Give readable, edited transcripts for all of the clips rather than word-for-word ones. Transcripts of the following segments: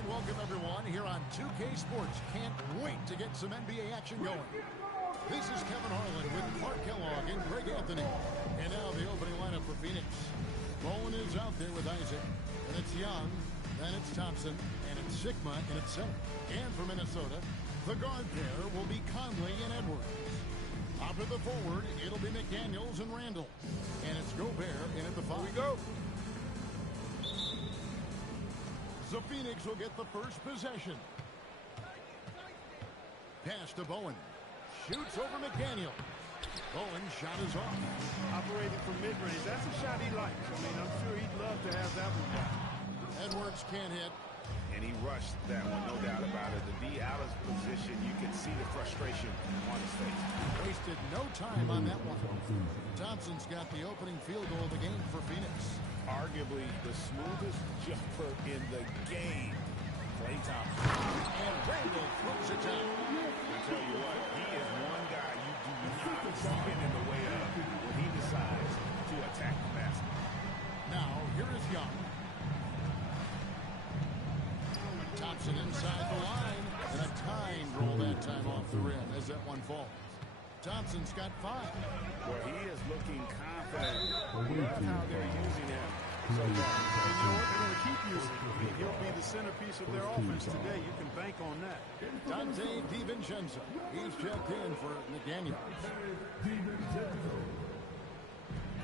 And welcome everyone here on 2K Sports. Can't wait to get some NBA action going. This is Kevin Harlan with Clark Kellogg and Greg Anthony. And now the opening lineup for Phoenix. Bowen is out there with Isaac. And it's Young. Then it's Thompson. And it's Sigma in its center. And for Minnesota, the guard pair will be Conley and Edwards. After the forward, it'll be McDaniels and Randall. And it's Gobert in at the 5. Here we go. So Phoenix will get the first possession. Pass to Bowen. Shoots over McDaniel. Bowen shot is off. Operating from mid-range. That's a shot he likes. I mean, I'm sure he'd love to have that one back. Edwards can't hit. And he rushed that one, no doubt about it. The D out of position, you can see the frustration on his face. Wasted no time on that one. Thompson's got the opening field goal of the game for Phoenix. Arguably the smoothest jumper in the game. Klay Thompson. And Randall throws it down. I tell you what, he is one guy you do not get in the way of when he decides to attack the basket. Now, here is Young. Thompson inside the line. And a tying roll that time off the rim as that one falls. Thompson's got 5. Well, he is looking confident. Love how they're using him. So, and you know what? They're going to keep using him. He'll be the centerpiece of their offense today. You can bank on that. Dante DiVincenzo. He's checked in for McDaniels.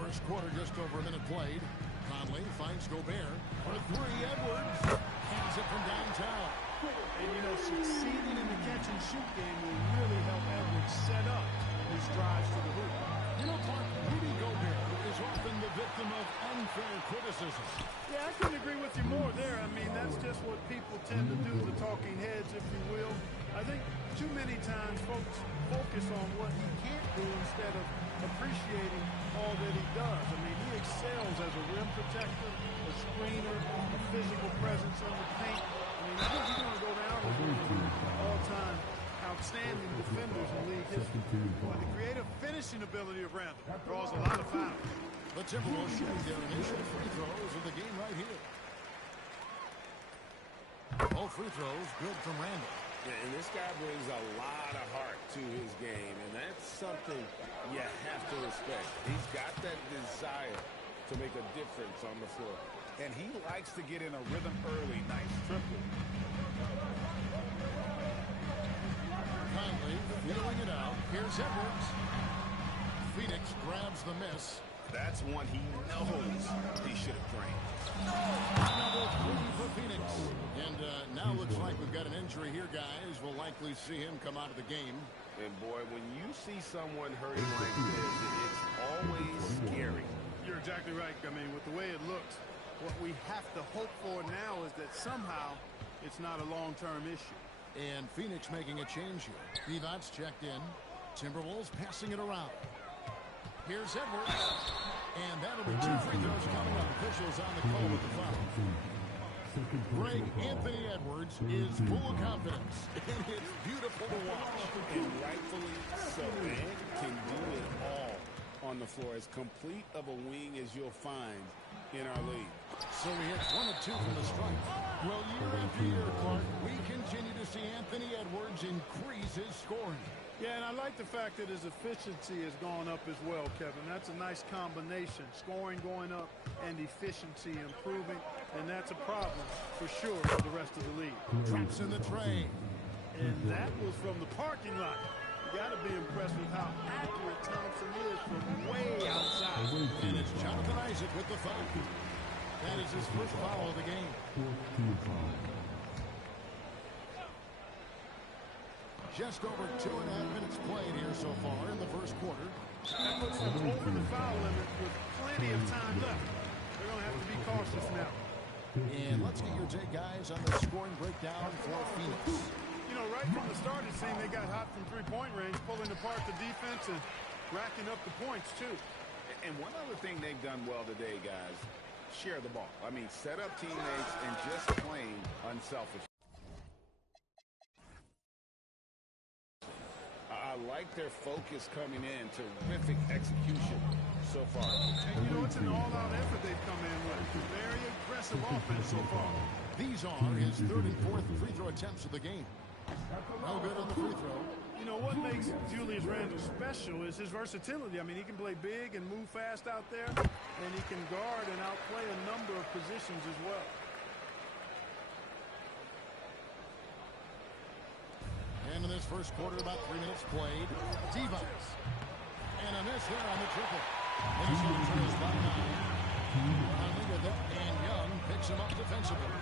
First quarter, just over a minute played. Conley finds Gobert. For 3, Edwards hands it from downtown. And, you know, succeeding in the catch-and-shoot game will really help Edwards set up his drives to the hoop. You know, Clark, Rudy Gobert is often the victim of unfair criticism. Yeah, I couldn't agree with you more there. I mean, that's just what people tend to do, the talking heads, if you will. I think too many times folks focus on what he can't do instead of appreciating all that he does. I mean, he excels as a rim protector, a screener, a physical presence in the paint. I mean, I think he's going to go down as one of the all-time outstanding defenders in league history. But the creative finishing ability of Randall draws a lot of fouls. The Timberwolves shoot their initial free throws of the game right here. Both free throws good from Randall. And this guy brings a lot of heart to his game, and that's something you have to respect. He's got that desire to make a difference on the floor. And he likes to get in a rhythm early. Nice triple. Conley feeling it out. Here's Edwards. Phoenix grabs the miss. That's one he knows he should have drained. Number 3 for Phoenix. And now looks like we've got an injury here, guys. We'll likely see him come out of the game. And boy, when you see someone hurting like this, it's always scary. You're exactly right. I mean, with the way it looks, what we have to hope for now is that somehow it's not a long-term issue. And Phoenix making a change here. Divac checked in. Timberwolves passing it around. Here's Edwards. And that'll be 2 free throws coming up. Officials on the call with the foul. Greg Anthony Edwards is full of confidence. And it's beautiful to watch. And rightfully so. And can do it all on the floor. As complete of a wing as you'll find in our league. So he hits 1 of 2 from the stripe. Well, year after year, Clark, we continue to see Anthony Edwards increase his scoring. Yeah, and I like the fact that his efficiency has gone up as well, Kevin. That's a nice combination. Scoring going up and efficiency improving. And that's a problem for sure for the rest of the league. Drops in the tray. And that was from the parking lot. You got to be impressed with how accurate Thompson is from way outside. And it's Jonathan Isaac with the foul. That is his first foul of the game. Just over 2.5 minutes played here so far in the first quarter. That puts them over the foul limit with plenty of time left. They're going to have to be cautious now. And let's get your take, guys, on the scoring breakdown for Phoenix. You know, right from the start, it seemed they got hot from three-point range, pulling apart the defense and racking up the points, too. And one other thing they've done well today, guys, share the ball. I mean, set up teammates and just plain unselfish. I like their focus coming in. Terrific execution so far. And you know, it's an all-out effort they've come in with. Very aggressive offense so far. These are his third and fourth free throw attempts of the game. No good on the free throw. You know, what makes Julius Randle special is his versatility. I mean, he can play big and move fast out there, and he can guard and outplay a number of positions as well. And in this first quarter, about 3 minutes played. Devons. And a miss there on the triple. Minnesota trails by 9. Conley with it, and Young picks him up defensively.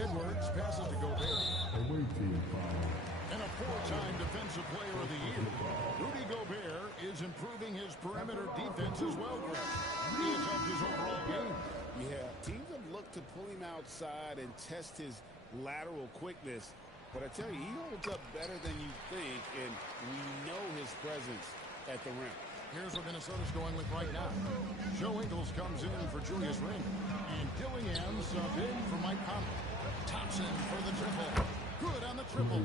Edwards passes to Gobert. And a four-time Defensive Player of the Year. Rudy Gobert is improving his perimeter defense as well, Greg. He has helped his overall game. Yeah, teams have looked to pull him outside and test his lateral quickness. But I tell you, he holds up better than you think, and we know his presence at the rim. Here's what Minnesota's going with right now. Joe Ingles comes in for Julius Randle. And Dillingham subbed in for Mike Conley. Thompson for the triple. Good on the triple.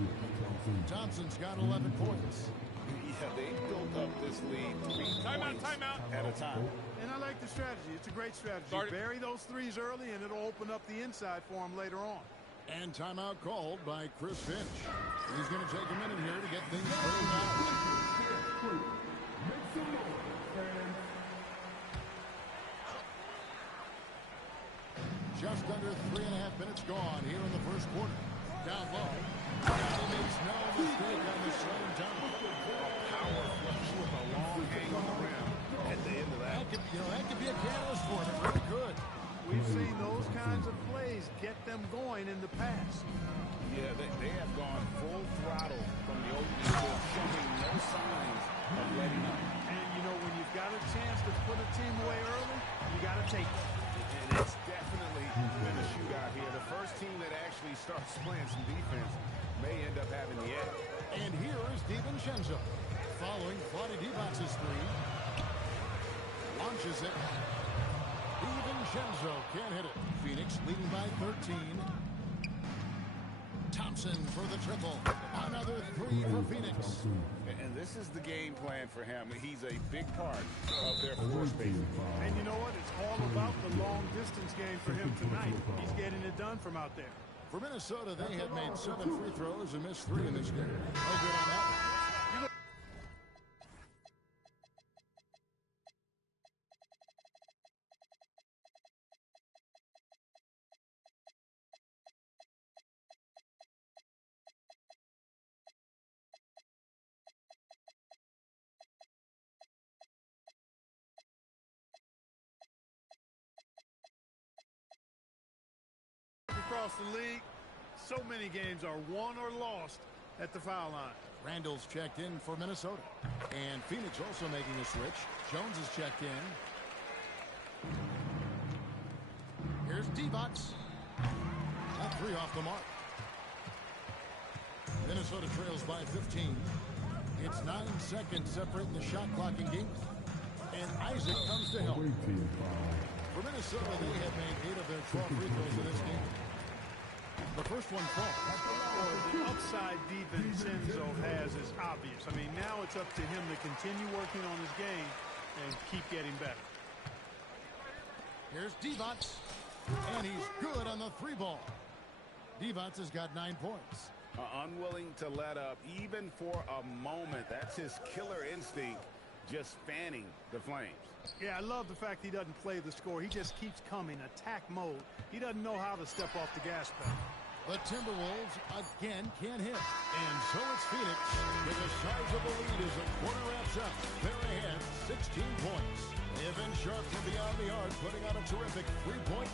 Thompson's got 11 points. Yeah, they built up this lead 3 points at a time. And I like the strategy. It's a great strategy. Bury those threes early, and it'll open up the inside for him later on. And timeout called by Chris Finch. He's going to take a minute here to get things cleared out. Just under 3.5 minutes gone here in the first quarter. Down low. He makes no mistake on the slam dunk. Power flush with a long hang on the rim at the end of that. That could be a catalyst for him. It really could. We've seen those kinds of plays get them going in the past. Yeah, they have gone full throttle from the opening to showing no signs of letting up. And, you know, when you've got a chance to put a team away early, you got to take it. And it's definitely been a shootout here. The first team that actually starts playing some defense may end up having the edge. And here is DiVincenzo following Vlade Divac's three. Launches it. DiVincenzo can't hit it. Phoenix leading by 13. Thompson for the triple. Another three for Phoenix. And this is the game plan for him. He's a big part of their floor space. And you know what? It's all about the long-distance game for him tonight. He's getting it done from out there. For Minnesota, they have made 7 free throws and missed 3 in this game. No good on that. Across the league, so many games are won or lost at the foul line. Randall's checked in for Minnesota. And Phoenix also making a switch. Jones is checked in. Here's Divac. That 3 off the mark. Minnesota trails by 15. It's 9 seconds separating the shot clock and game. And Isaac comes to help. For Minnesota, they have made 8 of their 12 free throws in this game. The first one falls. The upside DiVincenzo has is obvious. I mean, now it's up to him to continue working on his game and keep getting better. Here's Divac. And he's good on the 3-ball. Divac has got 9 points. Unwilling to let up even for a moment. That's his killer instinct, just fanning the flames. Yeah, I love the fact he doesn't play the score. He just keeps coming, attack mode. He doesn't know how to step off the gas pedal. The Timberwolves again can't hit. And so it's Phoenix with a sizable lead as the quarter wraps up. They're ahead 16 points. Evan Sharp from beyond the arc putting on a terrific 3-point.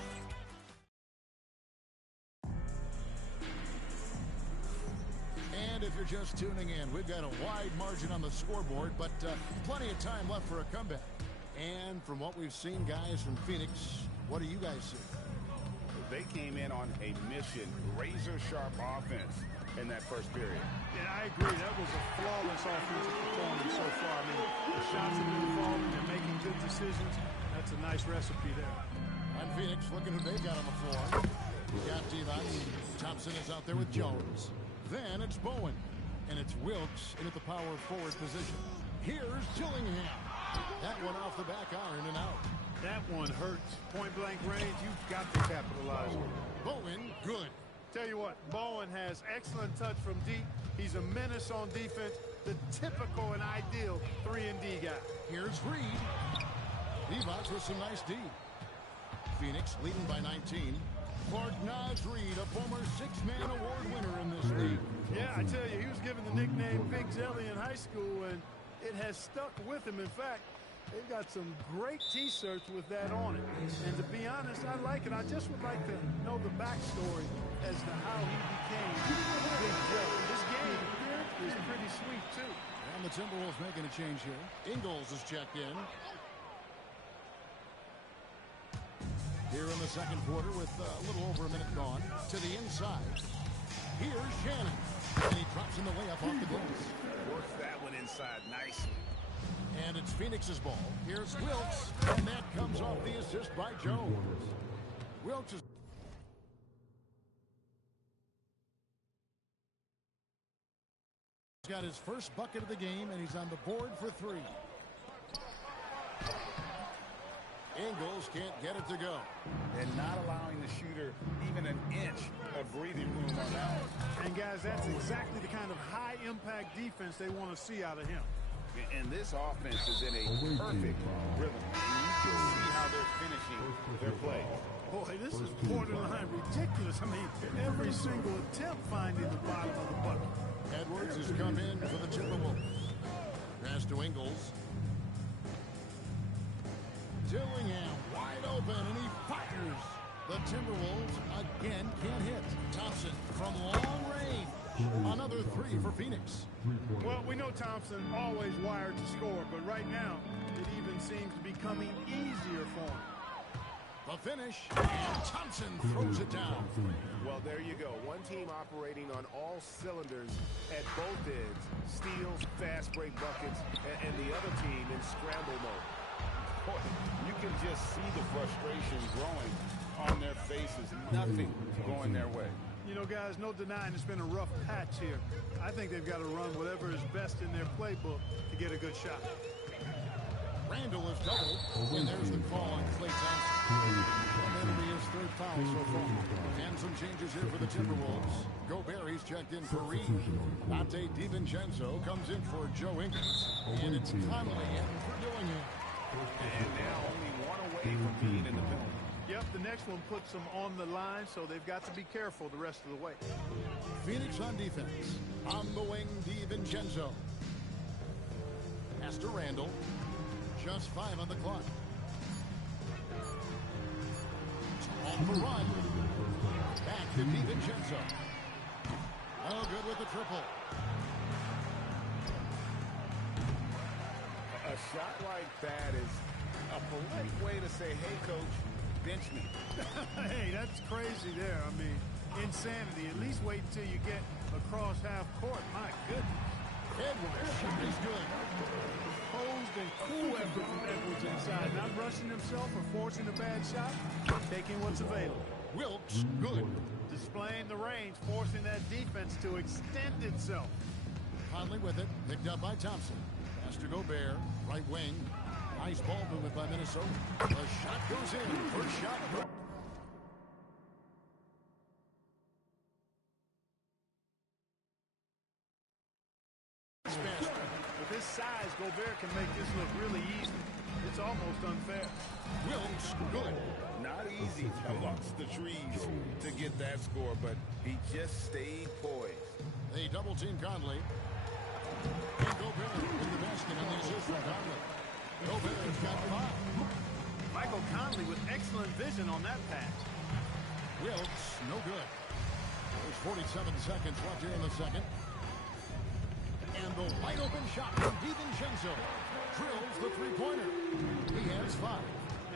And if you're just tuning in, we've got a wide margin on the scoreboard, but plenty of time left for a comeback. And from what we've seen, guys, from Phoenix, what do you guys see? They came in on a mission, razor-sharp offense in that first period. Yeah, I agree. That was a flawless offensive performance so far. I mean, the shots have been falling. They're making good decisions. That's a nice recipe there. And Phoenix, looking who they've got on the floor. We've got Divac. Thompson is out there with Jones. Then it's Bowen. And it's Wilkes in at the power forward position. Here's Dillingham. That one off the back iron and out. That one hurts. Point-blank range, you've got to capitalize on it. Bowen, good. Tell you what, Bowen has excellent touch from deep. He's a menace on defense, the typical and ideal 3-and-D guy. Here's Reed. Divac with some nice D. Phoenix leading by 19. Clark Naz Reed, a former six-man award winner in this league. Yeah, I tell you, he was given the nickname Big Zelly in high school, and it has stuck with him. In fact, they've got some great T-shirts with that on it. And to be honest, I like it. I just would like to know the backstory as to how he became Big Zelly. This game is pretty sweet, too. And the Timberwolves making a change here. Ingles is checked in. Here in the second quarter with a little over a minute gone. To the inside. Here's Shannon. And he drops in the layup off the glass. Works that one inside nicely. And it's Phoenix's ball. Here's Wilkes. And that comes off the assist by Jones. Wilkes is got his first bucket of the game, and he's on the board for three. Ingles can't get it to go. And not allowing the shooter even an inch of breathing room on that one. And, guys, that's exactly the kind of high-impact defense they want to see out of him. And this offense is in a perfect rhythm. And you can see how they're finishing their play. Boy, this is borderline ridiculous. I mean, every single attempt finding the bottom of the bucket. Edwards has come in for the Timberwolves. Pass to Ingles. Dillingham wide open, and he fires. The Timberwolves again can't hit. Thompson from long range. Another three for Phoenix. Well, we know Thompson always wired to score, but right now it even seems to be coming easier for him. The finish, and Thompson throws it down. Well, there you go. One team operating on all cylinders at both ends. Steals, fast break buckets, and the other team in scramble mode. Boy, you can just see the frustration growing on their faces. Nothing going their way. You know, guys, no denying it's been a rough patch here. I think they've got to run whatever is best in their playbook to get a good shot. Randall is doubled, and there's the call on Klay Thompson. And that'll be his third foul so far. And some changes here for the Timberwolves. Gobert, he's checked in for Reed. Dante DiVincenzo comes in for Joe Ingles. And it's Conley in for Dillingham. And now only one away from being in the penalty. Yep, the next one puts them on the line, so they've got to be careful the rest of the way. Phoenix on defense. On the wing, DiVincenzo. Pass to Randall. Just 5 on the clock. On the run. Back to DiVincenzo. Oh, good with the triple. A shot like that is a polite way to say, hey, coach, bench me. Hey, that's crazy there. I mean, insanity. At least wait until you get across half court. My goodness. Edwards, shot is good. Posed and cool effort from Edwards inside. Not rushing himself or forcing a bad shot. Taking what's available. Wilkes, good. Displaying the range, forcing that defense to extend itself. Conley with it, picked up by Thompson. Pass to Gobert, right wing. Nice ball movement by Minnesota. The shot goes in. First shot. With his size, Gobert can make this look really easy. It's almost unfair. Wilkes, good. Not easy amongst the trees to get that score, but he just stayed poised. They double-team Conley. And Gobert with the basket on the assist from Conley. Gobert's got 5. Michael Conley with excellent vision on that pass. Wilkes, no good. There's 47 seconds left here in the second. And the wide-open shot from DiVincenzo drills the three-pointer. He has 5.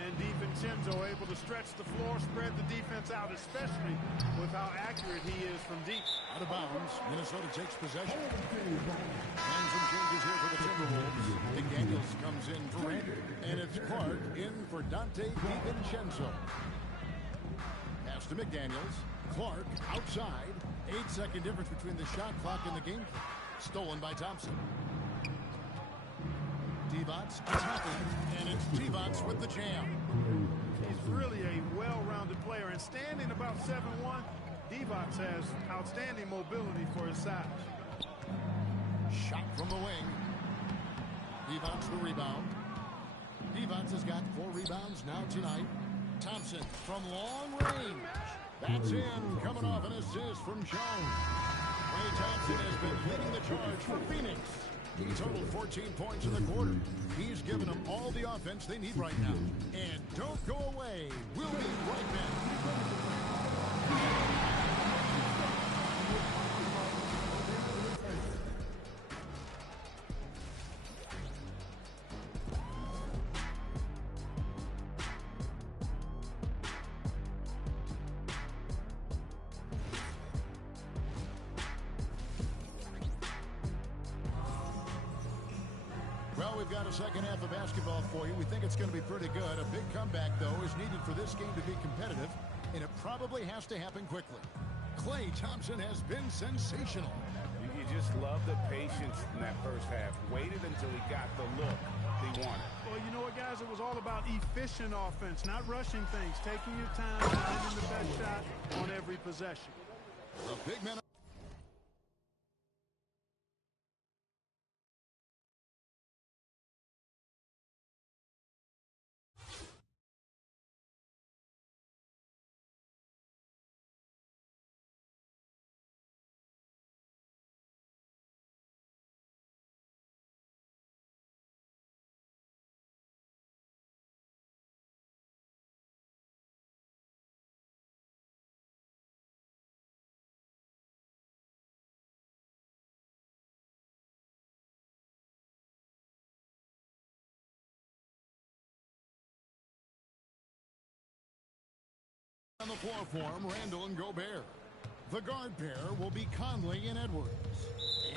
And DiVincenzo able to stretch the floor, spread the defense out, especially with how accurate he is from deep. Out of bounds, Minnesota takes possession. And some changes here for the Timberwolves. McDaniels comes in for Randall. And it's Clark in for Dante DiVincenzo. Pass to McDaniels. Clark outside. 8-second difference between the shot clock and the game clock. Stolen by Thompson. Divac attacking, and it's Divac with the jam. player, and standing about 7'1", Divac has outstanding mobility for his size. Shot from the wing. Divac the rebound. Divac has got 4 rebounds now tonight. Thompson from long range. That's in, coming off an assist from Jones. Klay Thompson has been leading the charge for Phoenix. He totaled 14 points in the quarter. He's given them all the offense they need right now. And don't go away. We'll be right back. We've got a second half of basketball for you. We think it's going to be pretty good. A big comeback, though, is needed for this game to be competitive, and it probably has to happen quickly. Klay Thompson has been sensational. You just love the patience in that first half. Waited until he got the look he wanted. Well, you know what, guys? It was all about efficient offense, not rushing things, taking your time, finding the best shot on every possession. The big man. On the floor for him, Randall and Gobert. The guard pair will be Conley and Edwards.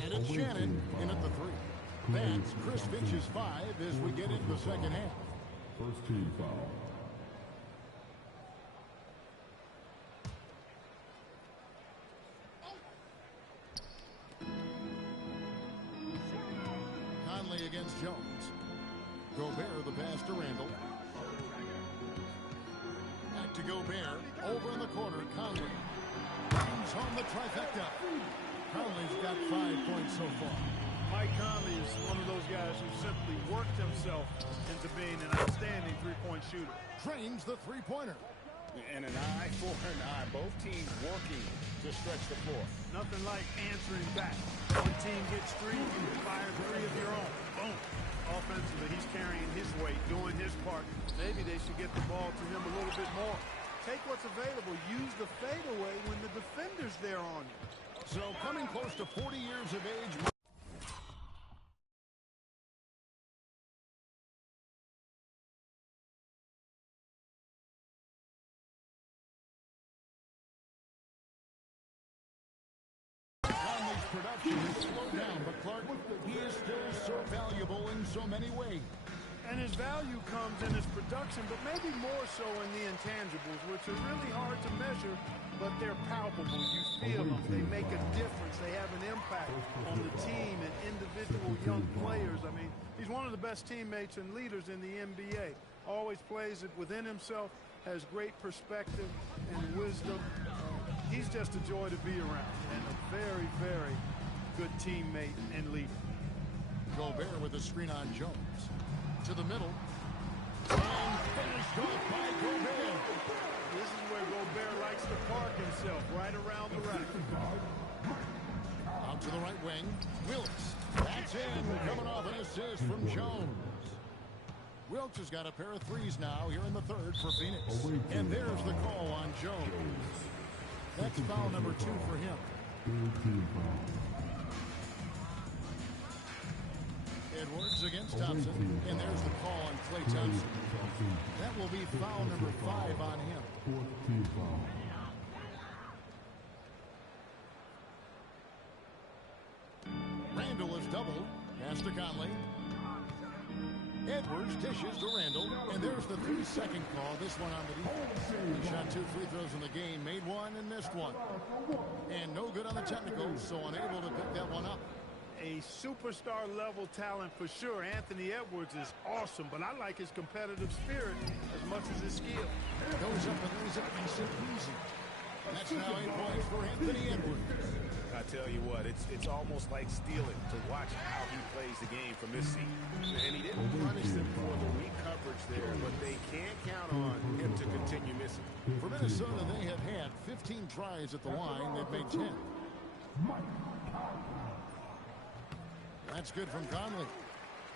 And it's Shannon in at the 3. That's Chris Finch's 5 as we get into the second half. First team foul. Conley against Jones. Gobert the pass to Randall. Back to Gobert. Over in the corner, Conley. Brings home the trifecta. Conley's got 5 points so far. Mike Conley is one of those guys who simply worked himself into being an outstanding three-point shooter. Drains the three-pointer. And an eye for an eye. Both teams working to stretch the floor. Nothing like answering back. One team gets 3, you fire 3 of your own. Boom. Offensively, he's carrying his weight, doing his part. Maybe they should get the ball to him a little bit more. Take what's available. Use the fadeaway when the defender's there on you. So coming close to 40 years of age. Conley's production has slowed down, but Clark, he is still so valuable in so many ways. And his value comes in his production, but maybe more so in the intangibles, which are really hard to measure, but they're palpable. You feel them. They make a difference. They have an impact on the team and individual young players. I mean, he's one of the best teammates and leaders in the NBA. Always plays it within himself, has great perspective and wisdom. He's just a joy to be around and a very, very good teammate and leader. Gobert with a screen on Jones. To the middle. And finished off by Gobert. This is where Gobert likes to park himself, right around the rack. Out to the right wing. Wilkes. That's in. Coming off an assist from Jones. Wilkes has got a pair of threes now here in the third for Phoenix. And there's the call on Jones. That's foul number 2 for him. Edwards against Thompson, and there's the call on Klay Thompson. That will be foul number 5 on him. Randall is doubled. Pass to Conley. Edwards dishes to Randall, and there's the 3-second call. This one on the defense. He shot 2 free throws in the game, made 1 and missed 1. And no good on the technical, so unable to pick that one up. A superstar level talent for sure. Anthony Edwards is awesome, but I like his competitive spirit as much as his skill. Goes up and lays it nice and easy. That's now 8 points for Anthony Edwards. I tell you what, it's almost like stealing to watch how he plays the game from this seat. And he didn't punish them for the weak coverage there, but they can't count on him to continue missing. For Minnesota, they have had 15 tries at the line. They've made 10. That's good from Conley.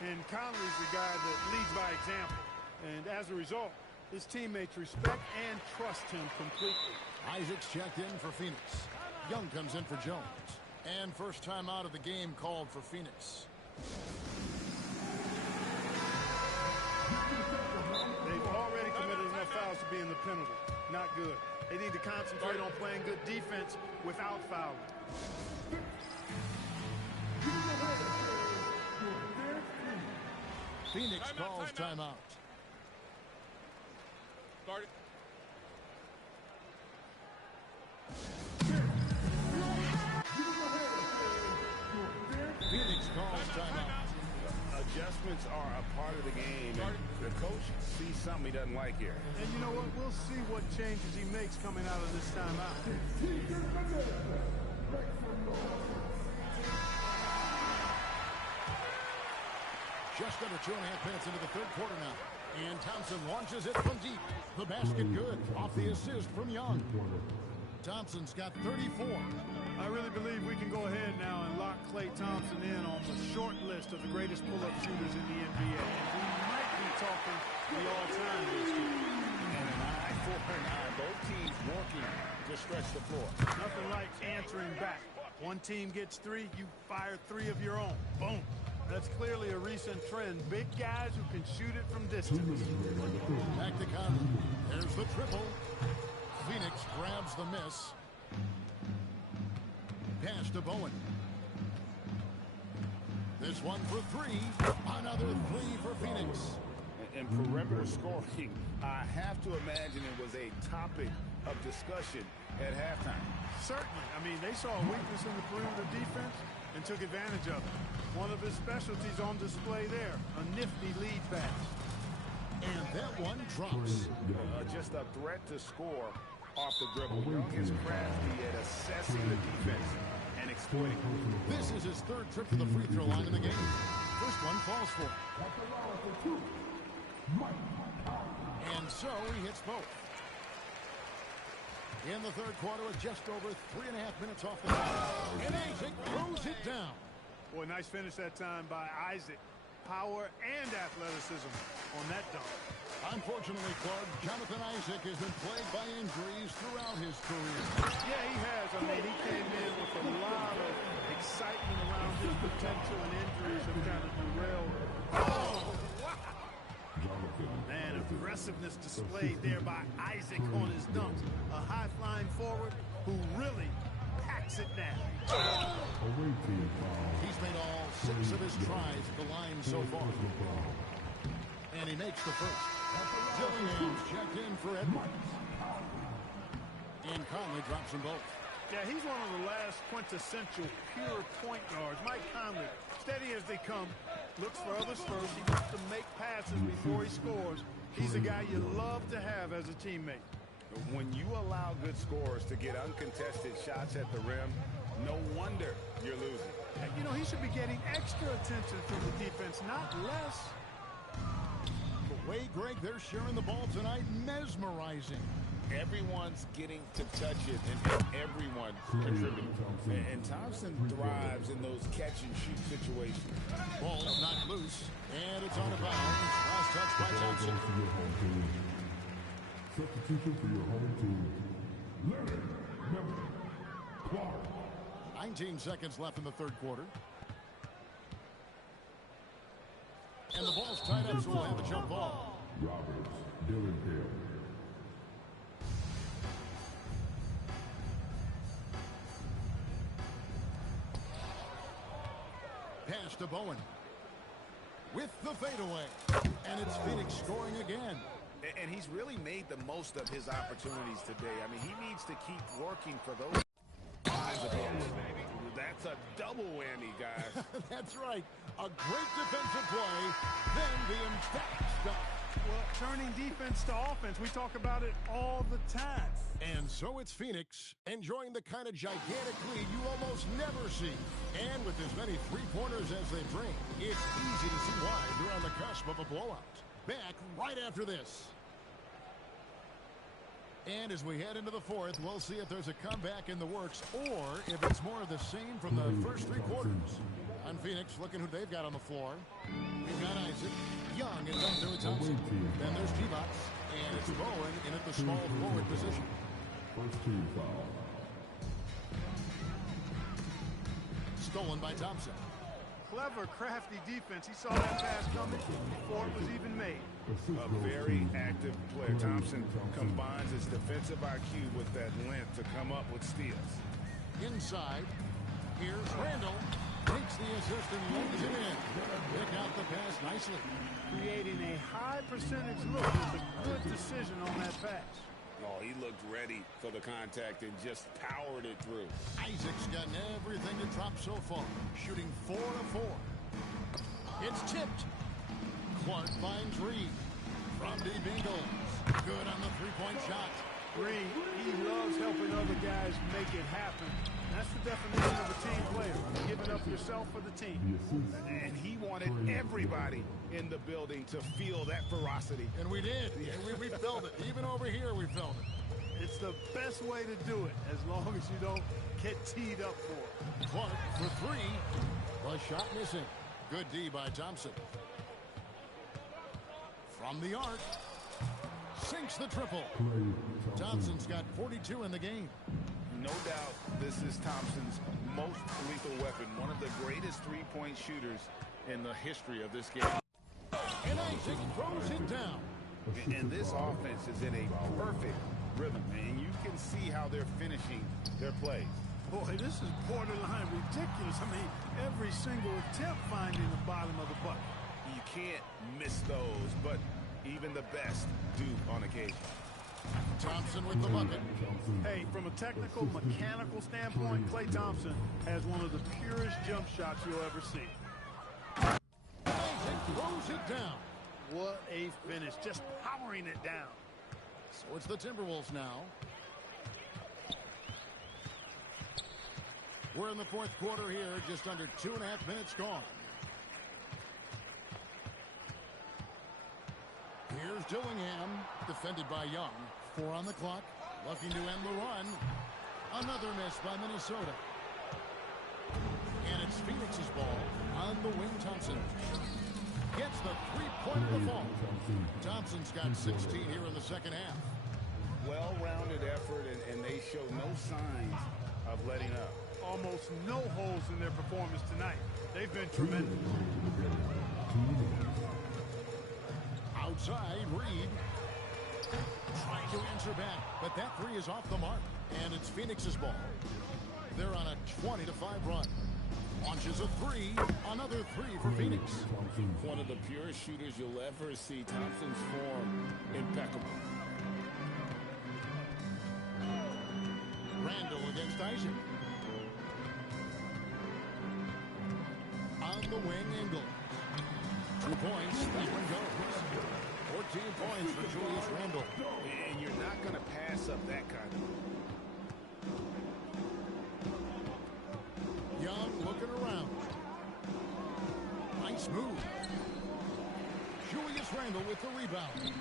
And Conley's the guy that leads by example. And as a result, his teammates respect and trust him completely. Isaac's checked in for Phoenix. Young comes in for Jones. And first time out of the game called for Phoenix. They've already committed enough fouls to be in the penalty. Not good. They need to concentrate on playing good defense without fouling. Phoenix calls timeout. Start it. Phoenix calls timeout. Adjustments are a part of the game, and the coach sees something he doesn't like here. And you know what? We'll see what changes he makes coming out of this timeout. Just under 2.5 minutes into the third quarter now. And Thompson launches it from deep. The basket good. Off the assist from Young. Thompson's got 34. I really believe we can go ahead now and lock Klay Thompson in on the short list of the greatest pull-up shooters in the NBA. And we might be talking the all-time list. And an eye for an eye. Both teams working to stretch the floor. Nothing like answering back. One team gets 3, you fire 3 of your own. Boom. That's clearly a recent trend. Big guys who can shoot it from distance. Back to Conley. There's the triple. Phoenix grabs the miss. Pass to Bowen. This one for 3. Another 3 for Phoenix. And perimeter scoring, I have to imagine it was a topic of discussion at halftime. Certainly. I mean, they saw a weakness in the perimeter defense and took advantage of it. One of his specialties on display there, a nifty lead pass. And that one drops. Just a threat to score off the dribble. Young is crafty at assessing the defense and exploiting. This is his third trip to the free throw line in the game. First one falls for him. And so he hits both. In the third quarter, with just over 3.5 minutes off the clock. And Isaac throws it down. Boy, nice finish that time by Isaac. Power and athleticism on that dunk. Unfortunately, Clark, Jonathan Isaac has been plagued by injuries throughout his career. Yeah, he has. I mean, he came in with a lot of excitement around his potential, and injuries have kind of derailed. Oh! Man, aggressiveness displayed there by Isaac on his dunks. A high-flying forward who really packs it down. He's made all 6 of his tries at the line so far. And he makes the first. Dillingham's checked in for Edwards. And Conley drops them both. Yeah, he's one of the last quintessential pure point guards. Mike Conley, steady as they come, looks for others first. He wants to make passes before he scores. He's a guy you love to have as a teammate. When you allow good scorers to get uncontested shots at the rim, no wonder you're losing. You know, he should be getting extra attention from the defense, not less. The way, Greg, they're sharing the ball tonight, mesmerizing. Everyone's getting to touch it, and everyone contributing. And Thompson thrives in those catch-and-shoot situations. Ball's knocked loose, and it's out of bounds. Last touch by Thompson. Substitution for your home team, Leonard Clark. 19 seconds left in the third quarter. And the ball's tied up, so we'll have a jump ball. Roberts, Dillingham. Pass to Bowen. With the fadeaway. And it's Phoenix scoring again. And he's really made the most of his opportunities today. I mean, he needs to keep working for those kinds of balls. That's a double whammy, guys. That's right. A great defensive play, then the emphatic stop. Well, turning defense to offense, we talk about it all the time. And so it's Phoenix, enjoying the kind of gigantic lead you almost never see. And with as many three-pointers as they bring, it's easy to see why they're on the cusp of a blowout. Back right after this. And as we head into the fourth, we'll see if there's a comeback in the works or if it's more of the same from the first three quarters. On Phoenix, looking who they've got on the floor. We've got Isaac, Young, and then Thompson. Then there's T-Box, and it's Bowen in at the small forward position. First team foul. Stolen by Thompson. Clever, crafty defense. He saw that pass coming before it was even made. A very active player. Thompson combines his defensive IQ with that length to come up with steals. Inside, here's Randall. Takes the assist and lays it in. Pick out the pass nicely. Creating a high percentage look is a good decision on that pass. Oh, he looked ready for the contact and just powered it through. Isaac's gotten everything to drop so far, shooting 4 of 4. It's tipped. Clark finds Reed. From deep Ingles. Good on the three-point shot. Reed, he loves helping other guys make it happen. That's the definition of a team player, giving up yourself for the team. And he wanted everybody in the building to feel that ferocity. And we did. We felt it. Even over here, we felt it. It's the best way to do it, as long as you don't get teed up for it. Clark for three. The shot missing. Good D by Thompson. From the arc. Sinks the triple. Thompson's got 42 in the game. No doubt this is Thompson's most lethal weapon. One of the greatest three-point shooters in the history of this game. And Isaac throws it down. And this offense is in a perfect rhythm. And you can see how they're finishing their plays. Boy, this is borderline ridiculous. I mean, every single attempt finding the bottom of the bucket. You can't miss those, but even the best do on occasion. Thompson with the bucket. Hey, from a technical, mechanical standpoint, Klay Thompson has one of the purest jump shots you'll ever see. Isaac throws it down. What a finish, just powering it down. So it's the Timberwolves now. We're in the fourth quarter here, just under 2.5 minutes gone. Here's Dillingham, defended by Young. 4 on the clock, looking to end the run. Another miss by Minnesota. And it's Phoenix's ball on the wing. Thompson gets the three-pointer to fall. Thompson's got 16 here in the second half. Well-rounded effort, and they show no signs of letting up. Almost no holes in their performance tonight. They've been tremendous. Outside, Reed trying to answer back, but that three is off the mark, and it's Phoenix's ball. They're on a 20-5 run. Launches a three, another three for Phoenix. One of the purest shooters you'll ever see. Thompson's form impeccable. Randall against Isaac. On the wing, Ingles. 2 points, that one goes. 14 points for Julius Randle. And you're not going to pass up that kind of. Young looking around. Nice move. Julius Randle with the rebound.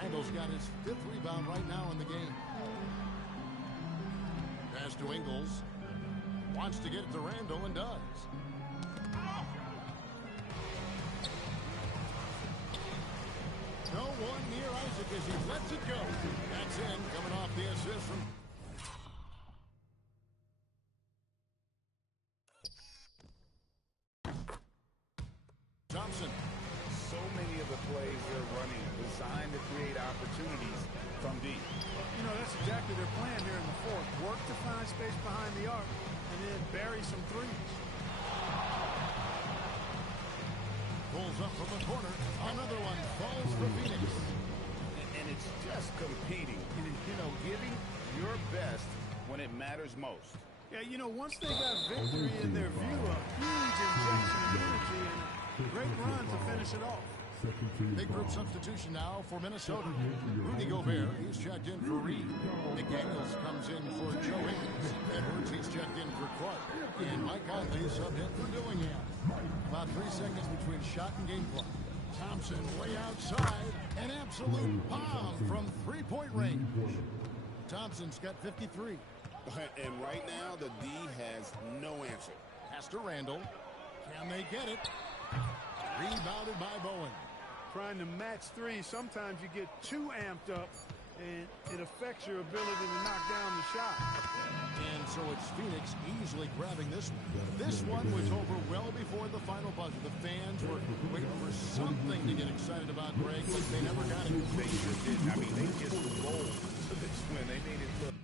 Randle's got his 5th rebound right now in the game. Pass to Ingles. Wants to get it to Randle and does. No one near Isaac as he lets it go. That's in, coming off the assist from... Thompson. So many of the plays they're running designed to create opportunities from deep. You know, that's exactly their plan here in the fourth. Work to find space behind the arc and then bury some threes. Pulls up from the corner. Another one falls for Phoenix. And it's just competing. You know, giving your best when it matters most. Yeah, you know, once they got victory in their view, a huge injection of energy and a great run to finish it off. Big group substitution now for Minnesota. Rudy Gobert, he's checked in for Reed. McDaniels comes in for Joe Ingles. Edwards, he's checked in for Clark. And Mike Conley subbed in for Dillingham. About 3 seconds between shot and game clock. Thompson way outside. An absolute bomb from three-point range. Thompson's got 53. And right now, the D has no answer. Pass to Randall. Can they get it? Rebounded by Bowen. Trying to match three, sometimes you get too amped up, and it affects your ability to knock down the shot. And so it's Phoenix easily grabbing this one. This one was over well before the final buzzer. The fans were waiting for something to get excited about, Greg, but they never got it. They sure did. I mean, they just rolled to this win. They made it look.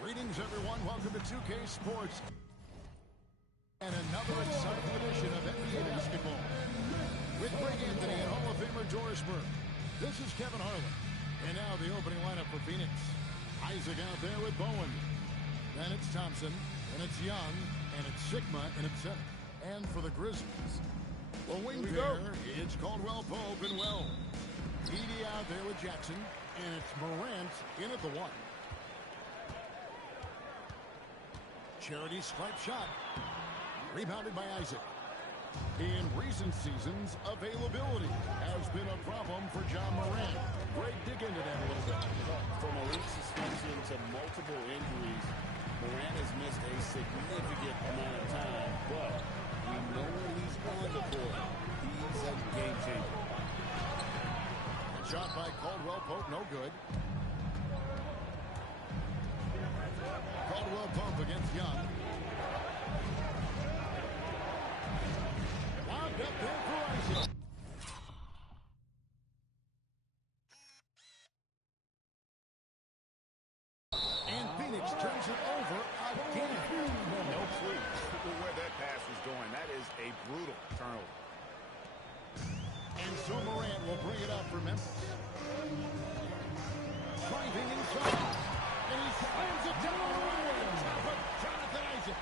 Greetings, everyone. Welcome to 2K Sports and another exciting edition of NBA basketball. With Greg Anthony and Hall of Famer Doris Burke, this is Kevin Harlan. And now the opening lineup for Phoenix. Isaac out there with Bowen. Then it's Thompson, and it's Young, and it's Sigma, and it's center. And for the Grizzlies, the wing pair, it's Caldwell Pope and Wells. Edey out there with Jackson, and it's Morant in at the one. Charity stripe shot. Rebounded by Isaac. In recent seasons, availability has been a problem for John Morant. Greg, dig into that a little bit. From a league suspension to multiple injuries, Morant has missed a significant amount of time, but we know when he's on the court, he's a game changer. Shot by Caldwell Pope, no good. Caldwell Pope against Young. Lobbed up there for Isaac. And Phoenix turns it over again. No clue where that pass was going. That is a brutal turnover. And so Morant will bring it up for Memphis. Driving inside. And he slams it down right on top of Jonathan Isaac.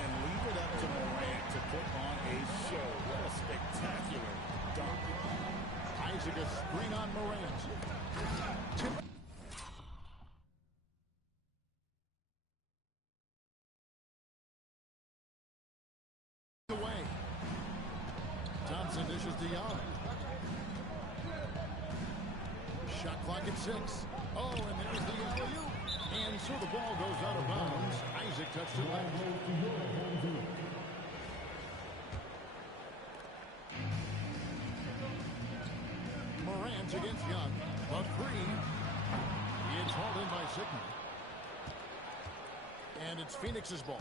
And leave it up to Morant to put on a show. What a spectacular dunk. Isaac a screen on Morant. Away. Thompson dishes to Young. Shot clock at 6. Oh, and there's the alley-oop. And so the ball goes out of bounds. Isaac touched it late. Morant against Young. A three. It's hauled in by Sigma. And it's Phoenix's ball.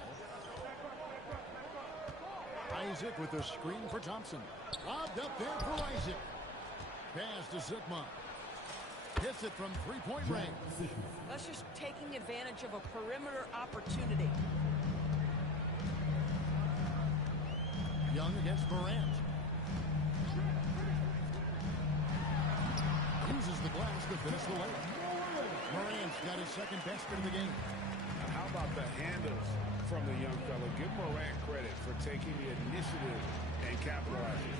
Isaac with a screen for Thompson. Lobbed up there for Isaac. Pass to Sigma. Hits it from three-point range. That's just taking advantage of a perimeter opportunity. Young against Morant. Uses the glass to finish the layup. Morant's got his second basket of the game. How about the handles from the young fellow? Give Morant credit for taking the initiative and capitalizing.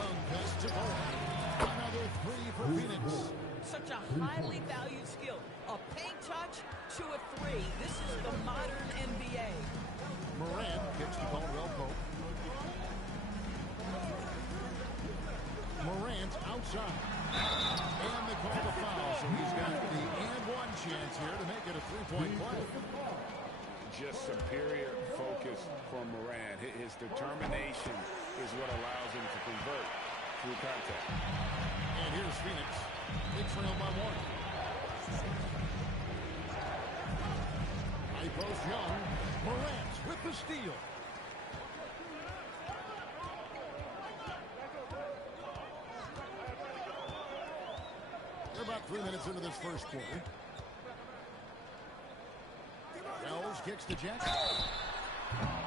Young pass to Morant. Another three for Phoenix. Such a highly valued skill. A paint touch to a three. This is the modern NBA. Morant kicks to Caldwell Pope. Morant outside. And they call the foul, so he's got the and one chance here to make it a three-point play. Just superior focus from Morant. His determination is what allows him to convert through contact. And here's Phoenix. They trail by one. High post Young. Morant with the steal. They're about 3 minutes into this first quarter. Wells kicks to Jackson.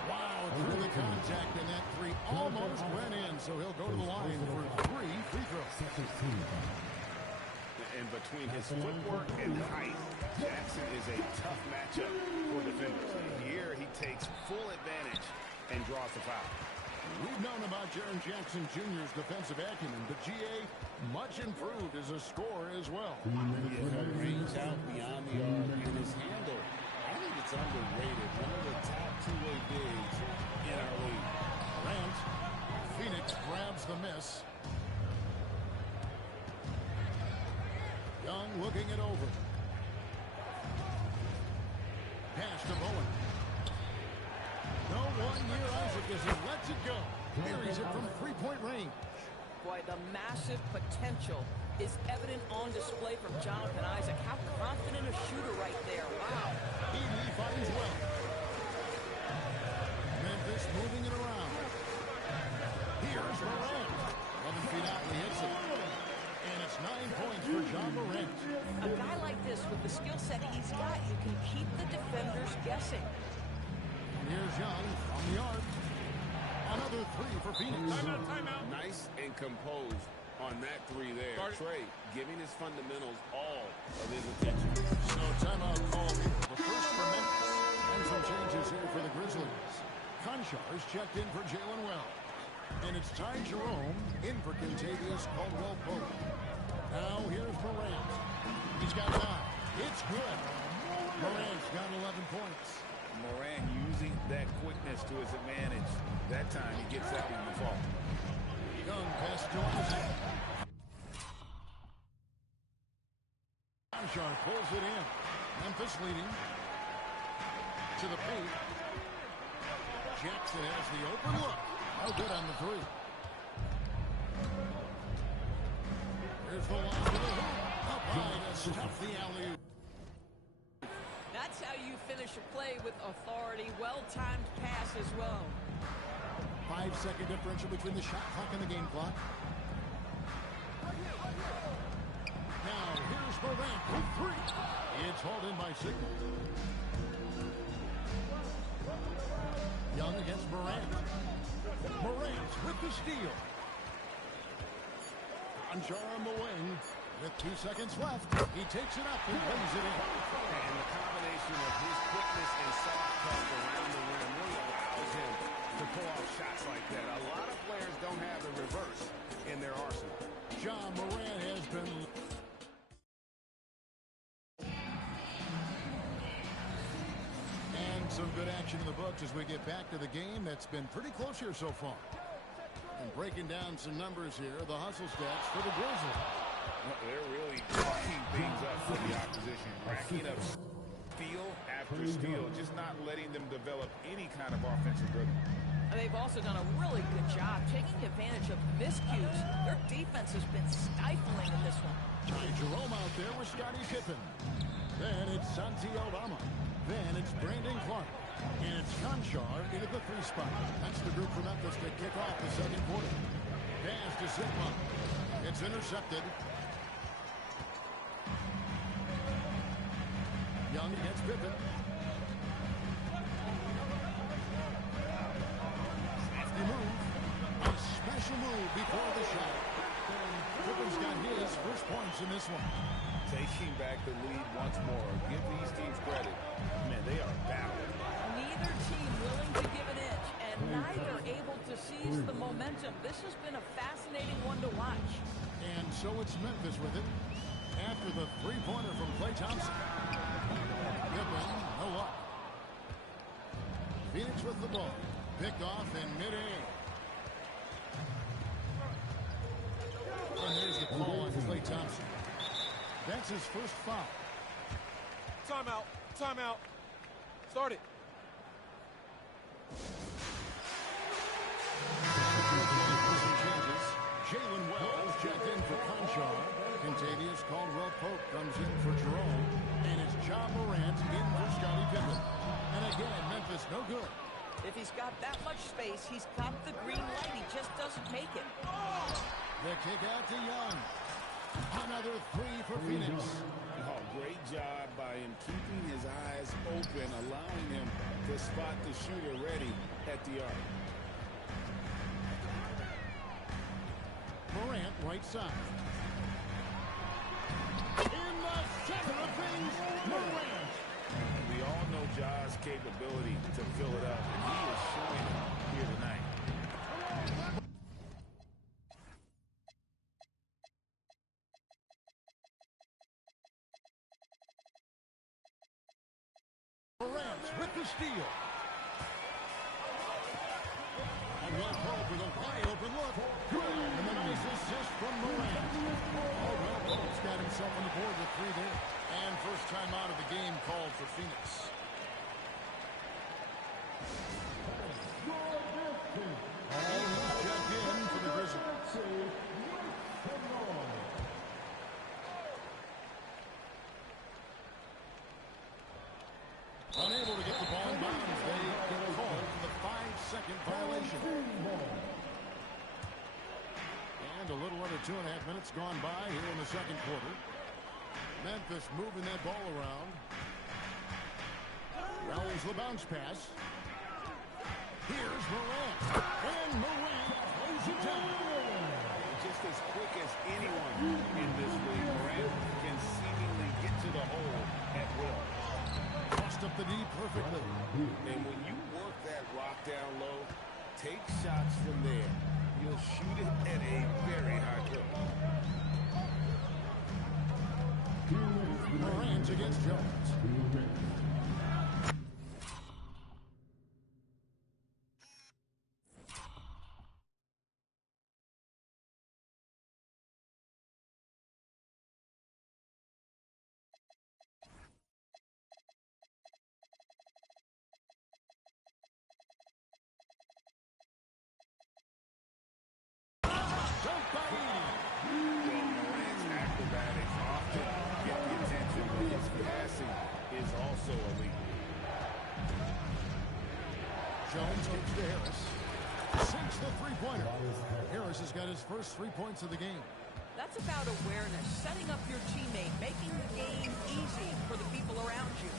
Wow, through the contact, and that three almost went in, so he'll go to the line for 3 free throws. And between his footwork and height, Jackson is a tough matchup for defenders. Here he takes full advantage and draws the foul. We've known about Jaren Jackson Jr.'s defensive acumen, but GA much improved as a scorer as well. Range out beyond the arc, and his handle, I think it's underrated. One of the top two-way bigs in our league. Grant, Phoenix grabs the miss. Young looking it over. Pass to Bowen. No one near Isaac as he lets it go. Buries it from three-point range. Boy, the massive potential is evident on display from Jonathan Isaac. How confident a shooter right there. Wow. He finds well. Memphis moving it around. Here's Morant. 11 feet out, and he hits it. And it's 9 points for John Morant. A guy like this, with the skill set he's got, you can keep the defenders guessing. Here's Young from the arc. Another three for Phoenix. Timeout. Nice and composed on that three there. Trey giving his fundamentals all of his attention. So timeout called here. The first for Memphis. And some changes here for the Grizzlies. Conchar is checked in for Jalen Wells. And it's Ty Jerome in for Kentavious Caldwell-Pope. Now here's Morant. He's got 9. It's good. Morant's got 11 points. Morant using that quickness to his advantage. That time he gets that one to fall. Young pass to Isaac. Conchar pulls it in. Memphis leading. To the paint. Jackson has the open look. No good on the three. Here's the line to the hoop. Up high to stuff the alley-oop. That's how you finish a play with authority. Well-timed pass as well. 5-second differential between the shot clock and the game clock. Now here's Morant with 3. It's hauled in by Sigma. Young against Morant. Morant with the steal. Conchar on the wing. With 2 seconds left, he takes it up and lays it in. And the combination of his quickness and soft touch around the rim really allows him to pull off shots like that. A lot of players don't have the reverse in their arsenal. John Morant has been... And some good action in the books as we get back to the game that's been pretty close here so far. And breaking down some numbers here, the hustle stats for the Grizzlies. Well, they're really racking things up for the opposition. Racking up steal after steal, just not letting them develop any kind of offensive rhythm. They've also done a really good job taking advantage of miscues. Their defense has been stifling in this one. Ty Jerome out there with Scottie Pippen. Then it's Santi Aldama. Then it's Brandon Clark. And it's Conchar into the 3 spot. That's the group from Memphis to kick off the second quarter. Pass to Sigma. It's intercepted. Young against Pippen. Safety move. A special move before the shot. Pippen's got his first points in this one. Taking back the lead once more. Give these teams credit. Man, they are battling. Neither team willing to give an inch, and neither able to seize the momentum. This has been a fascinating one to watch. And so it's Memphis with it. After the three-pointer from Klay Thompson. Pippen, no luck. Phoenix with the ball. Picked off in mid-air. And there's the call on Klay Thompson. That's his first foul. Timeout. Timeout. Start it. Jalen Wells checked in for Conchar. Contavious Caldwell-Pope comes in for Jerome. And it's John Morant in for Scottie Pippen. And again, Memphis no good. If he's got that much space, he's got the green light. He just doesn't make it. The kick out to Young. Another 3 for Phoenix. Oh, great job by him keeping his eyes open, allowing him to spot the shooter ready at the arc. Morant, right side. In the center of things, Morant. We all know Ja's capability to fill it up, and he is showing it here tonight. Morant with the steal. And Pope with a wide open look. And the nice assist from Morant. Pope's got himself on the board with 3 there. And first time out of the game called for Phoenix. And he's checked in for the Grizzlies. Unable to get the ball in bounds. They get called for the 5-second violation. And a little under 2.5 minutes gone by here in the second quarter. Memphis moving that ball around. Rallies the bounce pass. Here's Morant. And Morant throws it down. Just as quick as anyone in this league, Morant can seemingly get to the hole at will. Crossed up the knee perfectly. And when you work that rock down low, take shots from there. You'll shoot it at a very high clip. Morant against Jones. Jones kicks to Harris. Sinks the three-pointer. Harris has got his first 3 points of the game. That's about awareness, setting up your teammate, making the game easy for the people around you.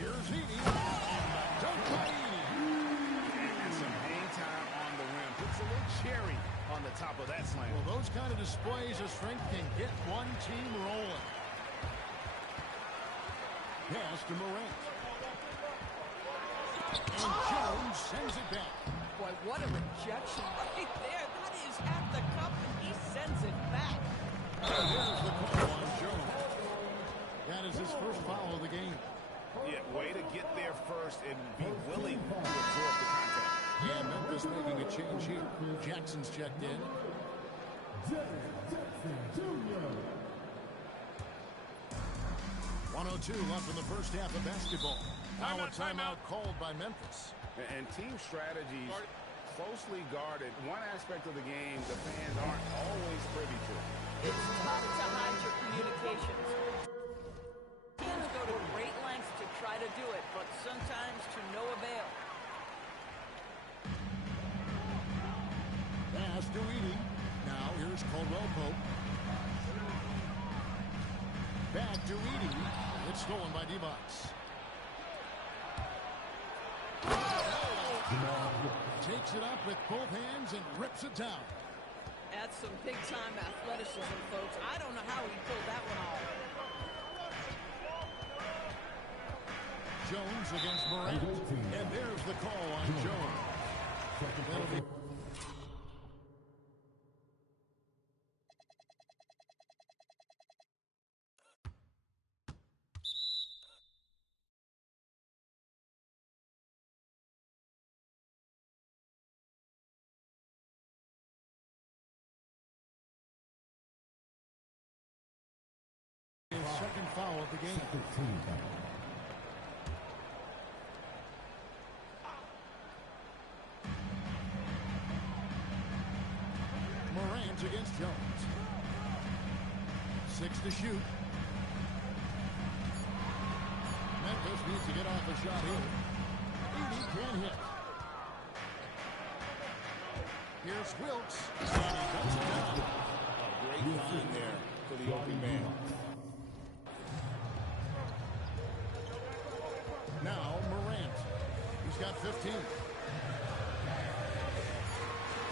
Here's Edey. Dunk by Edey. And some hang time on the rim. Puts a little cherry on the top of that slam. Well, those kind of displays of strength can get one team rolling. Pass to Morant. And Jones sends it back. Boy, what a rejection right there. That is at the cup, and he sends it back. And there's the call on Jones. That is his first foul of the game. Yeah, way to get there first and be willing to absorb the contact. And Memphis making a change here. Jackson's checked in. Jackson Jr. 1:02 left in the first half of basketball. Now a timeout called by Memphis. And team strategies closely guarded. One aspect of the game the fans aren't always privy to. It's tough to hide your communications. Teams go to great lengths to try to do it, but sometimes to no avail. Pass to Edey. Now here's Caldwell Pope. Back to Edey. It's stolen by Divac. Takes it up with both hands and rips it down. That's some big-time athleticism, folks. I don't know how he pulled that one off. Jones against Morant. And there's the call on Jones. That'll be... Second foul of the game. Morant against Jones. 6 to shoot. Memphis needs to get off a shot here. Edey can't hit. Here's Wilkes. And he cuts it down. A great find there for the open man. Now Morant. He's got 15.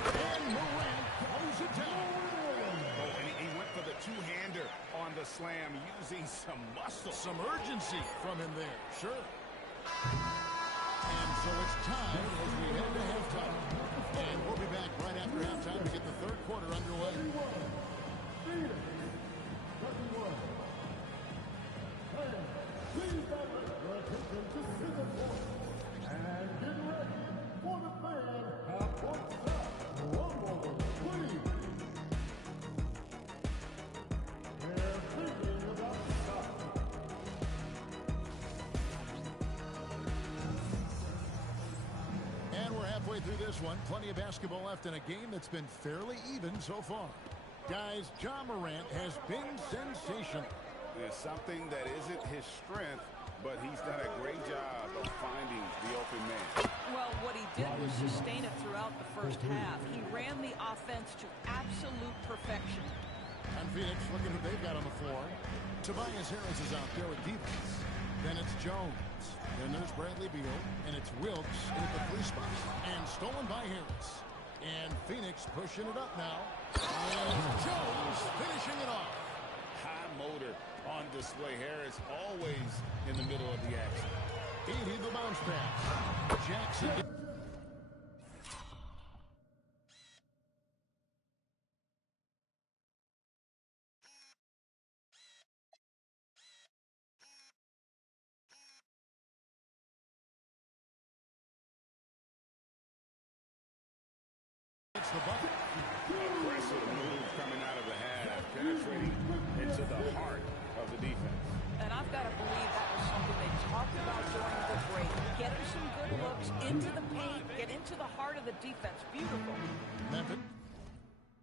And Morant throws it down. Oh, and he went for the two-hander on the slam using some muscle. Some urgency from him there. Sure. And so it's time as we head to halftime. And we'll be back right after halftime to get the third quarter underway. And get ready for the fan half-court stop. Rumble, please. They're thinking about the stop. And we're halfway through this one. Plenty of basketball left in a game that's been fairly even so far. Guys, Ja Morant has been sensational. It's something that isn't his strength, but he's done a great job of finding the open man. Well, what he did was sustain it throughout the first half. He ran the offense to absolute perfection. And Phoenix, looking who they've got on the floor. Tobias Harris is out there with defense. Then it's Jones. Then there's Bradley Beal. And it's Wilkes in at the free spot. And stolen by Harris. And Phoenix pushing it up now. And Jones finishing it off. High motor on display. Harris always in the middle of the action. Edey the bounce pass. Jackson. It's the bucket. Aggressive move coming out of the half, penetrating into the heart of the defense. And I've got to believe that was something they talked about during the break. Get him some good looks into the paint, get into the heart of the defense. Beautiful. Memphis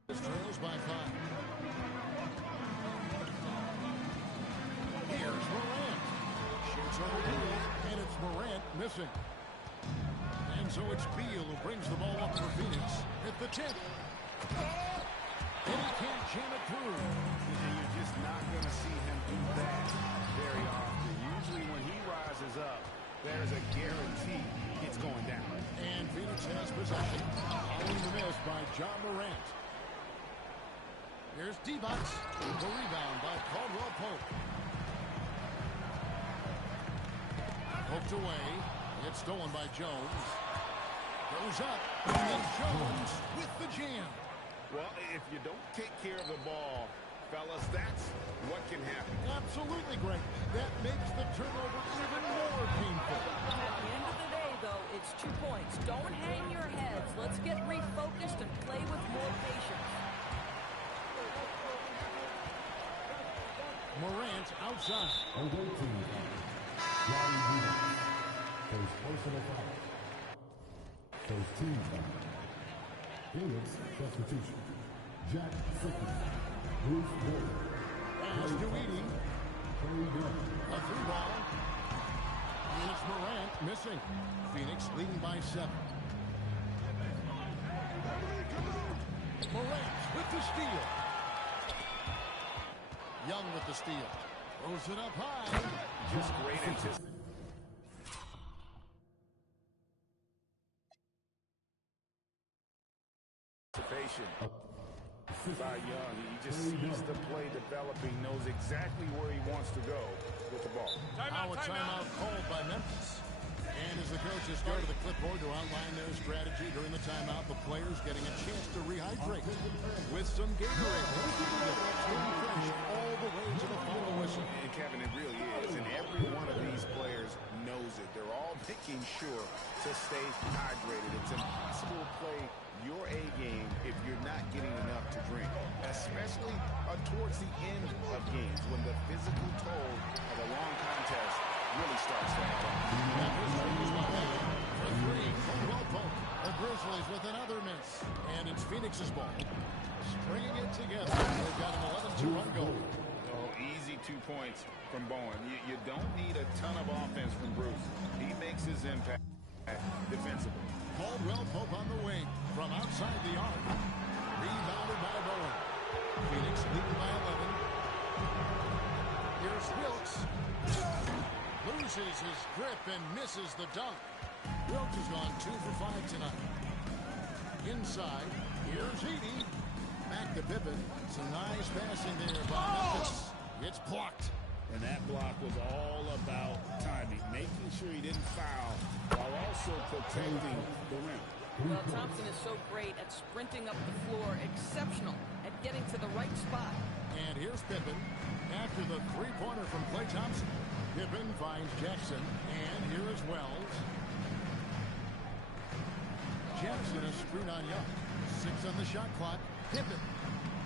trails by 5. Here's Morant. Shoots over Beal, and it's Morant missing. And so it's Beal who brings the ball up for Phoenix at the tip. And he can't jam it through. And you're just not going to see him do that very often. Usually when he rises up, there's a guarantee it's going down. And Phoenix has possession. Following the miss by Ja Morant. Here's Divac. The rebound by Caldwell Pope. Poked away. It's stolen by Jones. Goes up. And then Jones with the jam. Well, if you don't take care of the ball, fellas, that's what can happen. Absolutely great. That makes the turnover even more painful. At the end of the day, though, It's 2 points. Don't hang your heads. Let's get refocused and play with more patience. Morant outside. Away team. Larry Williams. First personal foul. First team foul. Phoenix substitution. Jack Sickman. Bruce Boyd. Pass to Edey. Trey Young. A 3-ball. And it's Morant missing. Phoenix leading by 7. Morant with the steal. Young with the steal. Throws it up high. Just great anticipation. By Young, he just sees the play developing, knows exactly where he wants to go with the ball. Timeout called by Memphis. And as the coaches go to the clipboard to outline their strategy during the timeout, the players getting a chance to rehydrate with some Gatorade. The game finished all the way to the final whistle. And Kevin, it really is. And every one of these players knows it. They're all making sure to stay hydrated. It's impossible to play your A game if you're not getting enough to drink, especially towards the end of games when the physical toll of a long contest really starts to add up. For 3, Caldwell Pope. The Grizzlies with another miss. And it's Phoenix's ball. Stringing it together. They've got an 11-2 run goal. Oh, easy 2 points from Bowen. You don't need a ton of offense from Bruce. He makes his impact defensively. Caldwell Pope on the wing from outside the arc. Rebounded by Bowen. Phoenix leading by 11. Here's Wilkes. Loses his grip and misses the dunk. Wilkes has gone 2 for 5 tonight. Inside, here's Edey. Back to Pippen. Some nice passing there by Memphis. It's blocked. And that block was all about timing, making sure he didn't foul while also protecting the rim. Well, Thompson is so great at sprinting up the floor, exceptional at getting to the right spot. And here's Pippen. After the 3-pointer from Klay Thompson, Pippen finds Jackson, and here is Wells. Jackson a screen on Young. 6 on the shot clock. Pippen.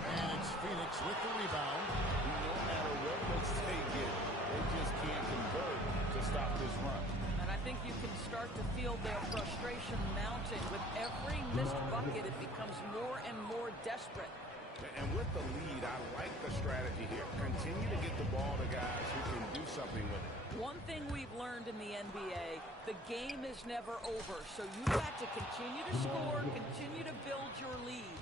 And it's Phoenix with the rebound. No matter what looks they get, they just can't convert to stop this run. And I think you can start to feel their frustration mounting. With every missed bucket, it becomes more and more desperate. And with the lead, I like the strategy here. Continue to get the ball to guys who can do something with it. One thing we've learned in the NBA, the game is never over. So you've got to continue to score, continue to build your lead.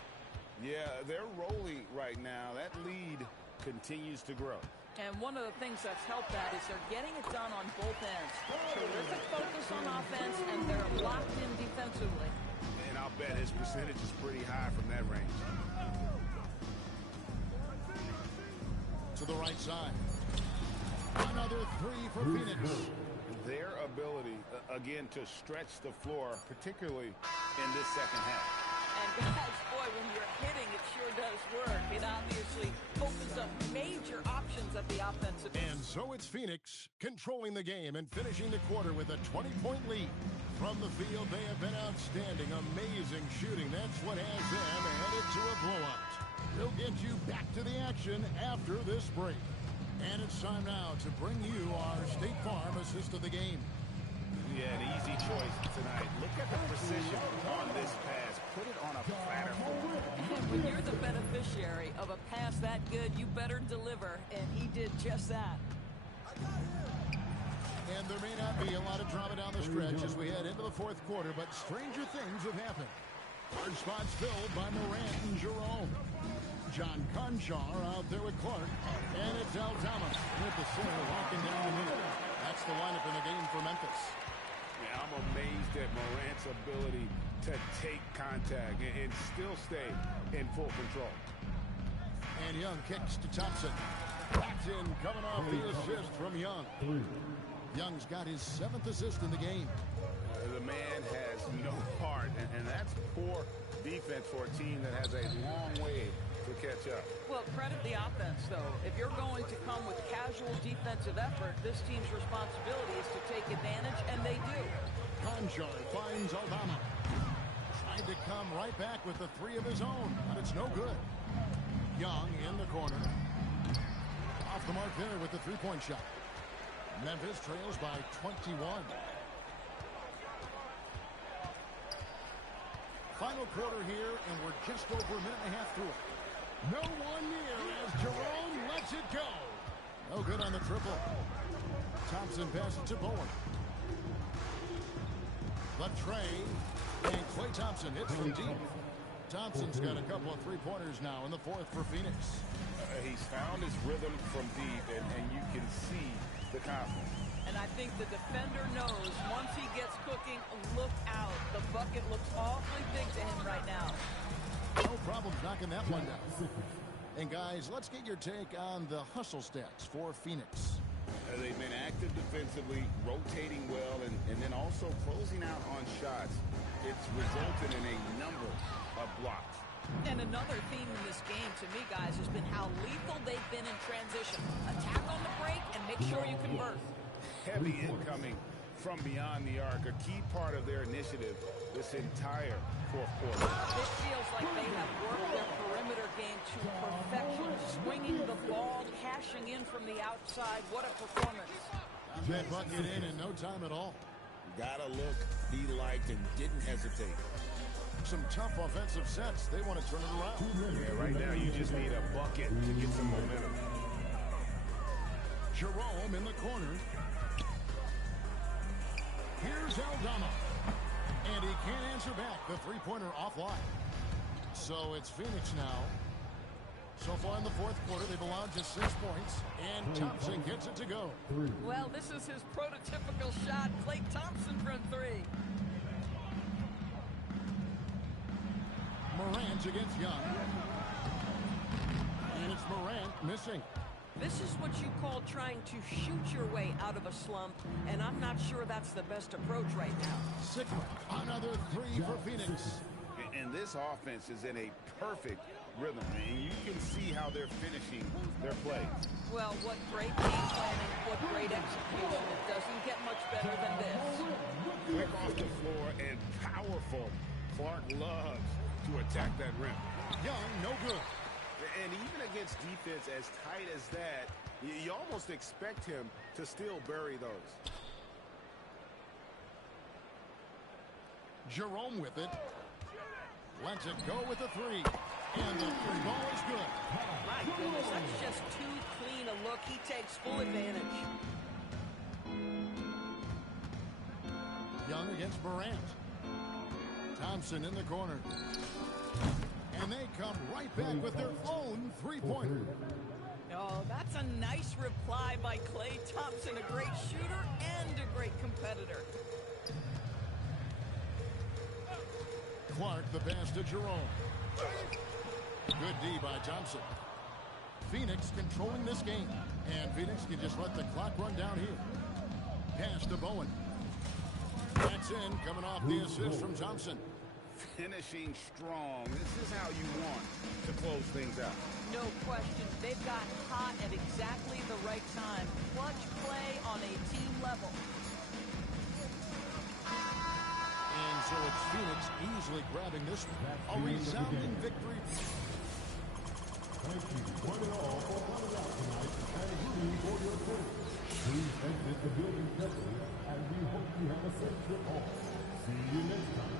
Yeah, they're rolling right now. That lead continues to grow. And one of the things that's helped that is they're getting it done on both ends. Terrific focus on offense, and they're locked in defensively. And I'll bet his percentage is pretty high from that range. To the right side. Another 3 for Phoenix. Their ability, again, to stretch the floor, particularly in this second half. And guys, boy, when you're hitting, it sure does work. It obviously opens up major options at the offensive end. And so it's Phoenix controlling the game and finishing the quarter with a 20-point lead. From the field, they have been outstanding, amazing shooting. That's what has them headed to a blowout. We'll get you back to the action after this break. And it's time now to bring you our State Farm assist of the game. Yeah, an easy choice tonight. Look at the precision on this pass. Put it on a platter. And when you're the beneficiary of a pass that good, you better deliver. And he did just that. And there may not be a lot of drama down the stretch as we head into the 4th quarter, but stranger things have happened. Hard spots filled by Morant and Jerome. John Conchar out there with Clark. And it's Aldama with the center walking down the middle. That's the lineup in the game for Memphis. Yeah, I'm amazed at Morant's ability to take contact and still stay in full control. And Young kicks to Thompson. Backed in, coming off the assist from Young. Young's got his 7th assist in the game. The man has no heart, and that's poor defense for a team that has a long way to catch up. Well, credit the offense, though. If you're going to come with casual defensive effort, this team's responsibility is to take advantage, and they do. Conjar finds Aldama. Tried to come right back with the three of his own, but it's no good. Young in the corner. Off the mark there with the three-point shot. Memphis trails by 21. Final quarter here, and we're just over a minute and a half through it. No one near as Jerome lets it go. No good on the triple. Thompson passes to Bowen. Latrey and Klay Thompson hits from deep. Thompson's got a couple of three-pointers now in the fourth for Phoenix. He's found his rhythm from deep, and you can see the confidence. And I think the defender knows once he gets cooking, look out. The bucket looks awfully big to him right now. No problem knocking that one down. And guys, let's get your take on the hustle stats for Phoenix. They've been active defensively, rotating well, and then also closing out on shots. It's resulted in a number of blocks. And another theme in this game to me, guys, has been how lethal they've been in transition. Attack on the break and make sure you convert. Heavy incoming from beyond the arc, a key part of their initiative this entire fourth quarter. It feels like they have worked their perimeter game to perfection, swinging the ball, cashing in from the outside. What a performance. That bucket in no time at all. Gotta look, be liked, and didn't hesitate. Some tough offensive sets. They want to turn it around. Yeah, right now you just need a bucket to get some momentum. Jerome in the corner. Here's Aldama. And he can't answer back. The three-pointer offline. So it's Phoenix now. So far in the fourth quarter, they've allowed just 6 points. And Thompson gets it to go. Well, this is his prototypical shot. Klay Thompson from three. Morant against Young. And it's Morant missing. This is what you call trying to shoot your way out of a slump, and I'm not sure that's the best approach right now. Sigma, another three for Phoenix. And this offense is in a perfect rhythm, and you can see how they're finishing their plays. Well, what great game planning, what great execution. It doesn't get much better than this. Quick off the floor and powerful. Clark loves to attack that rim. Young, no good. And even against defense as tight as that, you almost expect him to still bury those. Jerome with it. Lets it go with the three. And the three ball is good. My goodness, that's just too clean a look. He takes full advantage. Young against Morant. Thompson in the corner. And they come right back with their own three-pointer. Oh, that's a nice reply by Klay Thompson, a great shooter and a great competitor. Clark the pass to Jerome. Good D by Thompson. Phoenix controlling this game. And Phoenix can just let the clock run down here. Pass to Bowen. That's in, coming off the assist from Thompson. Finishing strong. This is how you want to close things out. No question. They've got hot at exactly the right time. Clutch play on a team level. And so it's Phoenix easily grabbing this one. A resounding victory. Thank you one and all for coming out tonight and rooting for your team. Please exit the building carefully, and we hope you have a safe trip home. See you next time.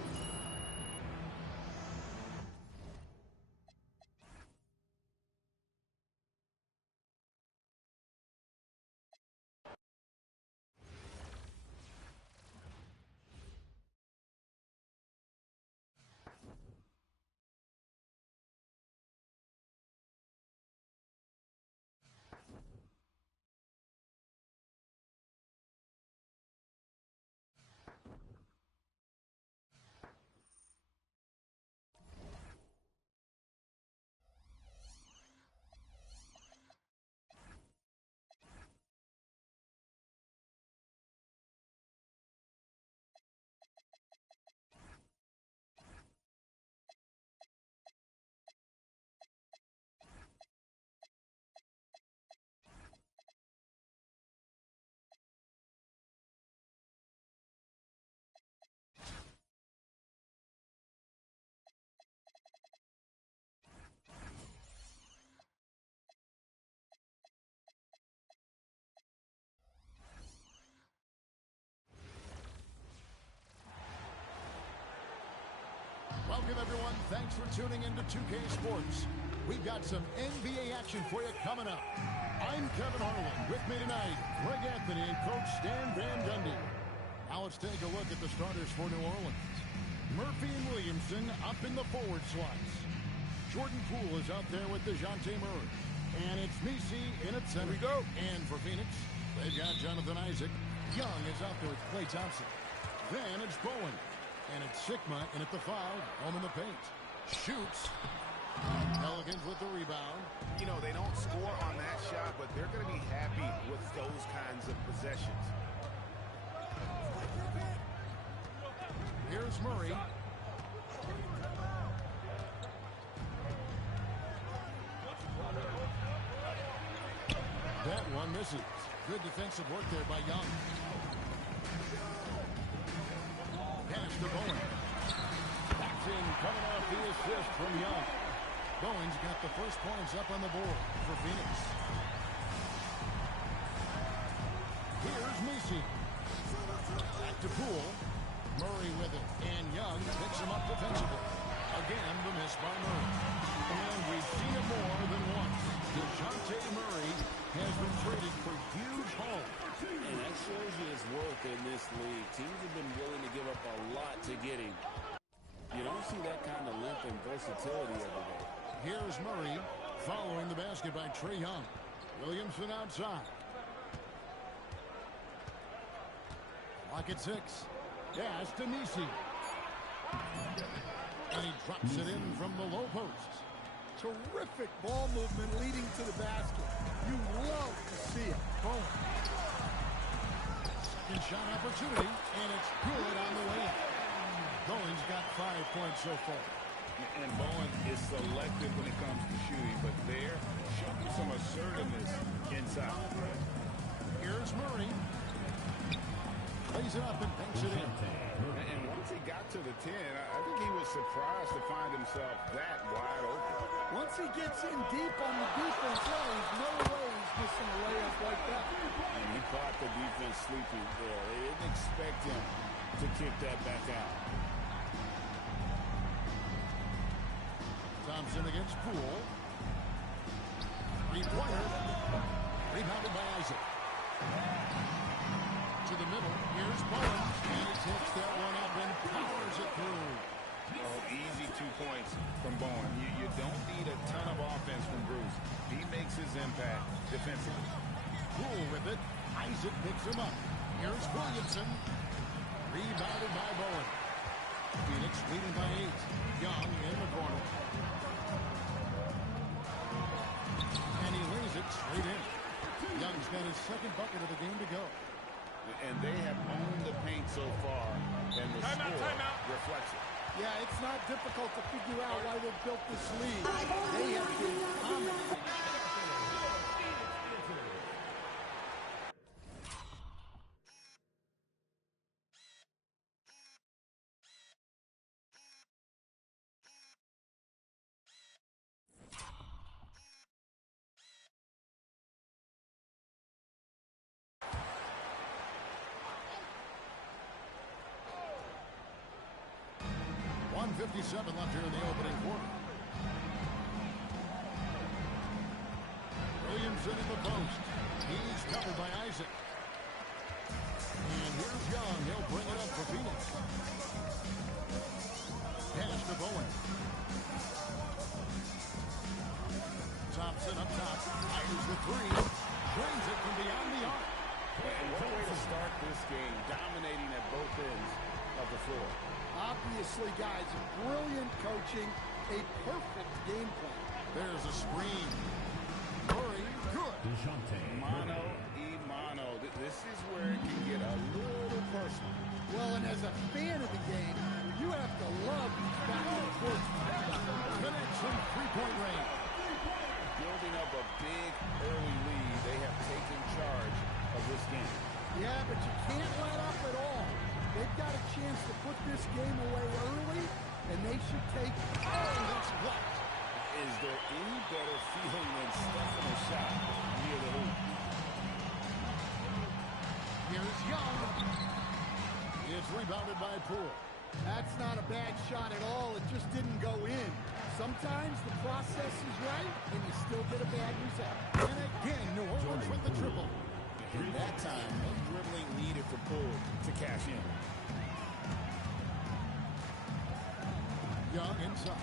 Welcome, everyone. Thanks for tuning into 2K Sports. We've got some NBA action for you coming up. I'm Kevin Harlan. With me tonight, Greg Anthony and Coach Stan Van Gundy. Now let's take a look at the starters for New Orleans. Murphy and Williamson up in the forward slots. Jordan Poole is out there with DeJounte Murray. And it's Messi in at center. Here we go. And for Phoenix, they've got Jonathan Isaac. Young is out there with Klay Thompson. Then it's Bowen. And it's Sigma in at the 5, home in the paint. Shoots. Pelicans with the rebound. You know, they don't score on that shot, but they're going to be happy with those kinds of possessions. Here's Murray. That one misses. Good defensive work there by Young. Pass to Bowen. Backs in, coming off the assist from Young. Bowen's got the first points up on the board for Phoenix. Here's Messi. Back to Poole. Murray with it, and Young picks him up defensively. Again, the miss by Murray. And we've seen it more than once. DeJounte Murray has been traded for huge haul. And that shows you his worth in this league. Teams have been willing to give up a lot to get him. You don't see that kind of length and versatility every day. Here's Murray following the basket by Trae Young. Williamson outside. Clock at 6. Pass to Messi. And he drops it in from the low post. Terrific ball movement leading to the basket. You love to see it. Boom. Second shot opportunity, and it's good on the way up. Bowen's got 5 points so far. And Bowen is selective when it comes to shooting, but there, showing some assertiveness inside. Here's Murray. Plays it up and banks it in. And once he got to the 10, I think he was surprised to find himself that wide open. Once he gets in deep on the defense, there's no way he's missing a layup like that. And he caught the defense sleeping there. They didn't expect him to kick that back out. Thompson against Poole. Three-pointer. Rebounded by Isaac. To the middle. Here's Bowen. And he takes that one up and powers it through. Oh, easy 2 points from Bowen. You don't need a ton of offense from Bruce. He makes his impact defensively. Poole with it. Isaac picks him up. Here's Williamson. Rebounded by Bowen. Phoenix leading by 8. Young in the corner. And he lays it straight in. Young's got his second bucket of the game to go. And they have owned the paint so far, and the score reflects it. Yeah, it's not difficult to figure out why they built this lead. They have been dominating. .57 left here in the opening quarter. Williamson in the post. He's covered by Isaac. And here's Young. He'll bring it up for Phoenix. Pass to Bowen. Thompson up top. Fires the 3. Drains it from beyond the arc. And what a way to start this game, dominating at both ends of the floor. Obviously, guys, brilliant coaching, a perfect game plan. There's a screen. Murray, good. Mano y mano. This is where it can get a little personal. Well, and as a fan of the game, you have to love these back-and-forth. Minutes from three-point range. Building up a big early lead, they have taken charge of this game. Yeah, but you can't let up at all. They've got a chance to put this game away early, and they should take it. Oh, that's blocked. Is there any better feeling than stuffing a shot near the hoop? Here's Young. It's rebounded by Poole. That's not a bad shot at all. It just didn't go in. Sometimes the process is right, and you still get a bad result. And again, New Orleans with the triple. And that time, no dribbling needed for Poole to cash in. Young inside.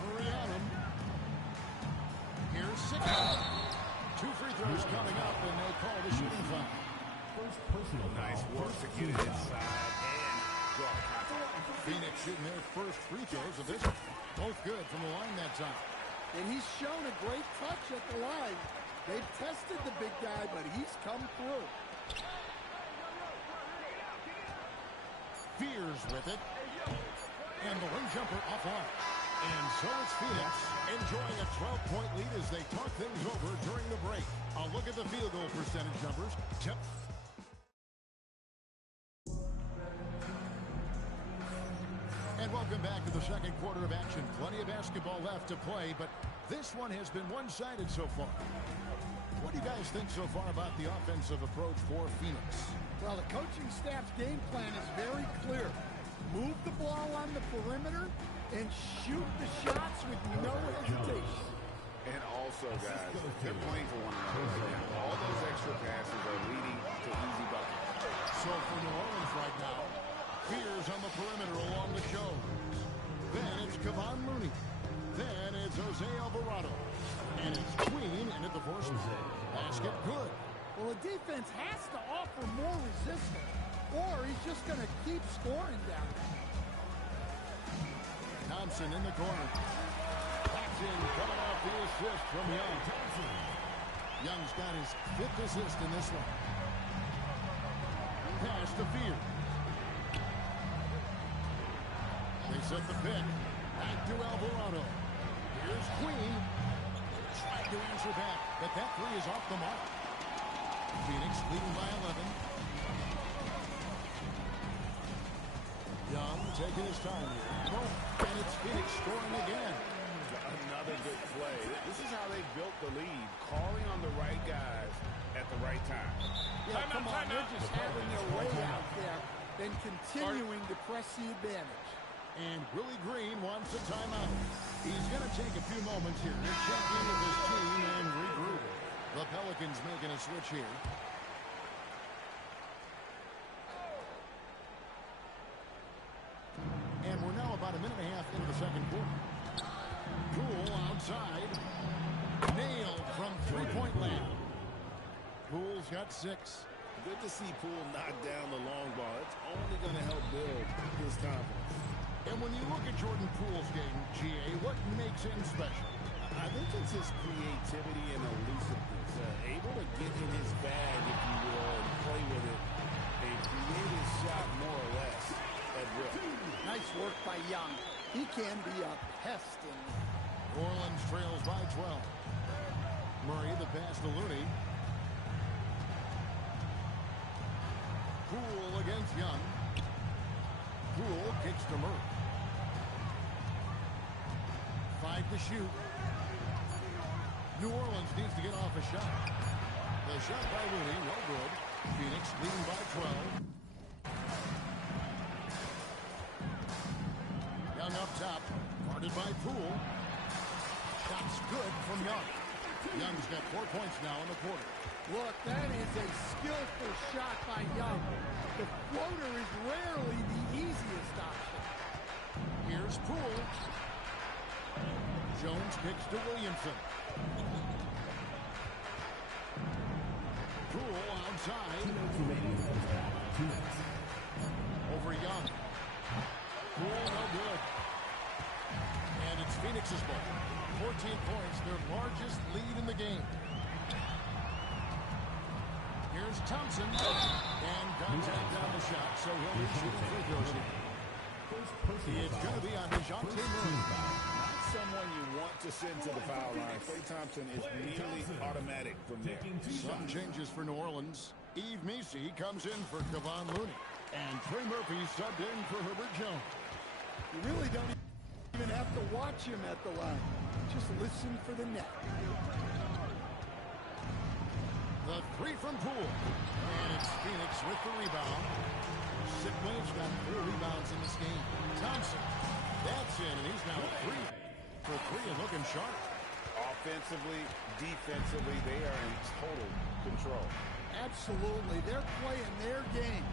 Murray on him. Here's 6. 2 free throws coming up, and they call the shooting foul. First personal foul. Nice work to get it inside and draw contact. Phoenix shooting their first free throws of this one. Both good from the line that time. And he's shown a great touch at the line. They've tested the big guy, but he's come through. Fears with it. And the wing jumper offline. And so it's Phoenix enjoying a 12-point lead as they talk things over during the break. A look at the field goal percentage numbers. And welcome back to the second quarter of action. Plenty of basketball left to play, but this one has been one-sided so far. What do you guys think so far about the offensive approach for Phoenix? Well, the coaching staff's game plan is very clear. Move the ball on the perimeter and shoot the shots with no hesitation. And also, guys, they're playing for one another right now. All those extra passes are leading to easy buckets. So for New Orleans right now, Fears on the perimeter along the show. Then it's Kevon Looney. Then it's Jose Alvarado. And it's Queen in at the first. Basket good. Well, the defense has to offer more resistance, or he's just going to keep scoring down there. Thompson in the corner. Backs in, coming off the assist from Young. Young's got his 5th assist in this one. Pass to Fears. They set the pick. Back to Alvarado. Here's Queen. Tried to answer back, but that 3 is off the mark. Phoenix leading by 11. Young taking his time here. And it's Phoenix scoring again. Another good play. This is how they built the lead. Calling on the right guys at the right time. Yeah, come on. They're just having their way out there and continuing to press the advantage. And Willie Green wants a timeout. He's going to take a few moments here to check in with his team and regroup. The Pelicans making a switch here. And we're now about a minute and a half into the second quarter. Poole outside. Nailed from three-point land. Poole's got 6. Good to see Poole knock down the long ball. It's only going to help build his confidence. And when you look at Jordan Poole's game, GA, what makes him special? I think it's his creativity and elusiveness. Able to get in his bag, if you will, and play with it and create his shot more or less at will. Nice work by Young. He can be a pest in there. New Orleans trails by 12. Murray the pass to Looney. Poole against Young. Poole kicks to Murray. 5 to shoot. New Orleans needs to get off a shot. The shot by Looney, no good. Phoenix leading by 12. Young up top, guarded by Poole. Shot's good from Young. Young's got 4 points now in the quarter. Look, that is a skillful shot by Young. The floater is rarely the easiest option. Here's Poole. Jones kicks to Williamson. Poole outside. Over Young. Poole no good. And it's Phoenix's ball. 14 points, their largest lead in the game. Here's Thompson. And contact on the shot, so he'll be shooting free throws here. It's going to be on DeJounte Murray. Not someone you want to send to the foul line. Klay Thompson is nearly automatic from there. Some changes for New Orleans. Yves Missi comes in for Kevon Looney. And Trey Murphy subbed in for Herbert Jones. You really don't even have to watch him at the line. Just listen for the net. The 3 from Poole. And it's Phoenix with the rebound. Sigma's got 4 rebounds in this game. Thompson, that's in, and he's now 3 for 3 and looking sharp. Offensively, defensively, they are in total control. Absolutely. They're playing their game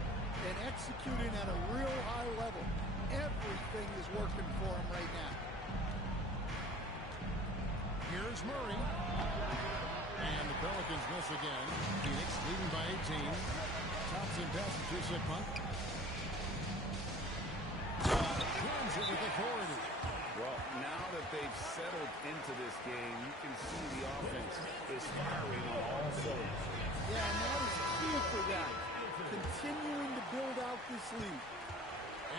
and executing at a real high level. Everything is working for them right now. Here's Murray. And the Pelicans miss again. Phoenix leading by 18. Thompson passes to Sigma. Wins it with authority. Well, now that they've settled into this game, you can see the offense is firing on all cylinders. Yeah, and that is key for them. Continuing to build out this lead.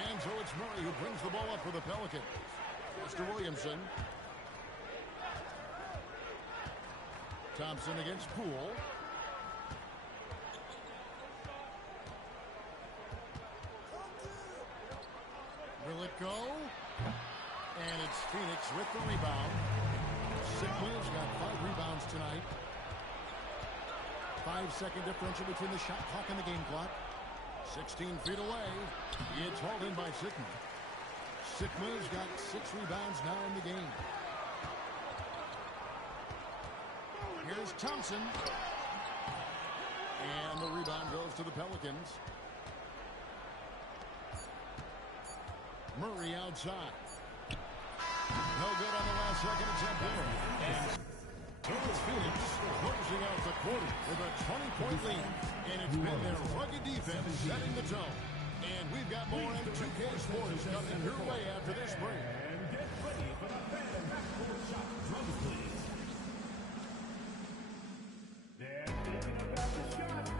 And so it's Murray who brings the ball up for the Pelicans. Mr. Williamson. Thompson against Poole. Will it go? And it's Phoenix with the rebound. Sigma's got 5 rebounds tonight. 5-second differential between the shot clock and the game clock. 16 feet away. It's hauled in by Sigma. Sigma's got 6 rebounds now in the game. Here's Thompson. And the rebound goes to the Pelicans. Murray outside. No good on the last second attempt there. And so it's Phoenix closing out the quarter with a 20-point lead. And it's been their rugged defense setting the tone. And we've got more M2K Sports coming your way after this break. And get ready for the Fan Backcourt Shot. Drums, please. They're thinking about the shot.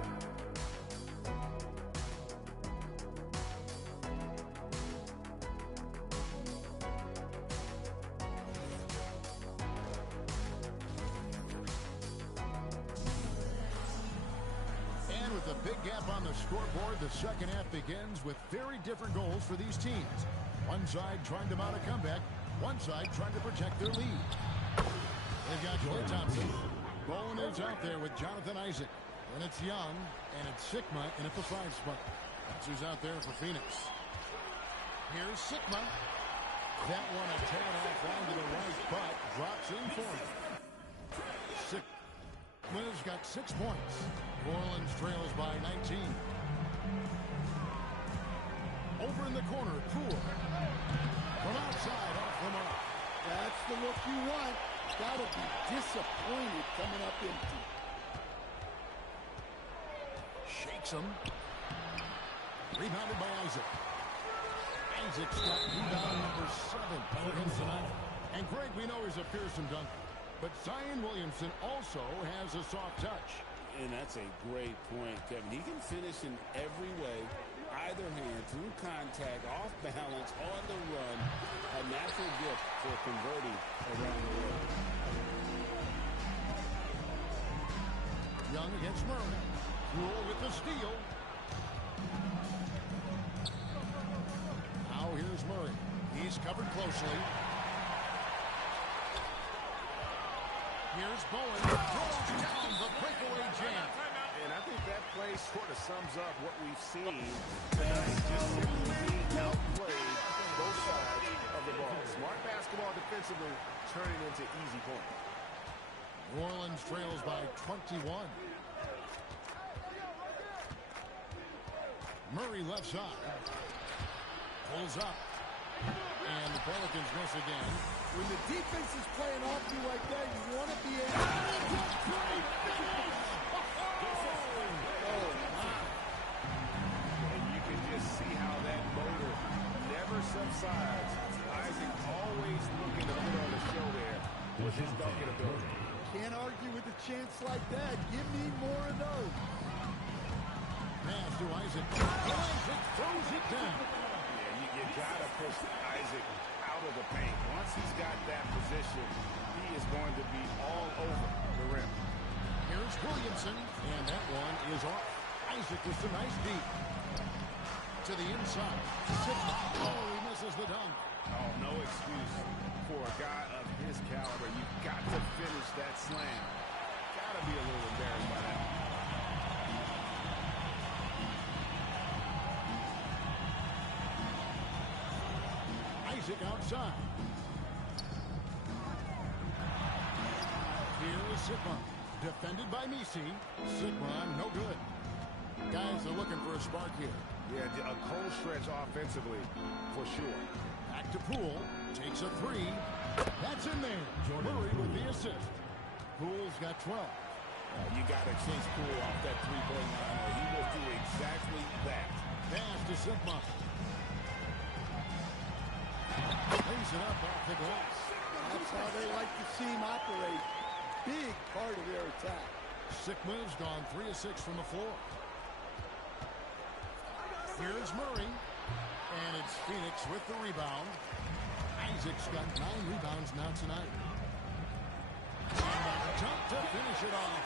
And with a big gap on the scoreboard, the second half begins with very different goals for these teams. One side trying to mount a comeback, one side trying to protect their lead. They've got Klay Thompson. Bowen is out there with Jonathan Isaac. And it's Young, and it's Sigma in at the 5 spot. That's who's out there for Phoenix. Here's Sigma. That one a tad off line to the right, but drops in for him. Sigma's got 6 points. New Orleans trails by 19. Over in the corner, Poole. From outside, off the mark. That's the look you want. Gotta be disappointed coming up empty. Shakes him. Rebounded by Isaac. Isaac's got rebound number 7 for him tonight. And Greg, we know he's a fearsome dunker. But Zion Williamson also has a soft touch. And that's a great point, Kevin. He can finish in every way, either hand, through contact, off balance, on the run. A natural gift for converting around the world. Young against Murray. Poole with the steal. Now here's Murray. He's covered closely. Here's Bowen. Throws down the breakaway jam. And I think that play sort of sums up what we've seen tonight. Just simply being outplayed both sides of the ball. Smart basketball defensively turning into easy points. New Orleans trails by 21. Murray left side. Pulls up. And the Pelicans miss again. When the defense is playing off you like that, you want to be able to play finish. Oh, my. And you can just see how that motor never subsides. Isaac always looking to put on the show there with his dunking ability. Can't argue with a chance like that. Give me more of those. Pass to Isaac. Isaac throws it down. Yeah, you got to push Isaac out of the paint. Once he's got that position, he is going to be all over the rim. Here's Williamson, and that one is off. Isaac with some nice deep. To the inside. Oh, he misses the dunk. Oh, no excuse for a guy of his caliber. You've got to finish that slam. Got to be a little embarrassed by that. Isaac outside. Here is Sigma. Defended by Misi. Sigma, no good. Guys are looking for a spark here. Yeah, a cold stretch offensively, for sure. Back to Poole. Takes a three. That's in there. Murray with the assist. Poole's got 12. You got to chase Poole off that three-point line, or he will do exactly that. Pass to Sigma. Lays it up off the glass. That's how they like to see him operate. Big part of their attack. Sigma's gone 3 of 6 from the floor. Here's Murray. And it's Phoenix with the rebound. Isaac's got 9 rebounds now tonight. And a jump to finish it off.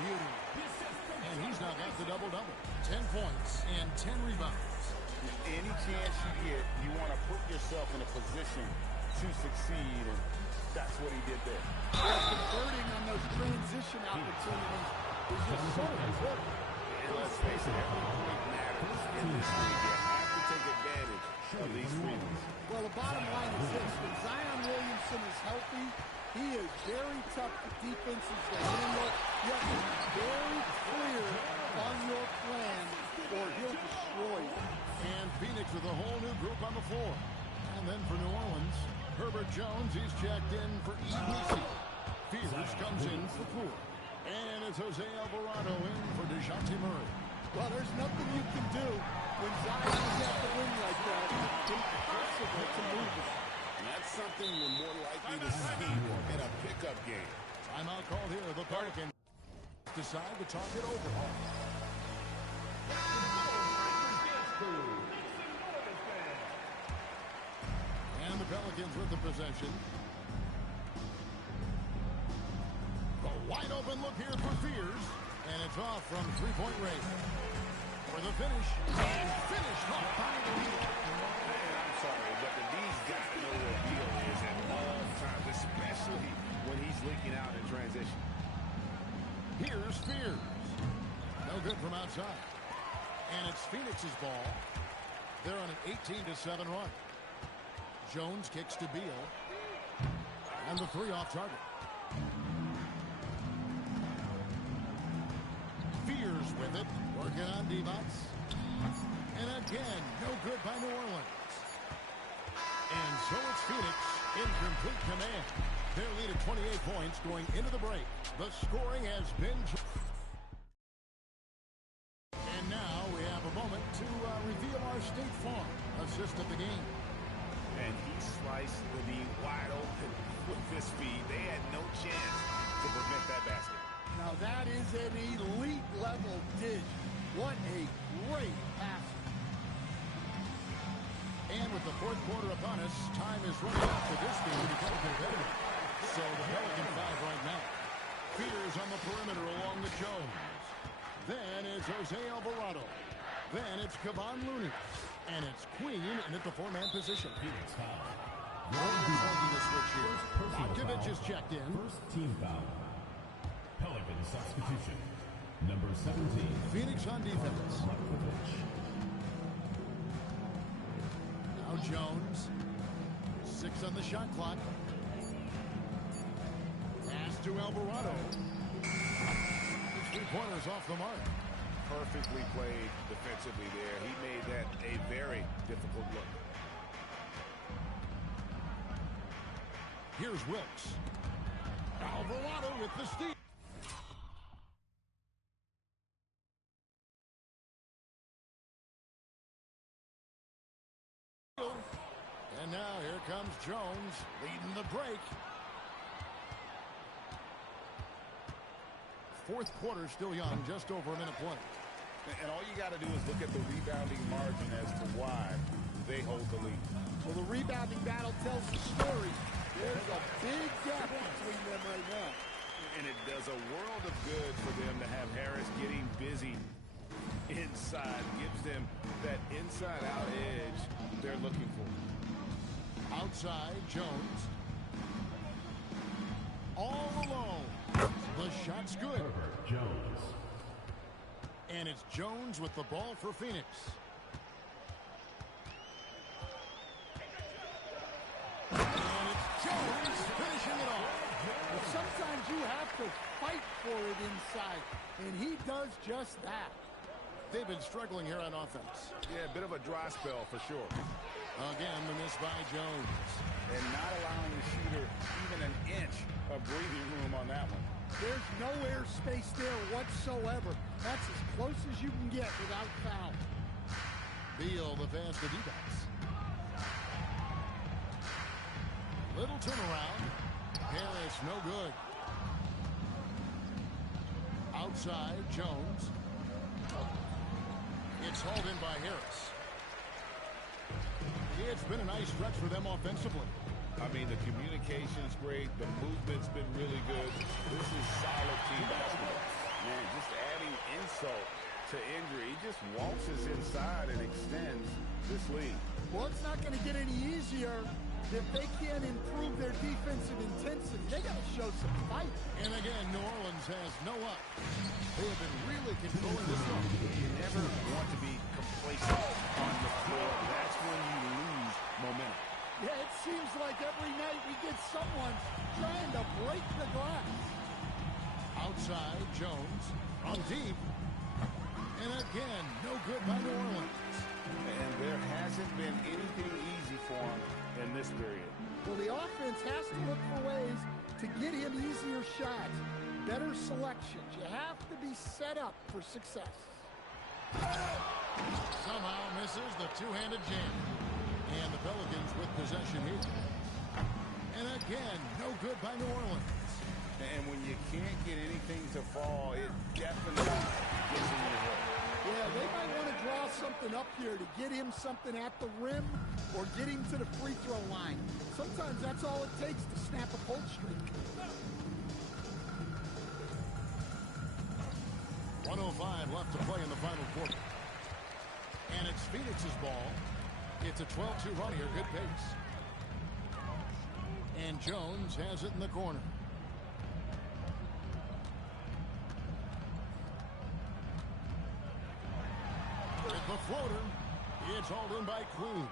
Beauty. And he's now got the double-double. 10 points and 10 rebounds. Any chance you get, you want to put yourself in a position to succeed, and that's what he did there. Converting on those transition opportunities is just so important. And let's face it, every point matters in this league. You have to take advantage of these freedoms. Well, the bottom line is this. When Zion Williamson is healthy, he is very tough for defenses to handle. You have to be very clear on your plan or he'll destroy you. And Phoenix with a whole new group on the floor. And then for New Orleans, Herbert Jones, he's checked in for Easy. Fears comes in for Poole. And it's Jose Alvarado in for DeJounte Murray. Well, there's nothing you can do when Zion is at the ring like that. It's impossible to move it. And that's something you're more likely to see in a pickup game. Timeout called here. The Pelicans decide to talk it over. And the Pelicans with the possession. A wide open look here for Fears. And it's off from three-point range. For the finish. And finished off by the lead. I'm sorry, but the D's got to know where Beal is at all times, especially when he's leaking out in transition. Here's Fears. No good from outside. And it's Phoenix's ball. They're on an 18-7 run. Jones kicks to Beal. And the three off target. Fears with it. Working on Divac. And again, no good by New Orleans. And so it's Phoenix in complete command. Their lead at 28 points going into the break. The scoring has been... And now we have a moment to reveal our State Farm assist of the game. And he sliced the D wide open with his feet. They had no chance to prevent that basket. Now that is an elite level dish. What a great pass. And with the fourth quarter upon us, time is running out for this game to become competitive. So the Pelican 5 right now. Fears on the perimeter along the Jones. Then it's Jose Alvarado. Then it's Kevon Looney. And it's Queen in at the four-man position. Phoenix foul. Bogdanovich is checked in. First team foul. Pelican substitution. Number 17. Phoenix on defense. Bogdanovich. Now Jones. 6 on the shot clock. Pass to Alvarado. The three-pointers off the mark. Perfectly played defensively there. He made that a very difficult look. Here's Wilkes. Alvarado with the steal. And now here comes Jones leading the break. Fourth quarter still young, just over a minute play. And all you got to do is look at the rebounding margin as to why they hold the lead. Well, the rebounding battle tells the story. There's a big gap between them right now. And it does a world of good for them to have Harris getting busy inside. Gives them that inside-out edge they're looking for. Outside, Jones. All alone. The shot's good. Herbert Jones. And it's Jones with the ball for Phoenix. to fight for it inside, and he does just that. They've been struggling here on offense. Yeah, a bit of a dry spell for sure. Again, the miss by Jones. And not allowing the shooter even an inch of breathing room on that one. There's no airspace there whatsoever. That's as close as you can get without foul. Beal, the pass to D-backs. Little turnaround. Harris, no good. Outside, Jones. It's hauled in by Harris. It's been a nice stretch for them offensively. I mean, the communication's great. The movement's been really good. This is solid team basketball. Man, just adding insult to injury. He just waltzes inside and extends this lead. Well, it's not going to get any easier if they can't improve their defensive intensity. They got to show some fight. And again, New Orleans has no up. They have been really controlling this one. You never want to be complacent on the floor. That's when you lose momentum. Yeah, it seems like every night we get someone trying to break the glass. Outside, Jones on deep. And again, no good by New Orleans. And there hasn't been anything easy for him in this period. Well, the offense has to look for ways to get him easier shots, better selections. You have to be set up for success. Somehow misses the two-handed jam. And the Pelicans with possession here. And again, no good by New Orleans. And when you can't get anything to fall, it definitely gets in your head. Yeah, they might want to draw something up here to get him something at the rim or get him to the free throw line. Sometimes that's all it takes to snap a cold streak. 1:05 left to play in the final quarter. And it's Phoenix's ball. It's a 12-2 run here. Good pace. And Jones has it in the corner. With the floater, it's hauled in by Clune.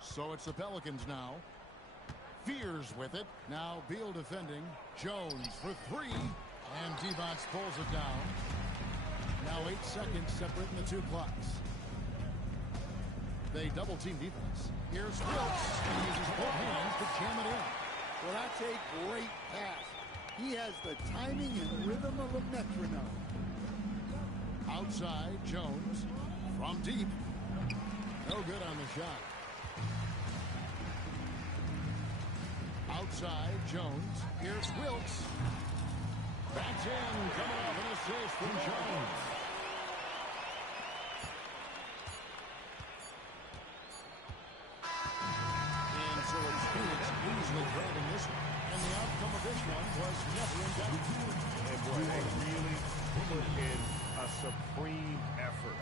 So it's the Pelicans now. Fears with it. Now Beal defending. Jones for three. And Divac pulls it down. Now 8 seconds separating the two clocks. They double-team defense. Here's Wilkes. He uses both hands to jam it in. Well, that's a great pass. He has the timing and rhythm of a metronome. Outside, Jones. From deep. No good on the shot. Outside, Jones. Here's Wilkes. That's in. Coming off an assist from Jones. So it's Phoenix easily grabbing this one. And the outcome of this one was never in doubt. And boy, they really put in a supreme effort.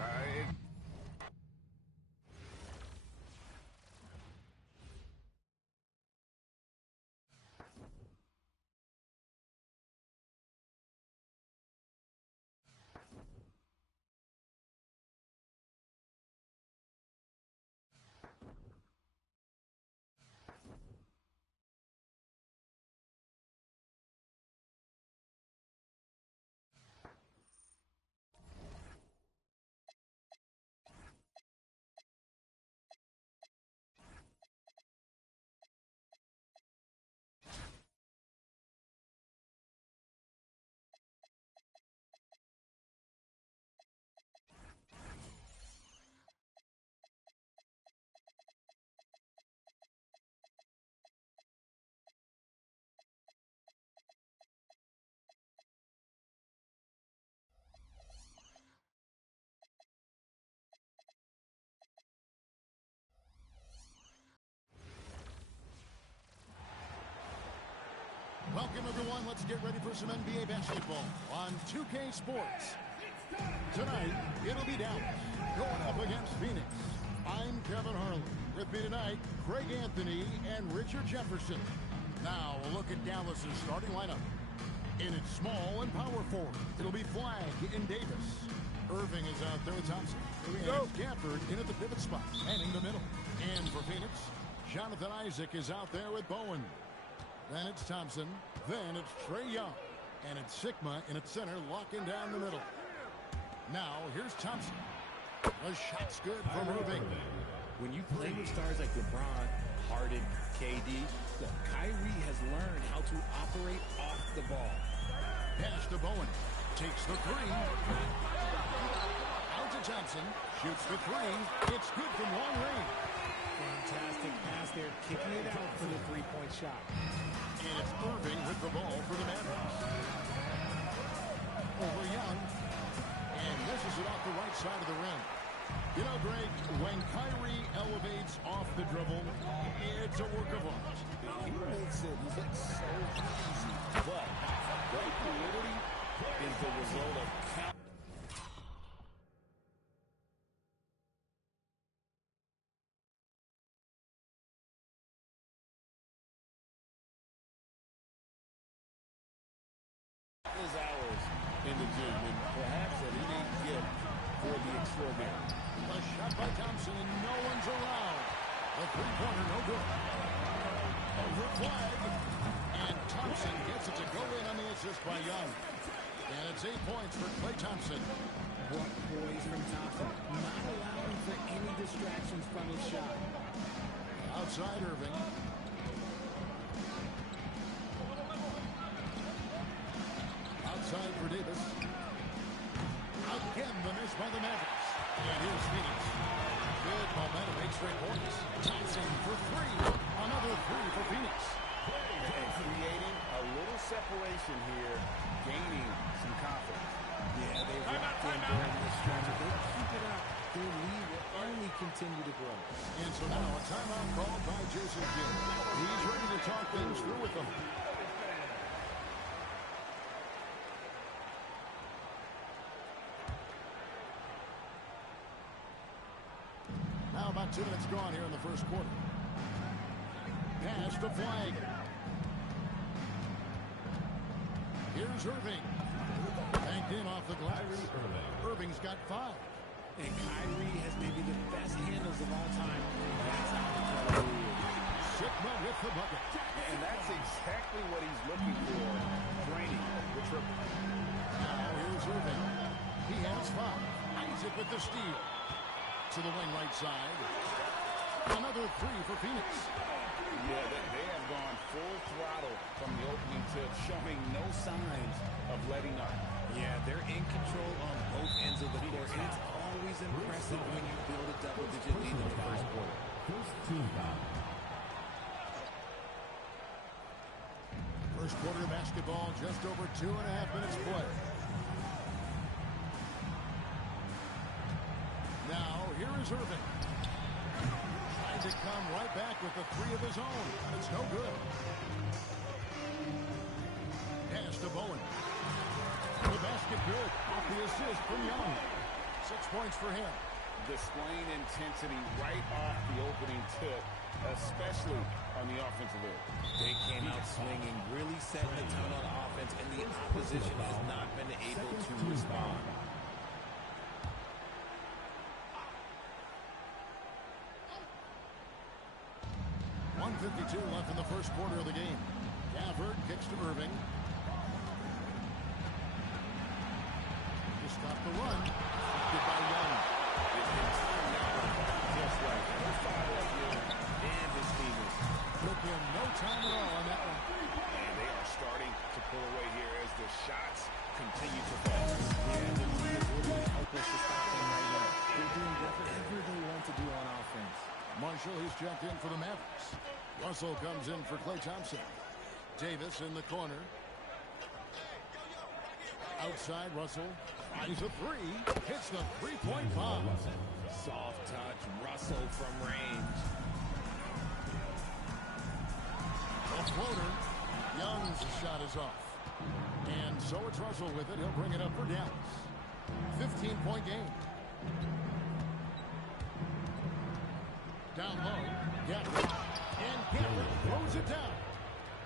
Welcome, everyone. Let's get ready for some NBA basketball on 2K Sports. Tonight, it'll be Dallas going up against Phoenix. I'm Kevin Harlan. With me tonight, Greg Anthony and Richard Jefferson. Now, a look at Dallas' starting lineup. In its small and power forward, it'll be Flagg and Davis. Irving is out there with Thompson. And Gafford in at the pivot spot, manning the middle. And for Phoenix, Jonathan Isaac is out there with Bowen. Then it's Thompson. Then it's Trae Young. And it's Sigma in its center, locking down the middle. Now, here's Thompson. The shot's good from Irving. When you play with stars like LeBron, Harden, KD, look, Kyrie has learned how to operate off the ball. Pass to Bowen. Takes the three. Out to Thompson. Shoots the three. It's good from long range. Fantastic pass there, kicking it out for the three-point shot. And it's Irving with the ball for the Mavericks. Over Young. And misses it off the right side of the rim. You know, Greg, when Kyrie elevates off the dribble, it's a work of art. He makes it look so easy. But that fluidity is the result of count. Is hours in the gym, and perhaps an innate gift for the extraordinary. A shot by Thompson, and no one's around. A three-pointer, no good. Over flag, and Thompson gets it to go in on the assist by Young. And it's 8 points for Klay Thompson. What poise from Thompson, not allowing for any distractions from his shot. Outside Irving. Outside for Davis. Again, the miss by the Mavericks. And here's Phoenix. Good momentum, 8 straight points. Thompson for three. Another three for Phoenix. And creating a little separation here, gaining some confidence. Yeah, they've locked in during this stretch. If they keep it up, their lead will only continue to grow. And so now a timeout called by Jason Kidd. He's ready to talk things through with them. Now about 2 minutes gone here in the first quarter. Pass to Flag. Here's Irving. Banked in off the glass. Irving's got 5. And Kyrie has maybe the best handles of all time. Sigma with the bucket. And that's exactly what he's looking for. Draining the triple. Now here's Irving. He has 5. Isaac with the steal. To the wing right side. Another 3 for Phoenix. Yeah, they have gone full throttle from the opening tip, showing no signs of letting up. Yeah, they're in control on both ends of the court, and it's always impressive when you build a double-digit lead in the first quarter. First quarter of basketball, just over 2.5 minutes play. Now, here is Irving. Trying to come right back with the 3 of his own. It's no good. Pass to Bowen. The basket good. Off the assist from Young. 6 points for him. Displaying intensity right off the opening tip, especially on the offensive end. They came out swinging, really setting the tone on offense, and the opposition has not been able to respond. 1:52 left in the first quarter of the game. Gafford kicks to Irving. To stop the run. Deflected by Young. It's been timed out just right. He'll fire up Young and his teammates. Took him no time at all on that one. And they are starting to pull away here as the shots continue to fall. Yeah, the lead is really helpless to stop them right now. They're doing whatever they want to do on offense. Marshall, he's checked in for the Mavericks. Russell comes in for Klay Thompson. Davis in the corner. Outside, Russell tries a 3. Hits the three-point bomb. Soft touch, Russell from range. A floater. Young's shot is off. And so it's Russell with it. He'll bring it up for Dallas. 15-point game. Down low. Gafford. And Gafford throws it down.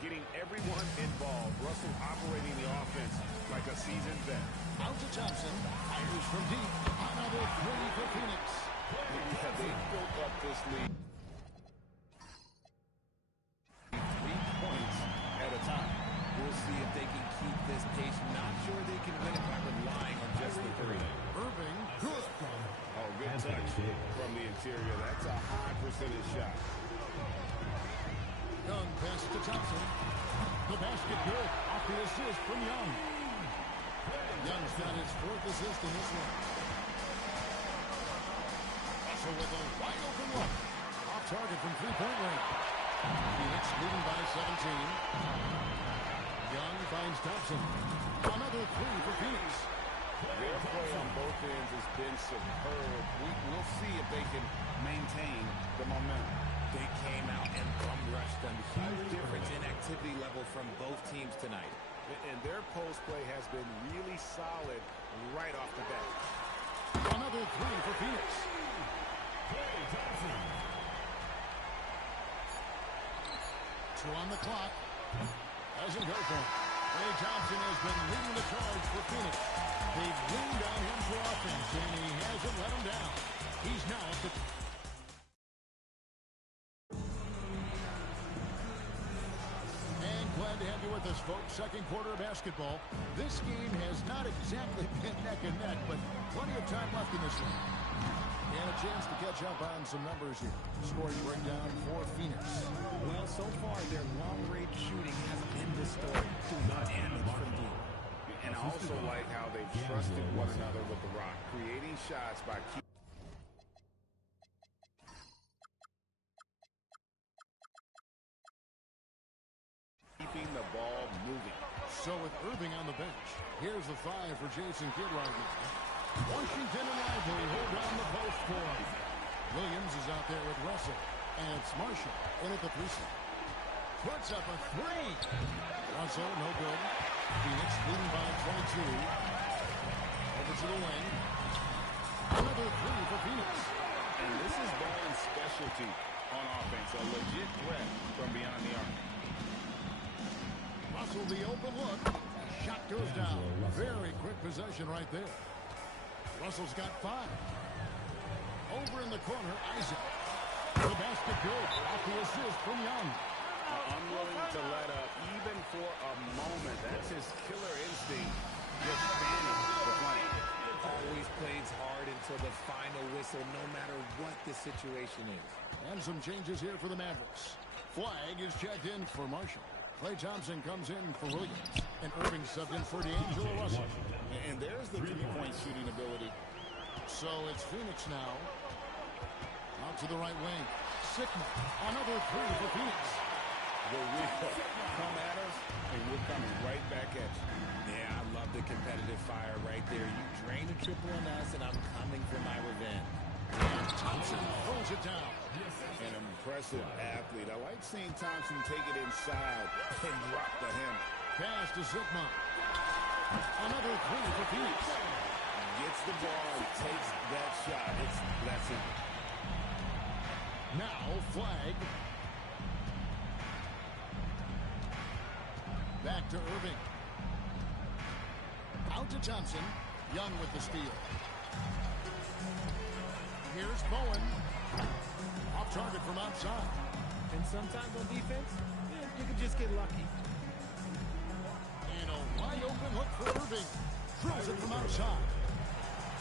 Getting everyone involved. Russell operating the offense like a seasoned vet. Out to Thompson. Fires from deep. Another 3 for Phoenix. Yeah, they built up this lead 3 points at a time. We'll see if they can keep this pace touch from the interior. That's a high percentage shot. Young pass to Thompson. The basket good. Off the assist from Young. Young's got his 4th assist in this one. Russell with a wide open look. Off target from three-point range. Phoenix leading by 17. Young finds Thompson. Another 3 for Phoenix. Their play on both ends has been superb. We'll see if they can maintain the momentum. They came out and bum rushed them. Huge difference in activity level from both teams tonight. And their post play has been really solid right off the bat. Another 3 for Phoenix. Two on the clock. Doesn't go for it. Klay Thompson has been leading the charge for Phoenix. They've leaned on him for offense, and he hasn't let him down. He's now at the... And glad to have you with us, folks. Second quarter of basketball. This game has not exactly been neck and neck, but plenty of time left in this one. And a chance to catch up on some numbers here. Scoring breakdown for Phoenix. Well, so far, their long-range shooting has been the story. Do not damage from deep. And I also like how they've trusted one another with the rock, creating shots by keeping the ball moving. So with Irving on the bench, here's the 5 for Jason Kidd right now. Washington and Lively hold down the post for him. Williams is out there with Russell. And it's Marshall in at the 3 slot. Puts up a 3. Russell, no good. Phoenix leading by 22. Over to the wing. Another 3 for Phoenix. And this is Ball's specialty on offense. A legit threat from beyond the arc. Russell, the open look. Shot goes down. Very quick possession right there. Russell's got 5. Over in the corner, Isaac. The basket good. Off the assist from Young. Unwilling to let up even for a moment. That's his killer instinct. Just standing the flank. Always plays hard until the final whistle, no matter what the situation is. And some changes here for the Mavericks. Flag is checked in for Marshall. Klay Thompson comes in for Williams. And Irving subbed in for D'Angelo Russell. And there's the three-point shooting ability. So it's Phoenix now. Out to the right wing. Sigma. Another 3 for Phoenix. The real come at us, and we're coming right back at you. Yeah, I love the competitive fire right there. You drain a triple on us, and I'm coming for my revenge. And Thompson throws it down. An impressive athlete. I like seeing Thompson take it inside and drop the hammer. Pass to Sigma. Another 3 for Phoenix. Gets the ball, takes that shot. That's it. Now, flag. Back to Irving. Out to Thompson. Young with the steal. Here's Bowen. Off target from outside. And sometimes on defense, you can just get lucky. And a wide open look for Irving. Throws it from outside.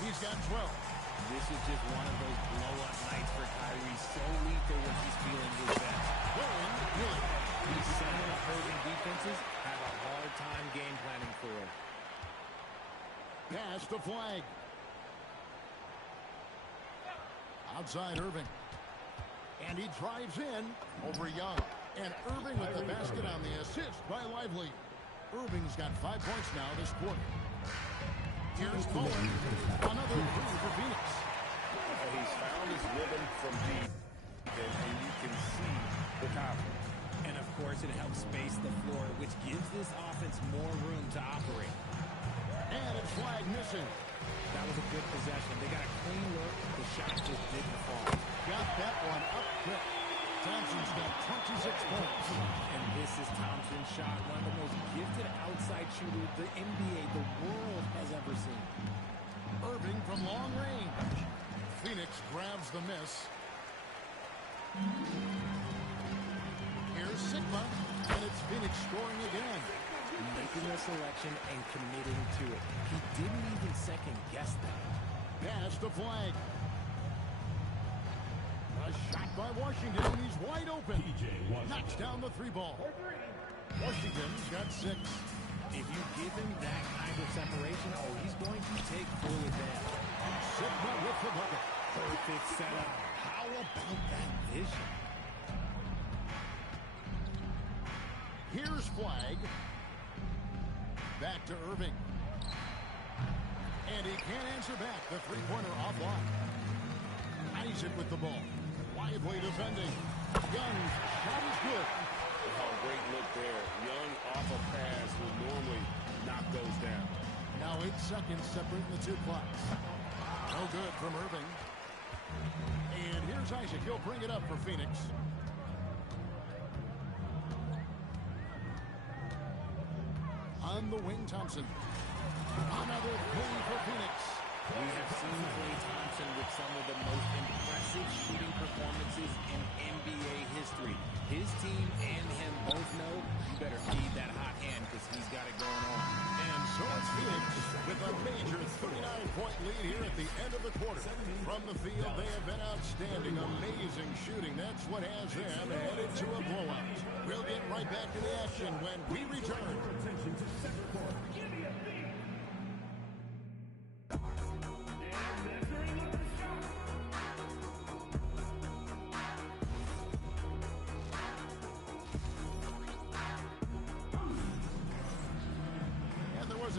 He's got 12. This is just one of those blow-up nights for Kyrie. So lethal when he's feeling his best. Bowen, really. These seven opposing defenses have a hard time game planning for him. Pass the flag. Outside Irving. And he drives in over Young. And Irving with the basket on the assist by Lively. Irving's got 5 points now this quarter. Here's Bowen. Another 3 for Phoenix. He's found his rhythm from deep, and you can see the confidence. And, of course, it helps space the floor, which gives this offense more room to operate. And it's flag missing. That was a good possession. They got a clean look. The shot just didn't fall. Got that one up quick. Thompson's got 26 points. And this is Thompson's shot, one of the most gifted outside shooters the NBA, the world has ever seen. Irving from long range. Phoenix grabs the miss. Here's Sigma, and it's Phoenix scoring again. Making a selection and committing to it. He didn't even second guess that. Pass the flag. A shot by Washington, and he's wide open. Knocks down the 3 ball. Washington's got 6. If you give him that kind of separation, he's going to take full advantage. Sigma with the bucket. Perfect setup. How about that vision? Here's Flag. Back to Irving. And he can't answer back. The 3-pointer offline. Isaac with the ball. Lively defending. Young's shot is good. Oh, great look there. Young off a pass would normally knock those down. Now 8 seconds separating the 2 clocks. No good from Irving. And here's Isaac. He'll bring it up for Phoenix. On the wing, Thompson. Another 3 for Phoenix. We have seen Klay Thompson with some of the most impressive shooting performances in NBA history. His team and him both know you better feed that hot hand because he's got it going on. And so it's Phoenix with a major 39-point lead here at the end of the quarter. From the field, they have been outstanding, amazing shooting. That's what has them headed to a blowout. We'll get right back to the action when we return.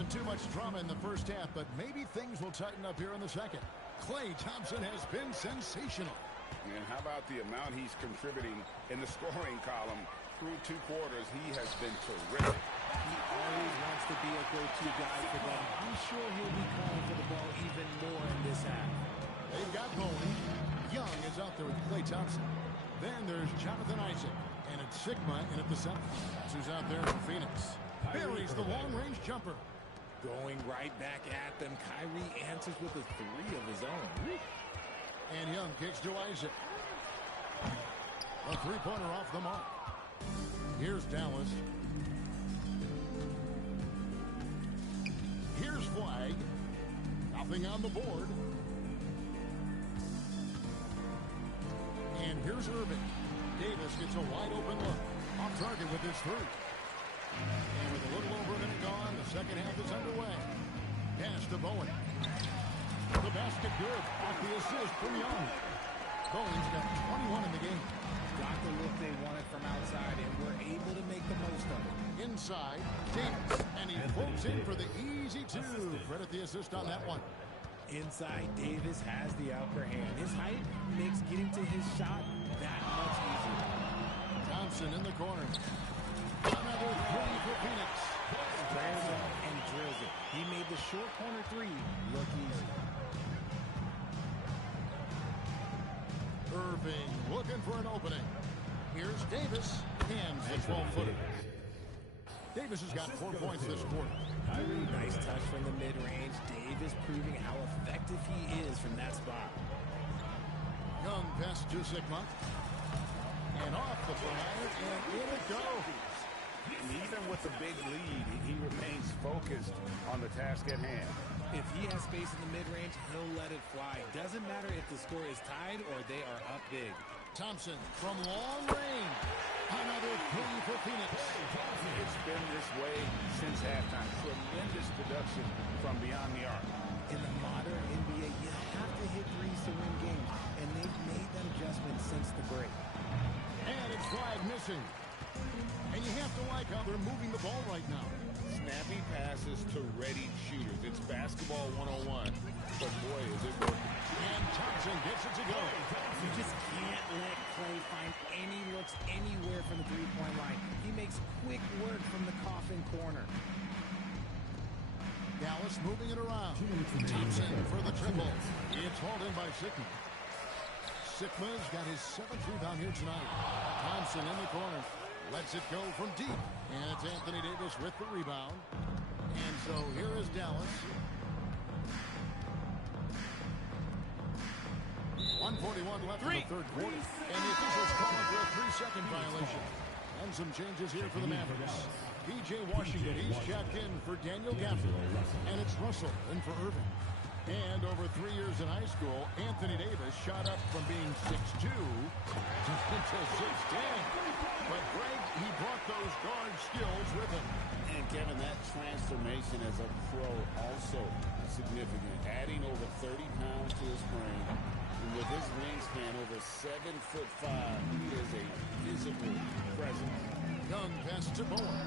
Too much drama in the first half, but maybe things will tighten up here in the second. Klay Thompson has been sensational. And how about the amount he's contributing in the scoring column through 2 quarters? He has been terrific. He always wants to be a go-to guy for them. I'm sure he'll be calling for the ball even more in this half. They've got Bowen. Young is out there with Klay Thompson. Then there's Jonathan Isaac, and it's Sigma in at the center. That's who's out there for Phoenix. Buries the long-range jumper. Going right back at them. Kyrie answers with a 3 of his own. And Young kicks to Isaac. A 3-pointer off the mark. Here's Dallas. Here's Flag. Nothing on the board. And here's Irving. Davis gets a wide open look. Off target with his 3. And with a little over a minute gone, the second half is underway. Pass to Bowen. The basket good. Off the assist from Young. Bowen's got 21 in the game. Got the look they wanted from outside, and we're able to make the most of it. Inside, Davis. And he floats in for the easy 2. Credit the assist on that one. Inside, Davis has the upper hand. His height makes getting to his shot that much easier. Thompson in the corner. Another 3 for Phoenix. Squares up and drills it. He made the short corner 3 look easy. Irving looking for an opening. Here's Davis. Hands the 12-footer. Davis has got 4 points this quarter. Nice touch from the mid-range. Davis proving how effective he is from that spot. Young pass to Sigma. And off the flyer, and in it goes. And even with the big lead, he remains focused on the task at hand. If he has space in the mid-range, he'll let it fly. Doesn't matter if the score is tied or they are up big. Thompson from long range. Another 3 for Phoenix. It's been this way since halftime. Tremendous production from beyond the arc. In the modern NBA, you have to hit 3s to win games, and they've made that adjustment since the break. And it's Flag missing. And you have to like how they're moving the ball right now. Snappy passes to ready shooters. It's basketball 101. But boy, is it working. And Thompson gets it to go. You just can't let Klay find any looks anywhere from the 3-point line. He makes quick work from the coffin corner. Dallas moving it around. Thompson for the triple. It's hauled in by Sigma. Sigma's got his 7th rebound here tonight. Thompson in the corner. Lets it go from deep. And it's Anthony Davis with the rebound. And so here is Dallas. 1:41 left in the third quarter. And the officials calling for a 3-second violation. And some changes here for the Mavericks. P.J. Washington, he's checked in for Daniel Gafford. And it's Russell in for Irving. And over 3 years in high school, Anthony Davis shot up from being 6'2" to 6'10". But Greg, he brought those guard skills with him. And Kevin, that transformation as a pro also significant. Adding over 30 pounds to his frame. And with his wingspan over 7'5", he is a visible presence. Young pass to Bowen.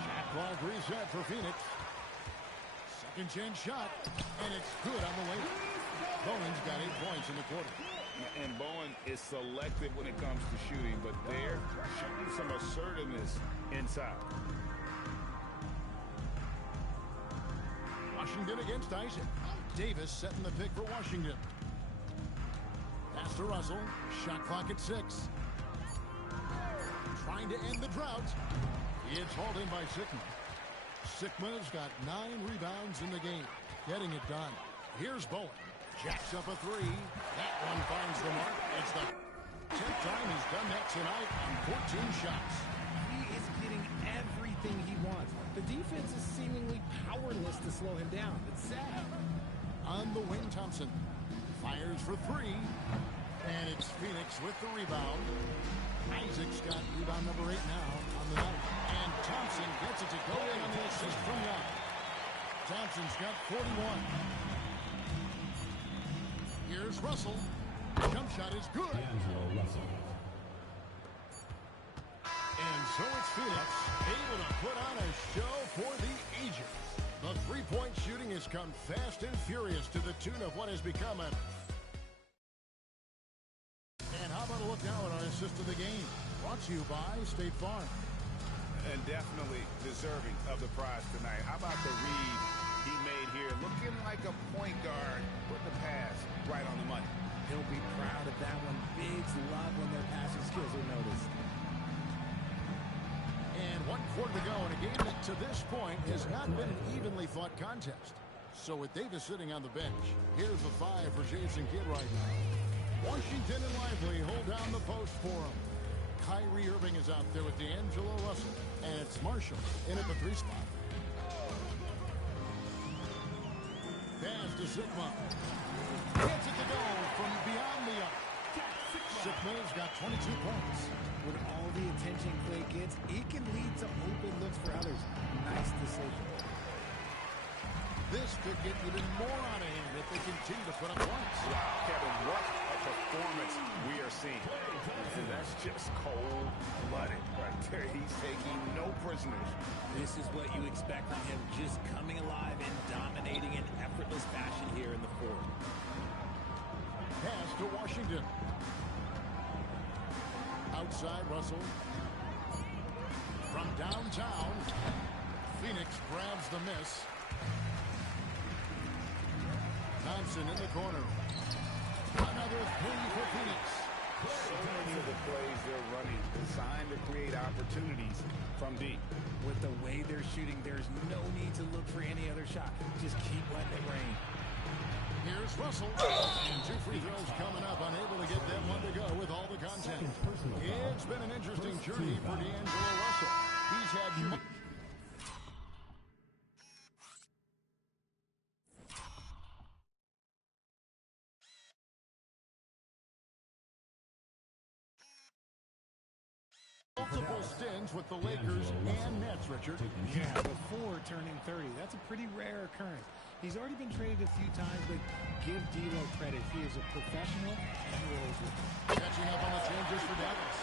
Shot clock reset for Phoenix. Second chance shot, and it's good on the way. Bowen's got 8 points in the quarter. And Bowen is selective when it comes to shooting, but they're showing some assertiveness inside. Washington against Isaac. Davis setting the pick for Washington. Pass to Russell. Shot clock at 6. Trying to end the drought. It's hauled in by Sigma. Sigma's got 9 rebounds in the game. Getting it done. Here's Bowen. Jacks up a 3. That one finds the mark. It's the 10th time he's done that tonight on 14 shots. He is getting everything he wants. The defense is seemingly powerless to slow him down. It's sad. On the wing, Thompson fires for 3. And it's Phoenix with the rebound. Isaac's got rebound number 8 now on the night. And Thompson gets it to go in on the assist from Young. Thompson's got 41. Here's Russell. Jump shot is good. D'Angelo Russell. And so it's Phoenix able to put on a show for the ages. The three-point shooting has come fast and furious to the tune of what has become a... And how about a look now at our assist of the game? Brought to you by State Farm. And definitely deserving of the prize tonight. How about the read he made here? Looking like a point guard, putting the pass right on the money. He'll be proud of that one. Bigs love when their passing skills are noticed. And 1 quarter to go in a game that to this point has not been an evenly fought contest. So with Davis sitting on the bench, here's the 5 for Jason Kidd right now. Washington and Lively hold down the post for him. Kyrie Irving is out there with D'Angelo Russell. And it's Marshall in at the 3 spot. Pass to Sigma. Gets it to go from beyond the arc. Sigma's got 22 points. With all the attention Clay gets, it can lead to open looks for others. Nice decision. This could get even more out of hand if they continue to put up points. Wow, Kevin, what a performance we are seeing. And that's just cold-blooded right there. He's taking no prisoners. This is what you expect from him, just coming alive and dominating in effortless fashion here in the fourth. Pass to Washington. Outside Russell. From downtown, Phoenix grabs the miss. Thompson in the corner. Another 3 for Phoenix. So many of the plays they're running designed to create opportunities from deep. With the way they're shooting, there's no need to look for any other shot. Just keep letting it rain. Here's Russell. And 2 free throws coming up. Unable to get that one to go with all the contact. It's been an interesting journey for D'Angelo Russell. He's had... multiple stints with the Lakers and Nets, Richard. Yeah, before turning 30. That's a pretty rare occurrence. He's already been traded a few times, but give D'Lo credit. He is a professional and rolls with it. Catching up on the changes for Dallas.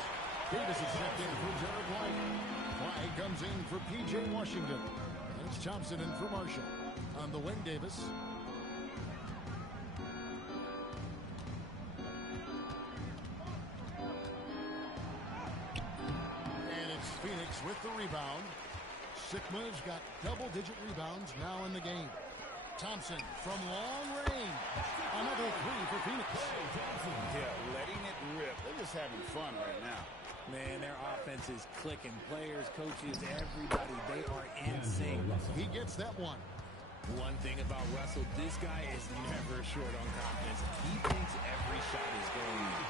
Davis is checked in for Derek White. White comes in for P.J. Washington. And it's Thompson in for Marshall. On the wing, Davis. Phoenix with the rebound. Sigma's got double-digit rebounds now in the game. Thompson from long range. Another 3 for Phoenix. Yeah, letting it rip. They're just having fun right now. Man, their offense is clicking. Players, coaches, everybody, they are in sync. He gets that one. One thing about Russell, this guy is never short on confidence. He thinks every shot is going in.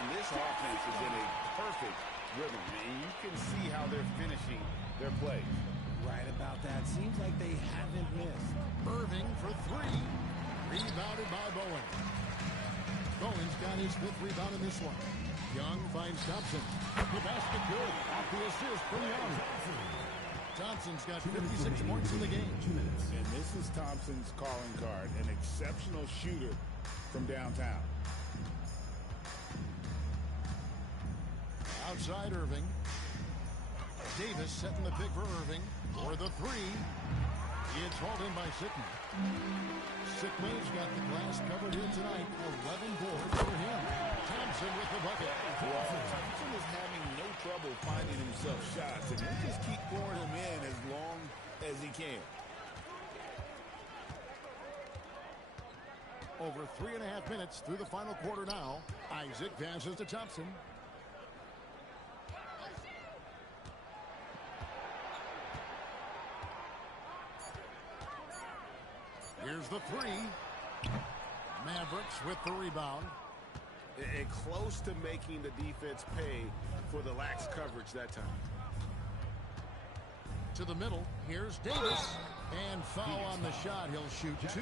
And this offense is in a perfect rhythm, and you can see how they're finishing their plays. Right about that. Seems like they haven't missed. Irving for three. Rebounded by Bowen. Bowen's got his 5th rebound in this one. Young finds Thompson. The basket good. Off the assist from Young. Thompson's got 56 points in the game. And this is Thompson's calling card, an exceptional shooter from downtown. Outside Irving. Davis setting the pick for Irving. For the three. It's hauled in by Sikma. Sikma's got the glass covered in tonight. 11 boards for him. Thompson with the bucket. Thompson is having no trouble finding himself shots, and he'll just keep pouring them in as long as he can. Over 3.5 minutes through the final quarter now. Isaac passes to Thompson. Here's the three. Mavericks with the rebound. And close to making the defense pay for the lax coverage that time. To the middle. Here's Davis. And foul on the shot. He'll shoot 2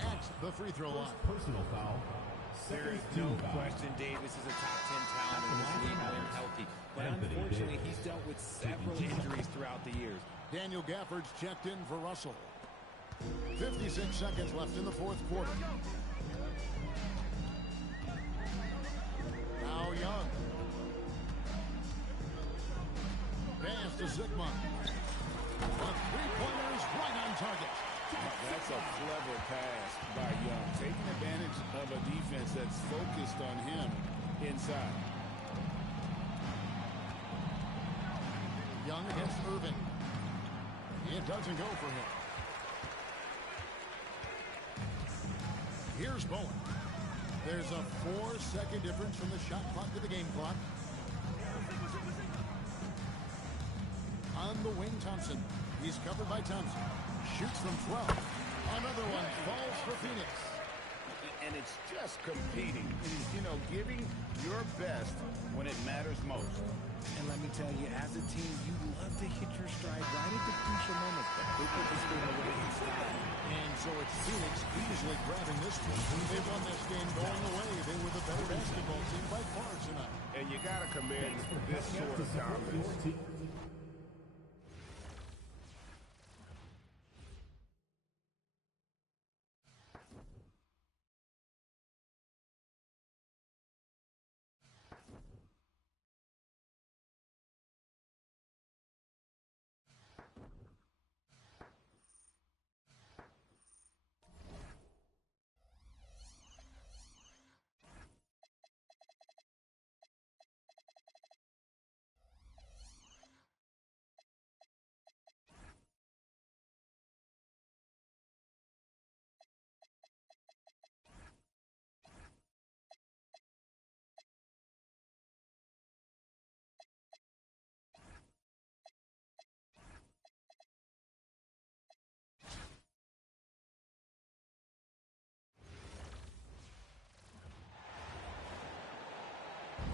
at the free throw line. Personal foul. There is no question Davis is a top 10 talent in this league when healthy. But unfortunately, he's dealt with several injuries throughout the years. Daniel Gafford's checked in for Russell. 56 seconds left in the 4th quarter. Now Young. Pass to Sikma. The three-pointer is right on target. That's a clever pass by Young, taking advantage of a defense that's focused on him inside. Young against Irving. It doesn't go for him. Here's Bowen. There's a 4-second difference from the shot clock to the game clock. On the wing, Thompson. He's covered by Thompson. Shoots from 12. Another one falls for Phoenix. And it's just competing. It is, giving your best when it matters most. And let me tell you, as a team, you love to hit your stride right at the crucial moments. They put this game away in style. And so it's Phoenix easily grabbing this one. They won this game going away. They were the better basketball team by far tonight. And you got to commend this sort of dominance.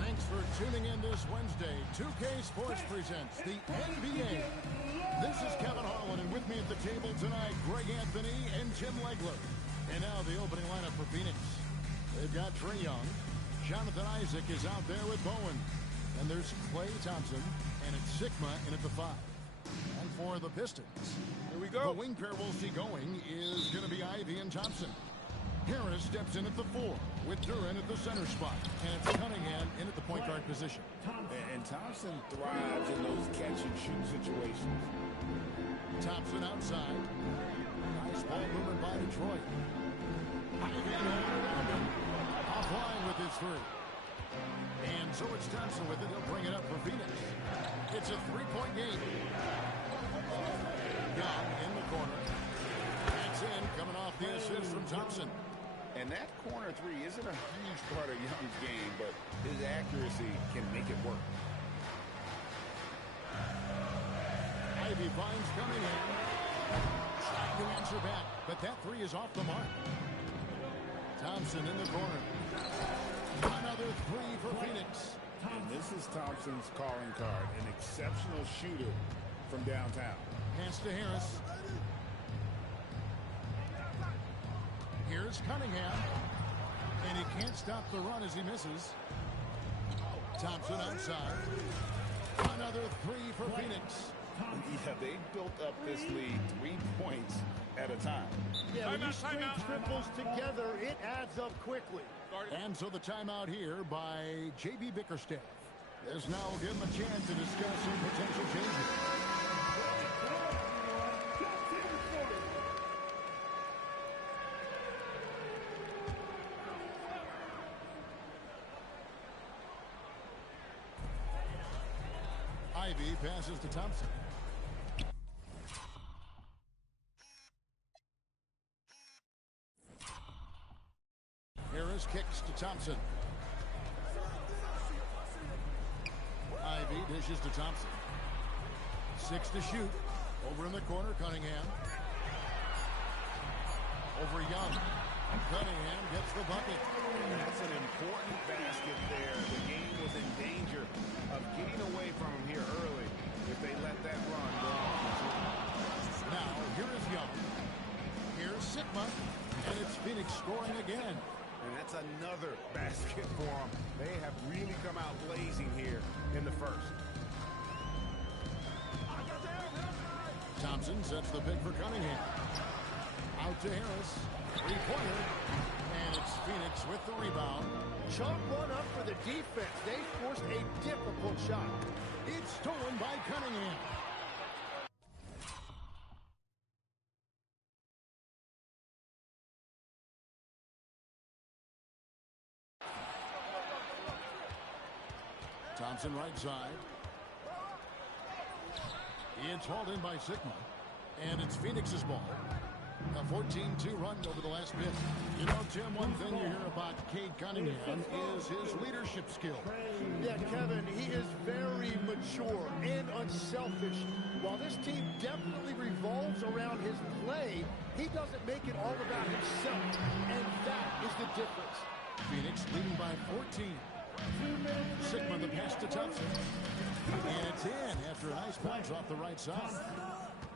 Thanks for tuning in this Wednesday. 2K Sports presents the NBA. This is Kevin Harlan, and with me at the table tonight, Greg Anthony and Tim Legler. And now the opening lineup for Phoenix. They've got Trae Young. Jonathan Isaac is out there with Bowen. And there's Klay Thompson, and it's Sikma in at the 5. And for the Pistons, here we go. The wing pair we'll see going is going to be Ivy and Thompson. Harris steps in at the 4 with Duran at the center spot. And it's Cunningham in at the point guard position. And Thompson thrives in those catch-and-shoot situations. Thompson outside. Nice ball movement by Detroit. Ivy around him. Offline with his 3. And so it's Thompson with it. He'll bring it up for Phoenix. It's a 3-point game. Young in the corner. That's in, coming off the assist from Thompson. And that corner 3 isn't a huge part of Young's game, but his accuracy can make it work. Ivy finds Cunningham. Trying to answer back, but that 3 is off the mark. Thompson in the corner. Another 3 for Phoenix. And this is Thompson's calling card, an exceptional shooter from downtown. Pass to Harris. Here's Cunningham. And he can't stop the run as he misses. Thompson outside. Another three for Phoenix. Yeah, they built up this lead 3 points at a time. Yeah, when you string triples together, it adds up quickly. And so the timeout here by J.B. Bickerstaff. This now will give him a chance to discuss some potential changes. Ivy passes to Thompson. Harris kicks to Thompson. Ivy dishes to Thompson. 6 to shoot. Over in the corner, Cunningham. Over Young. Cunningham gets the bucket. That's an important basket there. The game was in danger of getting away from him here early if they let that run go on. Now, here is Young. Here's Sigma. And it's Phoenix scoring again. And that's another basket for them. They have really come out blazing here in the first. Thompson sets the pick for Cunningham. Out to Harris. Three-pointer. And it's Phoenix with the rebound. Chalk one up for the defense. They forced a difficult shot. It's stolen by Cunningham. Thompson right side. It's hauled in by Sigma. And it's Phoenix's ball. A 14-2 run over the last bit. You know, Tim, one thing you hear about Cade Cunningham is his leadership skill. Yeah, Kevin, he is very mature and unselfish. While this team definitely revolves around his play, he doesn't make it all about himself. And that is the difference. Phoenix leading by 14. Sigma the pass to Thompson. And it's in after a nice bounce off the right side.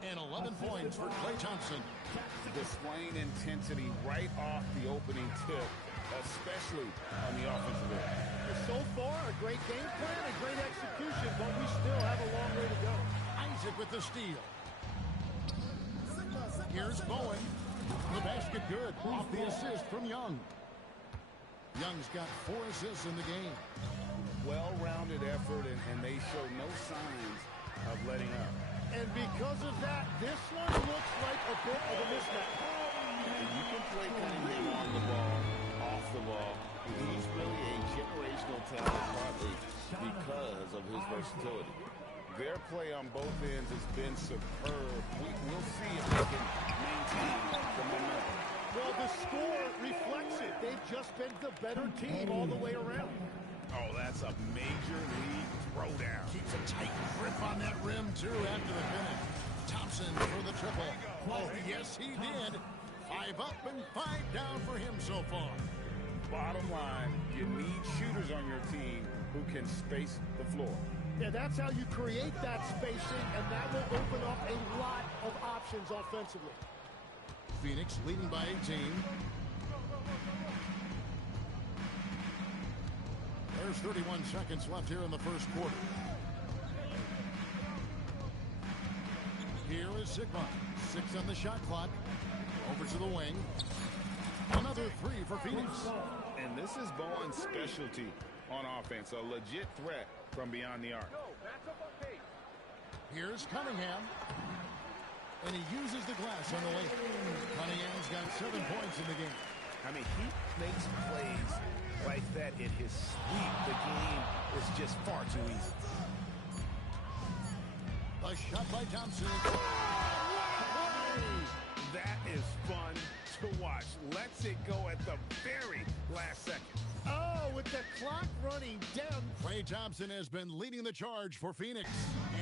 And 11 points for Klay Thompson. Displaying intensity right off the opening tip, especially on the offensive end. So far, a great game plan, a great execution, but we still have a long way to go. Isaac with the steal. Here's Bowen. The basket good off the assist from Young. Young's got 4 assists in the game. Well-rounded effort, and they show no signs of letting up. And because of that, this one looks like a bit of a mismatch. You can play Cunningham on the ball, off the ball. He's really a generational talent, partly because of his versatility. Their play on both ends has been superb. We'll see if they can maintain the momentum. Well, the score reflects it. They've just been the better team all the way around. Oh, that's a major league throwdown. Keeps a tight grip on that rim, too, after the finish. Thompson for the triple. Oh, yes, he did. 5 up and 5 down for him so far. Bottom line, you need shooters on your team who can space the floor. Yeah, that's how you create that spacing, and that will open up a lot of options offensively. Phoenix leading by 18. There's 31 seconds left here in the first quarter. Here is Sigma. 6 on the shot clock. Over to the wing. Another 3 for Phoenix. And this is Bowen's specialty on offense. A legit threat from beyond the arc. Here's Cunningham. And he uses the glass on the lane. Cunningham's got 7 points in the game. I mean, he makes plays like that in his sleep. The game is just far too easy. A shot by Thompson. That is fun to watch. Lets it go at the very last second. Oh, with the clock running down. Klay Thompson has been leading the charge for Phoenix.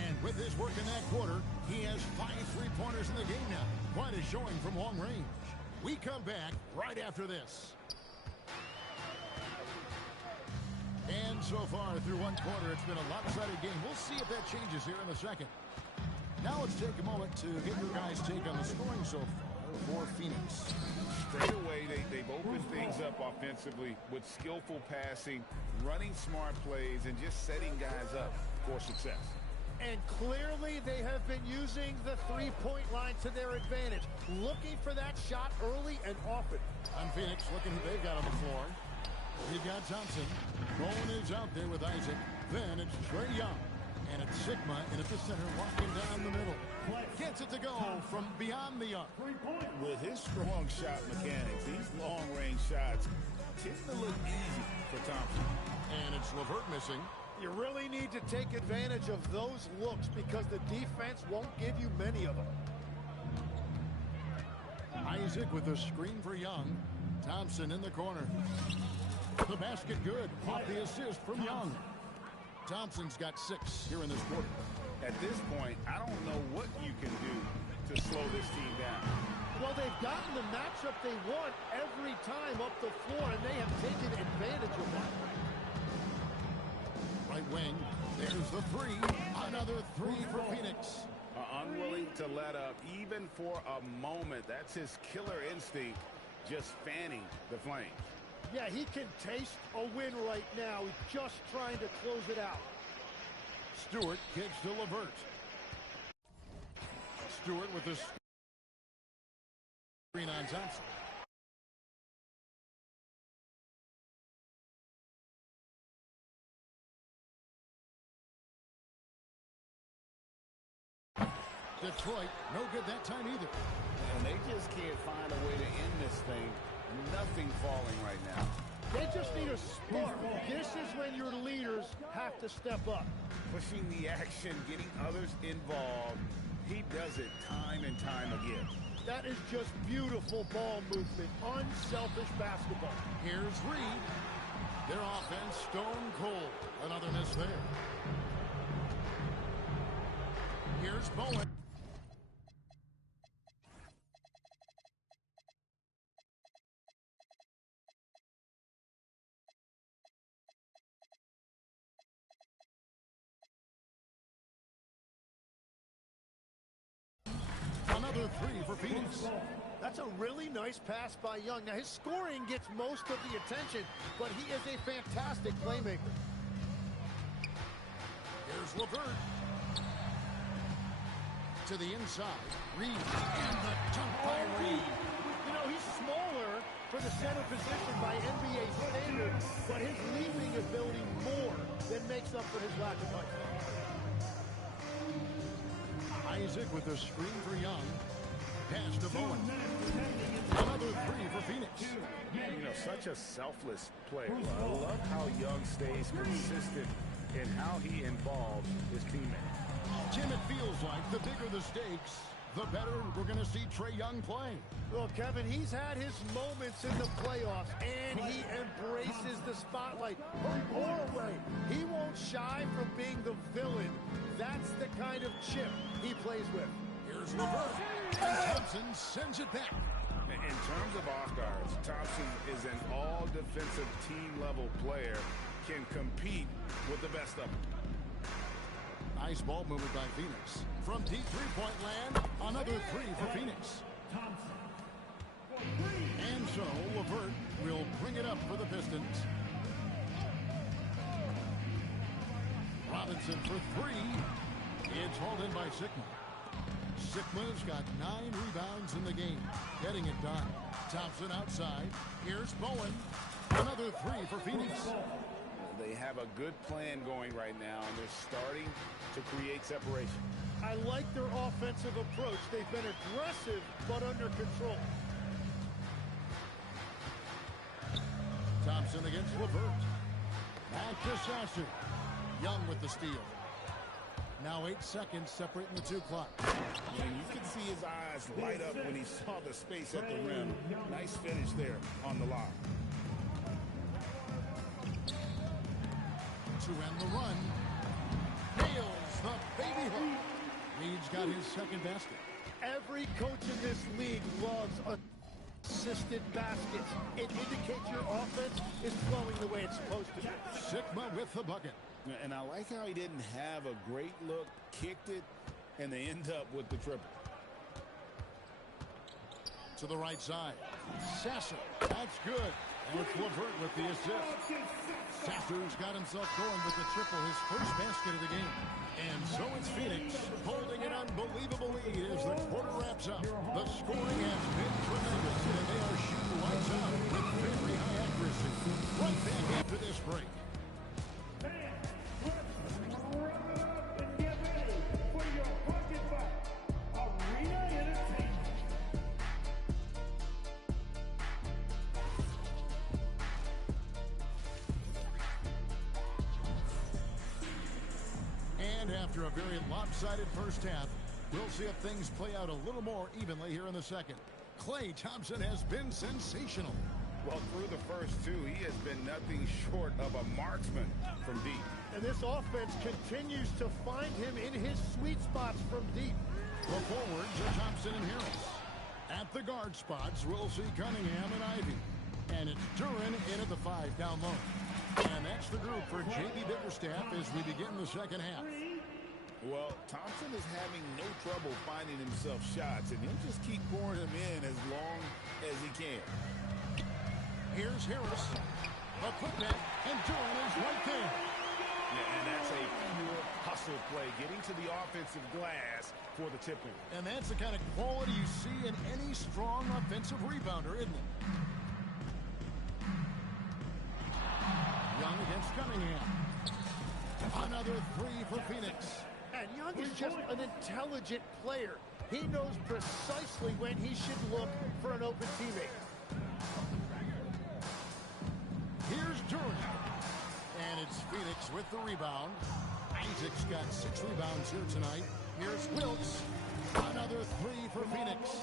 And with his work in that quarter, he has 5 3-pointers in the game now. Quite a showing from long range. We come back right after this. And so far through one quarter, it's been a lopsided game. We'll see if that changes here in the second. Now let's take a moment to get your guys' take on the scoring so far for Phoenix. Straight away, they've opened things up offensively with skillful passing, running smart plays, and just setting guys up for success. And clearly they have been using the three-point line to their advantage, looking for that shot early and often. On Phoenix, looking who they've got on the floor. You've got Thompson. Bowen is out there with Isaac. Then it's Trae Young. And it's Sigma in at the center, walking down the middle. Gets it to go from beyond the arc. With his strong shot mechanics, these long-range shots tend to look easy for Thompson. And it's LeVert missing. You really need to take advantage of those looks because the defense won't give you many of them. Isaac with a screen for Young. Thompson in the corner. The basket good. Off the assist from Young. Thompson's got 6 here in this quarter. At this point, I don't know what you can do to slow this team down. Well, they've gotten the matchup they want every time up the floor, and they have taken advantage of that. Right wing. There's the 3. Another 3 for Phoenix. Unwilling to let up even for a moment. That's his killer instinct, just fanning the flames. Yeah, he can taste a win right now. He's just trying to close it out. Stewart gets to LeVert. Stewart with the screen on Thompson. Detroit, no good that time either. And they just can't find a way to end this thing. Nothing falling right now. They just need a spark. This is when your leaders have to step up. Pushing the action, getting others involved. He does it time and time again. That is just beautiful ball movement. Unselfish basketball. Here's Reed. Their offense stone cold. Another miss there. Here's Bowen. Another 3 for Phoenix. That's a really nice pass by Young. Now, his scoring gets most of the attention, but he is a fantastic playmaker. Here's LeVert. To the inside. Reed. And the jump by Reed. You know, he's smaller for the center position by NBA standards, but his leaping ability more than makes up for his lack of height. Isaac with a screen for Young. Pass to Bowen. Another 3 for Phoenix. You know, such a selfless player. I love how Young stays consistent in how he involves his teammates. Jim, it feels like the bigger the stakes, the better we're going to see Trae Young play. Well, Kevin, he's had his moments in the playoffs, and he embraces the spotlight. Home or away, he won't shy from being the villain. That's the kind of chip he plays with. Here's LeVert. And Thompson sends it back. In terms of off guards, Thompson is an all-defensive team-level player, can compete with the best of them. Nice ball movement by Phoenix. From deep three-point land, another 3 for Phoenix. And so LeVert will bring it up for the Pistons. Robinson for 3. It's hauled in by Sigma. Sigma's got 9 rebounds in the game. Getting it done. Thompson outside. Here's Bowen. Another 3 for Phoenix. They have a good plan going right now, and they're starting to create separation. I like their offensive approach. They've been aggressive, but under control. Thompson against LeVert. Back to Sasser. Young with the steal. Now 8 seconds separating the 2 clock. And you can see his eyes light up when he saw the space at the rim. Nice finish there on the lob. To end the run. Nails the baby hook. Reed's got his second basket. Every coach in this league loves assisted baskets. It indicates your offense is flowing the way it's supposed to. Sigma with the bucket. And I like how he didn't have a great look, kicked it, and they end up with the triple. To the right side. Sasser. That's good. And it's LeVert with the assist. Sasser's got himself going with the triple, his first basket of the game. And so it's Phoenix holding an unbelievable lead as the quarter wraps up. The scoring has been tremendous, and they are shooting lights out with very high accuracy. Right back after this break. After a very lopsided first half, we'll see if things play out a little more evenly here in the second. Klay Thompson has been sensational. Well, through the first two, he has been nothing short of a marksman from deep. And this offense continues to find him in his sweet spots from deep. The forwards are Thompson and Harris. At the guard spots, we'll see Cunningham and Ivy. And it's Duren in at the 5 down low. And that's the group for J.B. Bickerstaff as we begin the second half. Well, Thompson is having no trouble finding himself shots, and he'll just keep pouring them in as long as he can. Here's Harris. A putback, and Duren is right there. Yeah, and that's a pure hustle play, getting to the offensive glass for the tip-in. And that's the kind of quality you see in any strong offensive rebounder, isn't it? Young against Cunningham. Another three for Phoenix. And Young is just an intelligent player. He knows precisely when he should look for an open teammate. Here's Duren. And it's Phoenix with the rebound. Isaac's got 6 rebounds here tonight. Here's Wilkes. Another three for Phoenix.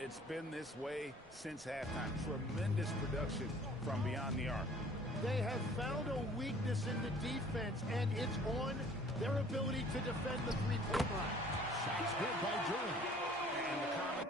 It's been this way since halftime. Tremendous production from beyond the arc. They have found a weakness in the defense, and it's on their ability to defend the three-point line. Shots good by Duren. And the comment.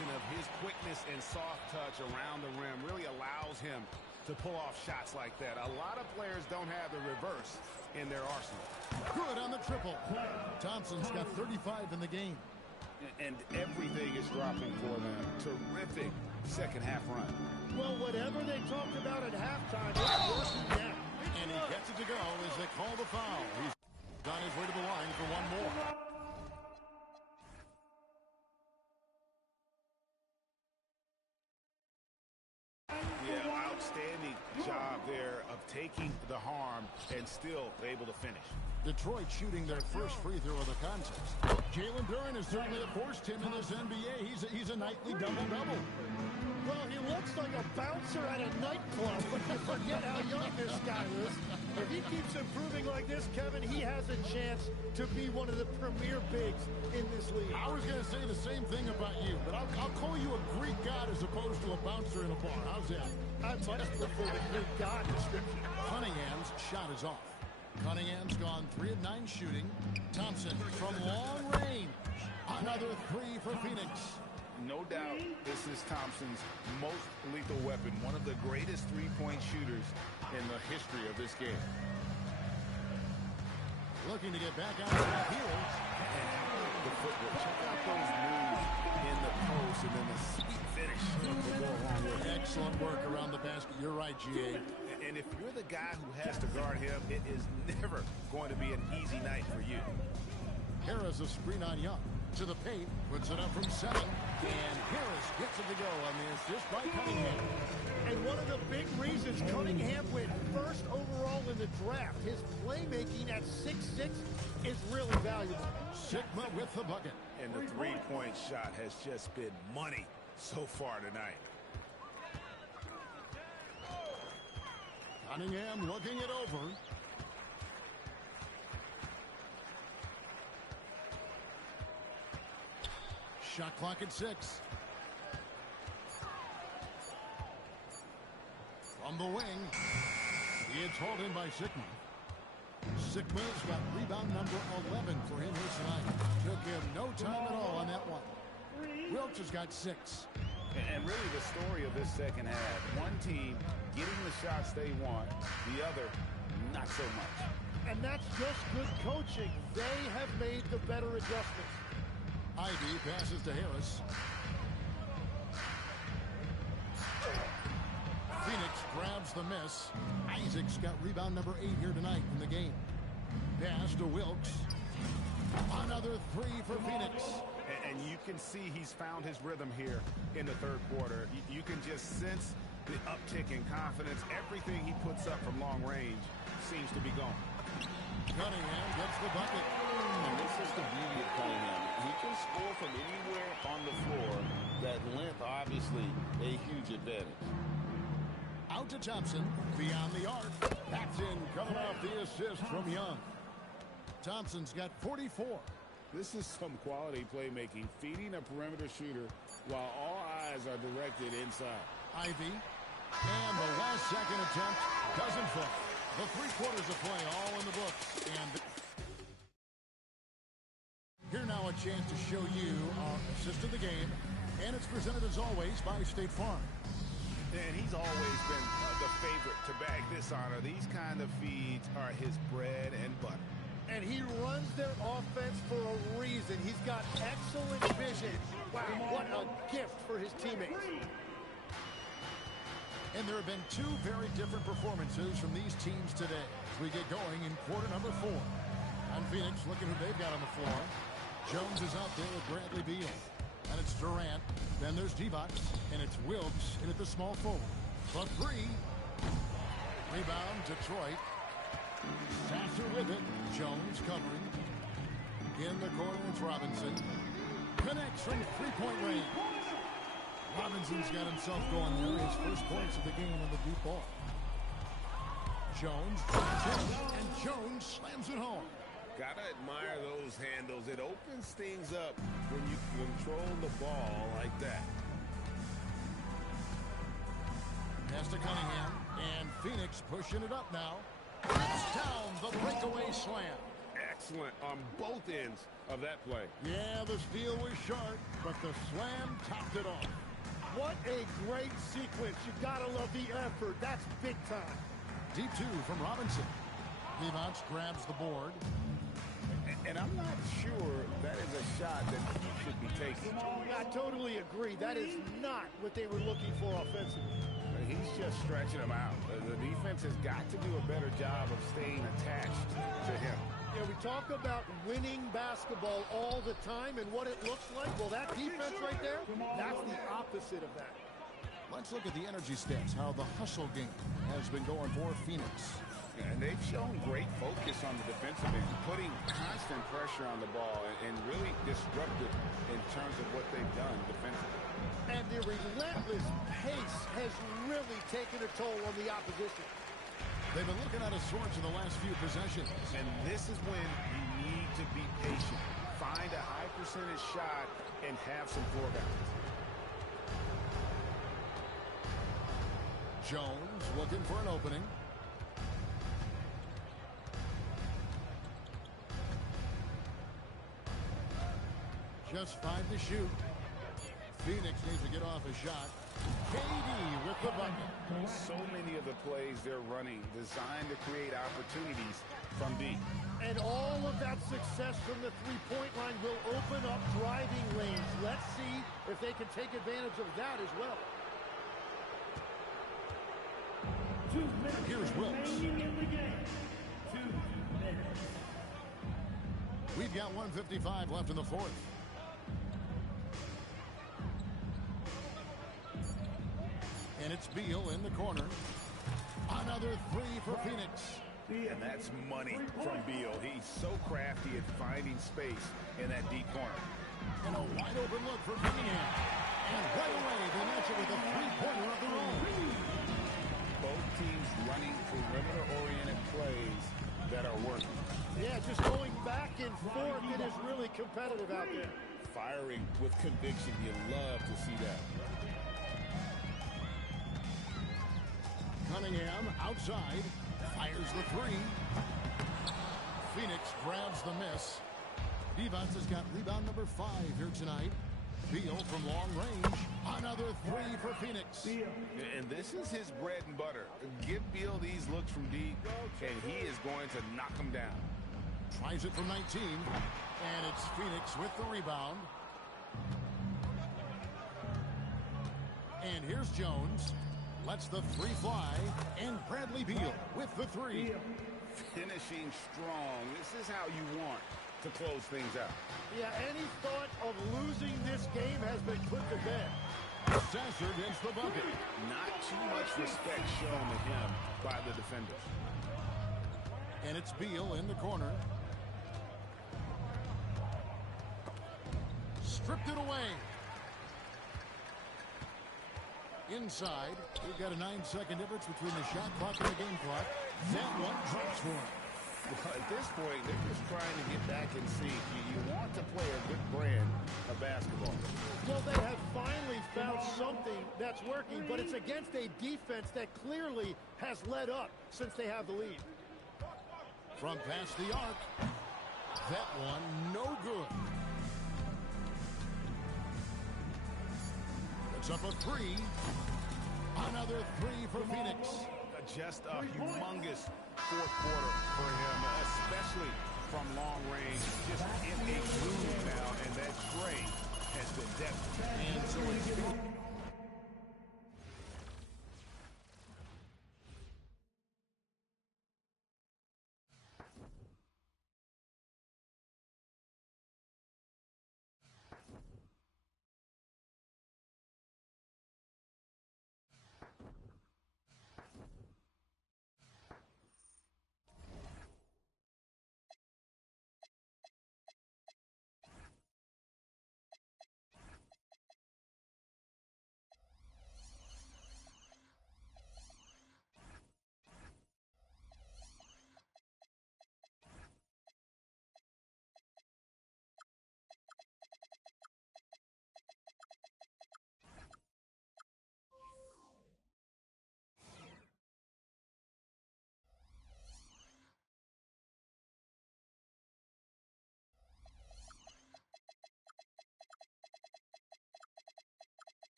Of his quickness and soft touch around the rim really allows him to pull off shots like that. A lot of players don't have the reverse in their arsenal. Good on the triple. Thompson's got 35 in the game. And everything is dropping for them. Terrific second half run. Well, whatever they talked about at halftime, it's working now. And he gets it to go as they call the foul. He's on his way to the line for one more. Outstanding job there of taking the harm and still able to finish. Detroit shooting their first free throw of the contest. Jalen Duren has certainly forced him in this NBA. He's a nightly double-double. Well, he looks like a bouncer at a nightclub, but you forget how young this guy is. If he keeps improving like this, Kevin, he has a chance to be one of the premier bigs in this league. I was going to say the same thing about you, but I'll call you a Greek god as opposed to a bouncer in a bar. How's that? I much prefer the Greek god description. Cunningham's shot is off. Cunningham's gone 3 of 9 shooting. Thompson from long range. Another three for Phoenix. No doubt this is Thompson's most lethal weapon. One of the greatest three-point shooters in the history of this game. Looking to get back out of the heels. The footwork. Check out those moves in the post and then the sweet finish will go along with it. Excellent work around the basket. You're right, G.A. And if you're the guy who has to guard him, it is never going to be an easy night for you. Harris a screen on Young. To the paint, puts it up from 7. And Harris gets it to go on the assist by Cunningham. And one of the big reasons Cunningham went first overall in the draft, his playmaking at 6'6" is really valuable. Sigma with the bucket. And the three-point shot has just been money so far tonight. Cunningham looking it over. Shot clock at 6. From the wing. It's hauled in by Sigma. Sigma's got rebound number 11 for him here tonight. Took him no time at all on that one. Wilkes has got 6. And really the story of this second half, one team getting the shots they want, the other not so much. And that's just good coaching. They have made the better adjustments. Ivy passes to Harris. Phoenix grabs the miss. Isaac's got rebound number 8 here tonight in the game. Pass to Wilkes. Another 3 for Phoenix. And you can see he's found his rhythm here in the third quarter. You can just sense the uptick in confidence. Everything he puts up from long range seems to be gone. Cunningham gets the bucket. And this is the beauty of Cunningham. He can score from anywhere on the floor. That length, obviously, a huge advantage. Out to Thompson, beyond the arc. That's in, coming off the assist from Young. Thompson's got 44. This is some quality playmaking, feeding a perimeter shooter while all eyes are directed inside. Ivy, and the last second attempt doesn't fall. The 3 quarters of play all in the books. And here now a chance to show you our assist of the game. And it's presented as always by State Farm. And he's always been the favorite to bag this honor. These kind of feeds are his bread and butter. And he runs their offense for a reason. He's got excellent vision. Wow, what a gift for his teammates. And there have been 2 very different performances from these teams today as we get going in quarter number 4. On Phoenix, looking who they've got on the floor. Jones is out there with Bradley Beal. And it's Durant. Then there's Divac. And it's Wilkes in at the small forward. For 3. Rebound, Detroit. Sasser with it. Jones covering. In the corner, it's Robinson. Connects from 3-point range. Robinson's got himself going there. His first points of the game on the deep ball. Jones and Jones slams it home. Gotta admire those handles. It opens things up when you control the ball like that. Pass to Cunningham. And Phoenix pushing it up now. It's down the breakaway slam. Excellent on both ends of that play. Yeah, the steal was sharp, but the slam topped it off. What a great sequence. You gotta love the effort. That's big time. Deep 2 from Robinson. Divac grabs the board. And I'm not sure that is a shot that he should be taking. I totally agree. That is not what they were looking for offensively. He's just stretching them out. The defense has got to do a better job of staying attached to him. Yeah, we talk about winning basketball all the time and what it looks like. Well, that defense right there, that's the opposite of that. Let's look at the energy stats, how the hustle game has been going for Phoenix. And they've shown great focus on the defensive end, putting constant pressure on the ball and really disruptive in terms of what they've done defensively. And the relentless pace has really taken a toll on the opposition. They've been looking at a source in the last few possessions. And this is when you need to be patient. Find a high percentage shot and have some floor balance. Jones looking for an opening. Just 5 to shoot. Phoenix needs to get off a shot. KD with the bucket. So many of the plays they're running designed to create opportunities from deep. And all of that success from the three-point line will open up driving lanes. Let's see if they can take advantage of that as well. Here's Wilkes. We've got 1:55 left in the fourth. And it's Beal in the corner. Another 3 for Phoenix. And that's money from Beal. He's so crafty at finding space in that deep corner. And a wide open look for Cunningham. And right away they match it with a 3-pointer of their own. Both teams running perimeter-oriented plays that are working. Yeah, just going back and forth. It is really competitive out there. Firing with conviction. You love to see that. Cunningham outside, fires the 3. Phoenix grabs the miss. Devon's has got rebound number 5 here tonight. Beal from long range. Another 3 for Phoenix. And this is his bread and butter. Give Beal these looks from deep, and he is going to knock them down. Tries it from 19, and it's Phoenix with the rebound. And here's Jones. Lets the 3 fly, and Bradley Beal with the 3. Finishing strong. This is how you want to close things out. Yeah, any thought of losing this game has been put to bed. Sasser gets the bucket. Not too much respect shown to him by the defenders. And it's Beal in the corner. Stripped it away. Inside, we've got a 9-second difference between the shot clock and the game clock. That one drops for him. Well, at this point, they're just trying to get back in sync. You want to play a good brand of basketball. Well, they have finally found something that's working, but it's against a defense that clearly has let up since they have the lead. From past the arc, that one no good. It's up a 3. Another 3 for Phoenix. Just a humongous fourth quarter for him, especially from long range. Just in a groove now, and that trade has been definitely. And so it's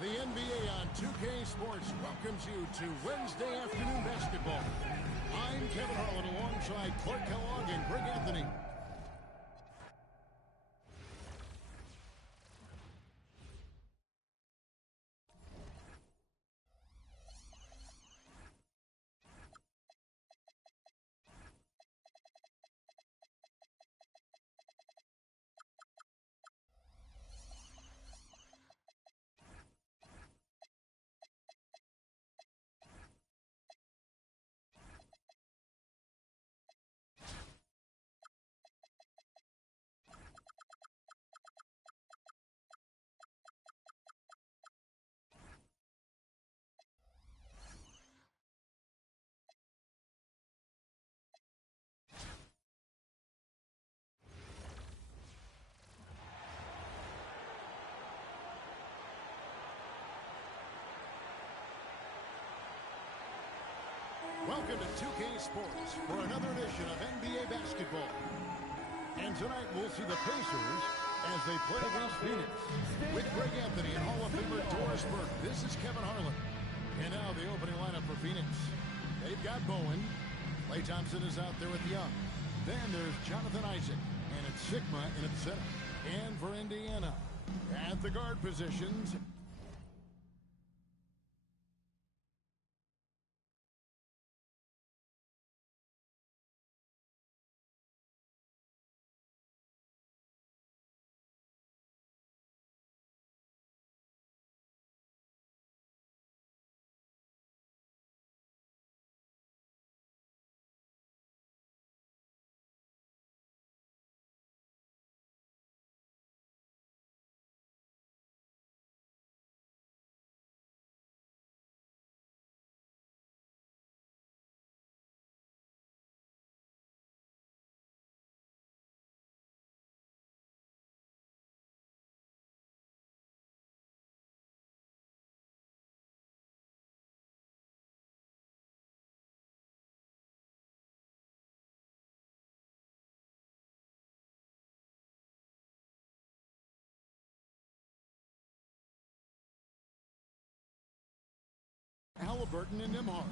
The NBA on 2K Sports welcomes you to Wednesday afternoon basketball. I'm Kevin Harlan alongside Clark Kellogg and Greg Anthony. Welcome to 2K Sports for another edition of NBA basketball. And tonight we'll see the Pacers as they play against Phoenix. With Greg Anthony and Hall of Famer Doris Burke, this is Kevin Harlan. And now the opening lineup for Phoenix. They've got Bowen. Klay Thompson is out there with Young. Then there's Jonathan Isaac. And it's Sigma in its center. And for Indiana, at the guard positions, Halliburton and Nembhard.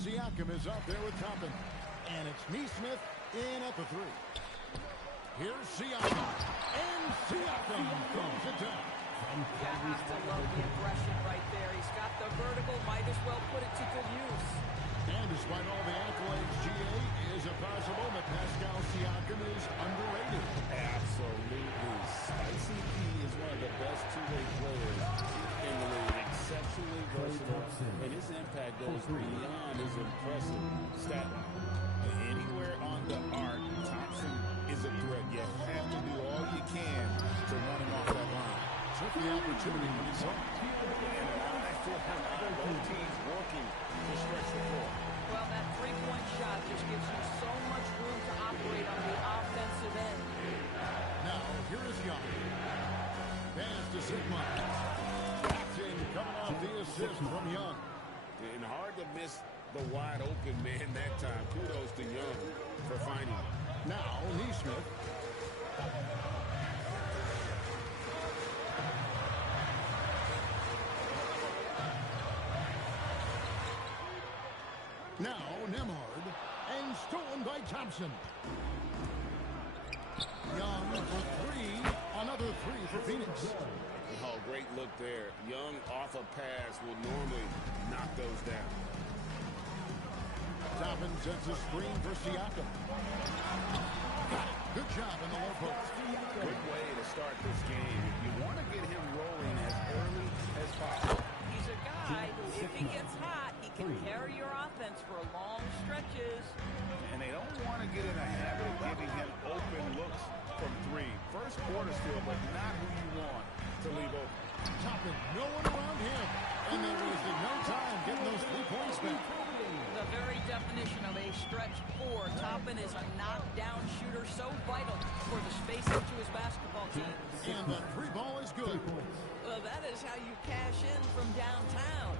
Siakam is out there with Toppin. And it's Neesmith in at the three. Here's Siakam. And Siakam throws it down. You have to love the aggression right there. He's got the vertical, might as well put it to good use. And despite all the accolades, GA, is it possible that Pascal Siakam is underrated? Absolutely. Spicy P is one of the best two-way players in the league. Exceptionally versatile, and his impact goes beyond his impressive stat line. Anywhere on the arc, Thompson is a threat. You have to do all you can to run him off that line. Took the opportunity when he saw it. And both teams working to stretch the floor. Well, that three-point shot just gives you so much room to operate on the offensive end. Now, here is Young. Pass to Sigma. Coming off the assist from Young. And hard to miss the wide open man that time. Kudos to Young for finding him. Now, Neesmith. Now, Nembhard. And stolen by Thompson. Young for three. Another three for Phoenix. Oh, great look there. Young off a pass will normally knock those down. Toppin sets a screen for Siakam. Good job in the low post. Good way to start this game. You want to get him rolling as early as possible. He's a guy who, if he gets hot, he can carry your offense for long stretches. And they don't want to get in a habit of giving him open looks from three. First quarter still, but not who you want to leave open. Toppin, no one around him. And there is no time getting those 3 points back. The very definition of a stretch four. Toppin is a knockdown shooter, so vital for the spacing to his basketball team. And the three ball is good. Well, that is how you cash in from downtown.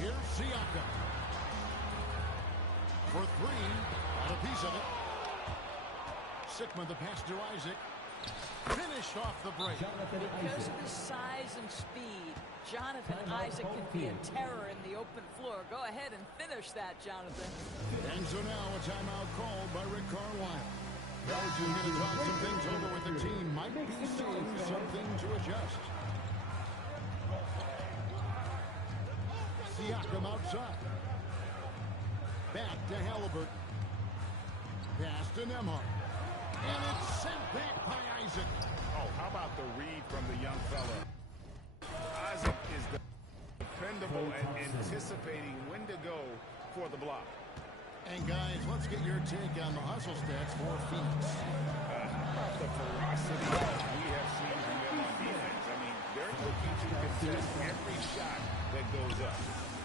Here's Siakam. For three. Got a piece of it. Sigma the pass to Isaac. Finished off the break. Because of his size and speed, Jonathan Isaac can be a terror in the open floor. Go ahead and finish that, Jonathan. And so now a timeout called by Rick Carlisle. Coach is going to talk some things over with the team. Might be seeing something to adjust. Siakam outside. Back to Halliburton. Pass to Nembhard. And it's sent back by Isaac. Oh, how about the read from the young fella? Isaac is dependable at anticipating when to go for the block. And guys, let's get your take on the hustle stats for Phoenix. How about the ferocity we have seen from them on defense? I mean, they're looking to contest every shot that goes up.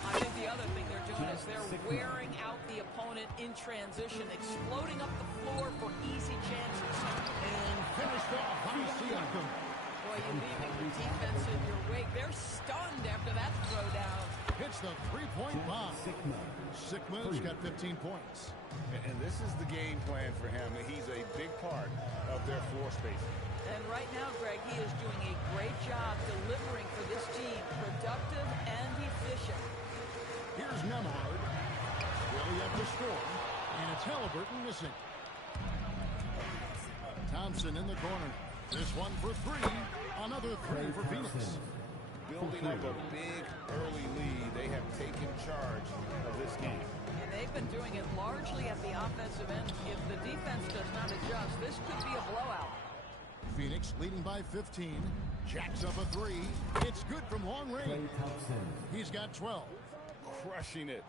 I think the other thing they're doing is they're wearing out the opponent in transition, exploding up the floor for easy chances. And finished off by Siakam. Boy, you're leaving the defense in your wake. They're stunned after that throwdown. Hits the three-point bomb. Sigma's got 15 points. And this is the game plan for him. He's a big part of their floor spacing. And right now, Greg, he is doing a great job delivering for this team, productive and efficient. Here's Nembhard. Well, you have to score. And it's Halliburton missing. Thompson in the corner. This one for three. Another three for Phoenix. Building up a big early lead, they have taken charge of this game. And they've been doing it largely at the offensive end. If the defense does not adjust, this could be a blowout. Phoenix leading by 15. Jacks up a three. It's good from long range. He's got 12. Crushing it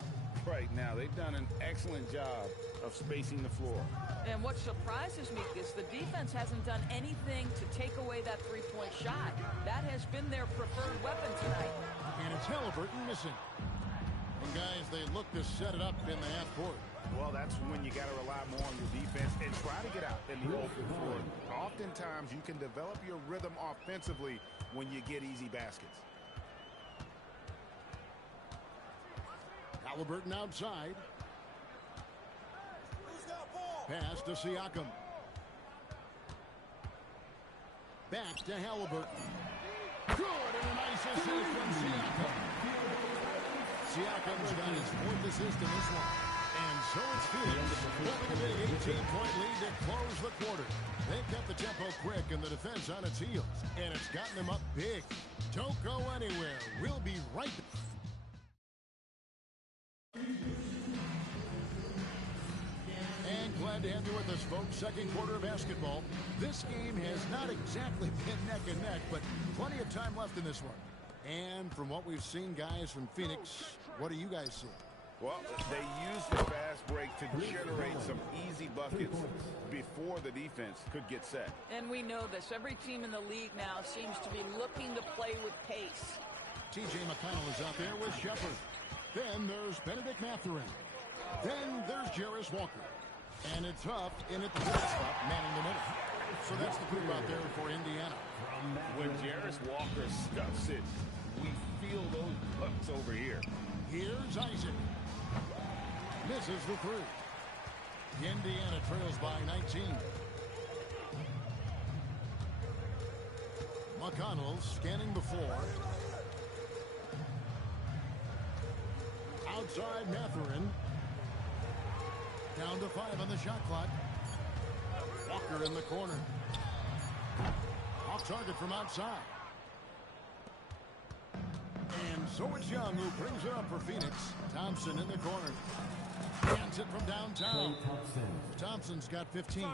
right now. They've done an excellent job of spacing the floor. And what surprises me is the defense hasn't done anything to take away that three-point shot. That has been their preferred weapon tonight. And it's Halliburton missing. And guys, they look to set it up in the half court. Well, that's when you got to rely more on your defense and try to get out in the open floor. Oftentimes, you can develop your rhythm offensively when you get easy baskets. Halliburton outside. Pass to Siakam. Back to Halliburton. Good, and a nice assist from Siakam. Siakam's got his fourth assist in this one. And so it's Phoenix holding a big 18-point lead to close the quarter. They've got the tempo quick and the defense on its heels. And it's gotten them up big. Don't go anywhere. We'll be right back. And glad to have you with us, folks. Second quarter of basketball. This game has not exactly been neck and neck, but plenty of time left in this one. And from what we've seen, guys, from Phoenix, what do you guys see? Well, they used the fast break to generate some easy buckets before the defense could get set. And we know this. Every team in the league now seems to be looking to play with pace. T.J. McConnell is out there with Shepard. Then there's Benedict Mathurin. Then there's Jarace Walker. And it's Huff in at the third spot, manning the middle. So that's the group out there for Indiana. When Jarace Walker stuffs it, we feel those bucks over here. Here's Isaac. Misses the three. Indiana trails by 19. McConnell scanning the floor. Outside Mathurin. Down to 5 on the shot clock. Walker in the corner. Off target from outside. And so it's Young who brings it up for Phoenix. Thompson in the corner. Hands it from downtown. Thompson's got 15.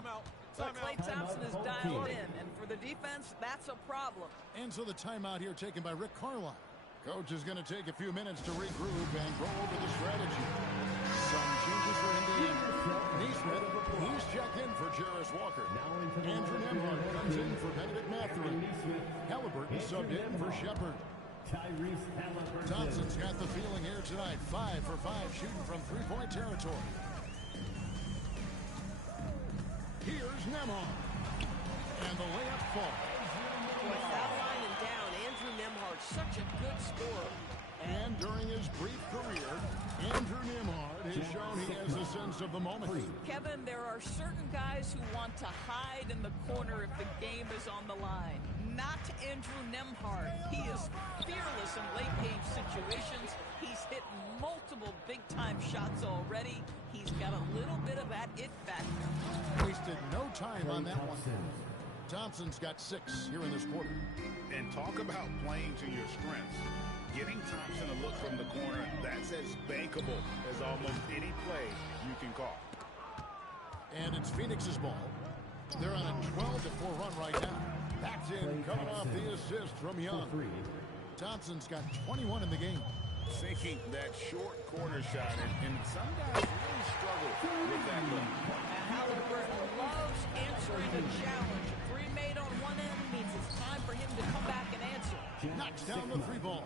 But Klay Thompson is dialed in, and for the defense, that's a problem. And so the timeout here taken by Rick Carlisle. Coach is going to take a few minutes to regroup and go over the strategy. Some changes for Indiana. Neesmith, he's checked in for Jarace Walker. Andrew Nembhard comes in for Benedict Mathurin. Halliburton subbed in for Shepard. Thompson's got the feeling here tonight. 5 for 5 shooting from three-point territory. Here's Nembhard. And the layup falls. With that line and down, Andrew Nembhard, such a good scorer. And during his brief career, Andrew Nembhard has shown he has a sense of the moment. Kevin, there are certain guys who want to hide in the corner if the game is on the line. Not Andrew Nembhard. He is fearless in late-game situations. He's hit multiple big-time shots already. He's got a little bit of that it factor. Wasted no time on that one. Thompson's got 6 here in this quarter. And talk about playing to your strengths. Getting Thompson a look from the corner, that's as bankable as almost any play you can call. And it's Phoenix's ball. They're on a 12-4 run right now. That's in, coming off the assist from Young. Thompson's got 21 in the game. Sinking that short corner shot, and some guys really struggle with that look. And Halliburton loves answering a challenge. A 3 made on one end means it's time for him to come back and answer. Knocks down the 3 ball.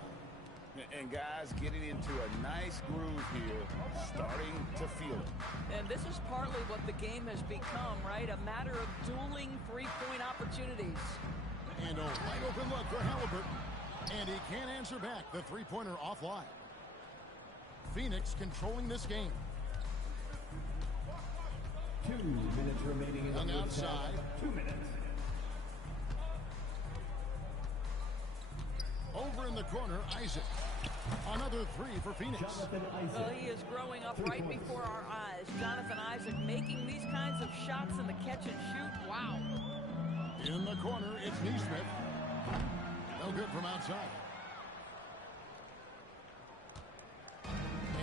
And guys getting into a nice groove here, starting to feel it. And this is partly what the game has become, right? A matter of dueling three-point opportunities. And a wide open look for Halliburton. And he can't answer back. The three-pointer offline. Phoenix controlling this game. 2 minutes remaining in the Young outside. 2 minutes. Over in the corner, Isaac. Another 3 for Phoenix. Well, he is growing up right before our eyes. Jonathan Isaac making these kinds of shots in the catch and shoot. Wow. In the corner, it's Neesmith. No good from outside.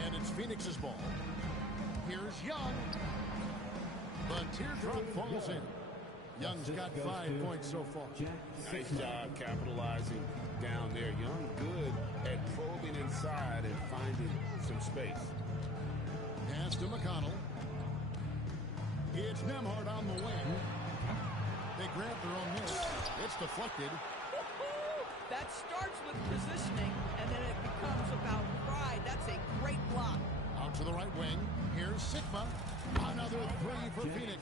And it's Phoenix's ball. Here's Young. The teardrop falls in. Young's got 5 points so far. Nice job capitalizing down there. Young good at probing inside and finding some space. Pass to McConnell. It's Nembhard on the wing. They grab their own miss. It's deflected. That starts with positioning, and then it becomes about pride. That's a great block. Out to the right wing. Here's Sigma. Another 3 for Phoenix.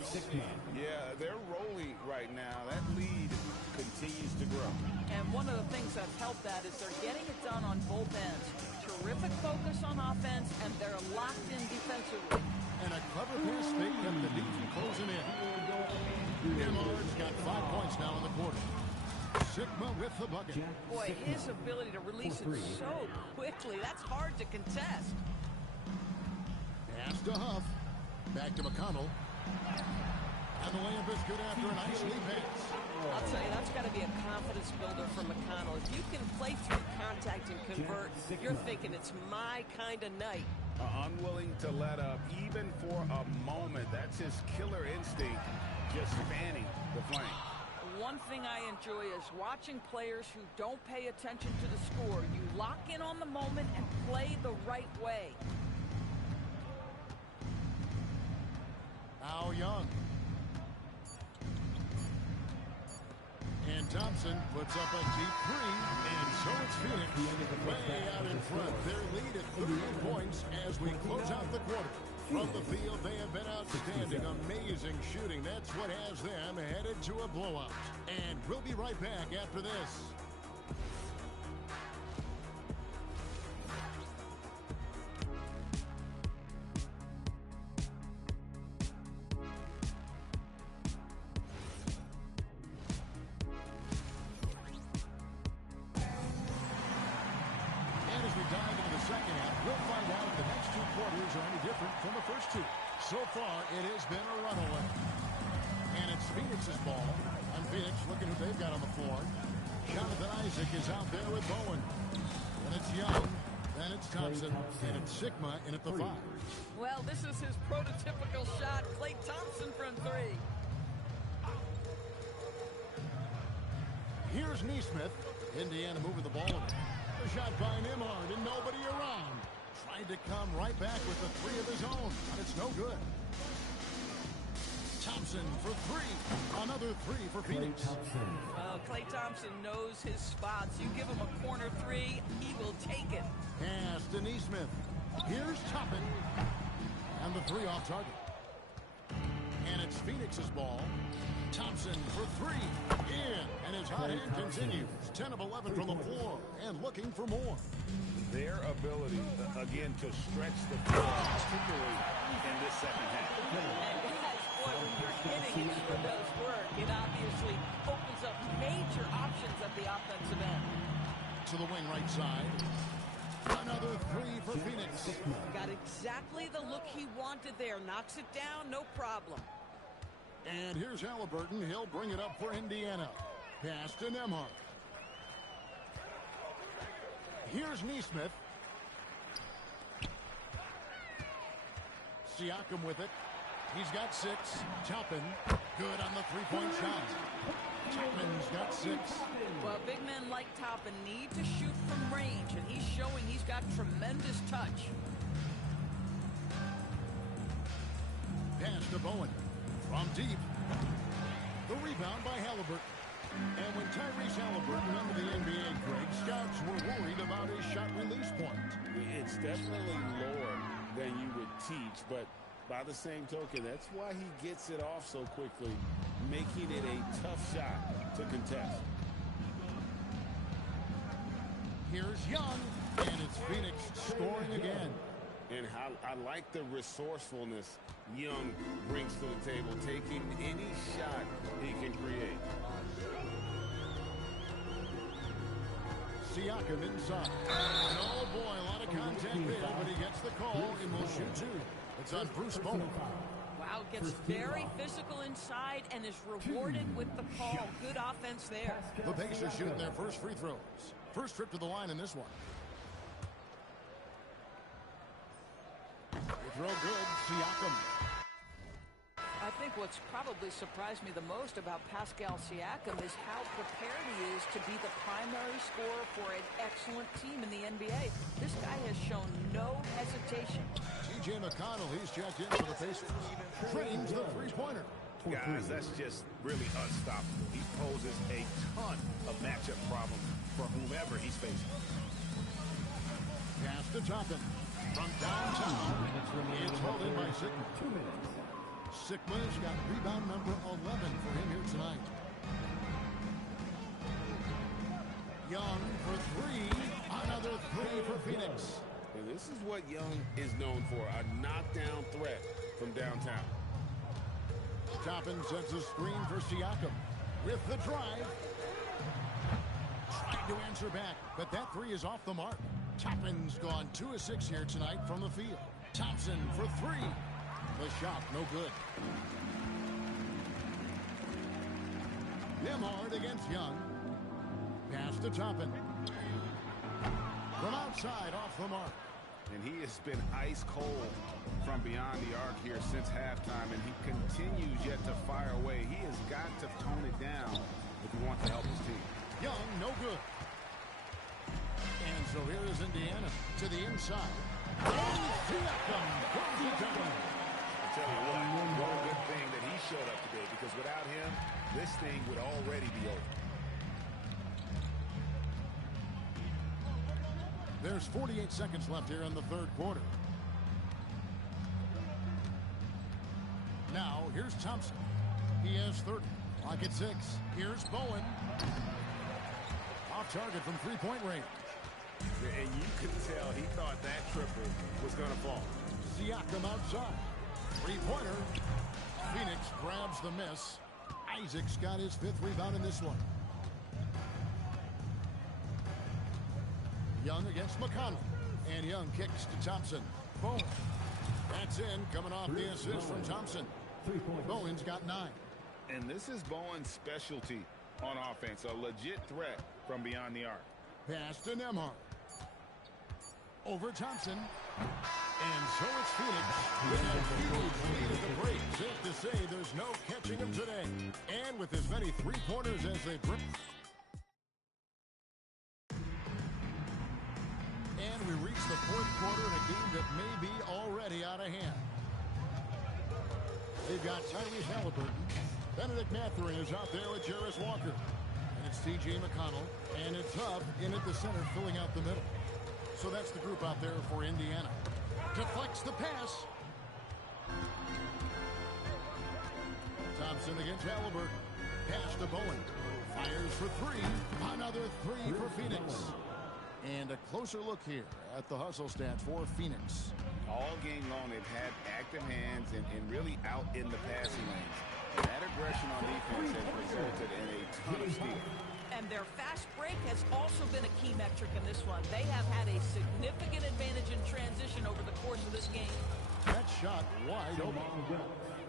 Yeah, they're rolling right now. That lead continues to grow. And one of the things that's helped that is they're getting it done on both ends. Terrific focus on offense, and they're locked in defensively. And a clever pass fake kept the defense closing in. Nembhard's got 5 points now in the quarter. Sigma with the bucket. Boy, his ability to release it so quickly, that's hard to contest. Pass to Huff. Back to McConnell. And the layup is good after a nice lead pass. I'll tell you, that's got to be a confidence builder for McConnell. If you can play through contact and convert, you're thinking it's my kind of night. Unwilling to let up even for a moment. That's his killer instinct, just fanning the flame. One thing I enjoy is watching players who don't pay attention to the score. You lock in on the moment and play the right way. Now Young. And Thompson puts up a deep 3, and so it's Phoenix way out in front. Their lead at 38 points as we close out the quarter. From the field, they have been outstanding, amazing shooting. That's what has them headed to a blowout. And we'll be right back after this. From the first 2. So far, it has been a runaway. And it's Phoenix's ball. And Phoenix looking who they've got on the floor. Jonathan Isaac is out there with Bowen. And it's Young. Then it's Thompson. And it's Sigma in at the 5. Well, this is his prototypical shot. Klay Thompson from 3. Here's Neesmith. Indiana moving the ball. A shot by Nembhard and nobody around. Tried to come right back with the 3 of his own, but it's no good. Thompson for 3. Another 3 for Phoenix. Well, Klay Thompson knows his spots. You give him a corner 3, he will take it. Pass to Neesmith. Here's Toppin. And the 3 off target. And it's Phoenix's ball. Thompson for 3. In, and his hot hand continues. 10 of 11 from the floor, and looking for more. Their ability, again, to stretch the floor, particularly in this second half. And guys, boy, when you're hitting, it sure does work. It obviously opens up major options at the offensive end. To the wing right side. Another three for Phoenix. Got exactly the look he wanted there. Knocks it down, no problem. And here's Halliburton. He'll bring it up for Indiana. Pass to Nembhard. Here's Nesmith. Siakam with it. He's got 6. Toppin, good on the three-point shot. Toppin's got 6. Well, big men like Toppin need to shoot from range, and he's showing he's got tremendous touch. Pass to Bowen. From deep. The rebound by Halliburton. And when Tyrese Halliburton under the NBA, Greg, scouts were worried about his shot release point. It's definitely lower than you would teach, but by the same token, that's why he gets it off so quickly, making it a tough shot to contest. Here's Young, and it's Phoenix scoring again. And I like the resourcefulness Young brings to the table, taking any shot he can create. Siakam inside. And oh boy, a lot of contact there, but he gets the call and will shoot 2. It's on Bruce Bowen. Wow, gets very physical inside and is rewarded with the call. Good offense there. The Pacers shooting their first free throws. First trip to the line in this one. The throw good, Siakam. I think what's probably surprised me the most about Pascal Siakam is how prepared he is to be the primary scorer for an excellent team in the NBA. This guy has shown no hesitation. TJ McConnell, he's checked in for the Pacers. Trains the three-pointer. Guys, that's just really unstoppable. He poses a ton of matchup problems for whomever he's facing. Pass to Toppin. From downtown. It's held in by Sigma. 2 minutes. Sigma's got rebound number 11 for him here tonight. Young for 3. Another 3 for Phoenix. And this is what Young is known for, a knockdown threat from downtown. Toppin sets a screen for Siakam. With the drive. Trying to answer back, but that 3 is off the mark. Toppin's gone 2 of 6 here tonight from the field. Thompson for 3. The shot, no good. Nembhard against Young. Pass to Toppin. From outside, off the mark. And he has been ice cold from beyond the arc here since halftime, and he continues yet to fire away. He has got to tone it down if he wants to help his team. Young, no good. And so here is Indiana to the inside. Siakam goes it down. I tell you what a good thing that he showed up today, because without him, this thing would already be over. There's 48 seconds left here in the third quarter. Now, here's Thompson. He has 30. Clock at 6. Here's Bowen. Off target from three-point range. And you could tell he thought that triple was going to fall. Siakam outside. Three-pointer. Phoenix grabs the miss. Isaac's got his 5th rebound in this one. Young against McConnell. And Young kicks to Thompson. Bowen. That's in, coming off the assist from Thompson. Bowen's got 9. And this is Bowen's specialty on offense. A legit threat from beyond the arc. Pass to Nembhard. Over Thompson. And so it's Phoenix with a huge lead at the break. Safe to say there's no catching him today. And with as many three-pointers as they bring. And we reach the fourth quarter in a game that may be already out of hand. They've got Tyrese Halliburton. Benedict Mathurin is out there with Jarris Walker. And it's TJ McConnell. And it's Huff in at the center, filling out the middle. So that's the group out there for Indiana. Deflects the pass. Thompson against Halliburton. Pass to Bowen. Fires for three. Another three for Phoenix. And a closer look here at the hustle stats for Phoenix. All game long, they've had active hands and really out in the passing lanes. And that aggression on defense has resulted in a ton of steals. And their fast break has also been a key metric in this one. They have had a significant advantage in transition over the course of this game. That shot wide open.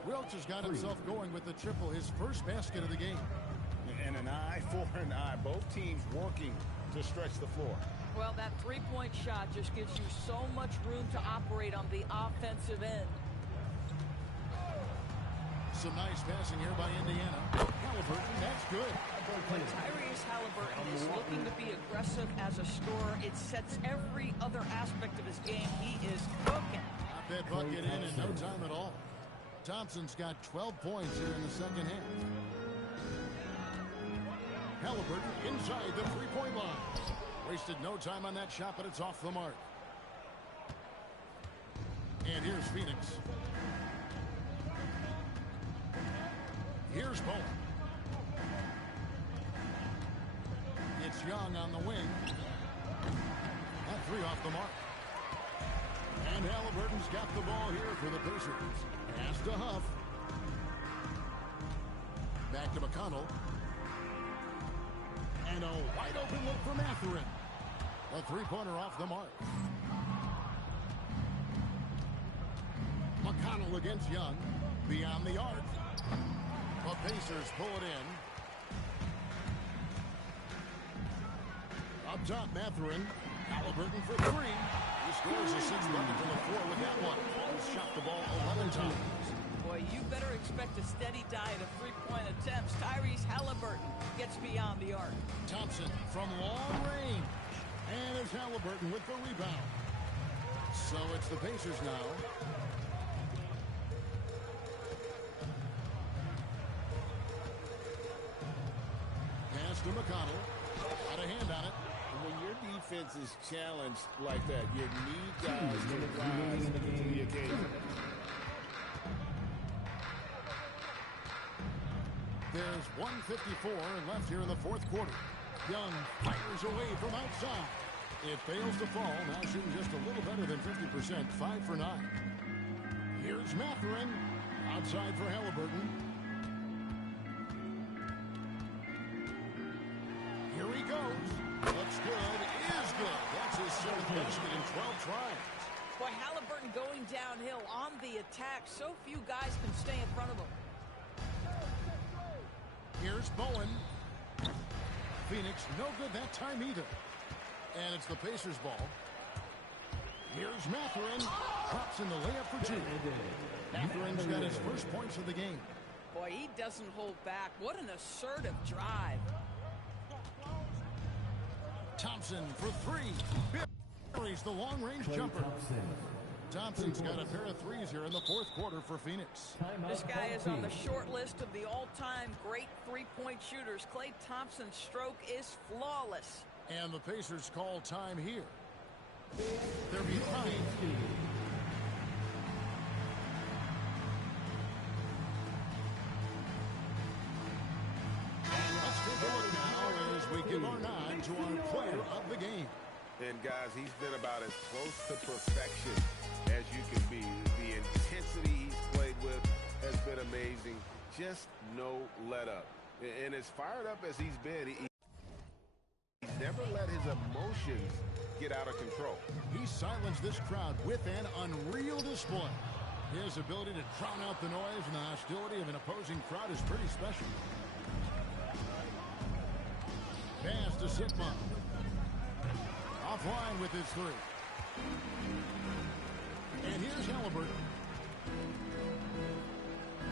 Welch has got himself going with the triple, his first basket of the game. And an eye for an eye. Both teams working to stretch the floor. Well, that three-point shot just gives you so much room to operate on the offensive end. Some nice passing here by Indiana. Halliburton, that's good. When Tyrese Halliburton is looking to be aggressive as a scorer, it sets every other aspect of his game. He is cooking. Got that bucket in no time at all. Thompson's got 12 points here in the second half. Halliburton inside the three-point line. Wasted no time on that shot, but it's off the mark. And here's Phoenix. Here's Bowen. It's Young on the wing. That three off the mark. And Halliburton's got the ball here for the Pacers. Pass to Huff. Back to McConnell. And a wide open look for Mathurin. A three-pointer off the mark. McConnell against Young. Beyond the arc. The Pacers pull it in. Up top, Mathurin. Halliburton for three. He scores a sixth bucket from the floor with that one. He's shot the ball 11 times. Boy, you better expect a steady diet of three-point attempts. Tyrese Halliburton gets beyond the arc. Thompson from long range. And it's Halliburton with the rebound. So it's the Pacers now. Pass to McConnell. Got a hand on it. When your defense is challenged like that, you need guys to rise to the occasion. There's 1:54 left here in the fourth quarter. Young fires away from outside. It fails to fall. Now shooting just a little better than 50%. 5 for 9. Here's Mathurin. Outside for Halliburton. Here he goes. Looks good. Is good. That's his seventh basket in 12 tries. Boy, Halliburton going downhill on the attack. So few guys can stay in front of him. Here's Bowen. Phoenix no good that time either. And it's the Pacers ball. Here's Mathurin. Drops in the layup for two. Mathurin's got his first points of the game. Boy, he doesn't hold back. What an assertive drive. Thompson for three. Buries the long-range jumper. Thompson's got a pair of threes here in the fourth quarter for Phoenix. This guy is on the short list of the all-time great three-point shooters. Klay Thompson's stroke is flawless. And the Pacers call time here. They're behind. Let's take a look now as we give our nod to our player of the game. And guys, he's been about as close to perfection as you can be. The intensity he's played with has been amazing. Just no let up. And as fired up as he's been, he's never let his emotions get out of control. He silenced this crowd with an unreal display. His ability to drown out the noise and the hostility of an opposing crowd is pretty special. Pass to Sigma. Offline with his three. And here's Halliburton.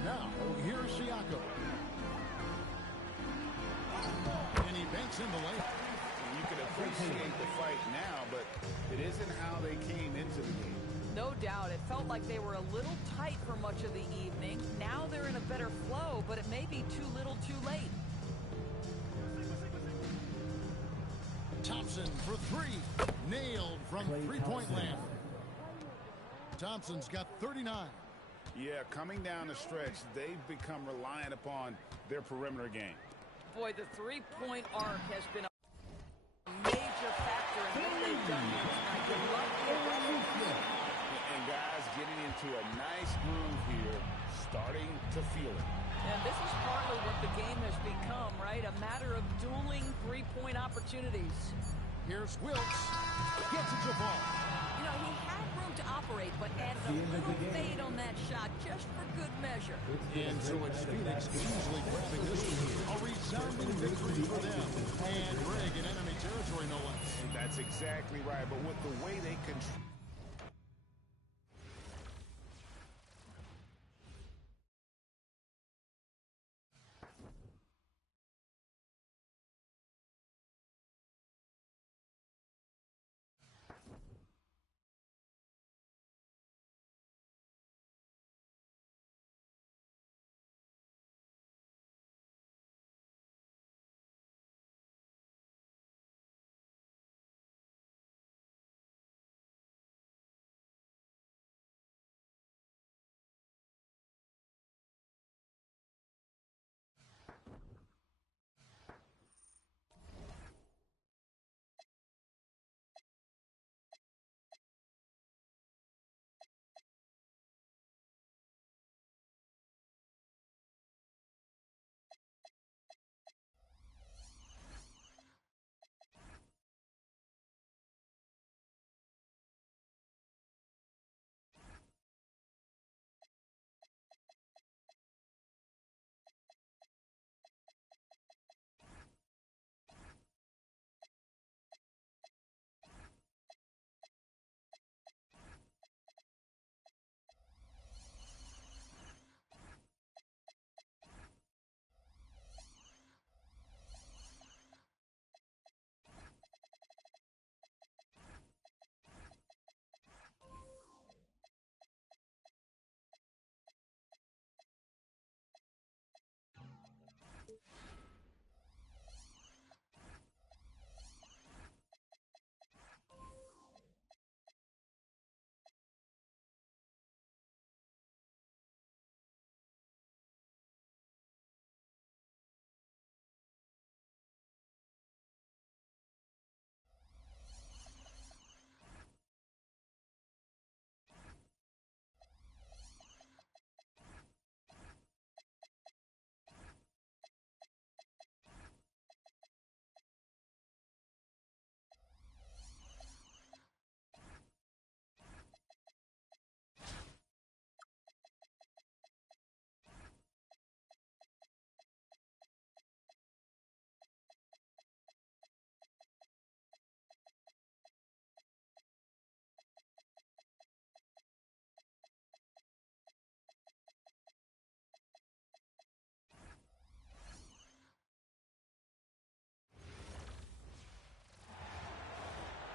Now, here's Siakam. And he banks in the layup. You can appreciate the fight now, but it isn't how they came into the game. No doubt. It felt like they were a little tight for much of the evening. Now they're in a better flow, but it may be too little too late. Thompson for three. Nailed from three-point land. Thompson's got 39. Yeah, coming down the stretch, they've become reliant upon their perimeter game. Boy, the three-point arc has been a major factor in what they've done here tonight. They love the aggressiveness. And guys getting into a nice groove here, starting to feel it. And this is partly what the game has become, right? A matter of dueling three-point opportunities. Here's Wilkes. Gets it to fall. You know, he had room to operate, but added a little fade on that shot just for good measure. And so it's Phoenix easily grabbing this one. A resounding victory for them. And Greg in enemy territory, no less. That's exactly right. But with the way they control.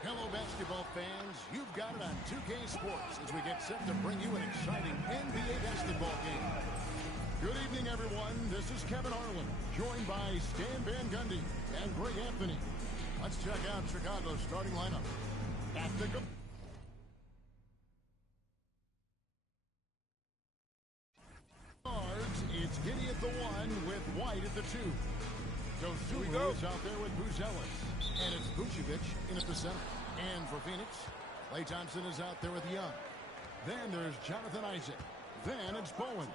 Hello, basketball fans. You've got it on 2K Sports as we get set to bring you an exciting NBA basketball game. Good evening, everyone. This is Kevin Harlan, joined by Stan Van Gundy and Greg Anthony. Let's check out Chicago's starting lineup. At the guards, it's Giddey at the 1 with White at the 2. Dosunmu is out there with Buzelis. And it's Vucevic in at the center. And for Phoenix, Klay Thompson is out there with Young. Then there's Jonathan Isaac. Then it's Bowen.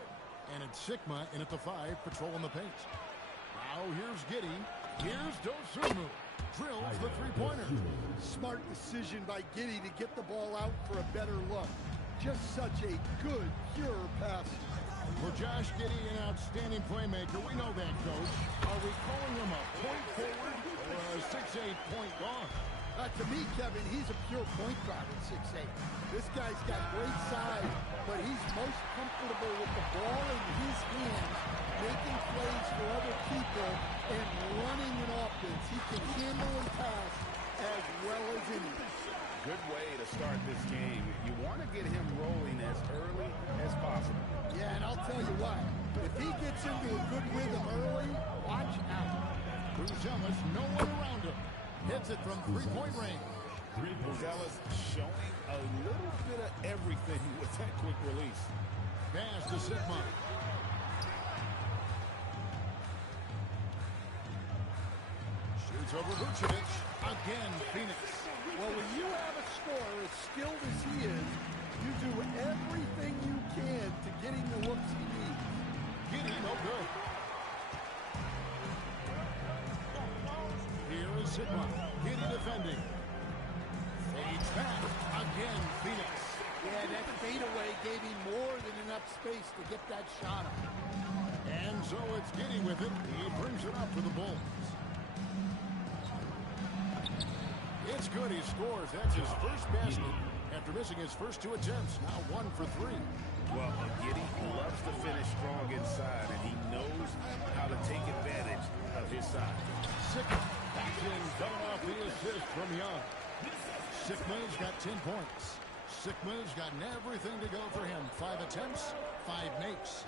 And it's Sigma in at the 5, patrolling the paint. Now here's Giddey. Here's Dosunmu. Drills the three-pointer. Smart decision by Giddey to get the ball out for a better look. Just such a good, pure pass. For Josh Giddey, an outstanding playmaker. We know that, Coach. Are we calling him a point forward or a 6'8" point guard? To me, Kevin, he's a pure point guard at 6'8". This guy's got great size, but he's most comfortable with the ball in his hands, making plays for other people, and running an offense. He can handle and pass as well as anyone. Good way to start this game. You want to get him rolling as early as possible. Yeah, and I'll tell you what, if he gets into a good rhythm early, watch out. Buzelis, no one around him. Hits it from three-point range. Buzelis showing a little bit of everything with that quick release. Pass to Sigma. Here's over Vucevic. Again, Phoenix. Well, when you have a scorer as skilled as he is, you do everything you can to get him the looks he needs. Giddey, no good. Here is Sigma. Giddey defending. Fades back. Again, Phoenix. Yeah, that fadeaway gave him more than enough space to get that shot up. And so it's Giddey with it. He brings it up for the Bulls. It's good. He scores. That's his first basket after missing his first 2 attempts. Now 1 for 3. Well, Giddey loves to finish strong inside, and he knows how to take advantage of his size. Sigma back in, coming off the assist from Young. Sigma's got 10 points. Sigma's got everything to go for him. 5 attempts, 5 makes.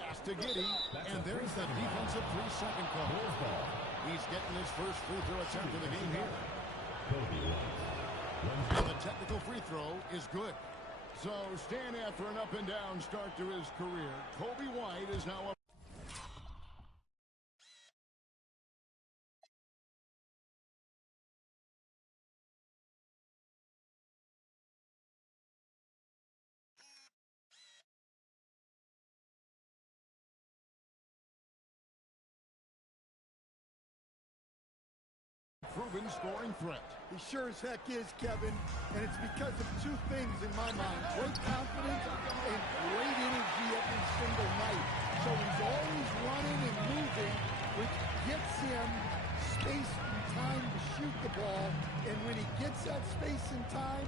Pass to Giddey, and there's the defensive 3-second call. He's getting his first free throw attempt of the game here. And the technical free throw is good. So, Stan, after an up-and-down start to his career, Kobe White is now up. Proven scoring threat. He sure as heck is, Kevin, and it's because of 2 things in my mind. Great confidence and great energy every single night. So he's always running and moving, which gets him space and time to shoot the ball. And when he gets that space and time,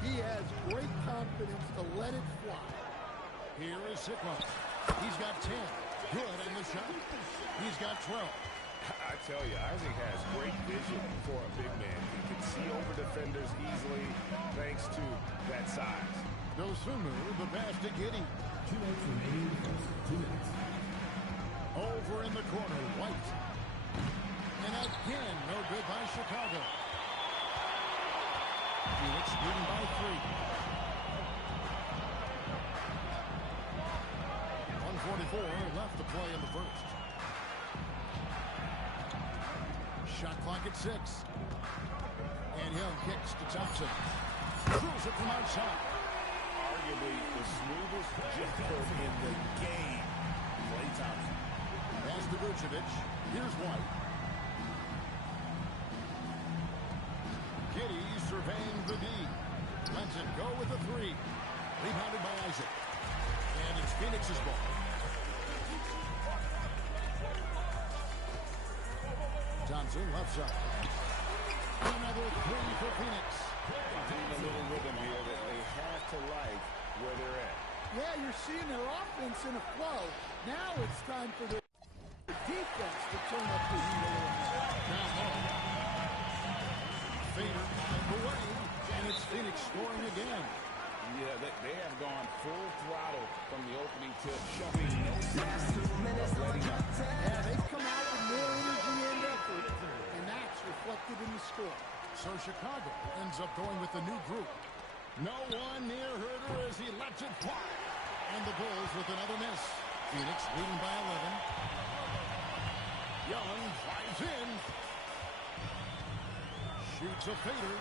he has great confidence to let it fly. Here is Sigma. He's got 10. Good in the shot. He's got 12. I tell you, Isaac has great vision for a big man. He can see over defenders easily thanks to that size. Dosunmu, the pass to Giddey. 2 minutes remaining. 2 minutes. Over in the corner, White. And again, no good by Chicago. Phoenix leading by 3. 1:44 left to play in the first. Shot clock at 6. And Young kicks to Thompson. Throws it from outside. Arguably the smoothest jumper in the game. Klay Thompson. Pass to Vucevic. Here's White. Giddey surveying the D. Lets it go with a 3. Rebounded by Isaac. And it's Phoenix's ball. Thompson left side. Another 3 for Phoenix. Getting a little rhythm here that they have to like where they're at. Yeah, you're seeing their offense in a flow. Now it's time for the defense to turn up the heat a little more. Now home. Fader away, and it's Phoenix scoring again. Yeah, they have gone full throttle from the opening tip, showing no signs of letting up. Yeah, they've come out with more energy and effort, and that's reflected in the score. So Chicago ends up going with the new group. No one near Herter as he lets it fly. And the Bulls with another miss. Phoenix leading by 11. Young drives in. Shoots a fader.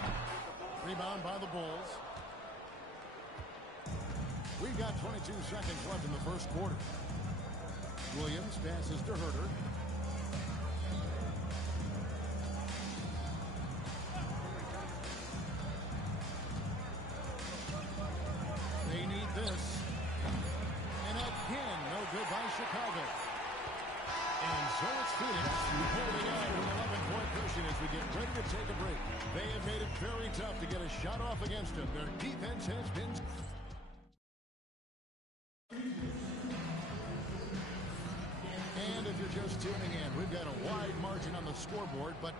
Rebound by the Bulls. We've got 22 seconds left in the first quarter. Williams passes to Herter. They need this. And again, no good by Chicago. And so it's Phoenix holding on to an 11-point cushion as we get ready to take a break. They have made it very tough to get a shot off against them. Their defense has been... And if you're just tuning in, we've got a wide margin on the scoreboard, but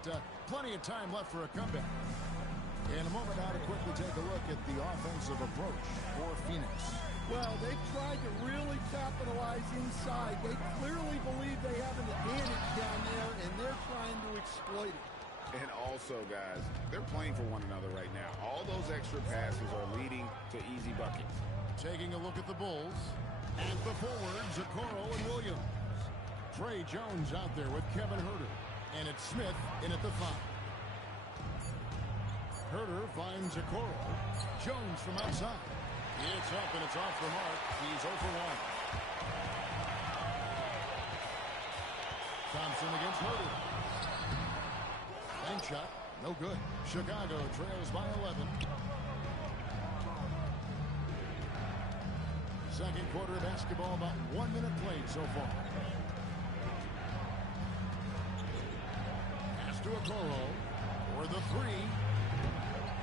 plenty of time left for a comeback. In a moment now to quickly take a look at the offensive approach for Phoenix. Well, they've tried to really capitalize inside. They clearly believe they have an advantage down there, and they're trying to exploit it. And also, guys, they're playing for one another right now. All those extra passes are leading to easy buckets. Taking a look at the Bulls. At the forwards, Okoro and Williams. Trey Jones out there with Kevin Herter. And it's Smith in at the 5. Herter finds Okoro. Jones from outside. It's up and it's off the mark. He's 0 for 1. Thompson against Herter. Bank shot. No good. Chicago trails by 11. Second quarter of basketball, about 1 minute played so far. Pass to Okoro for the 3.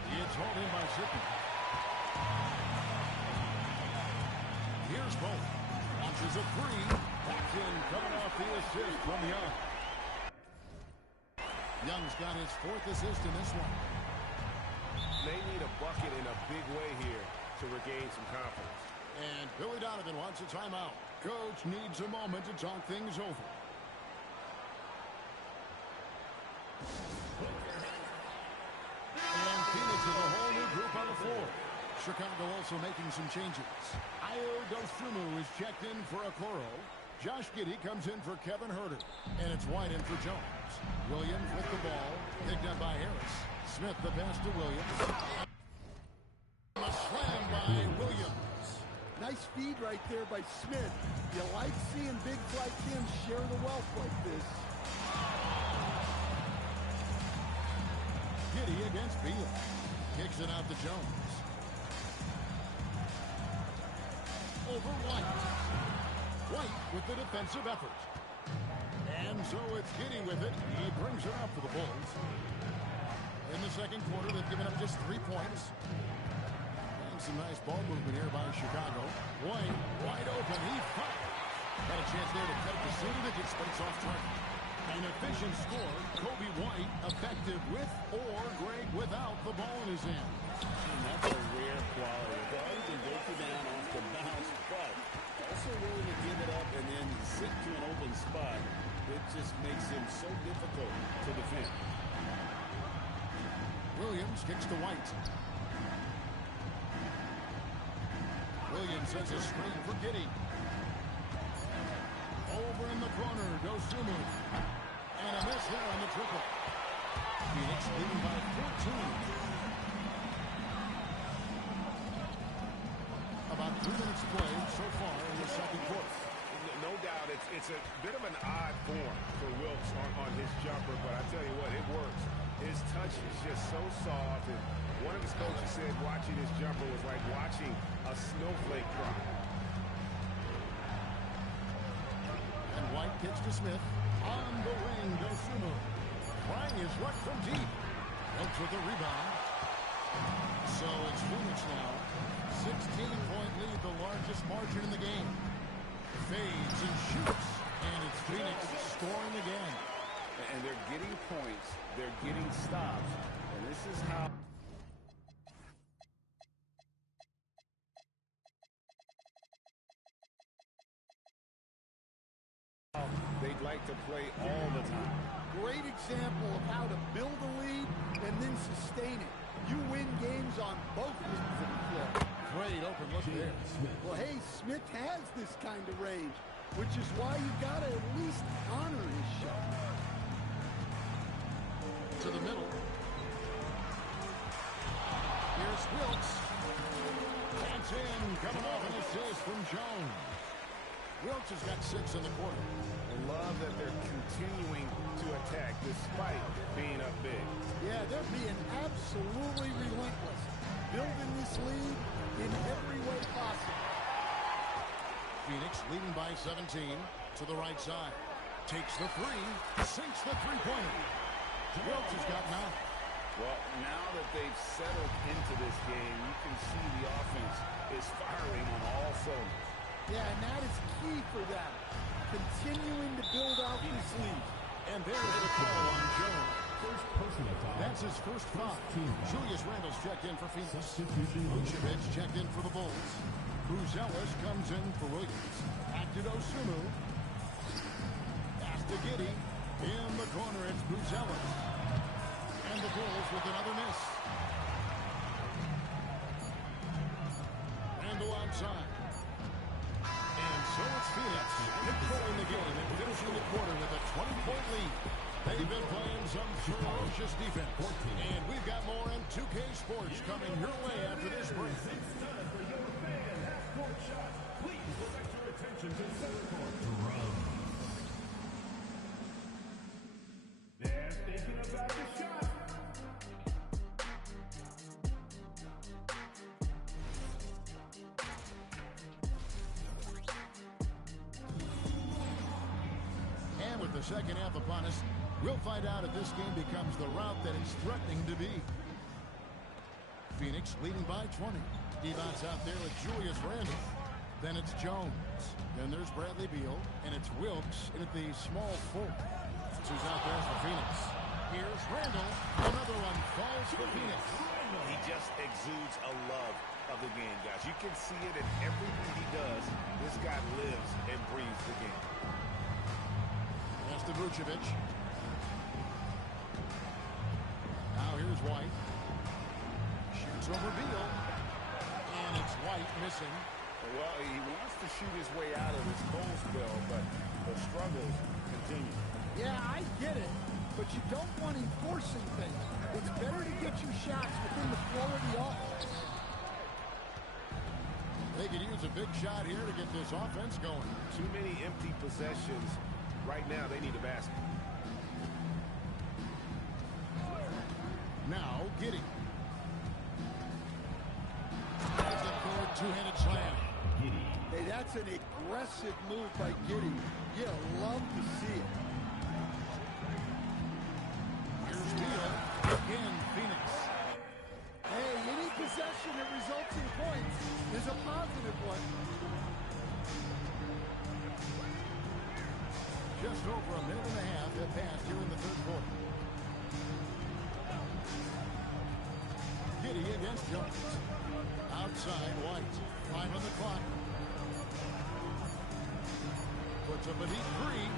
It's hauled in by Sidney. Here's Bolt. Launches a 3. Back in, coming off the assist from Young. Young's got his 4th assist in this one. They need a bucket in a big way here to regain some confidence. And Billy Donovan wants a timeout. Coach needs a moment to talk things over. And Phoenix is a whole new group on the floor. Chicago also making some changes. Ayo Dosunmu is checked in for Okoro. Josh Giddey comes in for Kevin Herter. And it's White in for Jones. Williams with the ball. Picked up by Harris. Smith the pass to Williams. And a slam by Williams. Nice feed right there by Smith. You like seeing big like him share the wealth like this. Giddey against Beal. Kicks it out to Jones. Over White. White with the defensive effort. And so it's Giddey with it. He brings it up for the Bulls. In the second quarter, they've given up just 3 points. And some nice ball movement here by Chicago. White, wide open. He fired. Had a chance there to cut it to single digits, but it's off target. An efficient score. Kobe White effective with or Greg without the ball in his hand. And that's a rare quality. A guy who can break you down off the bounce, but also willing to give it up and then sit to an open spot. It just makes him so difficult to defend. Williams kicks to White. Williams sets a screen for Giddey. Over in the corner, Dosunmu. And a miss there on the triple. Phoenix leading by 14. About 3 minutes played so far in the second quarter. No doubt it's a bit of an odd form for Wilkes on his jumper, but I tell you what, it works. His touch is just so soft, and one of his coaches said watching his jumper was like watching a snowflake drop. And White kicks to Smith. On the wing, Dosunmu. Trying his luck from deep. Wilkes with the rebound. So it's Phoenix now. 16-point lead, the largest margin in the game. Fades and shoots. And it's Phoenix scoring again. And they're getting points. They're getting stops. And this is how they'd like to play all the time. Great example of how to build a lead and then sustain it. You win games on both ends of the floor. Great open look there. Well, hey, Smith has this kind of range, which is why you got to at least honor his shot. To the middle. Here's Wilkes. That's in. Coming off an assist from Jones. Wilkes has got 6 in the quarter. I love that they're continuing to attack despite being up big. Yeah, they're being absolutely relentless. Building this lead in every way possible. Phoenix leading by 17 to the right side. Takes the 3. Sinks the three-pointer. Wilkes has got 9. Well, now that they've settled into this game, you can see the offense is firing on all cylinders. Yeah, and that is key for them. Continuing to build out this lead. And there's the call on Jones. That's his first foul. Julius Randle's checked in for Phoenix. Vucevic checked in for the Bulls. Buzelis comes in for Williams. Back to Dosunmu. Pass to Giddey. In the corner, it's Buzelis. And the Bulls with another miss. Randle outside. And so it's Phoenix controlling the game and finishing the quarter with a 20-point lead. They've been playing some ferocious defense. And we've got more on 2K Sports coming your way after this break. It's time for your fan half-court shot. Please direct your attention to center court. Drum. They're thinking about the shot. And with the second half upon us, we'll find out if this game becomes the route that it's threatening to be. Phoenix leading by 20. Devon's out there with Julius Randle. Then it's Jones. Then there's Bradley Beal. And it's Wilkes in at the small forward. That's who's out there for Phoenix. Here's Randle. Another one falls for Phoenix. He just exudes a love of the game, guys. You can see it in everything he does. This guy lives and breathes the game. That's to Vucevic. Now here's White. Shoots over Beal. And it's White missing. Well, he wants to shoot his way out of this cold spell, but the struggles continue. Yeah, I get it, but you don't want him forcing things. It's better to get your shots within the flow of the offense. They could use a big shot here to get this offense going. Too many empty possessions. Right now, they need a basket. Now, Giddey. There's the court, two-handed slam. Hey, that's an aggressive move by Giddey. You love to see it. Here's Beal. Again, Phoenix. Hey, any possession that results in points is a positive one. Just over a minute and a half have passed here in the third quarter. Giddey against Jones. Outside, White. 5 on the clock. Puts up a deep three.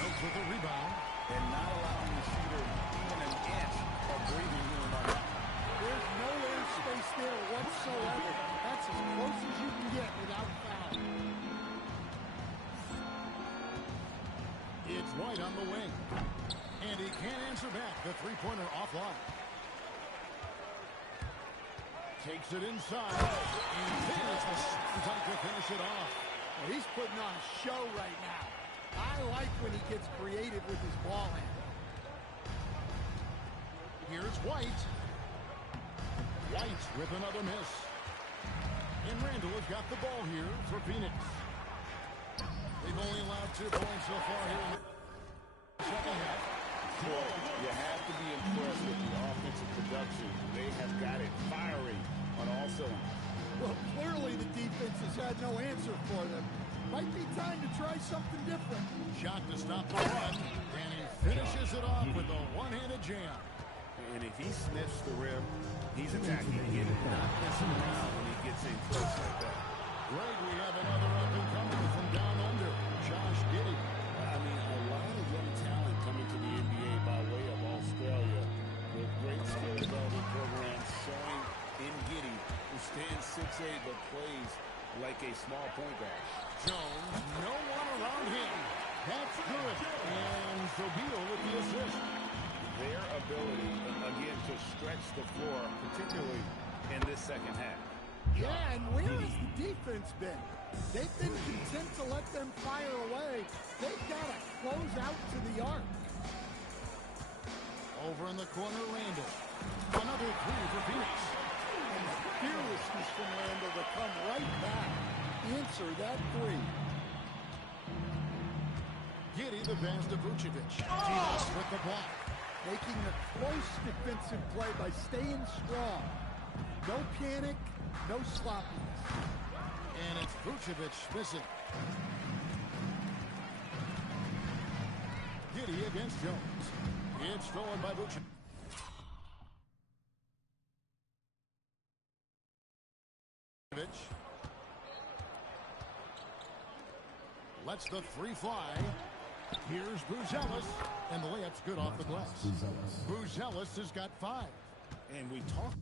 Helps with the rebound. And not allowing the shooter even an inch of breathing room on that. There's no airspace there whatsoever. That's as close as you can get without foul. It's White on the wing. And he can't answer back. The three-pointer offline. Takes it inside. And there's the shot to finish it off. Well, he's putting on a show right now. I like when he gets creative with his ball handle. Here's White. White with another miss. And Randle has got the ball here for Phoenix. They've only allowed 2 points so far here in the second half. Boy, you have to be impressed with the offensive production. They have got it firing on all cylinders. Well, clearly the defense has had no answer for them. Might be time to try something different. Shot to stop the run, and he finishes it off with a one-handed jam. And if he sniffs the rim, he's attacking again. Not messing around when he gets in close like that. Greg, we have another up-and-comer from down under, Josh Giddey. I mean, a lot of young talent coming to the NBA by way of Australia with great skill development programs showing in Giddey, who stands 6'8", but plays like a small point guard. Jones, no one around him. That's good. And so Beal with the assist. Their ability, again, to stretch the floor, particularly in this second half. Yeah, and where has the defense been? They've been content to let them fire away. They've got to close out to the arc. Over in the corner, Randle. Another three for Phoenix. And the fearlessness from Randle to come right back. Answer that three. Giddey the pass to Vucevic. T-House with the block. Making a close defensive play by staying strong. No panic, no sloppiness. And it's Vucevic missing. Giddey against Jones. It's stolen by Vucevic. Lets the three fly. Here's Buzelis, and the layup's good off the glass. Buzelis has got 5. And we talked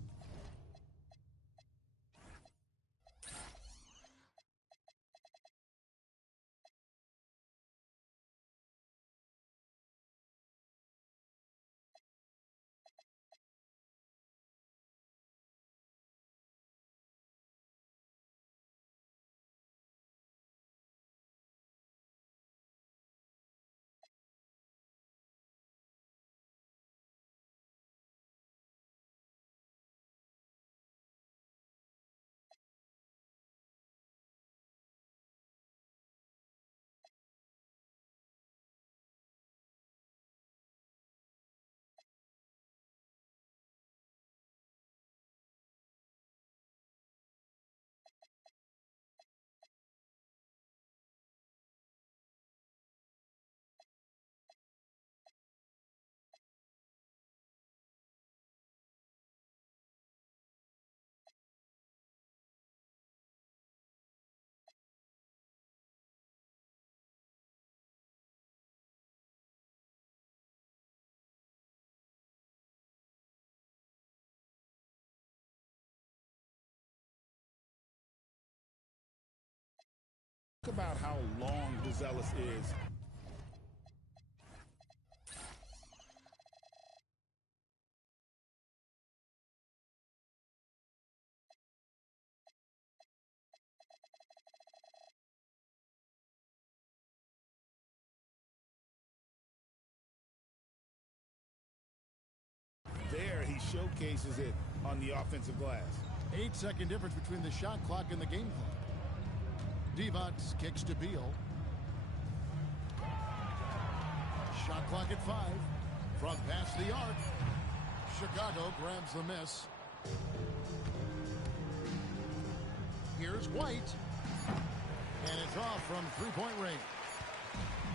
About how long Buzelis is. There, he showcases it on the offensive glass. 8-second difference between the shot clock and the game clock. Divac kicks to Beal. Shot clock at 5. Front past the arc. Chicago grabs the miss. Here's White. And it's off from three-point range.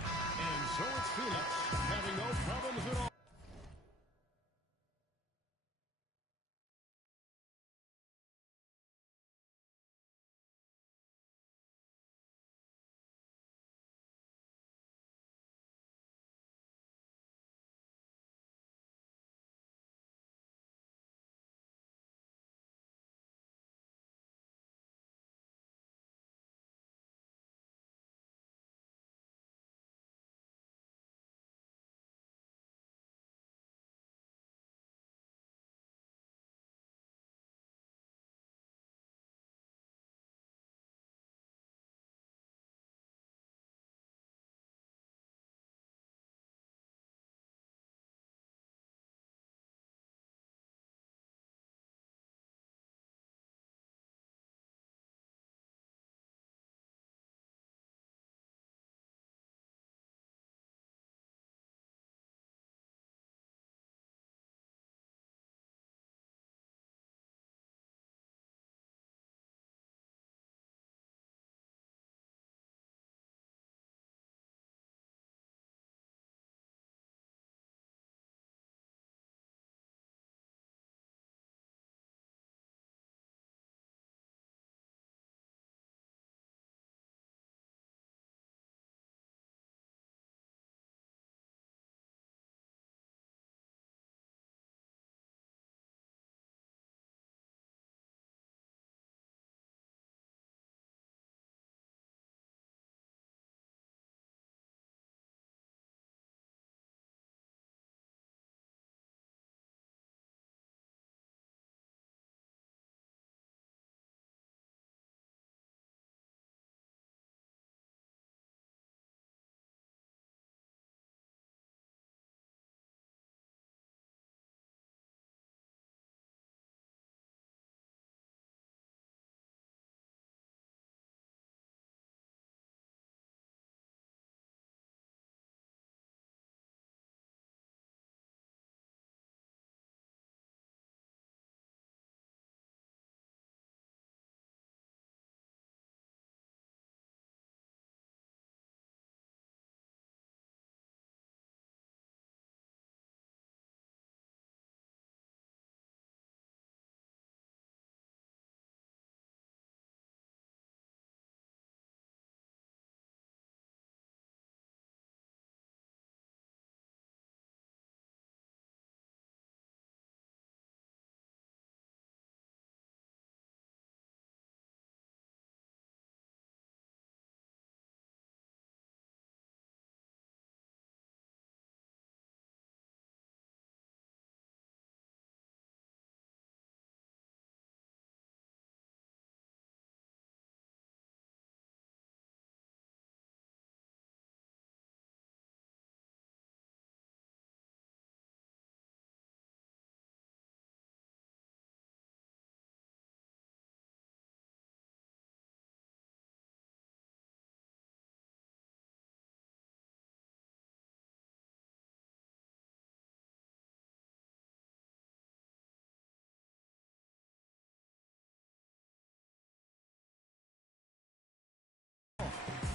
And so it's Phoenix having no problems at all.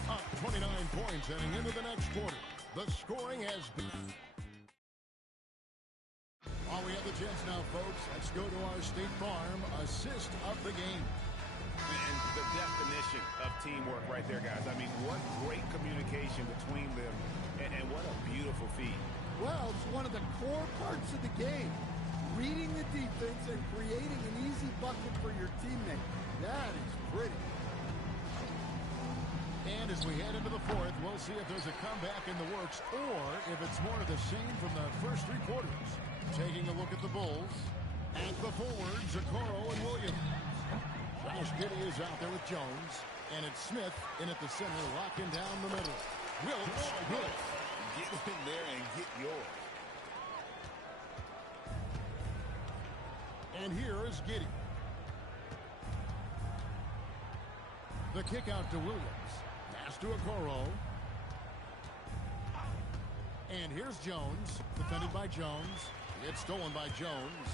Up 29 points heading into the next quarter. The scoring has been... While we have the chance now, folks, let's go to our State Farm assist of the game. And the definition of teamwork right there, guys. I mean, what great communication between them, and what a beautiful feat. Well, it's one of the core parts of the game. Reading the defense and creating an easy bucket for your teammate. That is pretty. And as we head into the fourth, we'll see if there's a comeback in the works or if it's more of the same from the first three quarters. Taking a look at the Bulls. At the forwards, Okoro and Williams. Josh Giddey is out there with Jones. And it's Smith in at the center, locking down the middle. Wilkes, good. Get in there and get yours. And here is Giddey. The kick out to Williams. Pass to Okoro. And here's Jones. Defended by Jones. It's stolen by Jones.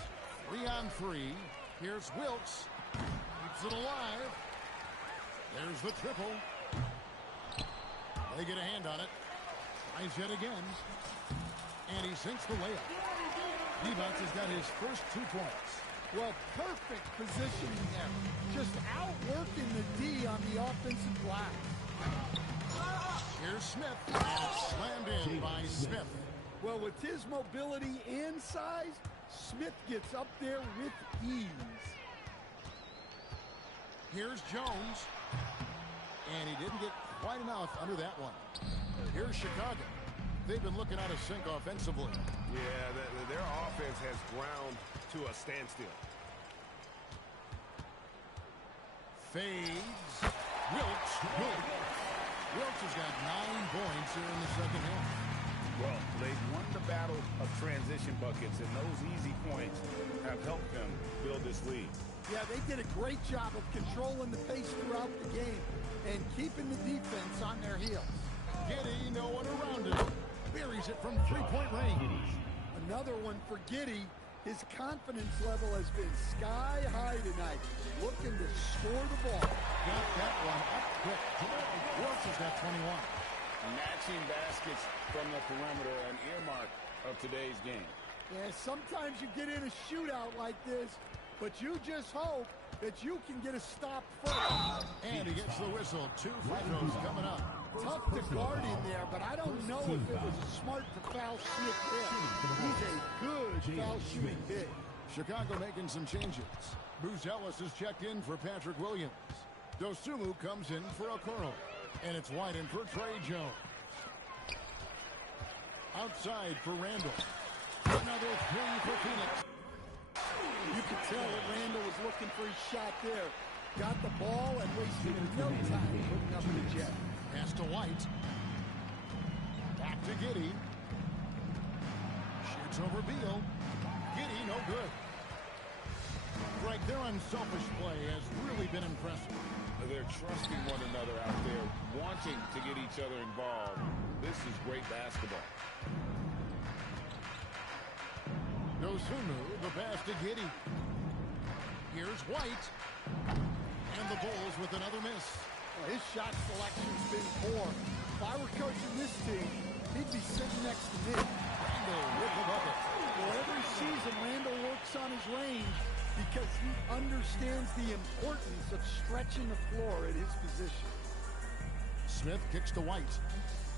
3-on-3. Here's Wilkes. Keeps it alive. There's the triple. They get a hand on it. Tries yet again. And he sinks the layup. Divac has got his first 2 points. Well, perfect positioning there. Just outworking the D on the offensive glass. Here's Smith. And it's slammed in by Smith. Well, with his mobility and size, Smith gets up there with ease. Here's Jones. And he didn't get quite enough under that one. Here's Chicago. They've been looking out of sync offensively. Yeah, their offense has ground to a standstill. Fades. Wilkes. Good. Wilkes has got 9 points here in the second half. Well, they've won the battle of transition buckets, and those easy points have helped them build this lead. Yeah, they did a great job of controlling the pace throughout the game and keeping the defense on their heels. Giddey, no one around him. Buries it from 3-point range. Another one for Giddey. His confidence level has been sky high tonight. Looking to score the ball. Got that one up quick. Wilkes has got 21. Matching baskets from the perimeter, an earmark of today's game. Yeah, sometimes you get in a shootout like this, but you just hope that you can get a stop first. And he gets the whistle. 2 free throws coming up. Tough to guard in there, but I don't know if it was smart to foul Smith there. He's a good foul shooting big. Chicago making some changes. Bruce Ellis is checked in for Patrick Williams. Dosunmu comes in for Okoro. And it's wide in for Trey Jones. Outside for Randall. Another 3 for Phoenix. You could tell that Randall was looking for his shot there. Got the ball and wasted no time putting up the jet. Pass to White. Back to Giddey. Shoots over Beal. Giddey, no good. Greg, their unselfish play has really been impressive. They're trusting one another out there, wanting to get each other involved. This is great basketball. Dosunmu, the pass to Giddey. Here's White. And the Bulls with another miss. Well, his shot selection's been poor. If I were coaching this team, he'd be sitting next to me. Randall with the bucket. Well, every season, Randall works on his range because he understands the importance of stretching the floor at his position. Smith kicks to White.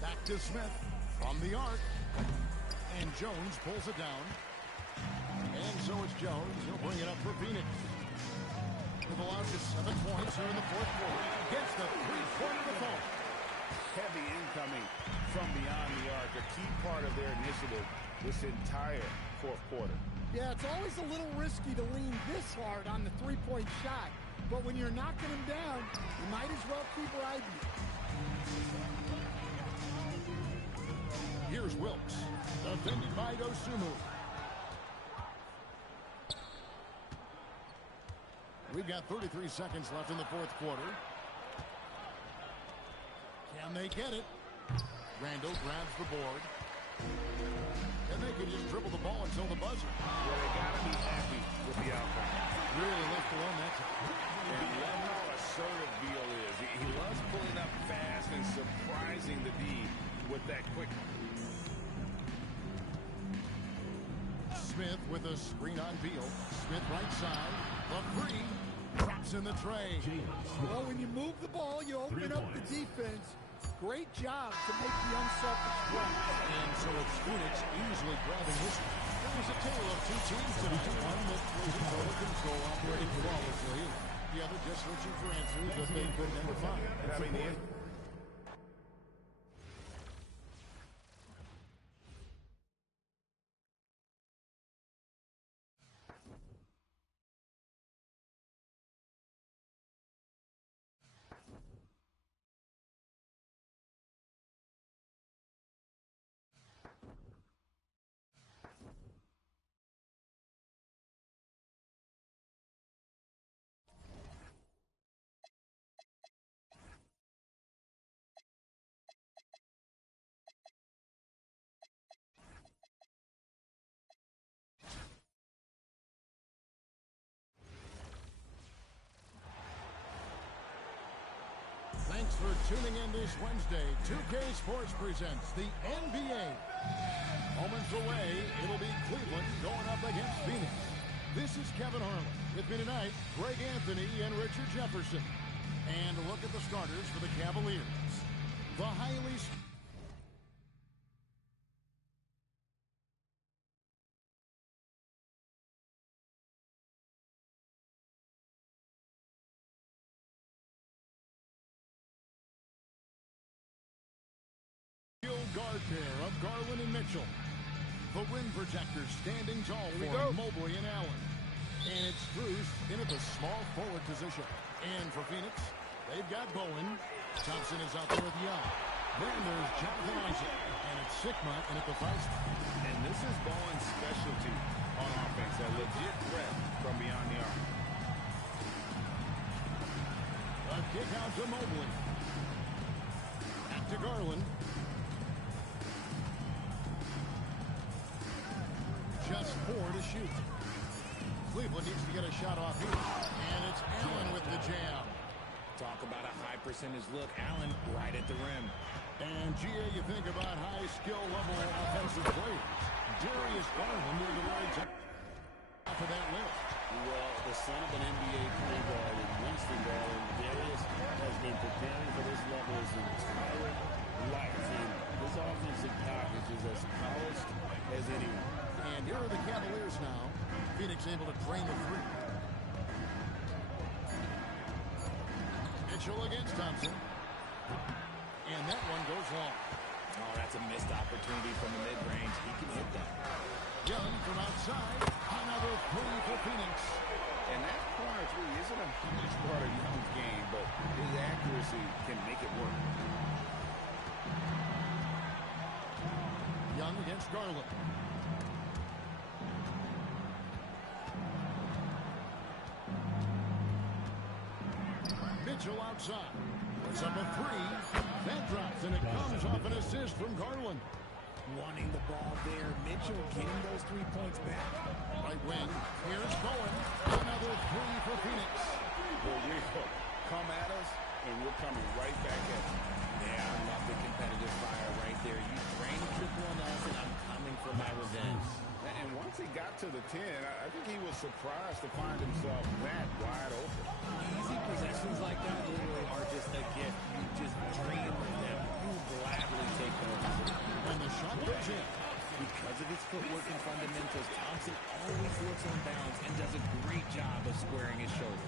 Back to Smith from the arc. And Jones pulls it down. And so it's Jones. He'll bring it up for Phoenix. They've allowed just 7 points here in the fourth quarter. Gets the 3-point of the phone. Heavy incoming from beyond the arc, a key part of their initiative this entire fourth quarter. Yeah, it's always a little risky to lean this hard on the 3-point shot. But when you're knocking him down, you might as well keep riding. Here's Wilkes. Defended by Dosunmu. We've got 33 seconds left in the fourth quarter. Can they get it? Randall grabs the board. And they can just dribble the ball until the buzzer. Well, they got to be happy with the outcome. Really left alone that time. And love how assertive Beal is. He loves pulling up fast and surprising the D with that quickness. Smith with a screen on Beal. Smith right side. The 3. Drops in the tray. Well, when you move the ball, you open up the defense. Great job to make the unselfish play. And so it's Phoenix easily grabbing this one. It was a tale of 2 teams tonight. One that was in total control, operating flawlessly. The other just searching for answers that they couldn't ever find. tuning in this Wednesday. 2K Sports presents the NBA. Moments away, it'll be Cleveland going up against Phoenix. This is Kevin Harlan. With me tonight, Greg Anthony and Richard Jefferson. And a look at the starters for the Cavaliers. The highly... guard pair of Garland and Mitchell. The rim protectors standing tall for Mobley and Allen. And it's Strus in at the small forward position. And for Phoenix, they've got Bowen. Thompson is out there with Young. Then there's Jonathan Isaac. And it's Sigma in at the 5 spot. And this is Bowen's specialty on offense, a legit threat from beyond the arc. A kick out to Mobley. Back to Garland. Just 4 to shoot. Cleveland needs to get a shot off here. And it's Allen with the jam. Talk about a high percentage look. Allen right at the rim. And, GA, you think about high skill level offensive players. Darius Garland near the right top of that list. Well, the son of an NBA point guard in Winston Garland, Darius has been preparing for this level his entire life. And his offensive package is as polished as anyone. And here are the Cavaliers now. Phoenix able to drain the 3. Mitchell against Thompson. And that one goes long. Oh, that's a missed opportunity from the mid-range. He can hit that. Young from outside. Another 3 for Phoenix. And that corner 3 isn't a huge part of Young's game, but his accuracy can make it work. Young against Garland. Mitchell outside. Puts up a 3. That drops, and it comes off an assist from Garland. Wanting the ball there. Mitchell getting those 3 points back. Right wing. Here's Bowen. Another 3 for Phoenix. Well, we come at us, and we're coming right back at you. Yeah, I love the competitive fire right there. You drain a triple on us, and I'm coming for my revenge. And once he got to the 10, I think he was surprised to find himself that wide open. Easy possessions like that literally are just a gift. You just dream of them. You gladly take those. And the shot goes in. Because of his footwork and fundamentals, Thompson always looks on bounds and does a great job of squaring his shoulder.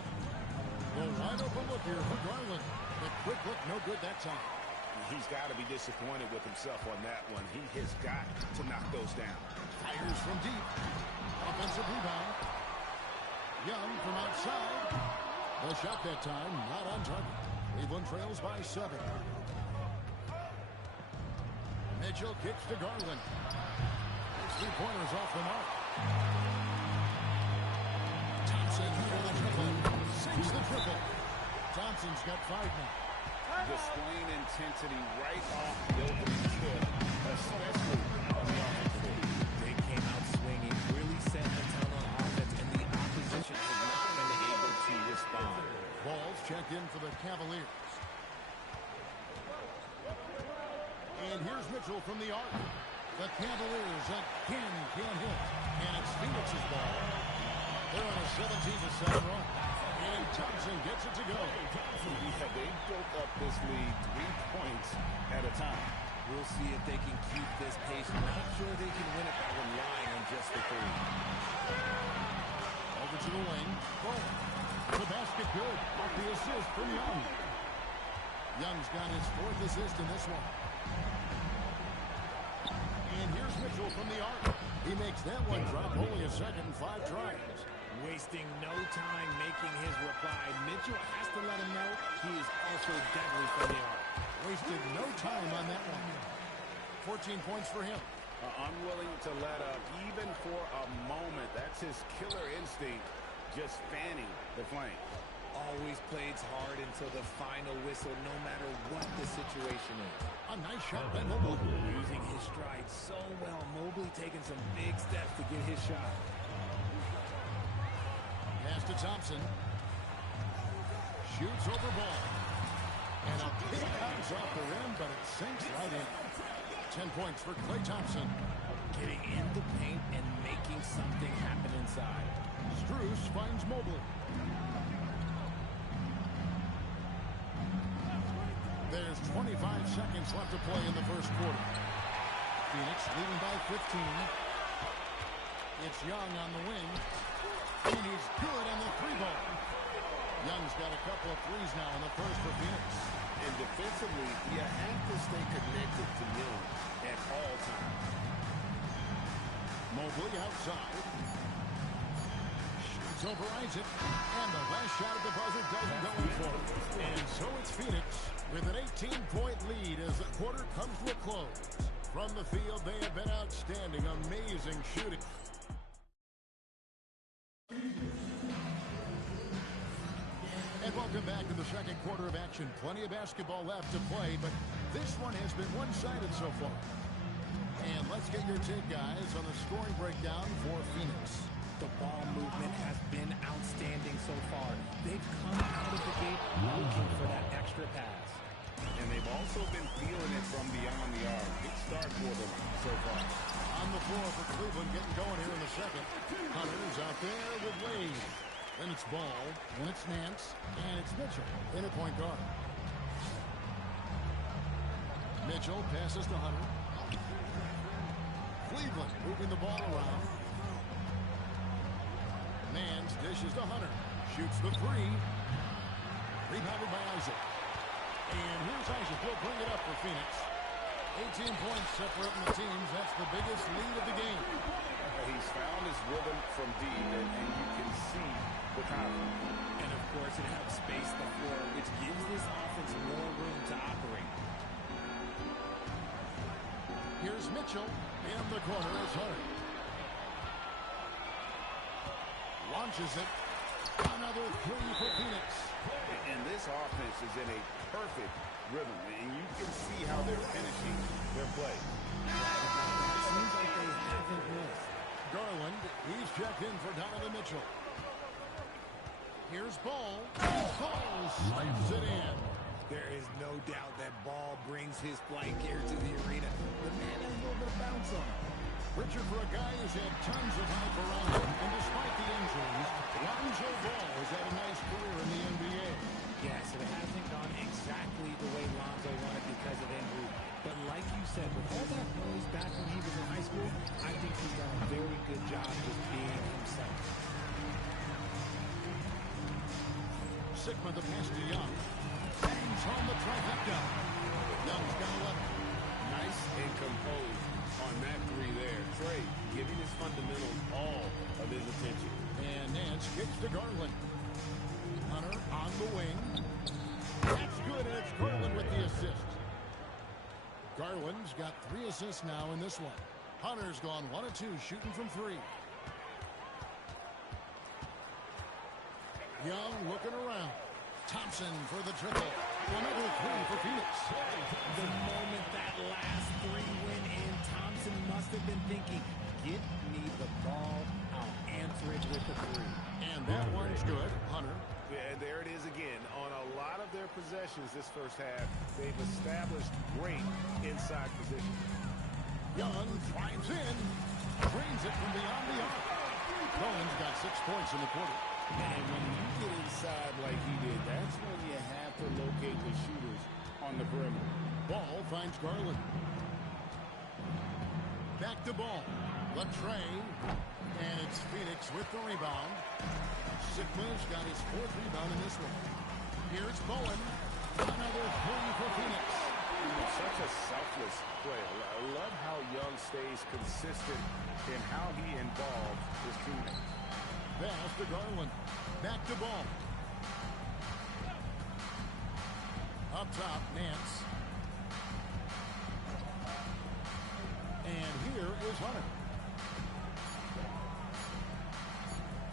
Well, wide open look here for Garland. The quick look, no good that time. He's got to be disappointed with himself on that one. He has got to knock those down. Fires from deep. Offensive rebound. Young from outside. The shot that time, not on target. Cleveland trails by 7. Mitchell kicks to Garland. His 3-pointers off the mark. Thompson for the triple. Sinks the triple. Thompson's got 5 now. Displaying intensity right off the opening tip, especially on the offensive end. They came out swinging, really set the tone on offense, and the opposition has not been able to respond. Balls checked in for the Cavaliers. And here's Mitchell from the arc. The Cavaliers again can't hit. And it's Phoenix's ball. They're on a 17-7 run. And Thompson gets it to go. Yeah, they built up this lead 3 points at a time. We'll see if they can keep this pace. Not sure they can win it by relying on just the 3. Over to the wing. Bowen. The basket good. Off the assist from Young. Young's got his 4th assist in this one. And here's Mitchell from the arc. He makes that one drop. Only a second and 5 tries. Wasting no time making his reply. Mitchell has to let him know he is also deadly from the arc. Wasted no time on that one. 14 points for him. Unwilling to let up even for a moment. That's his killer instinct, just fanning the flame. Always plays hard until the final whistle, no matter what the situation is. A nice shot by Mobley. Using his stride so well. Mobley taking some big steps to get his shot. Pass to Thompson. Shoots over ball. And a big bounce off the rim, but it sinks right in. 10 points for Klay Thompson. Getting in the paint and making something happen inside. Strus finds Mobley. There's 25 seconds left to play in the first quarter. Phoenix leading by 15. It's Young on the wing. And he's good on the three ball. Young's got a couple of threes now in the first for Phoenix. And defensively, you have to stay connected to Young at all times. Mobley outside. Shoots over Isaac. And the last shot at the buzzer doesn't go in for it. And so it's Phoenix with an 18-point lead as the quarter comes to a close. From the field, they have been outstanding. Amazing shooting. And welcome back to the second quarter of action. Plenty of basketball left to play, but this one has been one-sided so far. And let's get your take, guys, on the scoring breakdown for Phoenix. The ball movement has been outstanding so far. They've come out of the gate looking for that extra pass. And they've also been feeling it from beyond the arc. Big start for them so far. On the floor for Cleveland, getting going here in the second. Hunter's out there with Wade. Then it's Ball, then it's Nance, and it's Mitchell in a point guard. Mitchell passes to Hunter. Cleveland moving the ball around. Nance dishes to Hunter. Shoots the three. Rebounded by Isaac. And here's Isaac. He'll bring it up for Phoenix. 18 points separating the teams. That's the biggest lead of the game. He's found his rhythm from deep, and you can see the confidence. And, of course, it helps space the floor, which gives this offense more room to operate. Here's Mitchell in the corner as Hunter. Launches it. Another three for Phoenix. And this offense is in a perfect rhythm, and you can see how they're finishing their play. It seems like they haven't missed. Garland, he's checked in for Donovan Mitchell. Here's Ball. Ball slams it in. There is no doubt that Ball brings his flight here to the arena. The man has a little bit of bounce on him. Richard, for a guy who's had tons of hype around him, and despite the injuries, Lonzo Ball has had a nice career in the NBA. Yes, it hasn't gone exactly the way Lonzo wanted because of injury. But like you said, with all that noise back when he was in high school, I think he's done a very good job just being himself. Sigma the pass to Young. Bangs home the trifecta. Young's got 11. Nice and composed on that three there. Trey giving his fundamentals all of his attention. And Nance kicks to Garland. Hunter on the wing. That's good, and it's Garland with the assist. Garland's got 3 assists now in this one. Hunter's gone 1 of 2, shooting from 3. Young looking around. Thompson for the triple. Another 3 for Phoenix. The moment that last three went in, Thompson must have been thinking, get me the ball, I'll answer it with a three. And that one's good. Hunter. Yeah, and there it is again. On a lot of their possessions this first half, they've established great inside position. Young drives in. Drains it from beyond the arc. Cohen's got 6 points in the quarter. And when you get inside like he did, that's when you have to locate the shooters on the perimeter. Ball finds Garland. Back to Ball. Latrey. And it's Phoenix with the rebound. Sigma's got his 4th rebound in this one. Here's Bowen. Another 3 for Phoenix. Such a selfless player. I love how Young stays consistent in how he involves his teammates. Pass to Garland. Back to Ball. Up top, Nance. And here is Hunter.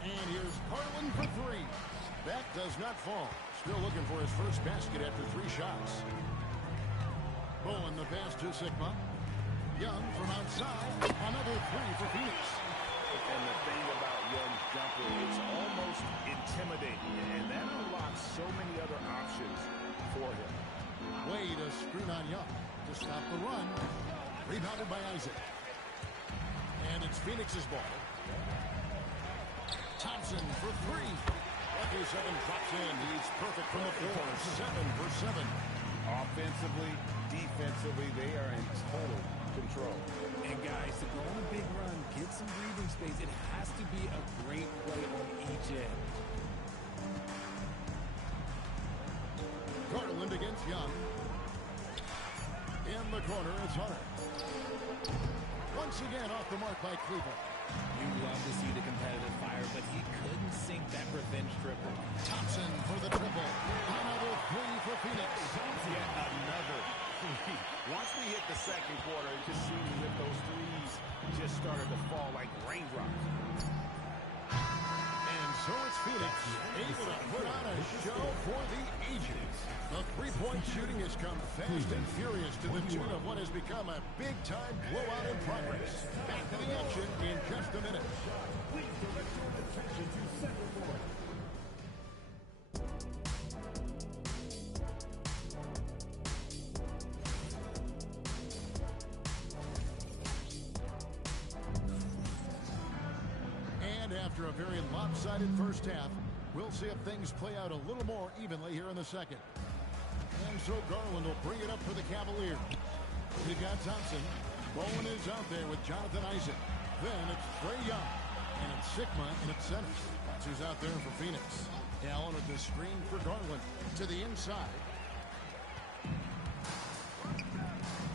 And here's Garland for 3. That does not fall. Still looking for his first basket after 3 shots. Bowen the pass to Sigma. Young from outside. Another 3 for Phoenix. And the thing about Young's jumper, it's almost intimidating, and that unlocks so many other options for him. Young to stop the run. Rebounded by Isaac. And it's Phoenix's ball. Thompson for three. Lucky 7 drops in. He's perfect from the floor. 7 for 7. Offensively, defensively, they are in total control. And guys, to go on a big run, get some breathing space, it has to be a great play on each end. Garland against Young. In the corner, it's Hunter. Once again off the mark by Cleveland. You love to see the competitive fire, but he couldn't sink that revenge triple. Thompson for the triple. Another 3 for Phoenix. Yet another 3. Once we hit the second quarter, it just seems as if those threes just started to fall like raindrops. And so it's Phoenix able to put on a show for the ages. The three-point shooting has come fast and furious to the tune of what has become a big-time blowout in progress. Back to the action in just a minute. Please direct your attention to center court. And after a very lopsided first half, we'll see if things play out a little more evenly here in the second. And so Garland will bring it up for the Cavaliers. We got Thompson. Bowen is out there with Jonathan Isaac. Then it's Trae Young. And it's Sigma in its center. That's who's out there for Phoenix. Allen with the screen for Garland. To the inside.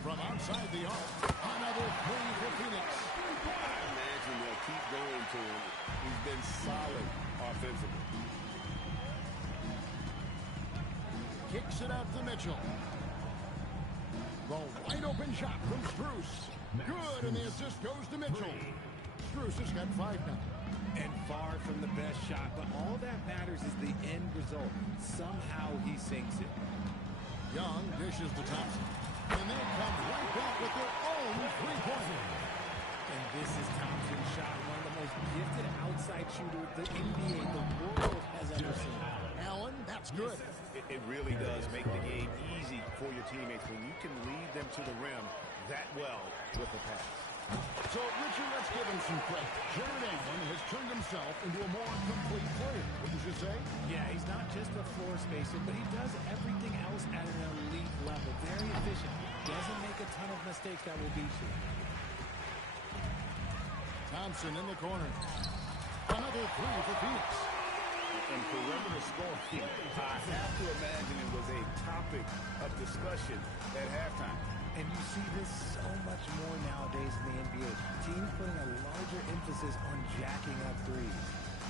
From outside the arc. Another 3 for Phoenix. I imagine they'll keep going to him. He's been solid offensively. Kicks it out to Mitchell. The wide open shot from Strus. Good, and the assist goes to Mitchell. Strus has got 5 now. And far from the best shot, but all that matters is the end result. Somehow he sinks it. Young dishes to Thompson. And they come right back with their own three-pointer. And this is Thompson's shot, one of the most gifted outside shooters the NBA, the world has ever seen. Allen, that's good. It really does make the game easy for your teammates when you can lead them to the rim that well with a pass. So, Richard, let's give him some credit. Jared Allen has turned himself into a more complete player, wouldn't you say? Yeah, he's not just a floor spacer, but he does everything else at an elite level. Very efficient. Doesn't make a ton of mistakes that will beat you. Thompson in the corner. Another 3 for Phoenix. And perimeter scoring, I have to imagine it was a topic of discussion at halftime. And you see this so much more nowadays in the NBA. Teams putting a larger emphasis on jacking up threes.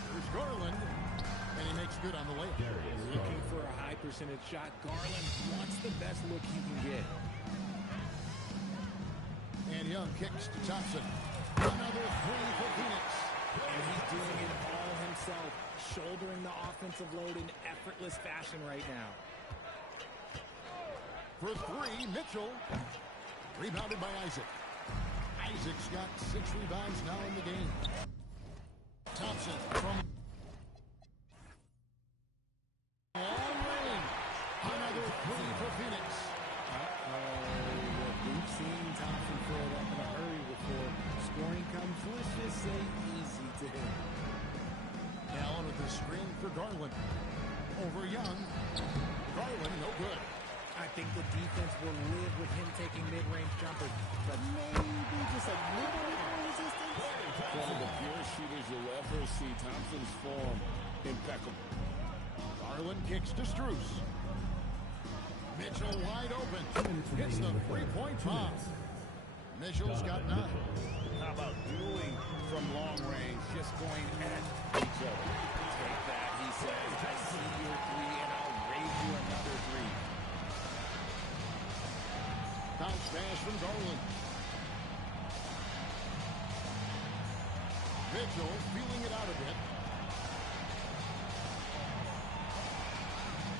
There's Garland, and he makes good on the layup. Looking for a high percentage shot. Garland wants the best look he can get. And Young kicks to Thompson. Another 3 for Phoenix. And he's doing it all himself, shouldering the offensive load in effortless fashion right now. For 3, Mitchell. Rebounded by Isaac. Isaac's got 6 rebounds now in the game. Thompson from long range. Another 3 for Phoenix. We've seen Thompson fill it up in a hurry before. Scoring comes, let's just say, easy to him. Allen with the screen for Garland. Over Young. Garland, no good. I think the defense will live with him taking mid-range jumpers, but maybe just a little more resistance. One of the purest shooters you'll ever see. Thompson's form impeccable. Garland kicks to Strus. Mitchell wide open. Hits the three-point bomb. Mitchell's got 9. How about dueling from long range, just going at each other? Take that, he says. I see your 3, and I'll raise you another 3. Bounce pass from Garland. Mitchell feeling it out a bit.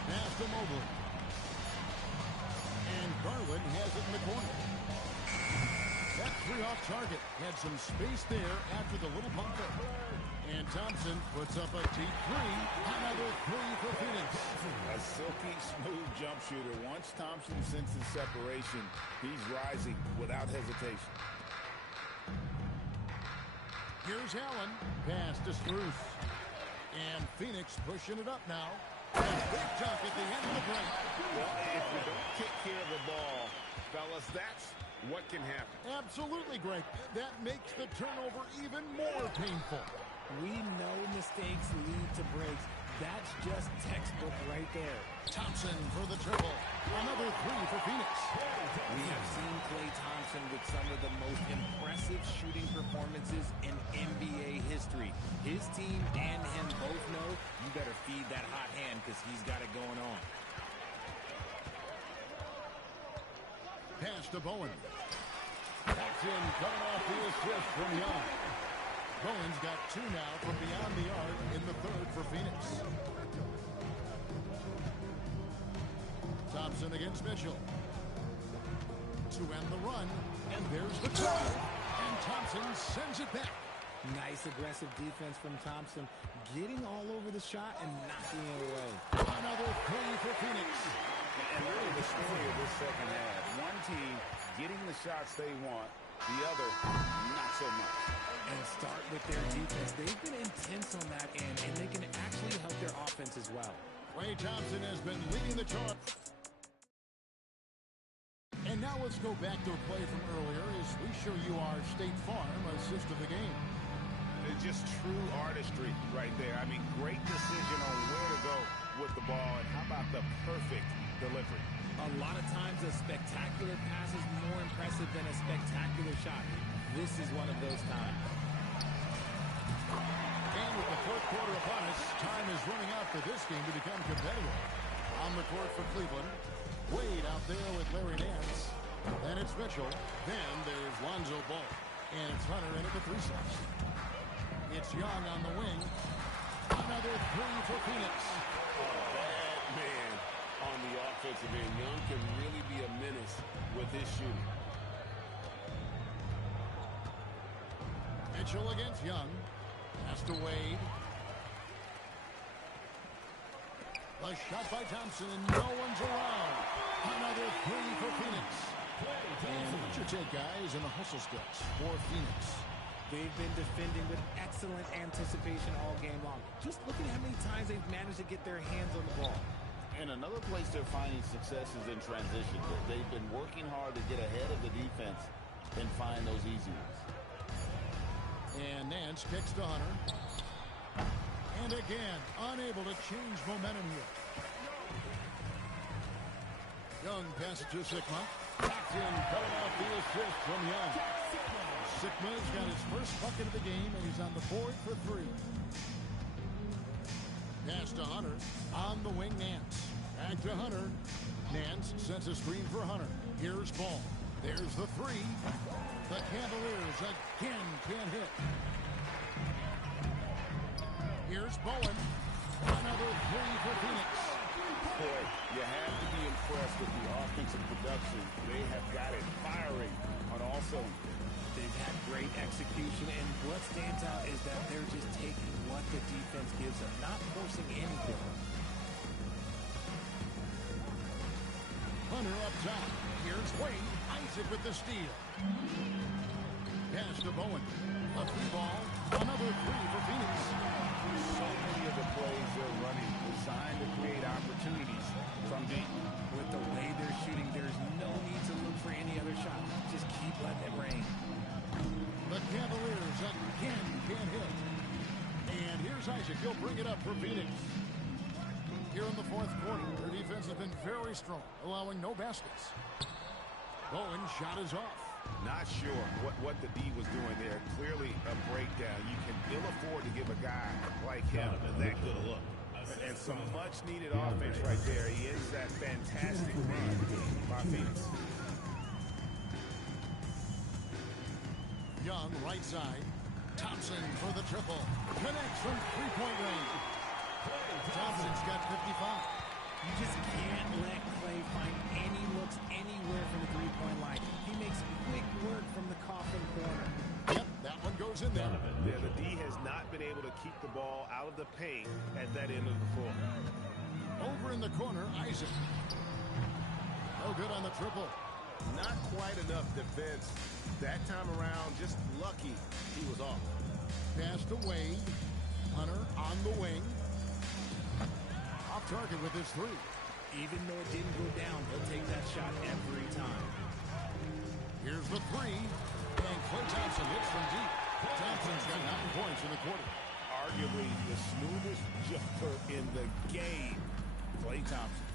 Pass to Mobley. And Garland has it in the corner. That three off target had some space there after the little bump there. And Thompson puts up a deep three. Another three for Phoenix. A silky smooth jump shooter. Once Thompson senses separation, he's rising without hesitation. Here's Allen. Pass to Strus. And Phoenix pushing it up now. A big dunk at the end of the break. Well, if you don't take care of the ball, fellas, that's what can happen. Absolutely, Greg. That makes the turnover even more painful. We know mistakes lead to breaks. That's just textbook right there. Thompson for the triple. Another three for Phoenix. We have seen Klay Thompson with some of the most impressive shooting performances in NBA history. His team and him both know you better feed that hot hand because he's got it going on. Pass to Bowen. That's in, coming off the assist from Young. Bowen's got two now from beyond the arc in the third for Phoenix. Thompson against Mitchell. To end the run, and there's the two. And Thompson sends it back. Nice aggressive defense from Thompson, getting all over the shot and knocking it away. Another three for Phoenix. And really the story of this second half. One team getting the shots they want, the other not so much. And start with their defense. They've been intense on that end, and they can actually help their offense as well. Klay Thompson has been leading the charge. And now let's go back to a play from earlier as we show you our State Farm assist of the game. It's just true artistry right there. I mean, great decision on where to go with the ball, and how about the perfect delivery? A lot of times a spectacular pass is more impressive than a spectacular shot. This is one of those times. And with the fourth quarter upon us, time is running out for this game to become competitive. On the court for Cleveland, Wade out there with Larry Nance. Then it's Mitchell. Then there's Lonzo Ball. And it's Hunter in at the three slots. It's Young on the wing. Another three for Phoenix. Bad man on the offensive end. Young can really be a menace with his shooting. Mitchell against Young. Pass to Wade. The shot by Thompson, and no one's around. Another three for Phoenix. And what's your take, guys, in the hustle steps for Phoenix? They've been defending with excellent anticipation all game long. Just look at how many times they've managed to get their hands on the ball. And another place they're finding success is in transition. They've been working hard to get ahead of the defense and find those easy ones. And Nance kicks to Hunter. And again, unable to change momentum here. Young passes to Sikma. Back in, cutting off the assist from Young. Sikma's got his first bucket of the game, and he's on the board for three. Pass to Hunter. On the wing, Nance. Back to Hunter. Nance sets a screen for Hunter. Here's Ball. There's the three. The Cavaliers again can't hit. Here's Bowen. Another three for Phoenix. Boy, you have to be impressed with the offensive production. They have got it firing on all cylinders. They've had great execution, and what stands out is that they're just taking what the defense gives them, not forcing anything. Hunter up top. Here's Wade. Isaac with the steal. Pass to Bowen. A free ball. Another three for Phoenix. So many of the plays they're running designed to create opportunities from deep. With the way they're shooting, there's no need to look for any other shot. Just keep letting it rain. The Cavaliers again can't hit. And here's Isaac. He'll bring it up for Phoenix. Here in the fourth quarter, their defense has been very strong, allowing no baskets. Bowen shot is off. Not sure what the D was doing there. Clearly a breakdown. You can ill afford to give a guy like him that good a look. And some much-needed offense right there. He ends that fantastic run by Phoenix. Young, right side. Thompson for the triple. Connects from three-point range. Thompson's got 55. You just can't let Klay find any looks anywhere anywhere from the three-point line. He makes quick work from the coffin corner. Yep, that one goes in there. Yeah, the D has not been able to keep the ball out of the paint at that end of the floor. Over in the corner, Isaac. No good on the triple. Not quite enough defense that time around. Just lucky he was off. Pass to Wade. Hunter on the wing. Off target with his three. Even though it didn't go down, he'll take that shot every time. Here's the three. And Klay Thompson hits from deep. Thompson's got 9 points in the quarter. Arguably the smoothest jumper in the game. Klay Thompson.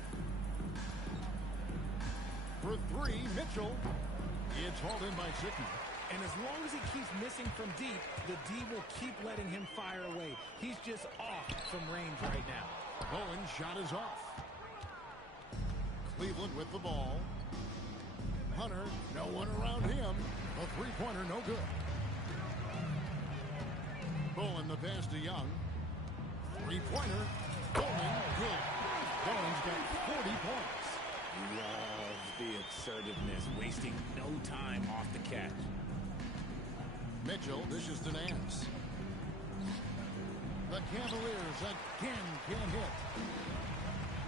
For three, Mitchell. It's hauled in by Sickman. And as long as he keeps missing from deep, the D will keep letting him fire away. He's just off from range right now. Bowen's shot is off. Cleveland with the ball. Hunter, no one around him. A three-pointer, no good. Bowen, the pass to Young. Three-pointer. Bowen, good. Bowen's got 40 points. Love the assertiveness, wasting no time off the catch. Mitchell dishes to Nance. The Cavaliers again can't hit.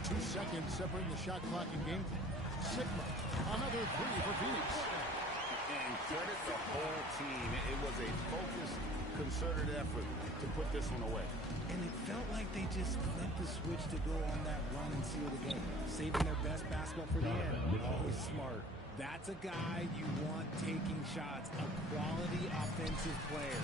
2 seconds separating the shot clock in game. Sigma, another three for Phoenix. And credit the whole team. It was a focused, concerted effort to put this one away. And it felt like they just flipped the switch to go on that run and seal the game. Saving their best basketball for the end. Always smart. That's a guy you want taking shots. A quality offensive player.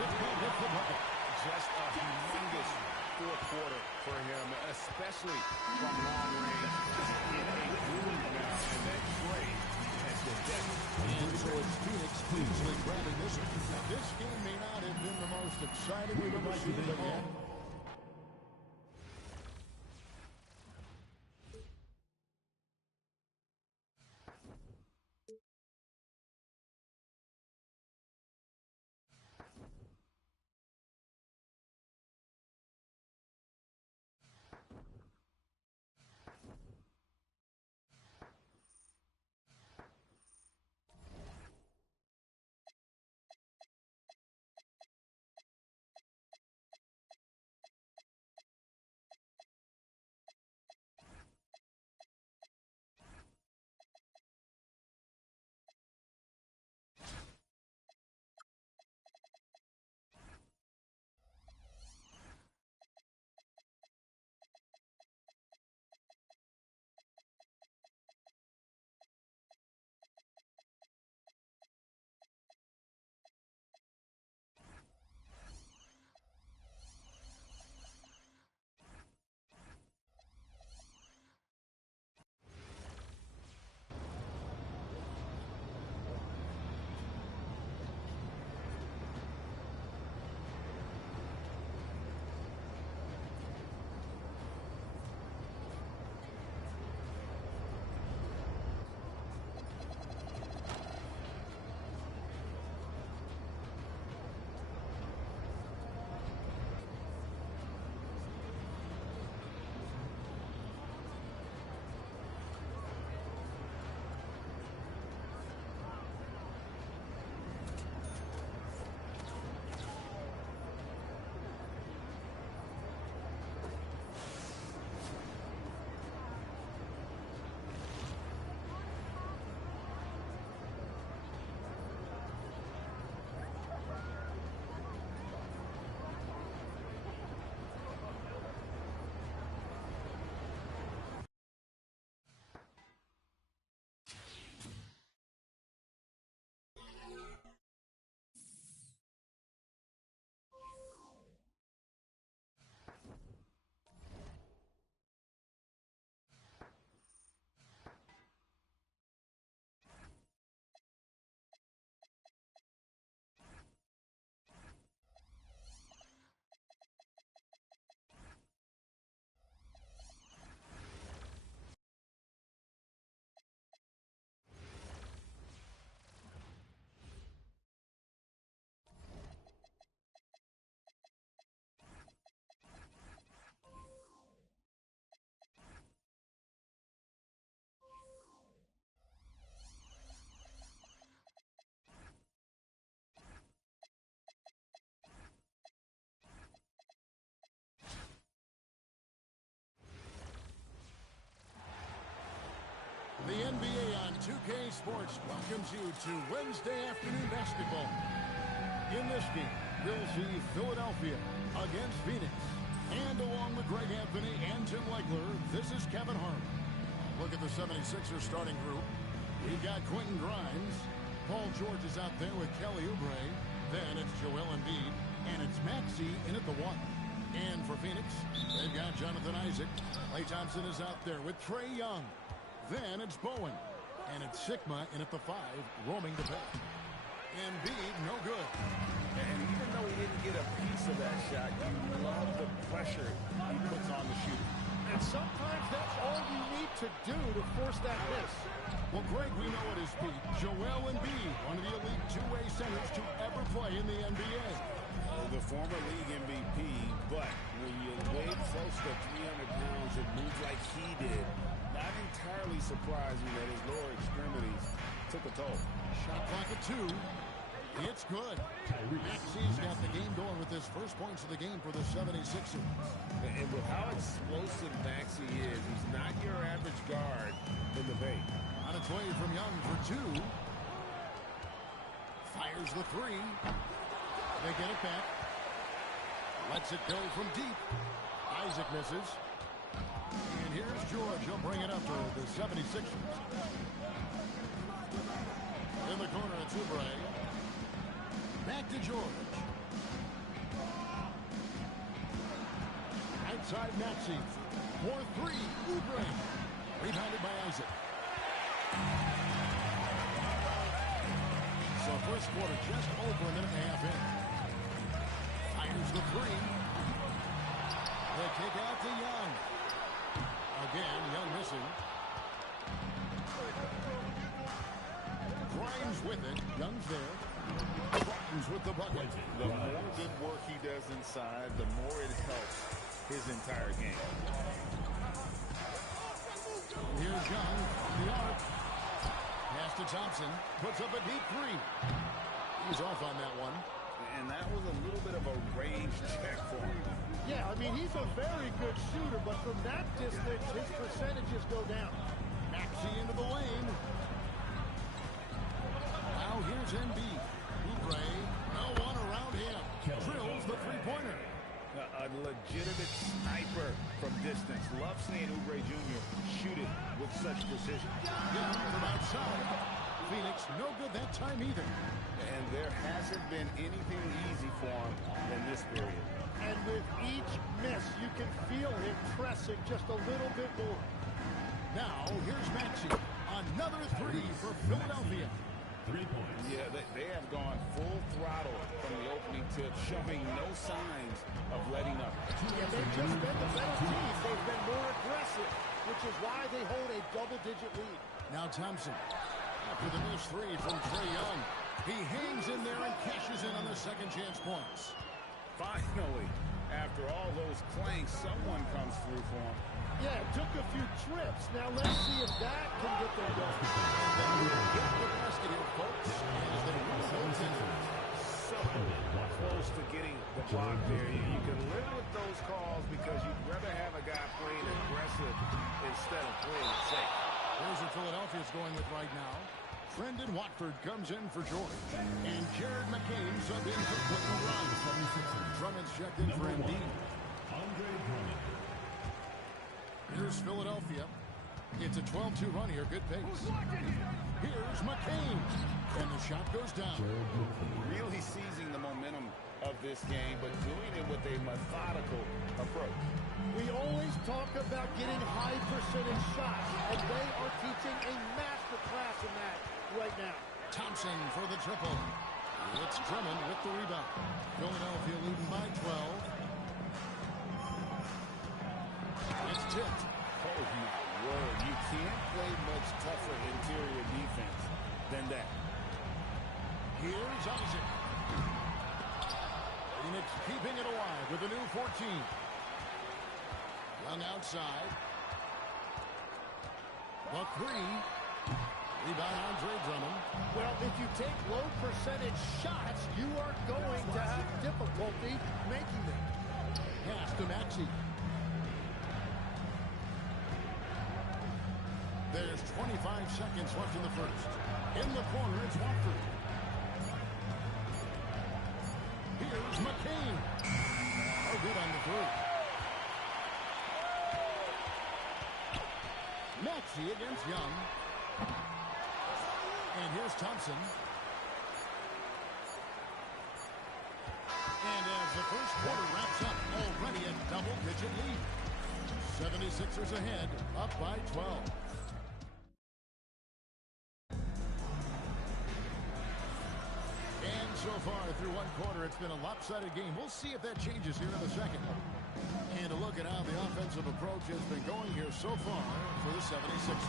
Sigma with the bucket. Just a humongous fourth quarter for him, especially from long range. Just in a groove now, and that trade has been deadly. And so it's Phoenix Cleveland grabbing this one. Now, this game may not have been the most exciting we've ever seen in the ball. Sports welcomes you to Wednesday afternoon basketball. In this game, we'll see Philadelphia against Phoenix. And along with Greg Anthony and Jim Legler, this is Kevin Harlan. Look at the 76ers starting group. We've got Quentin Grimes. Paul George is out there with Kelly Oubre. Then it's Joel Embiid. And it's Maxey in at the 1. And for Phoenix, they've got Jonathan Isaac. Klay Thompson is out there with Trae Young. Then it's Bowen. And it's Sigma in at the 5, roaming the paint. Embiid, no good. And even though he didn't get a piece of that shot, you love the pressure he puts on the shooter. And sometimes that's all you need to do to force that miss. Well, Greg, we know at his peak, Joel Embiid, one of the elite two-way centers to ever play in the NBA. The former league MVP, but when you weigh close to 300 pounds and move like he did, not entirely surprising that his lower extremities took a toll. Shot clock at 2. It's good. Maxey's got the game going with his first points of the game for the 76ers. And with how explosive Maxey is, he's not your average guard in the paint. On its way from Young for 2. Fires the 3. They get it back. Lets it go from deep. Isaac misses. And here's George. He'll bring it up for the 76ers. In the corner, it's Oubre. Back to George. Outside Maxey. 4-3. Oubre. Rebounded by Isaac. So first quarter just over a minute and a half in. Fires the 3. They kick out to Young. Again, Young missing. Grimes with it. Young's there. Grimes with the bucket. The more good work he does inside, the more it helps his entire game. Here's Young from the arc. Pass to Thompson. Puts up a deep 3. He's off on that one. And that was a little bit of a range check for him. Yeah, I mean, he's a very good shooter, but from that distance, his percentages go down. Maxey into the lane. Now here's Embiid. Oubre, no one around him. Drills the three-pointer. A legitimate sniper from distance. Love seeing Oubre Jr. shoot it with such precision. Young from outside. Phoenix, no good that time either. And there hasn't been anything easy for him in this period. And with each miss, you can feel him pressing just a little bit more. Now, here's Maxey. Another 3 for Philadelphia. 3 points. Yeah, they have gone full throttle from the opening tip, showing no signs of letting up. Yeah, they've just been the better team. They've been more aggressive, which is why they hold a double-digit lead. Now Thompson. After the missed 3 from Trae Young. He hangs in there and cashes in on the second chance points. Finally, after all those clanks, someone comes through for him. Yeah, it took a few trips. Now let's see if that can get them going. Get the basket here, folks. As they So close to getting the block there. You can live with those calls because you'd rather have a guy playing aggressive instead of playing it safe. Here's what Philadelphia's going with right now. Brendan Watford comes in for George. And Jared McCain sub in for Quentin Grimes. Drummond's checked in for Embiid. Andre Drummond. Here's Philadelphia. It's a 12-2 run here. Good pace. Here's McCain. And the shot goes down. Really seizing the momentum of this game, but doing it with a methodical approach. We always talk about getting high percentage shots, and they are teaching a master class in that right now. Thompson for the triple. It's Drummond with the rebound. Philadelphia leading by 12. It's tipped. Oh, my word. You can't play much tougher interior defense than that. Here's Isaac. Phoenix keeping it alive with a new 14. Young outside. The 3. Rebound Andre Drummond. Well, if you take low percentage shots, you are going to have difficulty making them. Pass to Maxey. There's 25 seconds left in the first. In the corner, it's Watford. Here's McCain. Oh, good on the through. Maxey against Young. And here's Thompson. And as the first quarter wraps up, already a double-digit lead. 76ers ahead, up by 12. And so far through one quarter, it's been a lopsided game. We'll see if that changes here in the second. And a look at how the offensive approach has been going here so far for the 76ers.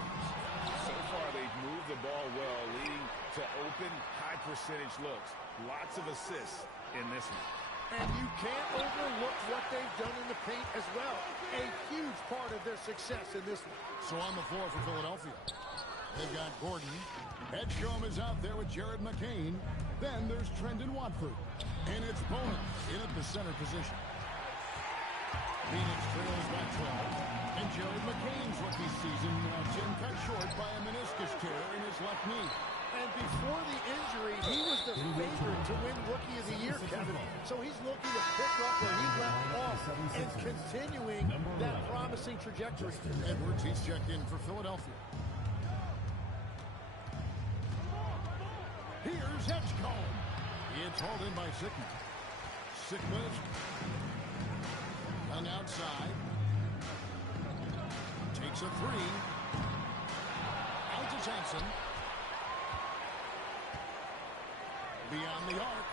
So far, they've moved the ball well, leading to open, high-percentage looks. Lots of assists in this one. And you can't overlook what they've done in the paint as well. A huge part of their success in this one. So on the floor for Philadelphia, they've got Gordon. Edgecombe is out there with Jared McCain. Then there's Trendon Watford. And it's Bones in at the center position. Phoenix trails by 12. And Jared McCain's rookie season, Jim, cut short by a meniscus tear in his left knee. And before the injury, he was the favorite to win Rookie of the Year, Kevin. So he's looking to pick up where he left off and continuing that promising trajectory. Edwards, he's checked in for Philadelphia. Here's Edgecombe. It's hauled in by Sickman. Sickman hung outside. Takes a three. Out to Thompson. Beyond the arc.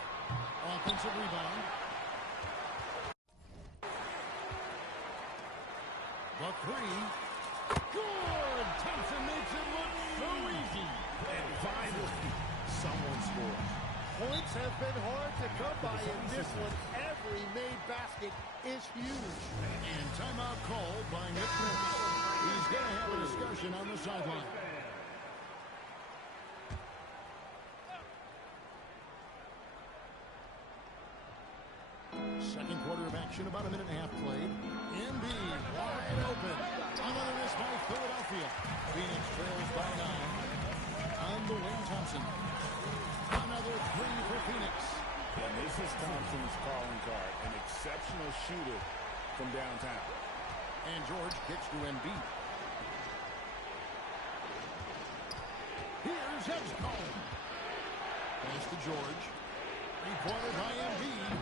Offensive rebound. The three. Good! Thompson makes it look so easy. And finally, someone scores. Points have been hard to come by in this one. Every made basket is huge. And timeout called by Nick Nurse. He's going to have a discussion on the sideline. Second quarter of action, about a minute and a half played. Embiid wide open. Another miss by Philadelphia. Phoenix trails by 9. On the wing, Thompson. Another three for Phoenix. And this is Thompson's calling card. An exceptional shooter from downtown. And George kicks to Embiid. Here's Edgecombe. Pass to George. Three-pointer by Embiid.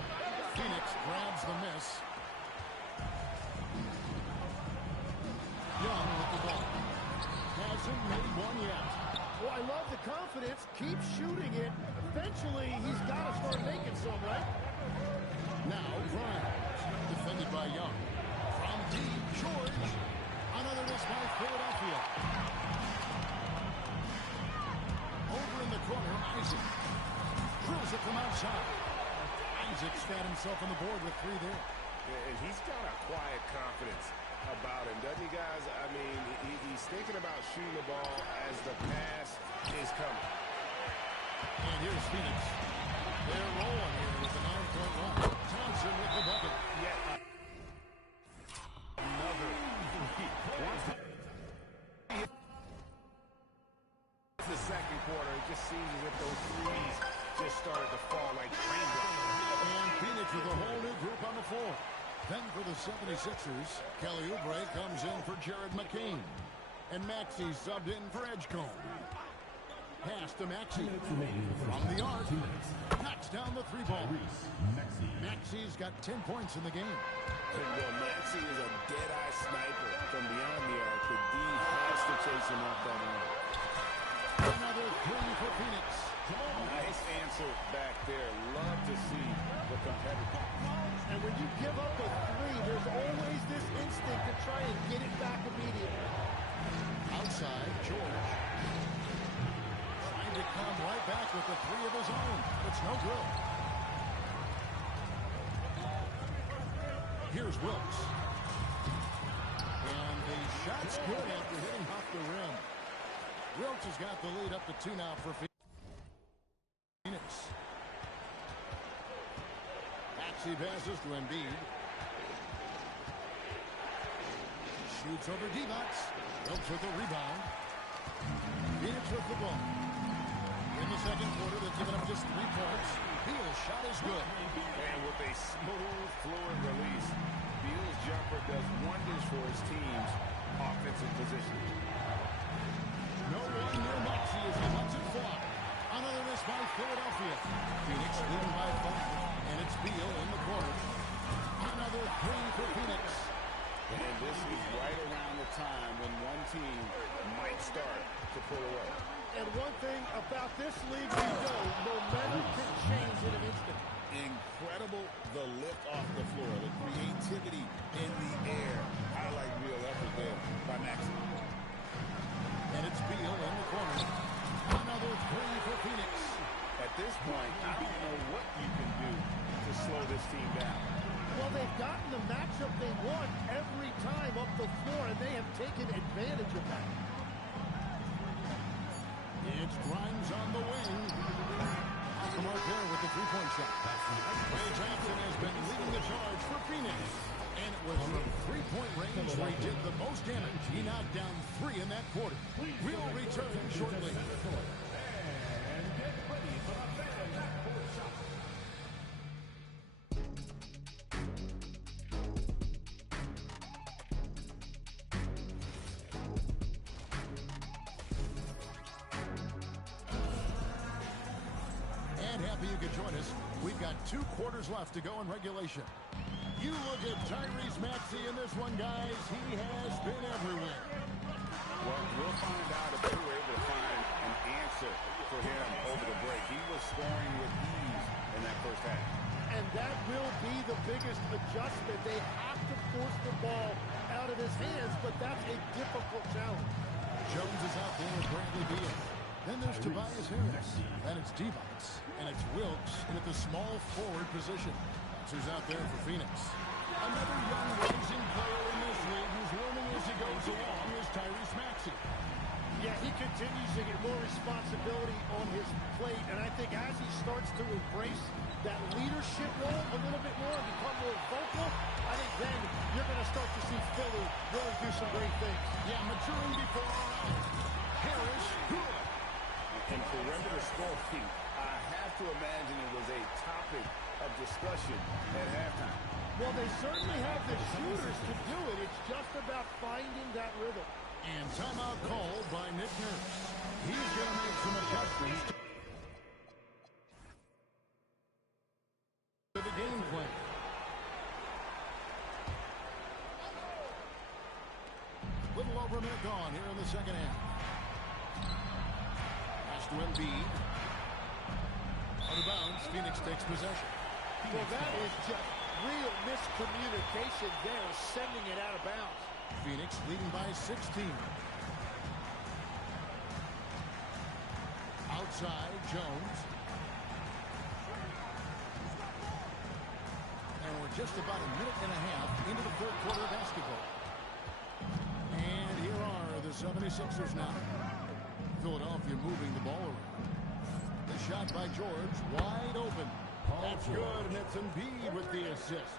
Phoenix grabs the miss. Young with the ball. Hasn't made one yet. Well, I love the confidence. Keep shooting it. Eventually, he's got to start making some, right? Now, Grimes. Defended by Young. From deep, George. Another miss by Philadelphia. Over in the corner, Isaac. Drills it from outside. Isaac's got himself on the board with three there. And he's got a quiet confidence about him, doesn't he, guys? I mean, he's thinking about shooting the ball as the pass is coming. And here's Phoenix. They're rolling here with a 9-point run. Thompson with the bucket. Another the second quarter, it just seems as if those threes just started to fall like raindrops. And Phoenix with a whole new group on the floor. Then for the 76ers, Kelly Oubre comes in for Jared McCain. And Maxey subbed in for Edgecombe. Pass to Maxey. From the arc. Knocks down the three ball. Maxey's got 10 points in the game. And well, Maxey is a dead-eye sniper from beyond the arc. The D has to chase him off that arm. Another three for Phoenix. Nice answer back there. Love to see the competitor. And when you give up a three, there's always this instinct to try and get it back immediately. Outside, George. Trying to come right back with the three of his own. It's no good. Here's Wilkes. And the shot's good after hitting off the rim. Wilkes has got the lead up to 2 now for Phoenix. Maxey passes to Embiid. Shoots over D-Box. Wilkes with the rebound. Phoenix with the ball. In the second quarter, they've given up just 3 points. Beal's shot is good. And with a smooth, fluid release, Beal's jumper does wonders for his team's offensive positioning. No one near Maxey as he lets it fly. Another miss by Philadelphia. Phoenix leading by 5, and it's Beal in the corner. Another 3 for Phoenix. And this is right around the time when one team might start to pull away. And one thing about this league, we know momentum can change in an instant. Incredible the lift off the floor, the creativity in the air. Highlight real effort there by Maxey. And it's Beal in the corner. Another 3 for Phoenix. At this point, I don't know what you can do to slow this team down. Well, they've gotten the matchup they want every time up the floor, and they have taken advantage of that. It's Grimes on the wing. Off the mark there with the 3-point shot. Ray Johnson has been leading the charge for Phoenix. And it was from 3-point range where he did the most damage. He knocked down 3 in that quarter. We'll return shortly. And get ready for the second half-court shot. And happy you could join us. We've got 2 quarters left to go in regulation. You look at Tyrese Maxey in this one, guys. He has been everywhere. Well, we'll find out if they were able to find an answer for him over the break. He was scoring with ease in that first half. And that will be the biggest adjustment. They have to force the ball out of his hands, but that's a difficult challenge. Jones is out there with Bradley Beal. Then there's Tobias Harris. Then it's Divac. And it's Wilkes in at the small forward position. That's who's out there for Phoenix. Another young rising player in this league who's learning as he goes along is Tyrese Maxey. Yeah, he continues to get more responsibility on his plate, and I think as he starts to embrace that leadership role a little bit more and become more vocal, I think then you're going to start to see Philly really do some great things. Yeah, maturing before our eyes. Harris, good. And perimeter scoring, I have to imagine it was a topic of discussion at halftime. Well, they certainly have the shooters to do it. It's just about finding that rhythm. And timeout called by Nick Nurse. He's going to make some adjustments to the game plan. Little over a minute gone here in the second half. Pass to Embiid. Out of bounds, Phoenix takes possession. Well, that is just real miscommunication there, sending it out of bounds. Phoenix leading by 16. Outside, Jones. And we're just about a minute and a half into the third quarter of basketball. And here are the 76ers now. Philadelphia moving the ball around. The shot by George, wide open. That's good, and it's Embiid with the assist.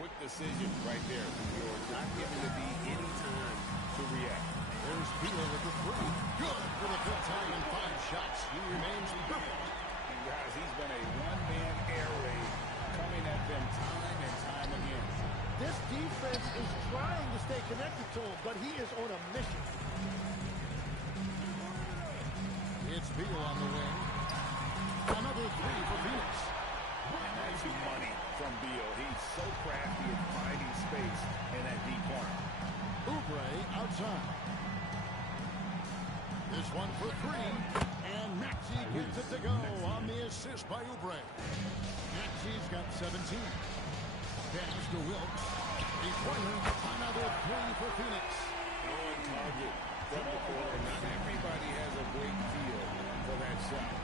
Quick decision right there from George, not giving the Embiid any time to react. There's Beal with the 3. Good for the 5th time in 5 shots. He remains perfect. And guys, he's been a one-man air raid coming at them time and time again. This defense is trying to stay connected to him, but he is on a mission. It's Beal on the wing. Another 3 for Phoenix. And that's money from Beal. He's so crafty at finding space in that deep corner. Oubre outside. This one for 3. And Maxey gets it to go on the assist by Oubre. Maxey's got 17. Pass to Wilkes. The corner. Another 3 for Phoenix. On target from the corner. Not everybody has a great feel for that shot.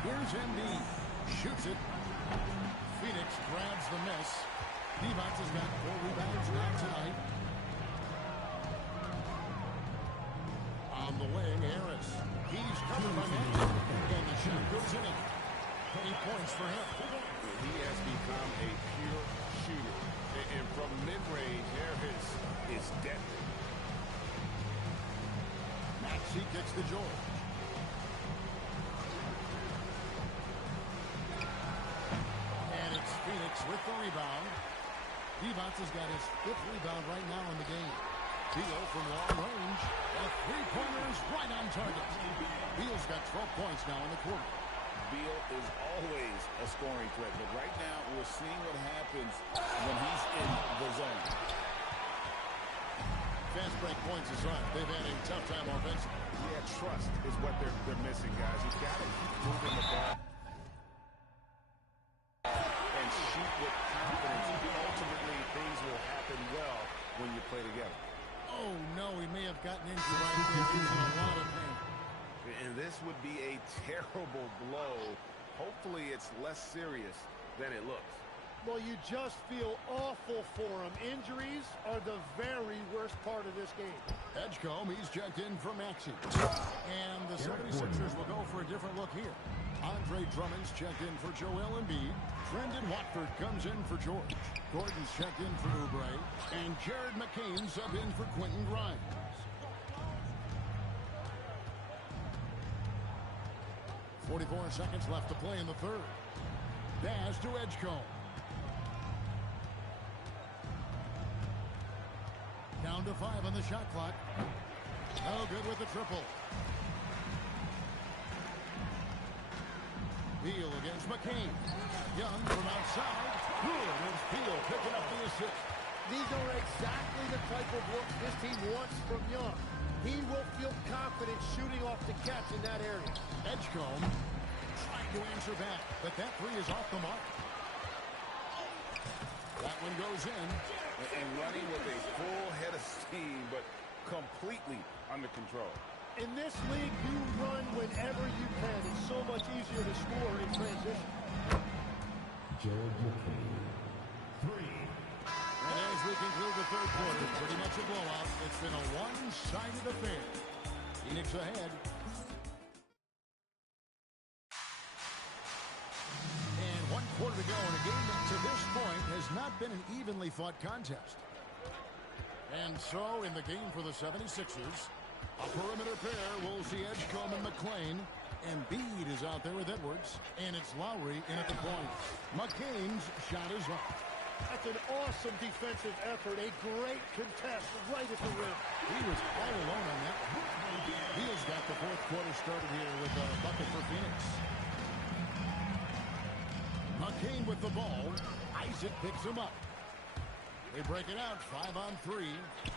Here's Embiid. Shoots it. Phoenix grabs the miss. Divac has got 4 rebounds now tonight. On the wing, Harris. He's covered by Maxey. And the shot goes in. 8 points for him. He has become a pure shooter. And from mid-range, Harris is deadly. Maxey kicks to George. Phoenix with the rebound. Divac has got his 5th rebound right now in the game. Beal from long range. The three-pointer is right on target. Beal's got 12 points now in the quarter. Beal is always a scoring threat, but right now we're seeing what happens when he's in the zone. Fast break points aside, they've had a tough time offensively. Yeah, trust is what they're missing, guys. You've got to keep moving the ball and shoot with confidence. Ultimately, things will happen well when you play together. Oh, no, he may have gotten injured right there. He's in a lot of pain. And this would be a terrible blow. Hopefully, it's less serious than it looks. Well, you just feel awful for him. Injuries are the very worst part of this game. Edgecombe, he's checked in for Maxey. And the 76ers will go for a different look here. Andre Drummond's checked in for Joel Embiid. Brendan Watford comes in for George. Gordon's checked in for Oubre. And Jared McCain sub in for Quentin Grimes. .44 seconds left to play in the third. Pass to Edgecombe. Down to 5 on the shot clock. No good with the triple. Beal against McCain. Young from outside. Good. It's Beal picking up the assist. These are exactly the type of work this team wants from Young. He will feel confident shooting off the catch in that area. Edgecombe trying to answer back, but that three is off the mark. That one goes in. And running with a full head of steam, but completely under control. In this league, you run whenever you can. It's so much easier to score in transition. Jared McCain. 3. And as we conclude the third quarter, pretty much a blowout. It's been a one-sided affair. Phoenix ahead. And 1 quarter to go in a game that to this point has not been an evenly fought contest. And so in the game for the 76ers, a perimeter pair will see Edgecombe and McClain. Embiid is out there with Edwards, and it's Lowry in at the point. McCain's shot is up. That's an awesome defensive effort. A great contest right at the rim. He was all alone on that. Beal's got the fourth quarter started here with a bucket for Phoenix. McCain with the ball. Isaac picks him up. They break it out, 5 on 3.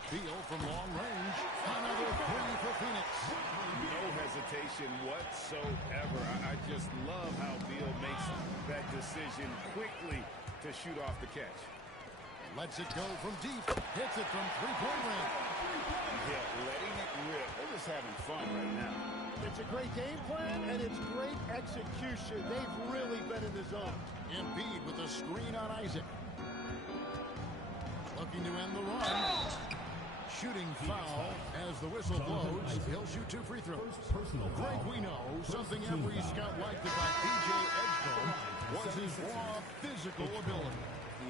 Beal from long range. Another three for Phoenix. No hesitation whatsoever. I just love how Beal makes that decision quickly to shoot off the catch. Lets it go from deep. Hits it from three-point range. Yeah, letting it rip. They're just having fun right now. It's a great game plan, and it's great execution. They've really been in the zone. Embiid with a screen on Isaac. Looking to end the run. Shooting foul as the whistle blows. He'll shoot 2 free throws. Greg, we know something every scout liked about P.J. Edgecombe was his raw physical ability.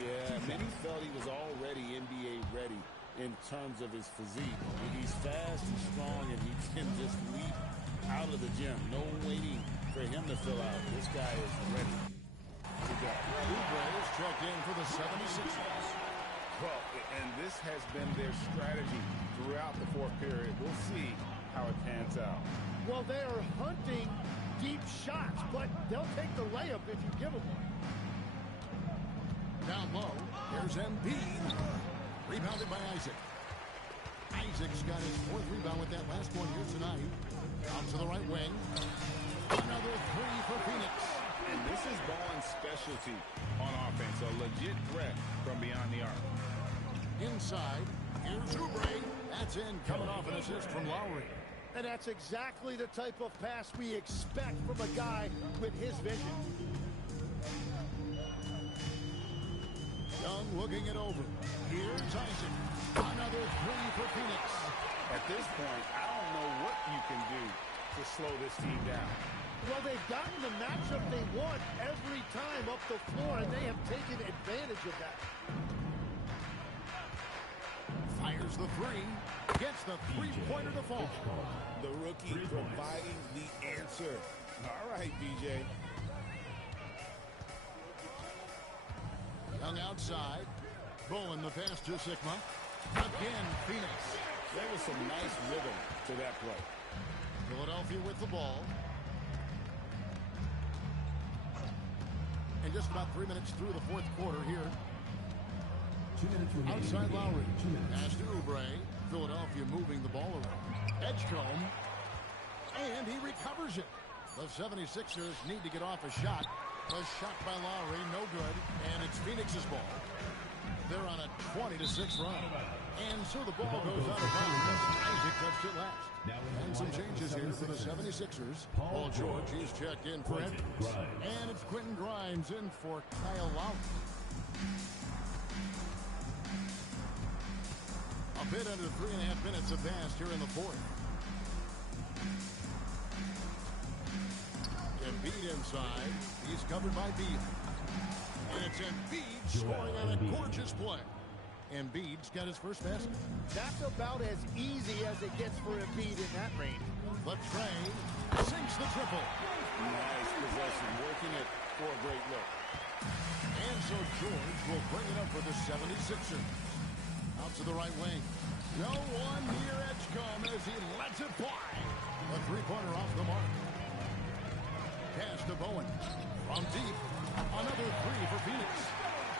Yeah, many felt he was already NBA ready in terms of his physique. He's fast and strong, and he can just leap out of the gym. No waiting for him to fill out. This guy is ready to go. Oubre is checked in for the 76ers. Well, and this has been their strategy throughout the fourth period. We'll see how it pans out. Well, they are hunting deep shots, but they'll take the layup if you give them one. Down low, here's Embiid. Rebounded by Isaac. Isaac's got his 4th rebound with that last one here tonight. Out to the right wing. Another three for Phoenix. And this is Bowen's specialty on offense, a legit threat from beyond the arc. Inside, here's Oubre. That's in, coming off an assist from Lowry. And that's exactly the type of pass we expect from a guy with his vision. Young looking it over. Here's Isaac. Another three for Phoenix. At this point, I don't know what you can do to slow this team down. Well, they've gotten the matchup they want every time up the floor, and they have taken advantage of that. Fires the three. Gets the three-pointer to fall. The rookie providing the answer. All right, DJ. Young outside. Bowen the pass to Sigma. Again, Phoenix. There was some nice rhythm to that play. Philadelphia with the ball. And just about 3 minutes through the fourth quarter here. 2 minutes remaining. Outside Lowry. 2 minutes. Pass to Oubre. Philadelphia moving the ball around. Edgecombe. And he recovers it. The 76ers need to get off a shot. A shot by Lowry, no good. And it's Phoenix's ball. They're on a 20-6 run. And so the ball goes out of bounds. Isaac touched it last. And some changes here for the 76ers. Paul George, he's checked in for Edwards. And it's Quentin Grimes in for Kyle Lowry. A bit under 3.5 minutes have passed here in the fourth. Embiid inside. He's covered by Beal. And it's Embiid scoring on a gorgeous play. Embiid's got his first basket. That's about as easy as it gets for Embiid in that range. But Trey sinks the triple. Nice possession, working it for a great look. And so George will bring it up for the 76ers. Out to the right wing. No one near Edgecombe as he lets it fly. A three-pointer off the mark. Pass to Bowen. From deep. Another three for Phoenix.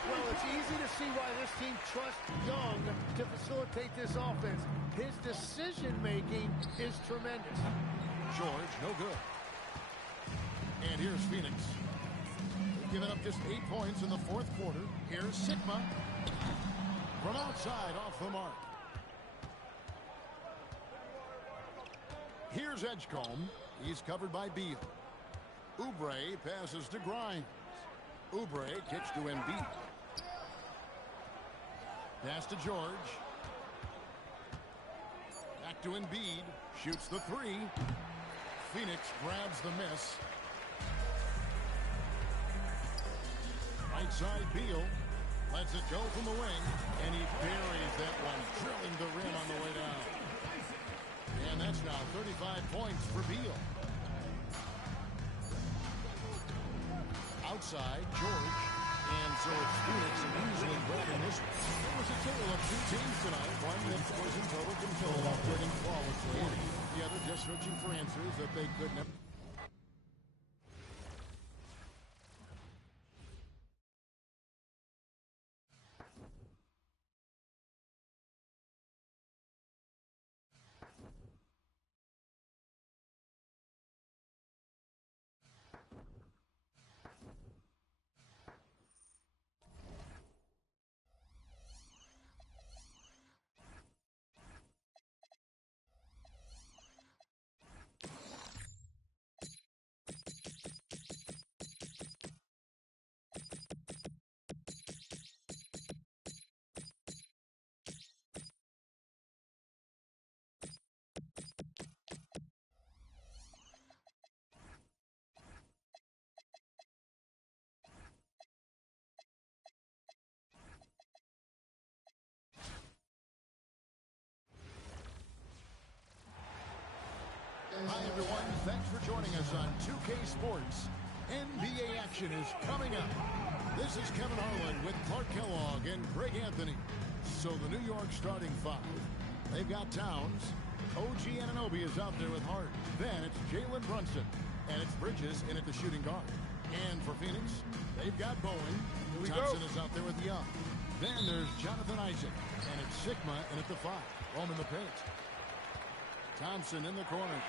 Well, it's easy to see why this team trusts Young to facilitate this offense. His decision-making is tremendous. George, no good. And here's Phoenix. They've given up just 8 points in the fourth quarter. Here's Sigma. From outside, off the mark. Here's Edgecombe. He's covered by Beal. Oubre passes to Grimes. Oubre kicks to Embiid. Pass to George. Back to Embiid. Shoots the three. Phoenix grabs the miss. Right side Beal. Lets it go from the wing. And he buries that one, drilling the rim on the way down. And that's now 35 points for Beal. Outside, George. And so it's Phoenix easily breaking this one. It was a tale of two teams tonight. One that was in total control, operating flawlessly. The other just searching for answers that they couldn't have. Hi, everyone. Thanks for joining us on 2K Sports. NBA action is coming up. This is Kevin Harlan with Clark Kellogg and Greg Anthony. So the New York starting five. They've got Towns. OG Anunoby is out there with Hart. Then it's Jalen Brunson. And it's Bridges in at the shooting guard. And for Phoenix, they've got Bowen. Thompson is out there with Young. Then there's Jonathan Isaac. And it's Sigma in at the five. Roman the paint. Thompson in the corner.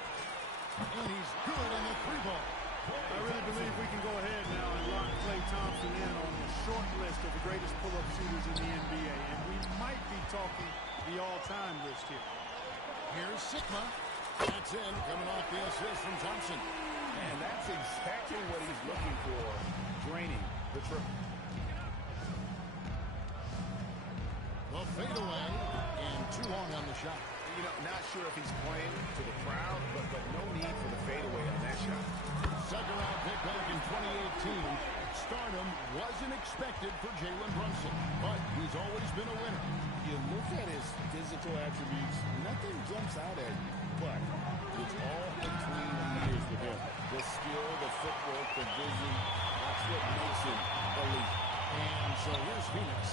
And he's good on the three ball. I really believe we can go ahead now and lock Klay Thompson in on the short list of the greatest pull-up shooters in the NBA. And we might be talking the all-time list here. Here's Sigma. That's in, coming off the assist from Thompson. And that's exactly what he's looking for, draining the triple. Well, fade away, and too long on the shot. You know, not sure if he's playing to the crowd, but no need for the fadeaway on that shot. Second round pick back in 2018. Stardom wasn't expected for Jalen Brunson, but he's always been a winner. You look at his physical attributes, nothing jumps out at you, but it's all between the ears with him. The skill, the footwork, the vision, that's what makes him elite. And so here's Phoenix.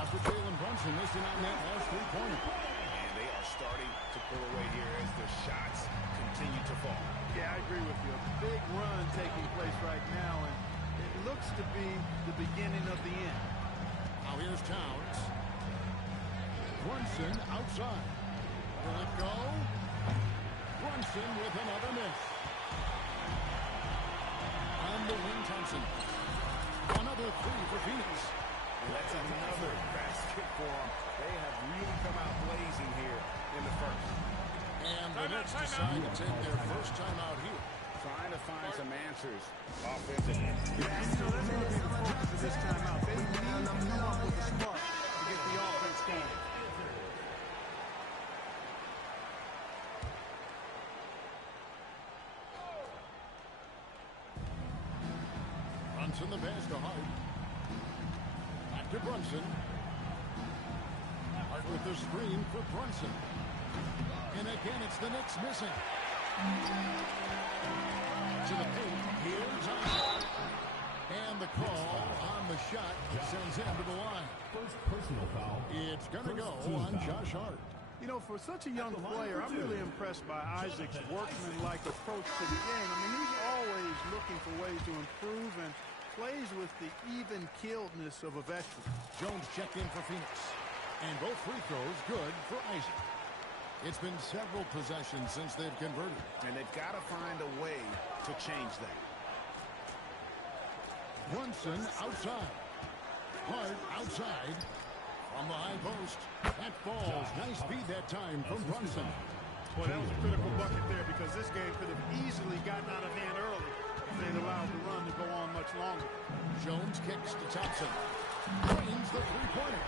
After Jalen Brunson missing on that last three-pointer. And they are starting to pull away here as the shots continue to fall. Yeah, I agree with you. A big run taking place right now, and it looks to be the beginning of the end. Now here's Towns. Brunson outside. Will it go? Brunson with another miss. On the wing, Thompson. Another three for Phoenix. And that's another basket for them. They have really come out blazing here in the first. And the Knicks decide to take their first timeout here. Trying to find some answers offensively. Yeah, and so that's going to be the focus of this timeout. They need to come up with a spark to get the offense going. Brunson the pass to Hart. Back to Brunson. Hart with the screen for Brunson. And again, it's the Knicks missing. To the paint. Here's Hart. And the call on the shot sends him to the line. First personal foul. It's going to go on Josh Hart. You know, for such a young player, I'm really impressed by Isaac's workman-like approach to the game. I mean, he's always looking for ways to improve and plays with the even-keeledness of a veteran. Jones checked in for Phoenix. And both free throws good for Isaac. It's been several possessions since they've converted. And they've got to find a way to change that. Brunson outside. Hart outside. From the high post. That falls. Nice feed that time from Brunson. Well, that was a critical bucket there because this game could have easily gotten out of hand early if they'd allowed the run to go on much longer. Jones kicks to Thompson. Drains the three-pointer.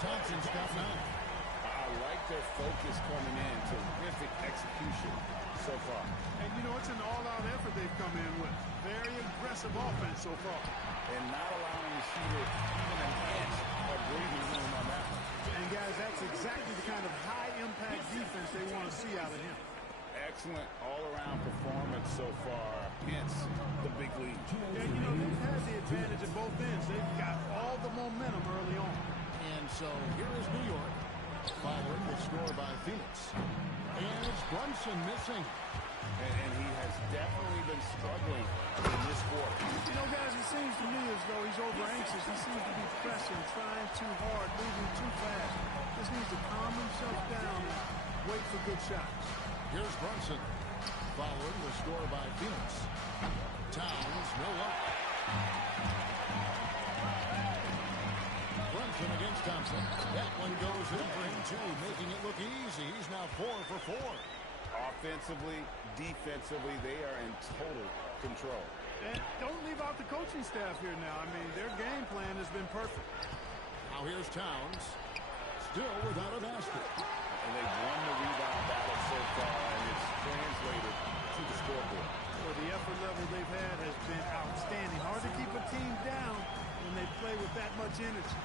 Thompson's got 9. I like their focus coming in. Terrific execution so far. And, you know, it's an all-out effort they've come in with. Very aggressive offense so far. And not allowing the shooter even an inch of breathing room on that one. And, guys, that's exactly the kind of high-impact defense they want to see out of him. Excellent all-around performance so far, hence the big lead. Yeah, you know, they've had the advantage at both ends. They've got all the momentum early on. And so here is New York. Following the score by Phoenix. And it's Brunson missing. And he has definitely been struggling in this quarter. You know, guys, it seems to me as though he's over-anxious. He seems to be pressing, trying too hard, moving too fast. Just needs to calm himself down and wait for good shots. Here's Brunson. Following the score by Phoenix. Towns, no luck. Brunson against Thompson. That one goes in for him, too, making it look easy. He's now 4 for 4. Offensively, defensively, they are in total control. And don't leave out the coaching staff here now. I mean, their game plan has been perfect. Now here's Towns. Still without a basket. And they've won the rebound battle so far, and it's translated to the scoreboard. Well, the effort level they've had has been outstanding. Hard to keep a team down when they play with that much energy.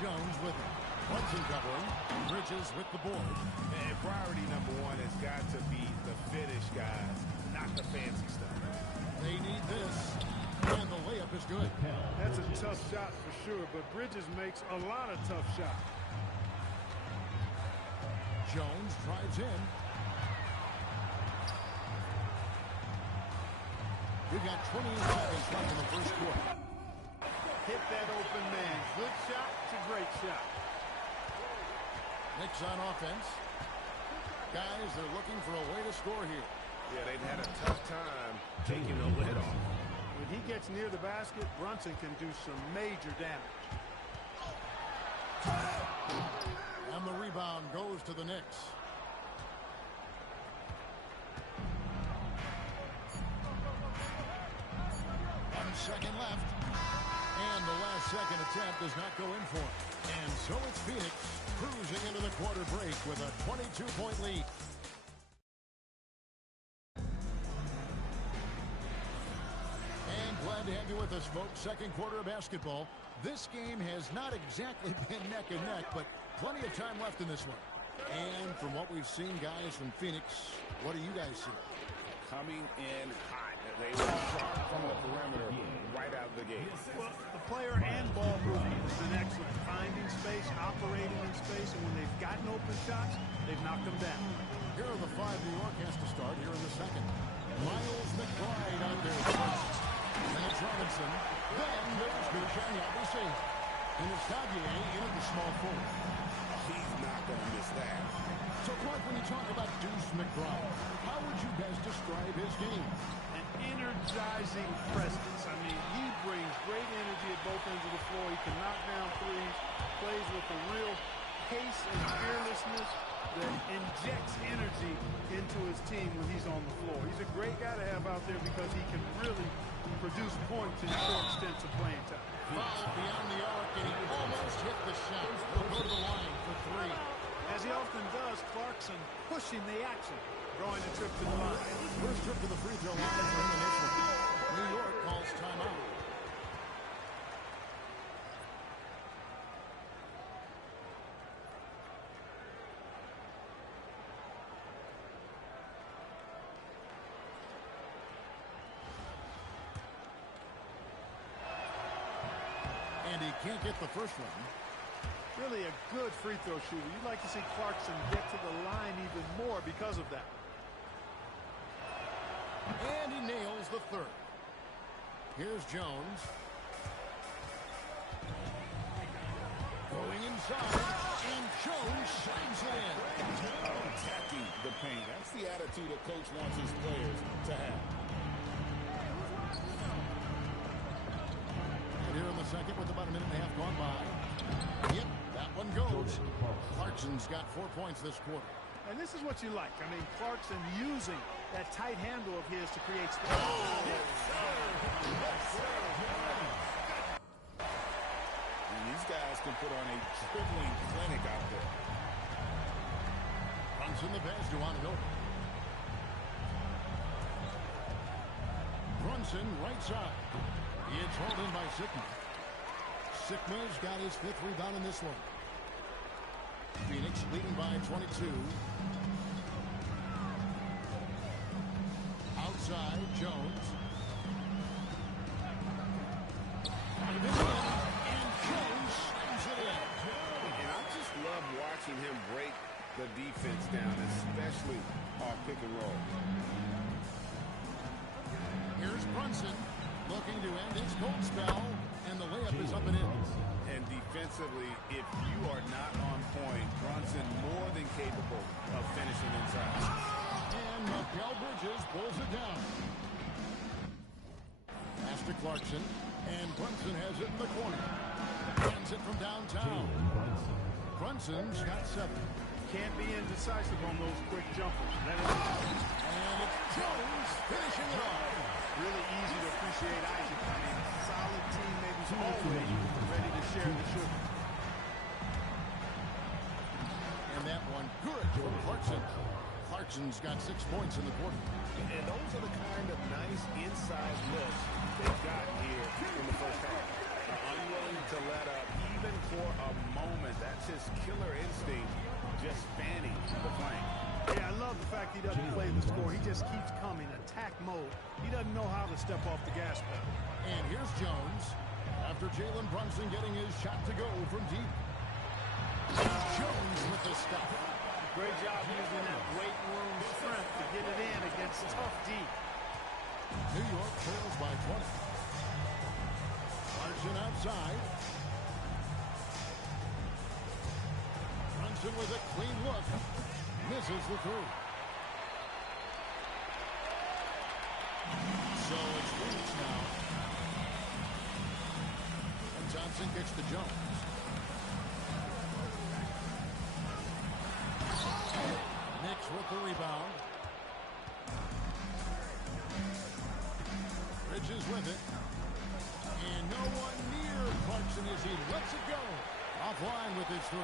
Jones with it. Brunson covering. Bridges with the board. And priority number 1 has got to be the finish, guys, not the fancy stuff. They need this. And the layup is good. That's a tough shot for sure, but Bridges makes a lot of tough shots. Jones drives in. We've got 28 seconds left in the first quarter. Hit that open man. Good shot to great shot. Knicks on offense. Guys, they're looking for a way to score here. Yeah, they've had a tough time taking the lid off. When he gets near the basket, Brunson can do some major damage. And the rebound goes to the Knicks. One second left. And the last second attempt does not go in for him. And so it's Phoenix cruising into the quarter break with a 22-point lead. And glad to have you with us, folks. Second quarter of basketball. This game has not exactly been neck and neck, but plenty of time left in this one. And from what we've seen, guys, from Phoenix, what do you guys see? Coming in hot. They were sharp from the perimeter right right out of the gate. Well, the player and ball movement has been excellent. Finding space, operating in space, and when they've gotten open shots, they've knocked them down. Here are the 5 New York has to start here in the second. Miles McBride out there first. And it's Robinson. Then there's Gushon Yabusele. And it's Gagne in at the small forward. He's not going to miss that. So, Clark, when you talk about Deuce McBride, how would you best describe his game? An energizing presence. I mean, he brings great energy at both ends of the floor. He can knock down threes, plays with a real pace and fearlessness that injects energy into his team when he's on the floor. He's a great guy to have out there because he can really produce points in short stints of playing time. Foul beyond the arc, and he almost hit the shot. He'll go to the line for 3. As he often does, Clarkson pushing the action, drawing a trip to the line. First trip to the free throw line for him in this one. New York calls timeout. And he can't get the first one. Really a good free throw shooter. You'd like to see Clarkson get to the line even more because of that. And he nails the third. Here's Jones. Going inside, and Jones shines it in. Attacking the paint. That's the attitude a coach wants his players to have. And here in the second with about a minute and a half gone by. Yep, that one goes. Clarkson's got 4 points this quarter. And this is what you like. I mean, Clarkson using that tight handle of his to create space. And these guys can put on a dribbling clinic out there. Brunson the pass to Anunoby. Brunson right side. It's hauled in by Sikma. Sikma's got his 5th rebound in this one. Phoenix leading by 22. Outside, Jones. And Jones slams it in. And I just love watching him break the defense down, especially off pick and roll. Here's Brunson looking to end his cold spell, and the layup is up and in. And defensively, if you are not on point, Brunson more than capable of finishing inside. And Mikal Bridges pulls it down. Pass to Clarkson, and Brunson has it in the corner. Hands it from downtown. Brunson's got 7. Can't be indecisive on those quick jumpers. And it's Jones finishing it off. Really easy to appreciate Isaac. I mean, solid teammates always ready to share the sugar. And that one good for Clarkson. Clarkson's got 6 points in the quarter. And those are the kind of nice inside looks they've gotten here in the first half. Unwilling to let up even for a moment. That's his killer instinct, just fanning the flank. Yeah, I love the fact he doesn't play the score. He just keeps coming, attack mode. He doesn't know how to step off the gas pedal. And here's Jones. After Jalen Brunson getting his shot to go from deep. Jones with the stop. Great job using that weight room strength to get it in against tough D. New York trails by 20. Clarkson outside. Brunson with a clean look. Misses the 3. So it's Phoenix now. And Johnson kicks to Jones. Knicks with the rebound. Bridges with it. And no one near Clarkson as he lets it go. Offline with his 3.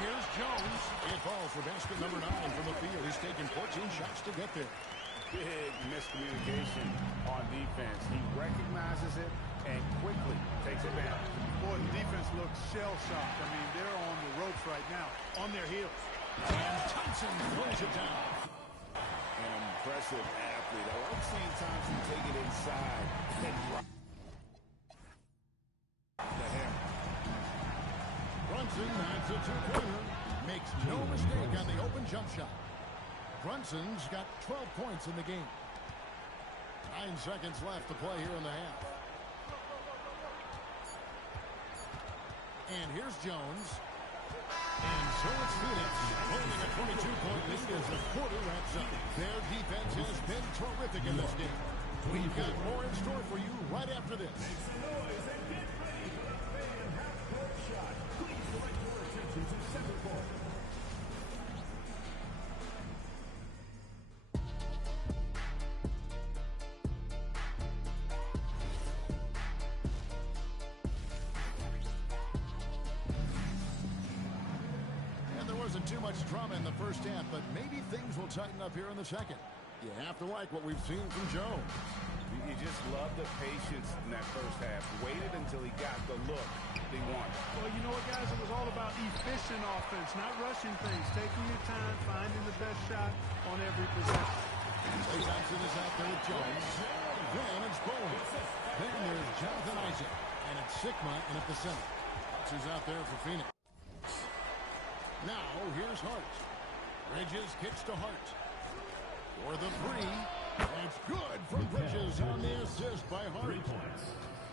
Here's Jones. It falls for basket number 9 from the field. He's taken 14 shots to get there. Big miscommunication on defense. He recognizes it and quickly takes advantage. Boy, the defense looks shell-shocked. I mean, they're on the ropes right now, on their heels. And Thompson throws it down. An impressive athlete. I like seeing Thompson take it inside and drop. Brunson, that's a two-pointer. Makes no mistake on the open jump shot. Brunson's got 12 points in the game. 9 seconds left to play here in the half. And here's Jones. And so it's Phoenix holding a 22-point lead as the quarter wraps up. Their defense has been terrific in this game. We've got more in store for you right after this. Too much drama in the first half, but maybe things will tighten up here in the second. You have to like what we've seen from Jones. You just love the patience in that first half. Waited until he got the look he wanted. Well, you know what, guys? It was all about efficient offense, not rushing things, taking your time, finding the best shot on every possession. Klay Thompson is out there with Jones. Then it's Bowen. Then there's Jonathan Isaac. And it's Sigma in at the center. Who's out there for Phoenix. Now, here's Hart. Bridges kicks to Hart. For the three. It's good from Bridges on the assist by Hart.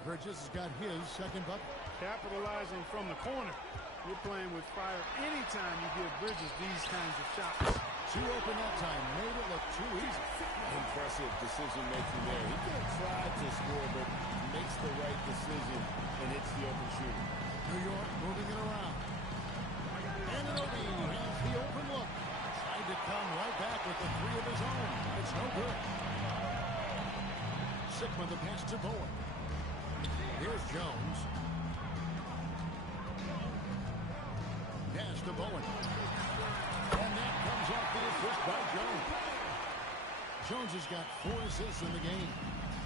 Bridges has got his second bucket. Capitalizing from the corner. You're playing with fire anytime you give Bridges these kinds of shots. Too open that time. Made it look too easy. Impressive decision-making there. He could have tried to score, but makes the right decision and hits the open shooter. New York moving it around. Anunoby has the open look. Tried to come right back with the three of his own. It's no good. Sigma the pass to Bowen. Here's Jones. Pass to Bowen. And that comes off the assist by Jones. Jones has got 4 assists in the game.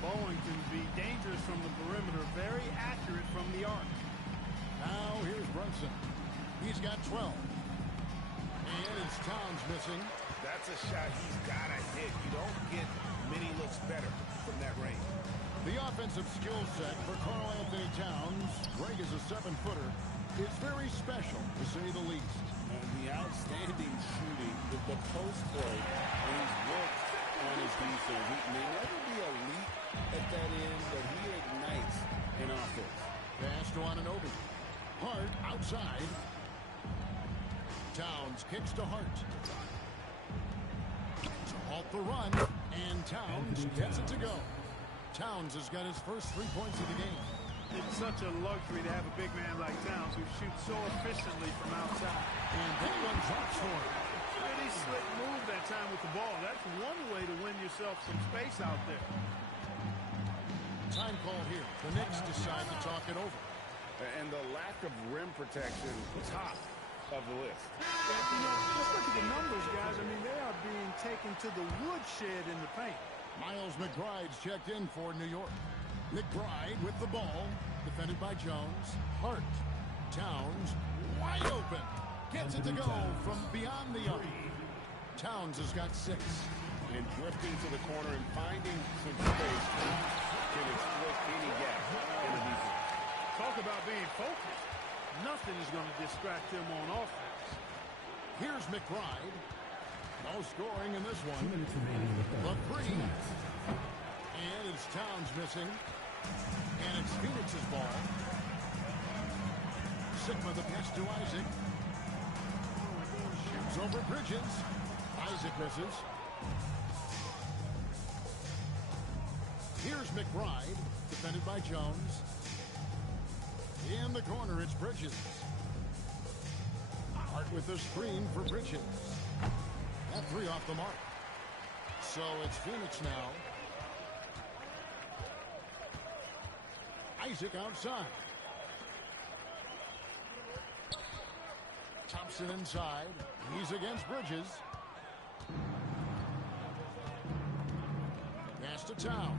Bowen can be dangerous from the perimeter. Very accurate from the arc. Now here's Brunson. He's got 12. And it's Towns missing. That's a shot he's got to hit. You don't get many looks better from that range. The offensive skill set for Karl Anthony Towns, Greg is a 7-footer, is very special, to say the least. And the outstanding shooting, the post play, and he's worked on his defense. He may never be elite at that end, but he ignites an offense. Pass to Anunoby. Hart outside. Towns kicks to Hart. To halt the run, and Towns gets it to go. Towns has got his first 3 points of the game. It's such a luxury to have a big man like Towns who shoots so efficiently from outside. And that one drops for him. Pretty slick move that time with the ball. That's one way to win yourself some space out there. Time call here. The Knicks decide to talk it over. And the lack of rim protection, top of the list. You know, just look at the numbers, guys. I mean, they are being taken to the woodshed in the paint. Miles McBride's checked in for New York. McBride with the ball, defended by Jones. Hart, Towns, wide open. Gets it to go from beyond the arc. Towns has got 6. And drifting to the corner and finding some space can exploit any gap in the defense. Talk about being focused. Nothing is going to distract him on offense. Here's McBride. No scoring in this one. 2 minutes remaining with The three. And it's Towns missing. And it's Phoenix's ball. Sigma the pass to Isaac. Shoots over Bridges. Isaac misses. Here's McBride, defended by Jones. In the corner, it's Bridges. Hart with the screen for Bridges. That 3 off the mark. So it's Phoenix now. Isaac outside. Thompson inside. He's against Bridges. Pass to Towns.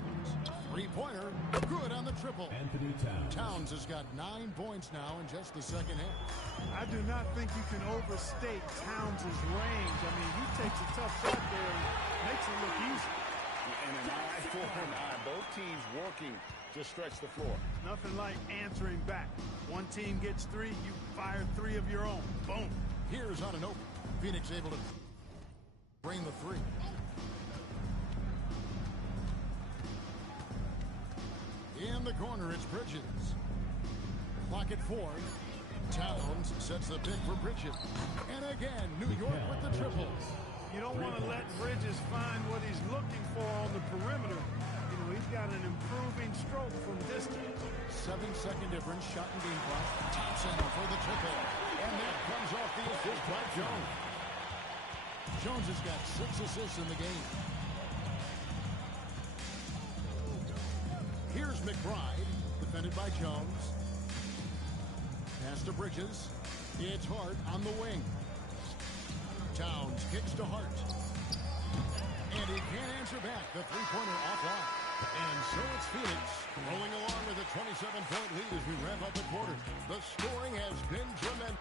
3-pointer. Good on the triple. Anthony Towns. Towns has got 9 points now in just the second half. I do not think you can overstate Towns' range. I mean, he takes a tough shot there and makes it look easy. And an eye for an eye. Both teams working just stretch the floor. Nothing like answering back. One team gets 3, you fire 3 of your own. Boom. Here's on an open. Phoenix able to bring the 3. In the corner, it's Bridges. Clock at 4. Towns sets the pick for Bridges. And again, New York with the triples. You don't want to let Bridges find what he's looking for on the perimeter. You know, he's got an improving stroke from distance. 7-second difference, shot and game clock. Thompson for the triple. And that comes off the assist by Jones. Jones has got 6 assists in the game. Here's McBride, defended by Jones. Pass to Bridges. It's Hart on the wing. Towns kicks to Hart. And he can't answer back. The three-pointer offline. And so it's Phoenix rolling along with a 27-point lead as we wrap up the quarter. The scoring has been tremendous.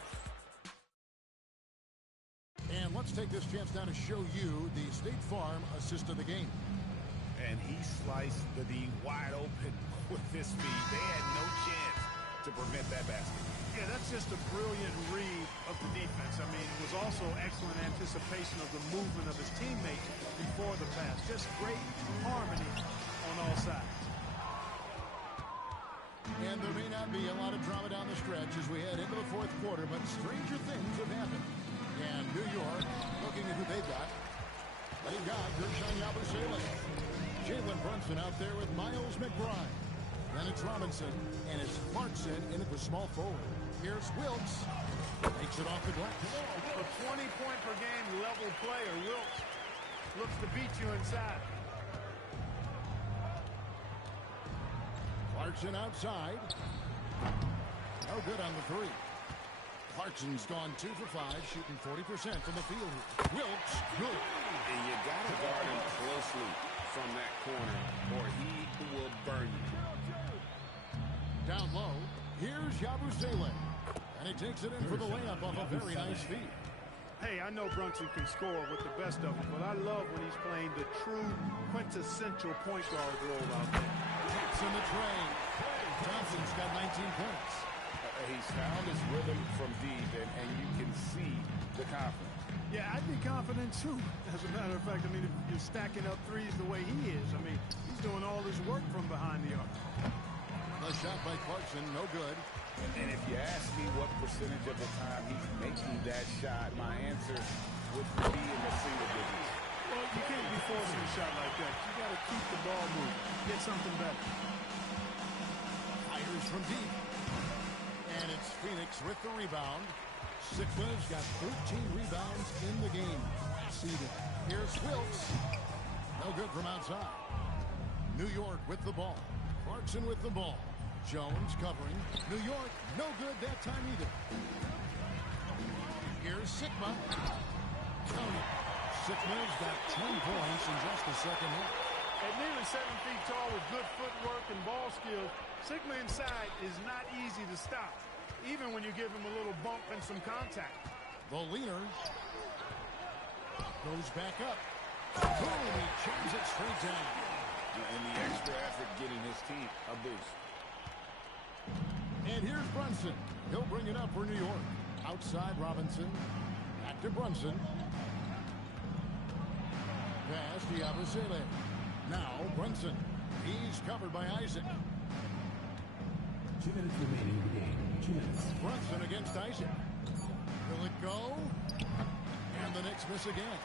And let's take this chance now to show you the State Farm assist of the game. And he sliced the D wide open with his speed. They had no chance to prevent that basket. Yeah, that's just a brilliant read of the defense. I mean, it was also excellent anticipation of the movement of his teammate before the pass. Just great harmony on all sides. And there may not be a lot of drama down the stretch as we head into the fourth quarter, but stranger things have happened. And New York, looking at who they've got. They've got Gershon Yabusele. Jalen Brunson out there with Miles McBride. Then it's Robinson, and it's Clarkson in at the small forward. Here's Wilkes. Takes it off the glass. A 20-point-per-game level player, Wilkes, looks to beat you inside. Clarkson outside. No good on the 3. Clarkson's gone 2 for 5, shooting 40% from the field. Wilkes, good. And you got to guard him closely from that corner, or he will burn you. Down low, here's Yabusele. And he takes it in for the layup off a very nice feed. Hey, I know Brunson can score with the best of them, but I love when he's playing the true quintessential point guard role out there. Taps in the tray. Johnson's got 19 points. He's found his rhythm from deep, and you can see the confidence. Yeah, I'd be confident too. As a matter of fact, I mean, if you're stacking up threes the way he is, I mean, he's doing all his work from behind the arc. The shot by Clarkson, no good. And if you ask me what percentage of the time he's making that shot, my answer would be in the single digits. Well, you can't be forcing a shot like that. You got to keep the ball moving. Get something better. Fires from deep. And it's Phoenix with the rebound. Sigma's got 13 rebounds in the game. Seeded. Here's Wilkes. No good from outside. New York with the ball. Clarkson with the ball. Jones covering. New York, no good that time either. Here's Sigma. Count it. Sigma's got 10 points in just the second half. At nearly 7 feet tall with good footwork and ball skills, Sigma inside is not easy to stop, even when you give him a little bump and some contact. The leader goes back up. Boom, he chains it straight down. And the extra effort getting his team a boost. And here's Brunson. He'll bring it up for New York. Outside Robinson. Back to Brunson. Pass to Yabusele. Now Brunson. He's covered by Isaac. 2 minutes remaining in the game. 2 minutes. Brunson against Isaac. Will it go? And the Knicks miss again.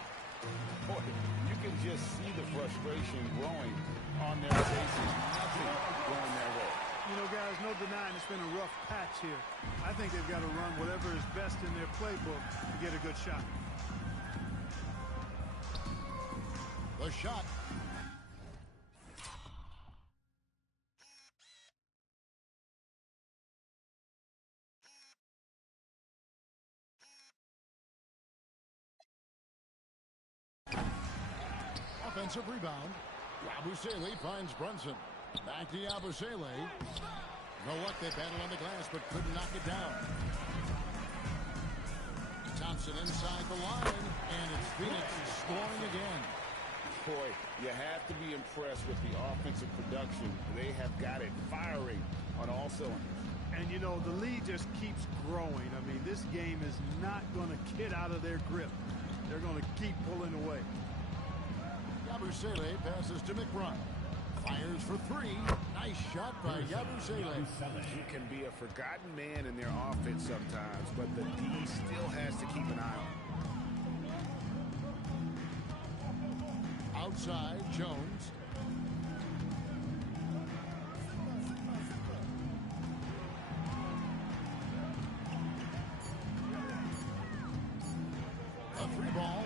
Boy, you can just see the frustration growing on their faces. Nothing going their way. You know, guys, no denying it's been a rough patch here. I think they've got to run whatever is best in their playbook to get a good shot. The shot. Offensive rebound. Yabusele finds Brunson. Back to Yabusele. No luck, they battled on the glass, but couldn't knock it down. Thompson inside the line, and it's Phoenix scoring again. Boy, you have to be impressed with the offensive production. They have got it firing on all cylinders. And, you know, the lead just keeps growing. I mean, this game is not going to get out of their grip. They're going to keep pulling away. Yabusele passes to McBride. Fires for three. Nice shot by Yabusele. He can be a forgotten man in their offense sometimes, but the D still has to keep an eye on him. Outside, Jones. A three ball.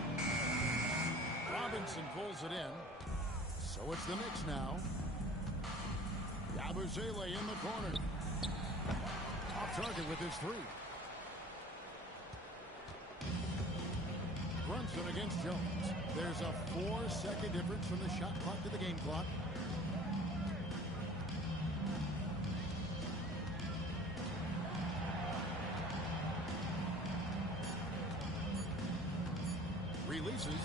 Robinson pulls it in. So it's the Knicks now. Yabusele in the corner. Off target with his three. Brunson against Jones. There's a 4-second difference from the shot clock to the game clock. Releases.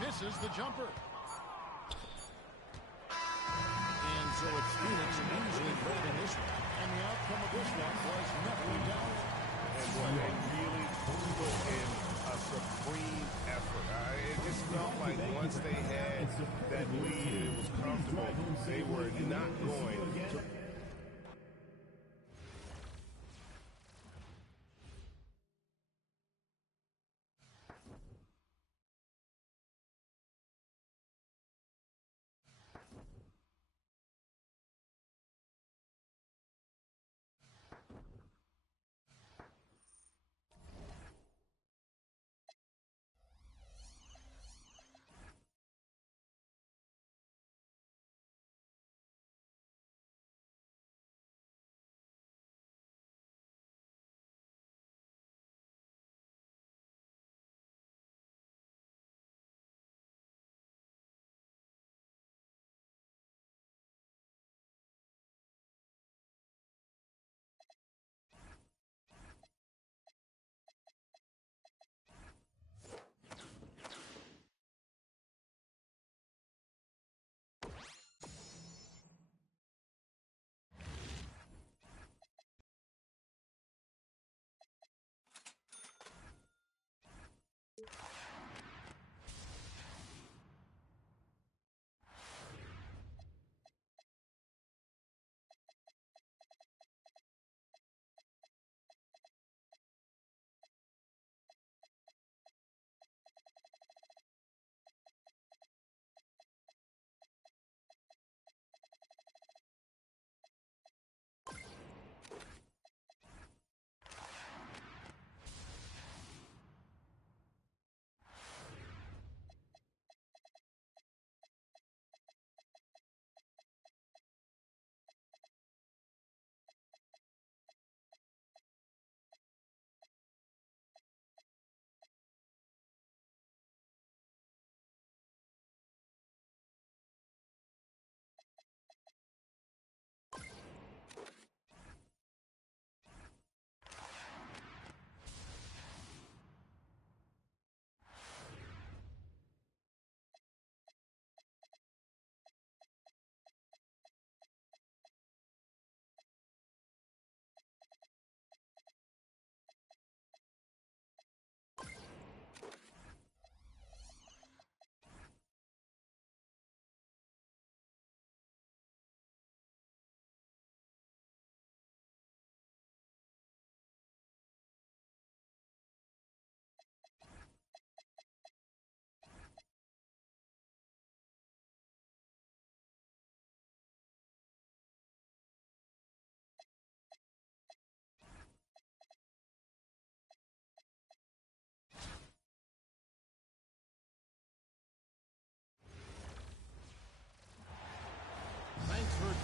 Misses the jumper. And so it's Phoenix usually grabbing this one. And the outcome of this one was never in doubt. And boy, they really put in a supreme effort. It just felt like once they had that lead and it was comfortable, they were not going to.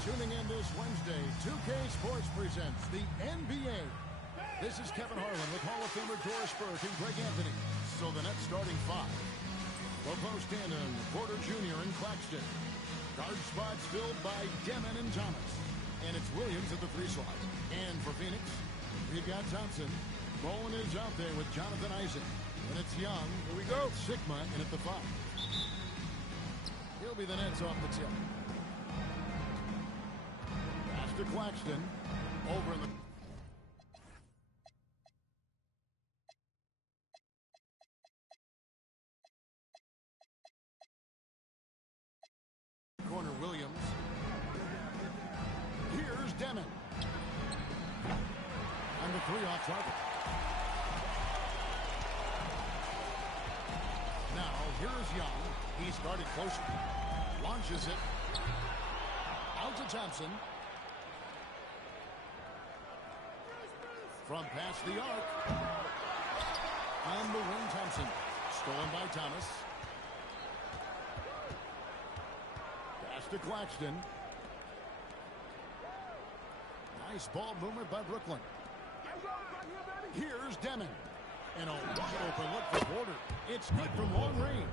Tuning in this Wednesday, 2K Sports presents the NBA. This is Kevin Harlan with Hall of Famer Doris Burke and Greg Anthony. So the Nets starting five. LaPost Cannon, Porter Jr. and Claxton. Guard spots filled by Demon and Thomas. And it's Williams at the three slot. And for Phoenix, we've got Thompson. Bowen is out there with Jonathan Isaac. And it's Young. Here we go. Sigma in at the five. He'll be the Nets off the tip. Pass to Claxton. Over in the corner, Williams. Here's Demon. And the three off target. Now, here's Young. He started closer. Launches it. Out to Thompson. From past the arc. On the wing, Thompson. Stolen by Thomas. Pass to Claxton. Nice ball movement by Brooklyn. Here's Demon. And a wide open look for Porter. It's good from long range.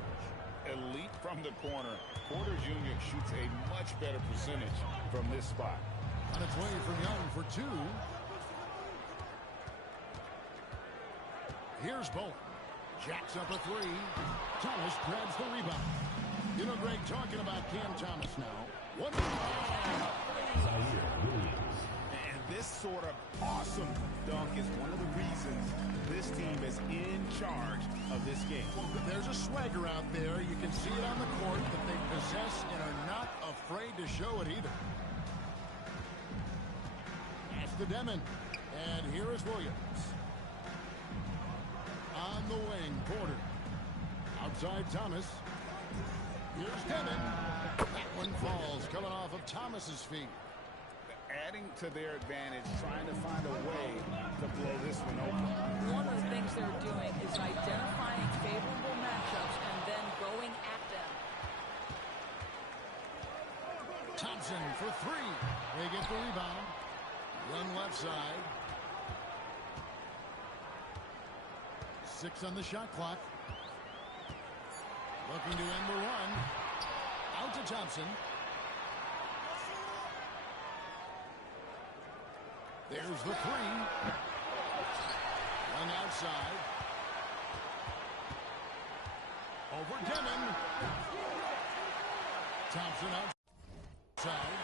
Elite from the corner. Porter Jr. shoots a much better percentage from this spot. On its way from Young for two. Here's Bowen. Jacks up a three. Thomas grabs the rebound. You know, Greg, talking about Cam Thomas now. One and this sort of awesome dunk is one of the reasons this team is in charge of this game. Well, there's a swagger out there. You can see it on the court that they possess and are not afraid to show it either. Pass to Demon. And here is Williams. On the wing, Porter. Outside Thomas. Here's Demon. That one falls, coming off of Thomas's feet. Adding to their advantage, trying to find a way to blow this one open. One of the things they're doing is identifying favorable matchups and then going at them. Thompson for three. They get the rebound. Young left side. 6 on the shot clock. Looking to end the run. Out to Thompson. There's the three. Young outside. Over Demon. Thompson outside.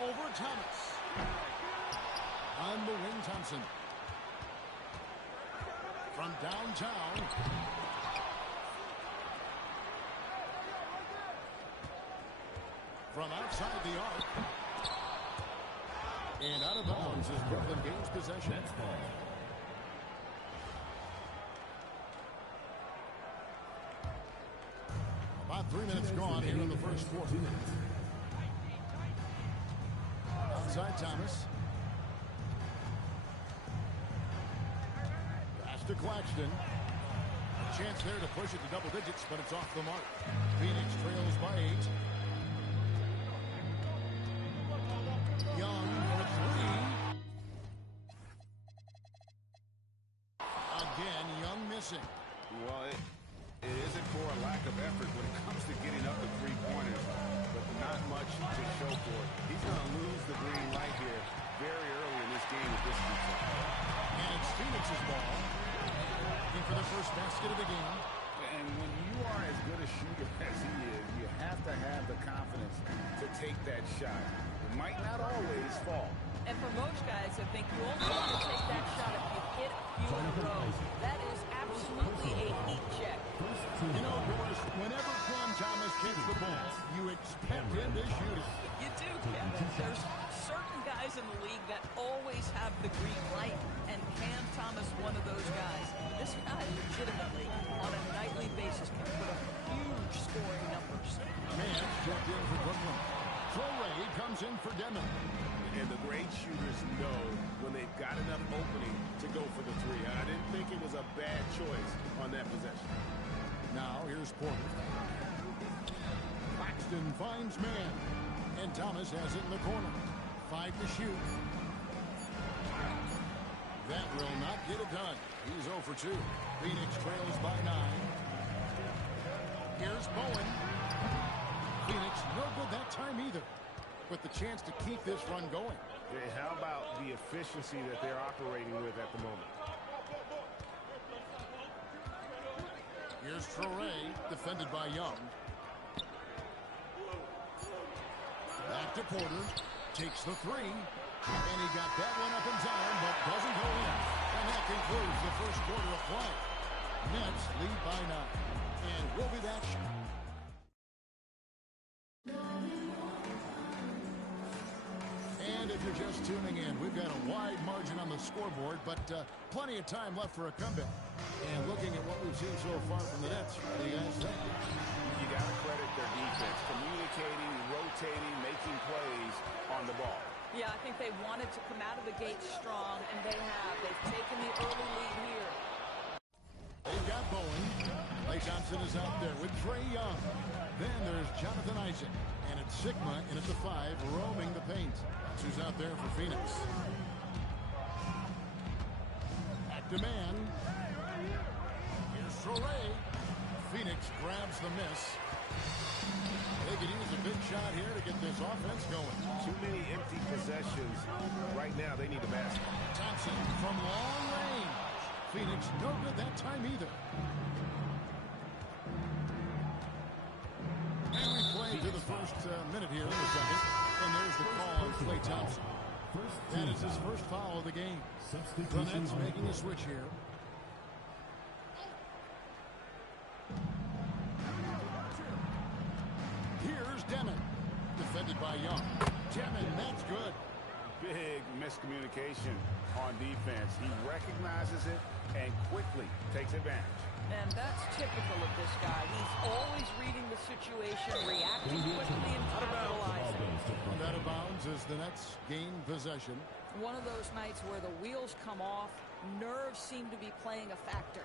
Over Thomas. On the wing, Thompson. From downtown. From outside the arc. And out of bounds as Brooklyn gains possession. About 3 minutes gone here in the first quarter. Outside Thomas. Pass to Claxton. A chance there to push it to double digits, but it's off the mark. Phoenix trails by 8. Young for three. Again, Young missing. Well, it isn't for a lack of effort when it comes to getting up the three-pointers, but not much to show for it. He's going to lose the green light here very early in this game with this defense. And it's Phoenix's ball. Looking for the first basket of the game. And when you are as good a shooter as he is, you have to have the confidence to take that shot. It might not always fall. And for most guys, I think you only want to take that shot if you hit a few in a row. That is absolutely a heat check. You know, Doris, whenever Cam Thomas kicks the ball, you expect him to shoot it. You do, Kevin. There's certain guys in the league that always have the green light, and Cam Thomas one of those guys. This guy legitimately, on a nightly basis, can put up huge scoring numbers. Man checked in for Brooklyn. Traore comes in for Demon. And the great shooters know when they've got enough opening to go for the three. I didn't think it was a bad choice on that possession. Now here's Porter. Claxton finds man. And Thomas has it in the corner. 5 to shoot. That will not get it done. He's 0 for 2. Phoenix trails by 9. Here's Bowen. Phoenix no good that time either. With the chance to keep this run going. Yeah, how about the efficiency that they're operating with at the moment? Here's Traore, defended by Young. Back to Porter. Takes the three. And he got that one up in time, but doesn't go in. And that concludes the first quarter of play. Nets lead by 9. And we'll be back. And if you're just tuning in, we've got a wide margin on the scoreboard, but plenty of time left for a comeback. And looking at what we've seen so far from the Nets, what do you guys think? You got to credit their defense, communicating, rotating, making plays on the ball. Yeah, I think they wanted to come out of the gate strong, and they have. They've taken the early lead here. They've got Bowen. Klay Thompson is out there with Trae Young. Then there's Jonathan Isaac. And it's Sigma in at the 5, roaming the paint. That's who's out there for Phoenix. At demand. Here's Traore. Phoenix grabs the miss. They could use a big shot here to get this offense going. Too many empty possessions. Right now, they need a basket. Thompson from long range. Phoenix no good that time either. And we play to the first minute here in the second. And there's the call on Klay Thompson. That is his first foul of the game. The Nets making a switch here. Here's Demon. Defended by Young. Demon, that's good. Big miscommunication on defense. He recognizes it and quickly takes advantage. And that's typical of this guy. He's always reading the situation, reacting quickly, and capitalizing. Out of bounds as the Nets gain possession. One of those nights where the wheels come off, nerves seem to be playing a factor.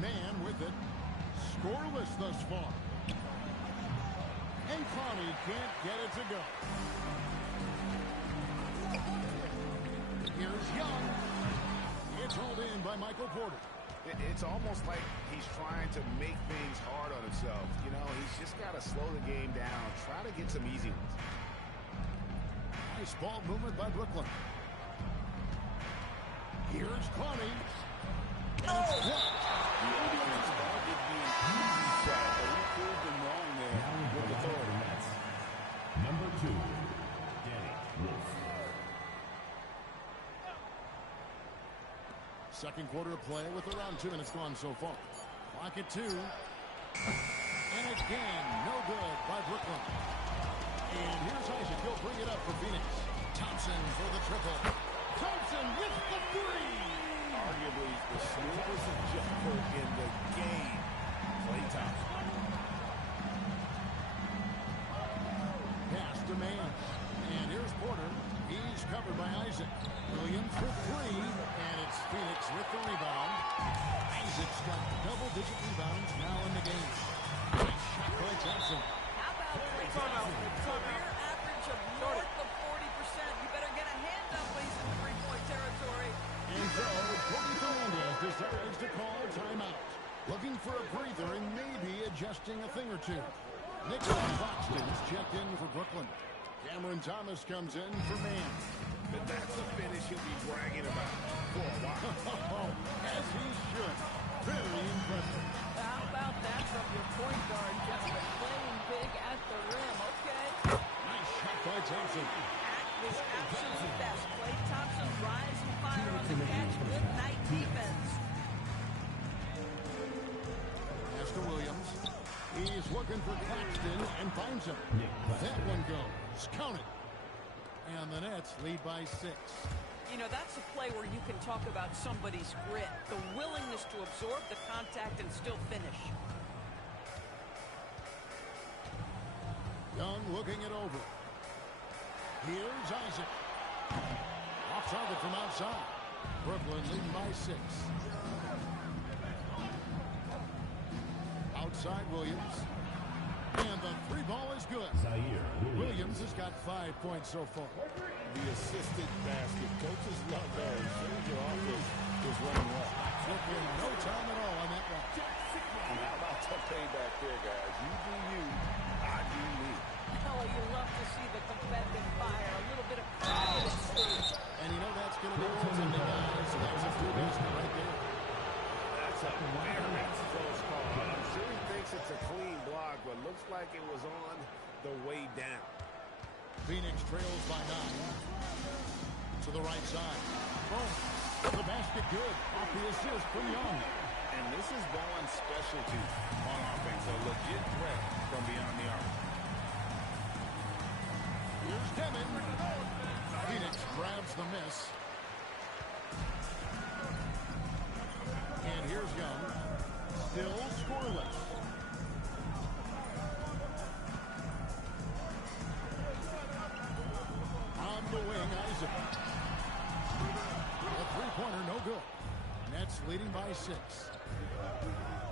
Man with it. Scoreless thus far. And Connie can't get it to go. Here's Young. It's hauled in by Michael Porter. It's almost like he's trying to make things hard on himself. You know, he's just got to slow the game down, try to get some easy ones. Nice ball movement by Brooklyn. Here's Connie. The offense thought it'd be an easy shot, but he proved them wrong there with authority. Number 2, Danny Wolf. Second quarter of play with around 2 minutes gone so far. Clock at 2. And again, no good by Brooklyn. And here's Isaac. He'll bring it up for Phoenix. Thompson for the triple. Thompson with the 3. Arguably the smoothest jumper in the game. Klay Thompson. Pass to man. And here's Porter. He's covered by Isaac. Williams for 3. And it's Phoenix with the rebound. Isaac's got double-digit rebounds now in the game. Nice shot by Thompson. How about career average of north of 40%? You better get a hand up when he's in three-point territory. And so, Cody Fernandez decides to call a timeout. Looking for a breather and maybe adjusting a thing or two. Nicholas Claxton's checked in for Brooklyn. Cameron Thomas comes in for man. But that's a finish he'll be bragging about for a while. As he should. Very impressive. How about that from your point guard, gentlemen? Playing big at the rim, okay? Nice shot by Thompson. At his absolute best. Klay Thompson rising fire on the catch. Good night defense. Pass to Williams. He's looking for Claxton and finds him. That one goes. Count it. And the Nets lead by 6. You know, that's a play where you can talk about somebody's grit, the willingness to absorb the contact and still finish. Young looking it over. Here's Isaac. Off target from outside. Brooklyn leading by 6. Outside Williams. And the 3 ball is good. Williams has got 5 points so far. The assisted basket. Coaches love those. Shows your offense is running well. Took in no time at all on that one. And how about the payback there, guys? You do you, I do me. Oh, you love to see the competitive fire. A little bit of pride at stake. And you know that's going to be goaltending, guys. So that's Phoenix trails by 9. To the right side. Boom. The basket good. Off the assist from Young. And this is Bowen's specialty on offense. A legit threat from beyond the arc. Here's Demon. Phoenix grabs the miss. And here's Young. Still scoreless. On the wing, Isaac. A three-pointer, no good. Nets leading by 6.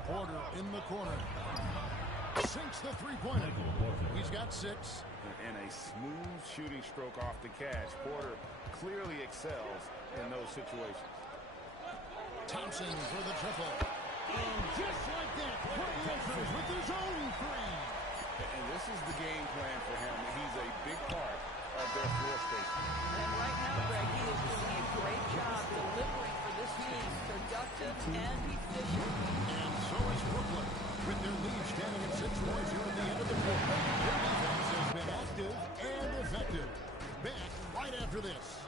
Porter in the corner. Sinks the three-pointer. He's got 6. And a smooth shooting stroke off the catch. Porter clearly excels in those situations. Thompson for the triple. And just like that, Curry answers with his own 3. And this is the game plan for him. He's a big part of their floor space. And right now, Greg, he is doing a great job delivering for this team. Productive and efficient. And so is Brooklyn. With their lead standing at 6 points here at the end of the quarter. Their defense has been active and effective. Back right after this.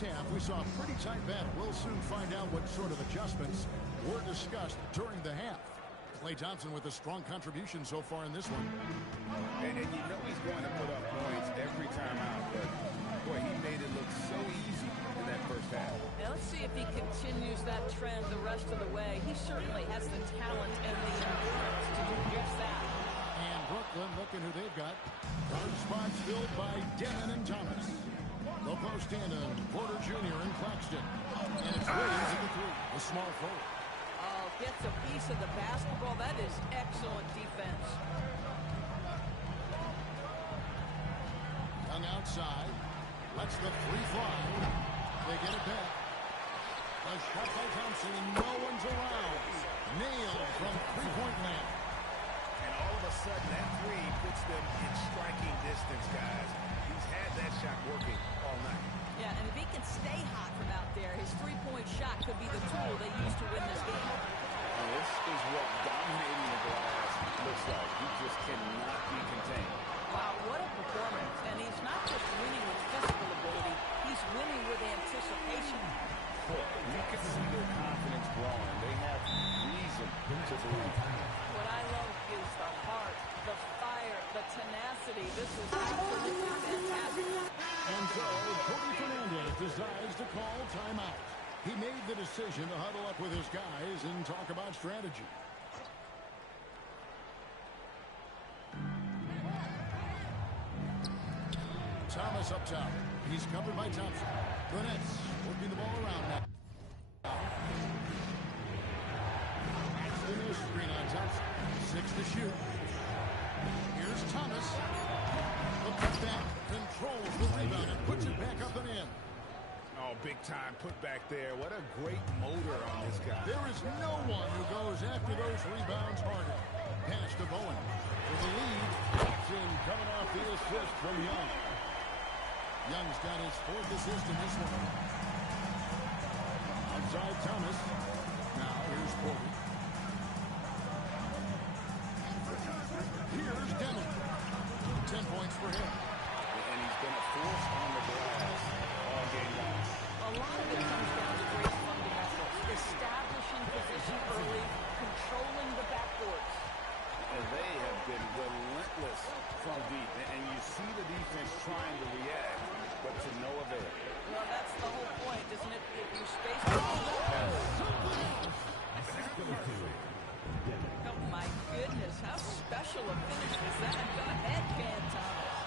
Half, we saw a pretty tight battle. We'll soon find out what sort of adjustments were discussed during the half. Klay Thompson with a strong contribution so far in this one. And you know he's going to put up points every time out, but boy, he made it look so easy in that first half. Now let's see if he continues that trend the rest of the way. He certainly has the talent and the endurance to do just that. And Brooklyn, looking who they've got. Guard spots filled by Demon and Thomas. The post in Porter Jr. and Claxton. And it's Williams at the 3. A small forward. Oh, gets a piece of the basketball. That is excellent defense. Young outside. Lets the 3 fly. They get it back. A shot by Thompson and no one's around. Nailed from three-point land. And all of a sudden, that 3 puts them in striking distance, guys. He's had that shot working all night. Yeah, and if he can stay hot from out there, his three-point shot could be the tool they use to win this game. And this is what dominating the glass looks like. He just cannot be contained. Wow, what a performance. And he's not just winning with physical ability, he's winning with anticipation. You can see their confidence growing. They have reason to believe. What I love is the heart, the fire, the tenacity. This is absolutely fantastic. And so, Cody Fernandez decides to call timeout. He made the decision to huddle up with his guys and talk about strategy. Thomas up top. He's covered by Thompson. The Nets working the ball around now. Axton is screen on Thompson. 6 to shoot. Here's Thomas. The putback controls the rebound and puts it back up and in. Oh, big time put back there. What a great motor on this guy. There is no one who goes after those rebounds harder. Pass to Bowen. For the lead. Jackson coming off the assist from Young. Young's got his 4th assist in this one. Outside Thomas. Now here's Porter. Here's Demon. 10 points for him. And he's been a force on the glass all game long. A lot of it comes down to great fundamentals. Establishing position early, controlling the backboards. And they have been relentless from deep. And you see the defense trying to react, but to no avail. Well, that's the whole point, isn't it? If you space the ball oh, my goodness. How special a finish was that? Go ahead, Cam Thomas.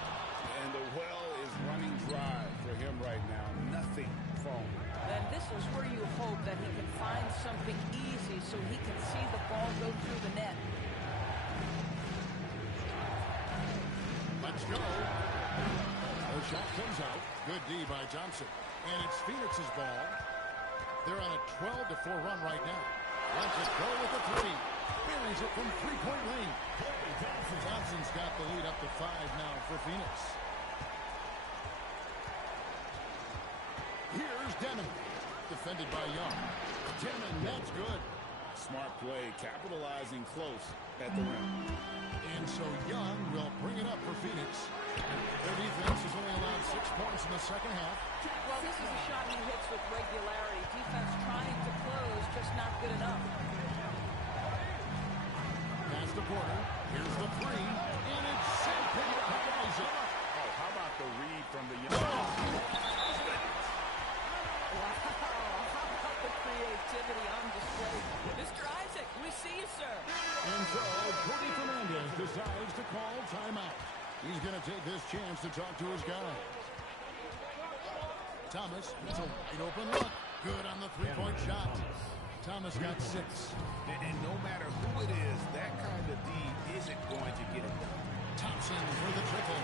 And the well is running dry for him right now. Nothing foam. And this is where you hope that he can find something easy so he can see the ball go through the net. Let's go. The shot comes out. Good D by Thompson. And it's Phoenix's ball. They're on a 12-4 run right now. Lets it go with the three. Buries it from three-point lane. Thompson's got the lead up to 5 now for Phoenix. Here's Demon. Defended by Young. Demon, that's good. Smart play, capitalizing close at the rim. And so Young will bring it up for Phoenix. Their defense has only allowed 6 points in the second half. Well, this is a shot he hits with regularity. Defense trying to close, just not good enough. Pass to Porter. Here's the three. And it's sent to Isaac. Oh, how about the read from the young? Wow, how about the creativity on display? Mr. Isaac, we see you, sir. And so Cody Fernandez decides to call timeout. He's going to take this chance to talk to his guys. Thomas, it's a wide open look. Good on the three-point shot. Thomas got 6. And no matter who it is, that kind of D isn't going to get it done. Thompson for the triple.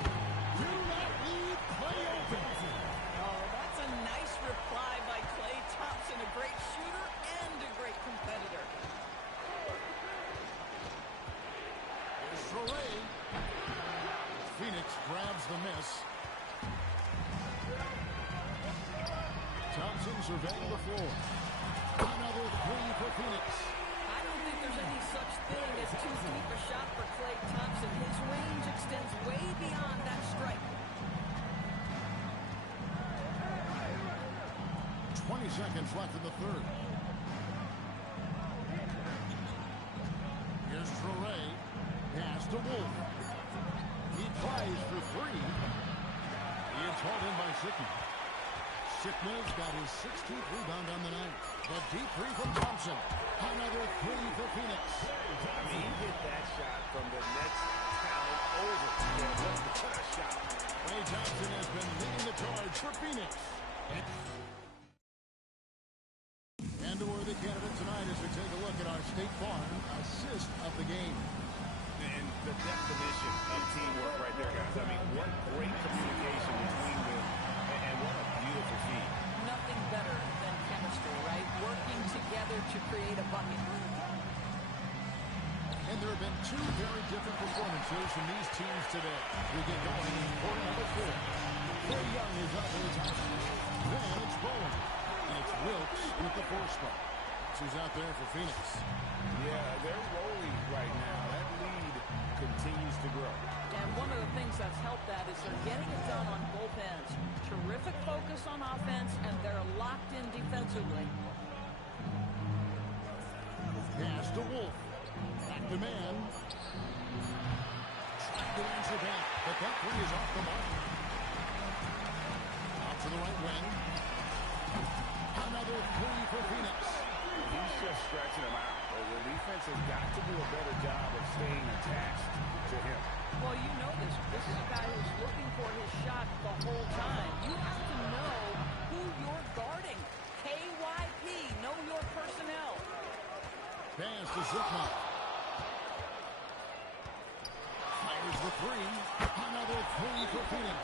Do not leave Klay open. Oh, that's a nice reply by Klay Thompson. A great shooter and a great competitor. Here's Traore. Phoenix grabs the miss. Thompson surveying the floor. Another 3 for Phoenix. I don't think there's any such thing as too deep a shot for Klay Thompson. His range extends way beyond that strike. 20 seconds left in the third. Here's Traore. Pass to Wolf. He tries for 3. He is hauled in by Sikma. Sikma's got his 16th rebound on the night. The deep 3 from Thompson. Another 3 for Phoenix. I mean, he hit that shot from the next talent over. What a shot. Klay Thompson has been leading the charge for Phoenix. And a worthy candidate tonight as we take a look at our State Farm assist of the game. And the definition of teamwork right there, guys. I mean, what great communication between them, and what a beautiful feat. Nothing better than chemistry, right? Working together to create a bucket. And there have been 2 very different performances from these teams today. We get going in quarter number 4. Trae Young is up with his house. Then it's Bowen. And it's Wilkes with the 4 spot. Who's out there for Phoenix. Yeah, they're rolling right now. That lead continues to grow. And one of the things that's helped that is they're getting it done on both ends. Terrific focus on offense, and they're locked in defensively. Pass to Wolf. Back to man. Trying to answer back, but that 3 is off the mark. Out to the right wing. Another 3 for Phoenix. He's just stretching him out. The defense has got to do a better job of staying attached to him. Well, you know this. This is a guy who's looking for his shot the whole time. You have to know who you're guarding. KYP, know your personnel. Pass to Sikma. Fires the 3. Another 3 for Phoenix.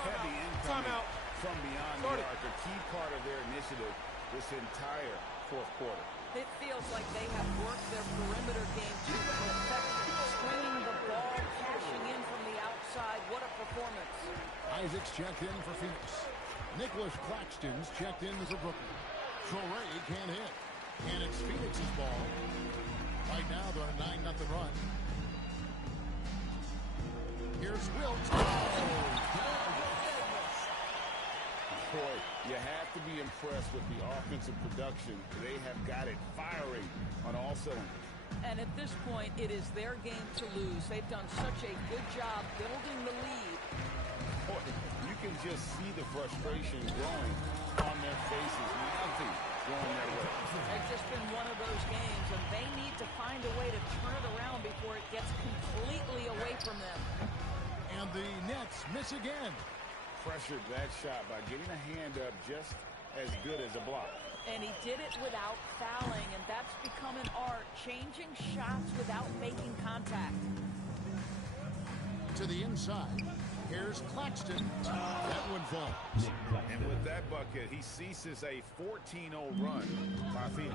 Heavy incoming Timeout. from beyond the arc. A key part of their initiative this entire fourth quarter. It feels like they have worked their perimeter game to perfection. Swinging the ball, cashing in from the outside. What a performance. Isaac's checked in for Phoenix. Nicholas Claxton's checked in for Brooklyn. Traore can't hit. And it's Phoenix's ball. Right now they're on a 9-0 run. Here's Wilkes. Boy, you have to be impressed with the offensive production. They have got it firing on all cylinders. And at this point, it is their game to lose. They've done such a good job building the lead. Boy, you can just see the frustration growing on their faces. Nothing going their way. It's just been one of those games, and they need to find a way to turn it around before it gets completely away from them. And the Nets miss again. Pressured that shot by getting a hand up just as good as a block. And he did it without fouling, and that's become an art, changing shots without making contact. To the inside. Here's Claxton. That one falls. And with that bucket, he ceases a 14-0 run by Phoenix.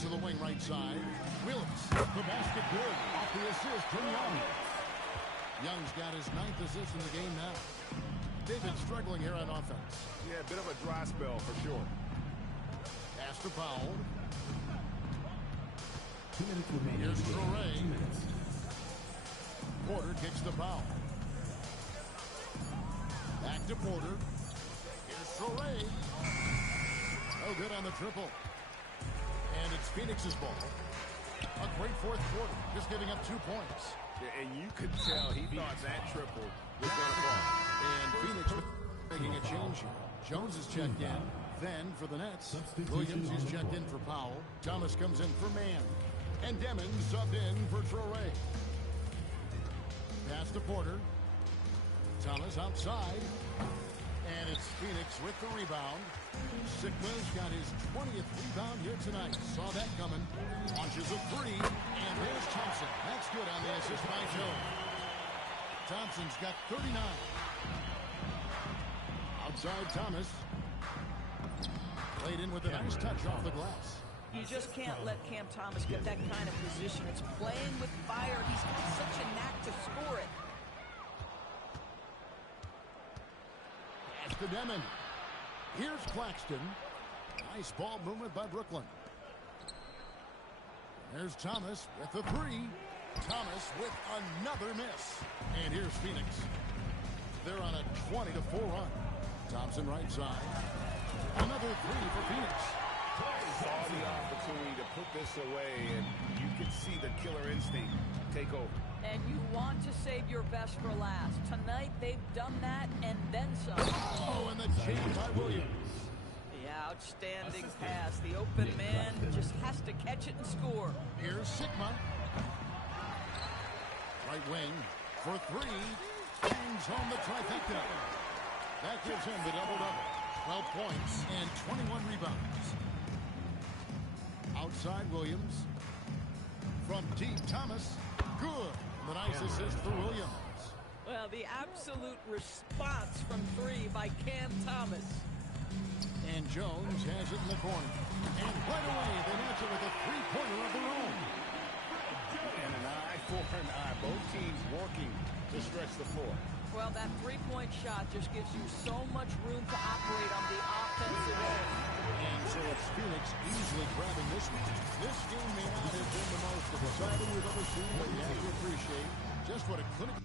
To the wing right side. Williams. The basket good. Off the assist from Young. Young's got his 9th assist in the game now. They've been struggling here on offense. Yeah, a bit of a dry spell for sure. Pass to Powell. 2 minutes remaining. Here's Torrey. 2 minutes. Porter kicks the foul. Back to Porter. Here's Torrey. No good on the triple. And it's Phoenix's ball. A great fourth quarter. Just giving up 2 points. Yeah, and you could tell he thought that triple was going to fall. And Phoenix making a change here. Jones is checked in. Then for the Nets, Williams is checked in for Powell. Thomas comes in for Mann. And Demon subbed in for Torrey. Pass to Porter. Thomas outside. And it's Phoenix with the rebound. Sigma's got his 20th rebound here tonight. Saw that coming. Launches a three. And there's Thompson. That's good on the assist by Joe. Thompson's got 39. Outside Thomas. Played in with a nice touch off the glass. You just can't let Cam Thomas get that kind of position. It's playing with fire. He's got such a knack to score it. Pass to Demon. Here's Claxton. Nice ball movement by Brooklyn. There's Thomas with the three. Thomas with another miss. And here's Phoenix. They're on a 20-4 run. Thompson right side. Another three for Phoenix. Saw the opportunity to put this away, and you can see the killer instinct take over. And you want to save your best for last. Tonight, they've done that and then some. Oh, and the change by Williams. Yeah, outstanding pass. The open man just has to catch it and score. Here's Sigma. Right wing for three. Bangs home the trifecta. That gives him the double-double. 12 points and 21 rebounds. Outside Williams. From deep, Thomas. Good. The nice assist for Williams. Well, the absolute response from three by Cam Thomas. And Jones has it in the corner. And right away, they match it with a three-pointer of their own. And an eye for an eye. Both teams working to stretch the floor. Well, that three-point shot just gives you so much room to operate on the offensive end. And so it's Phoenix easily grabbing this one. This game may not have been the most exciting we've ever seen, but you have to appreciate just what a clinical...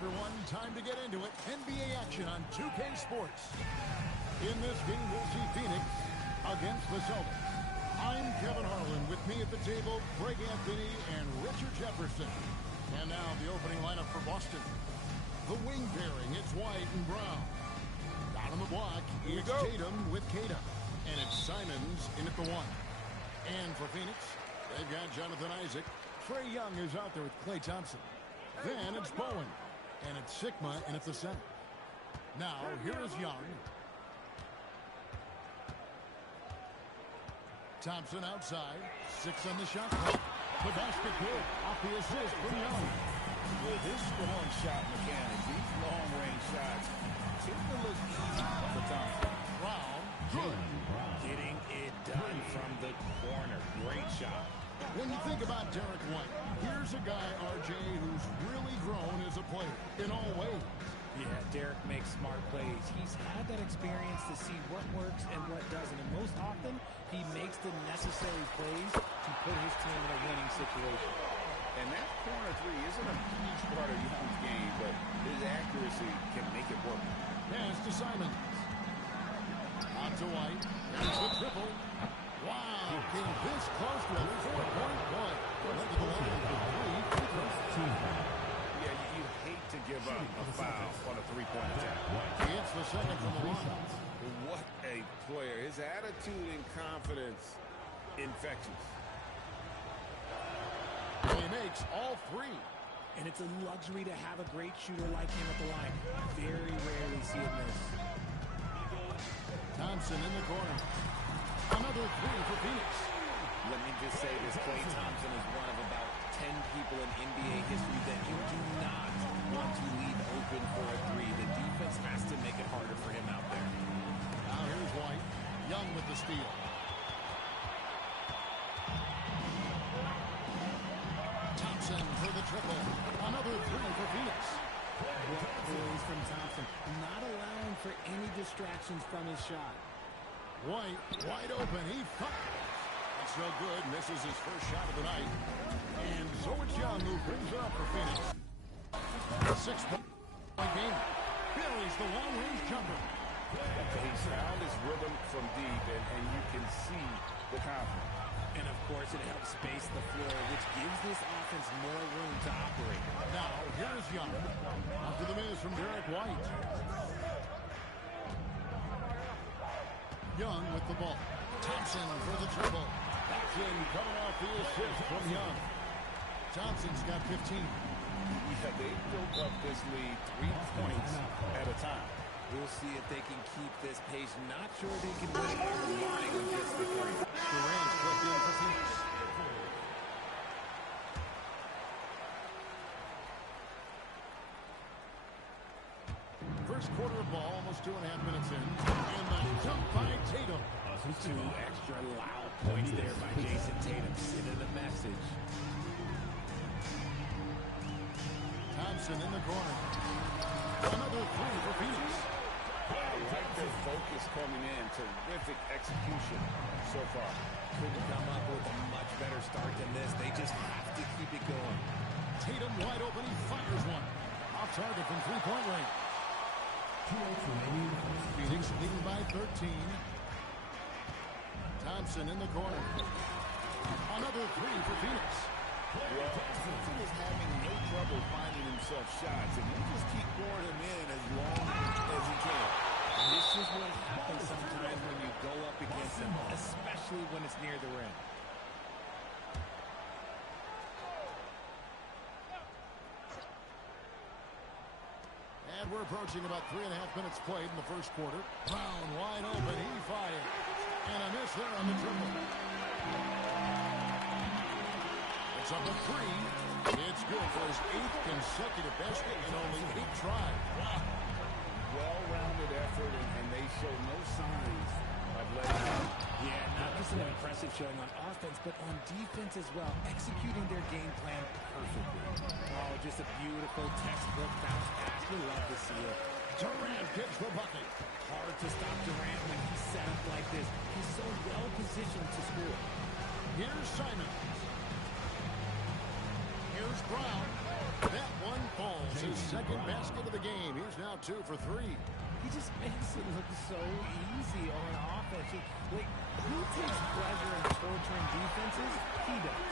everyone. Time to get into it. NBA action on 2K Sports. In this game, we'll see Phoenix against the Celtics. I'm Kevin Harlan. With me at the table, Greg Anthony and Richard Jefferson. And now the opening lineup for Boston. The wing pairing, it's White and Brown. Down on the block, it's Tatum with Kata. And it's Simons in at the 1. And for Phoenix, they've got Jonathan Isaac. Trae Young is out there with Klay Thompson. Then it's Bowen. And it's Sigma in at the center. Now, here is Young. Thompson outside. 6 on the shot clock. The basket good. Off the assist from Young. With his strong shot mechanics, these long-range shots seem to look easy for Thompson. Brown. Getting it done from the corner. Great shot. When you think about Derek White, here's a guy, RJ, who's really grown as a player in all ways. Yeah, Derek makes smart plays. He's had that experience to see what works and what doesn't. And most often, he makes the necessary plays to put his team in a winning situation. And that corner three isn't a huge part of Young's game, but his accuracy can make it work. Pass to Simons. On to White. There's the triple. Wow, came this close to a 4-point play. Yeah, you hate to give up a foul on a three-point attack. It's the second from the line. What a player. His attitude and confidence infectious. He makes all 3. And it's a luxury to have a great shooter like him at the line. Very rarely see it miss. Thompson in the corner. Another 3 for Phoenix. Let me just say this, Klay Thompson is one of about 10 people in NBA history that you do not want to leave open for a 3. The defense has to make it harder for him out there. Now here's White. Young with the steal. Thompson for the triple. Another 3 for Phoenix. What poise from Thompson. Not allowing for any distractions from his shot. White, wide open. He fires. That's no good. Misses his first shot of the night. And so it's Young who brings it up for Phoenix. 6-point game. Buries the long-range jumper. He's found his rhythm from deep, and you can see the confidence. And, of course, it helps space the floor, which gives this offense more room to operate. Now, here's Young. After the miss from Derek White. Young with the ball. Thompson for the dribble. Back in, coming off the assist from Young. Thompson's got 15. Yeah, they built up this lead 3 points at a time. We'll see if they can keep this pace. Not sure they can win every line and gets the 3. Durant's clipped in for Phoenix. First quarter of ball, almost 2.5 minutes in. And the jump by Tatum. 2 extra loud points there by Jason Tatum, sending a message. Thompson in the corner. Another 3 for Phoenix. I like their focus coming in. Terrific execution so far. Couldn't come up with a much better start than this. They just have to keep it going. Tatum wide open. He fires one. Off target from 3-point range. Phoenix leading by 13. Thompson in the corner. Another 3 for Phoenix. Well, Thompson is having no trouble finding himself shots, and you just keep pouring him in as long as he can. This is what happens sometimes when you go up against him, especially when it's near the rim. And we're approaching about 3.5 minutes played in the first quarter. Brown wide open. He fires. And a miss there on the triple. It's up a 3. It's good for his 8th consecutive basket in only 8 tries. Wow. Well-rounded effort, and they show no signs of letting up. Yeah, not just an impressive showing on offense, but on defense as well, executing their game plan perfectly. Oh, just a beautiful textbook bounce pass. We love to see it. Durant gets the bucket. Hard to stop Durant when he's set up like this. He's so well positioned to score. Here's Simon. Here's Brown. That one falls. His second basket of the game. He's now 2 for 3. He just makes it look so easy on offense. Like, who takes pleasure in torturing defenses? He does.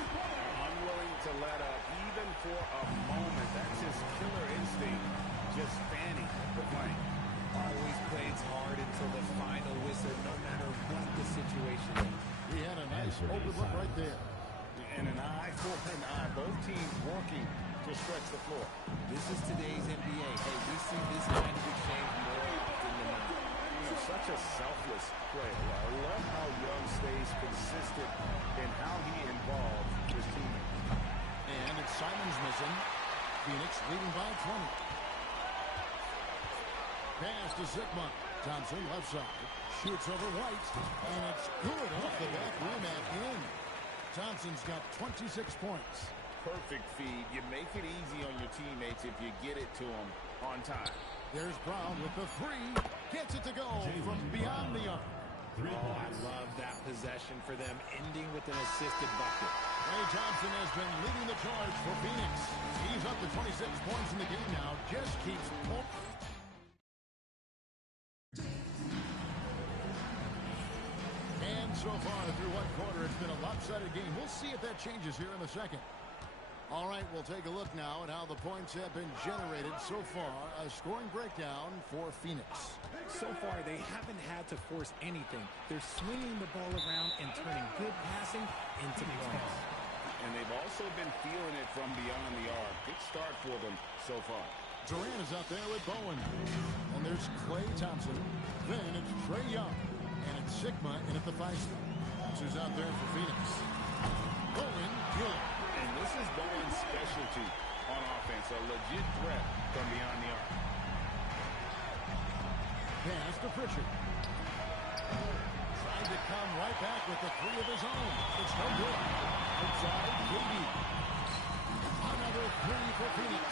Unwilling to let up even for a moment. That's his killer instinct. Just fanning the flank. Always plays hard until the final whistle, no matter what the situation is. He had a nice open look right there. And an eye for an eye. Both teams working to stretch the floor. This is today's NBA. Hey, we see this kind of exchange more often than not. Such a selfless player. I love how Young stays consistent in how he involves his teammates. And it's Simons missing. Phoenix leading by 20. Pass to Sigma. Thompson left side. Shoots over White. And it's good off the back rim and in. Thompson's got 26 points. Perfect feed. You make it easy on your teammates if you get it to them on time. There's Brown with the 3. Gets it to go from beyond the arc. Oh, I love that possession for them, ending with an assisted bucket. Klay Thompson has been leading the charge for Phoenix. He's up to 26 points in the game now. Just keeps pulling. And so far through one quarter, it's been a lopsided game. We'll see if that changes here in the second. All right, we'll take a look now at how the points have been generated so far. A scoring breakdown for Phoenix. So far, they haven't had to force anything. They're swinging the ball around and turning good passing into points. And they've also been feeling it from beyond the arc. Good start for them so far. Durant is out there with Bowen. And there's Klay Thompson. Then it's Trae Young. And it's Sigma in at the 5 spot. That's who's out there for Phoenix. Bowen, Gill. And this is Bowen's specialty on offense. A legit threat from beyond the arc. Pass to Pritchard. Trying to come right back with the 3 of his own. It's no good. Outside, KD. Another 3 for Phoenix.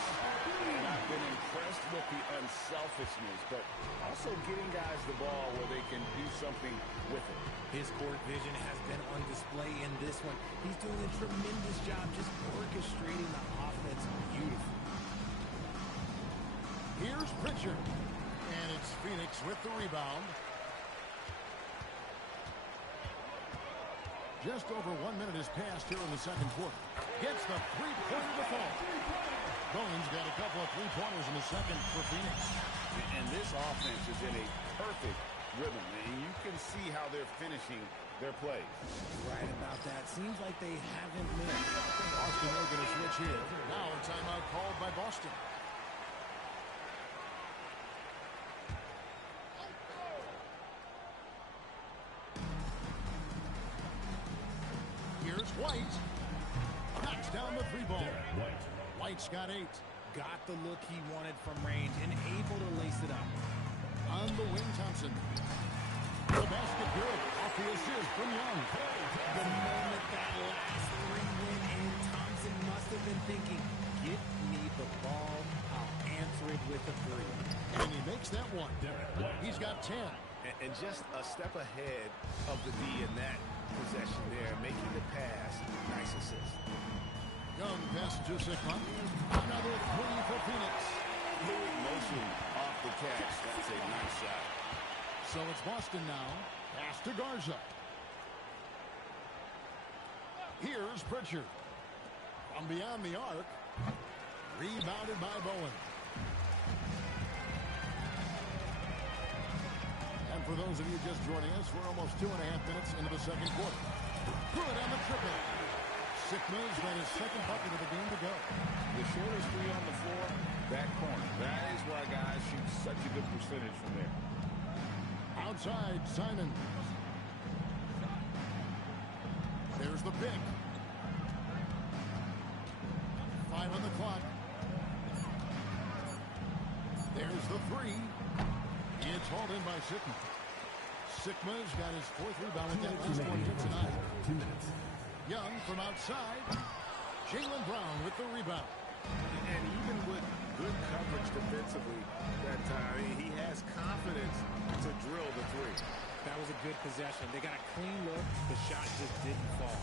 And I've been impressed with the unselfishness, but also getting guys the ball where they can do something with it. His court vision has been on display in this one. He's doing a tremendous job just orchestrating the offense beautifully. Here's Pritchard. And it's Phoenix with the rebound. Just over 1 minute has passed here in the second quarter. Gets the three-pointer to fall. Bowen's got a couple of three-pointers in the second for Phoenix. And this offense is in a perfect rhythm, and you can see how they're finishing their plays. Right about that. Seems like they haven't missed. Boston are going to switch here. Now a timeout called by Boston. Here's White. Knocks down the 3 ball. White's got 8. Got the look he wanted from range and able to lace it up. On the wing, Thompson. The basket good. Off the assist from Young. The moment that last 3 went in, Thompson must have been thinking, get me the ball, I'll answer it with a 3. And he makes that one. He's got 10. And just a step ahead of the D in that possession there, making the pass. Nice assist. Young passes to Sigma. Another 3 for Phoenix. Fluid motion off the catch. That's a nice shot. So it's Boston now. Pass to Garza. Here's Pritchard. From beyond the arc. Rebounded by Bowen. And for those of you just joining us, we're almost 2.5 minutes into the second quarter. Good on the triple. Sigma's got his second bucket of the game to go. The shortest 3 on the floor, that corner. That is why guys shoot such a good percentage from there. Outside, Simon. There's the pick. 5 on the clock. There's the 3. It's hauled in by Sigma. Sigma's got his 4th rebound with that last one here tonight. 2 minutes. Young from outside. Jaylen Brown with the rebound. And even with good coverage defensively that time, he has confidence to drill the 3. That was a good possession. They got a clean look. The shot just didn't fall.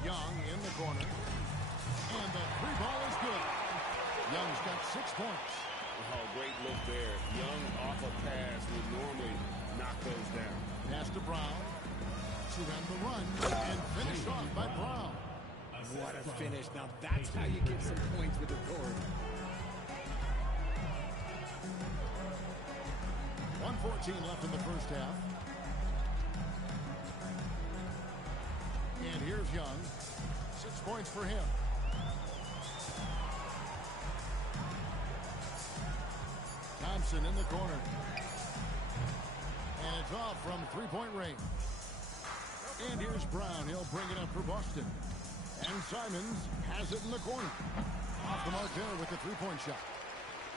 Young in the corner. And the three ball is good. Young's got 6 points. Oh, great look there. Young off a pass would normally knock those down. Pass to Brown. To end the run. And finished off by Brown. What a finish. Now that's how you get some points with authority. 1:14 left in the first half. And here's Young. 6 points for him. Thompson in the corner. And it's off from three-point range. And here's Brown. He'll bring it up for Boston. And Simons has it in the corner. Off the mark there with the three-point shot.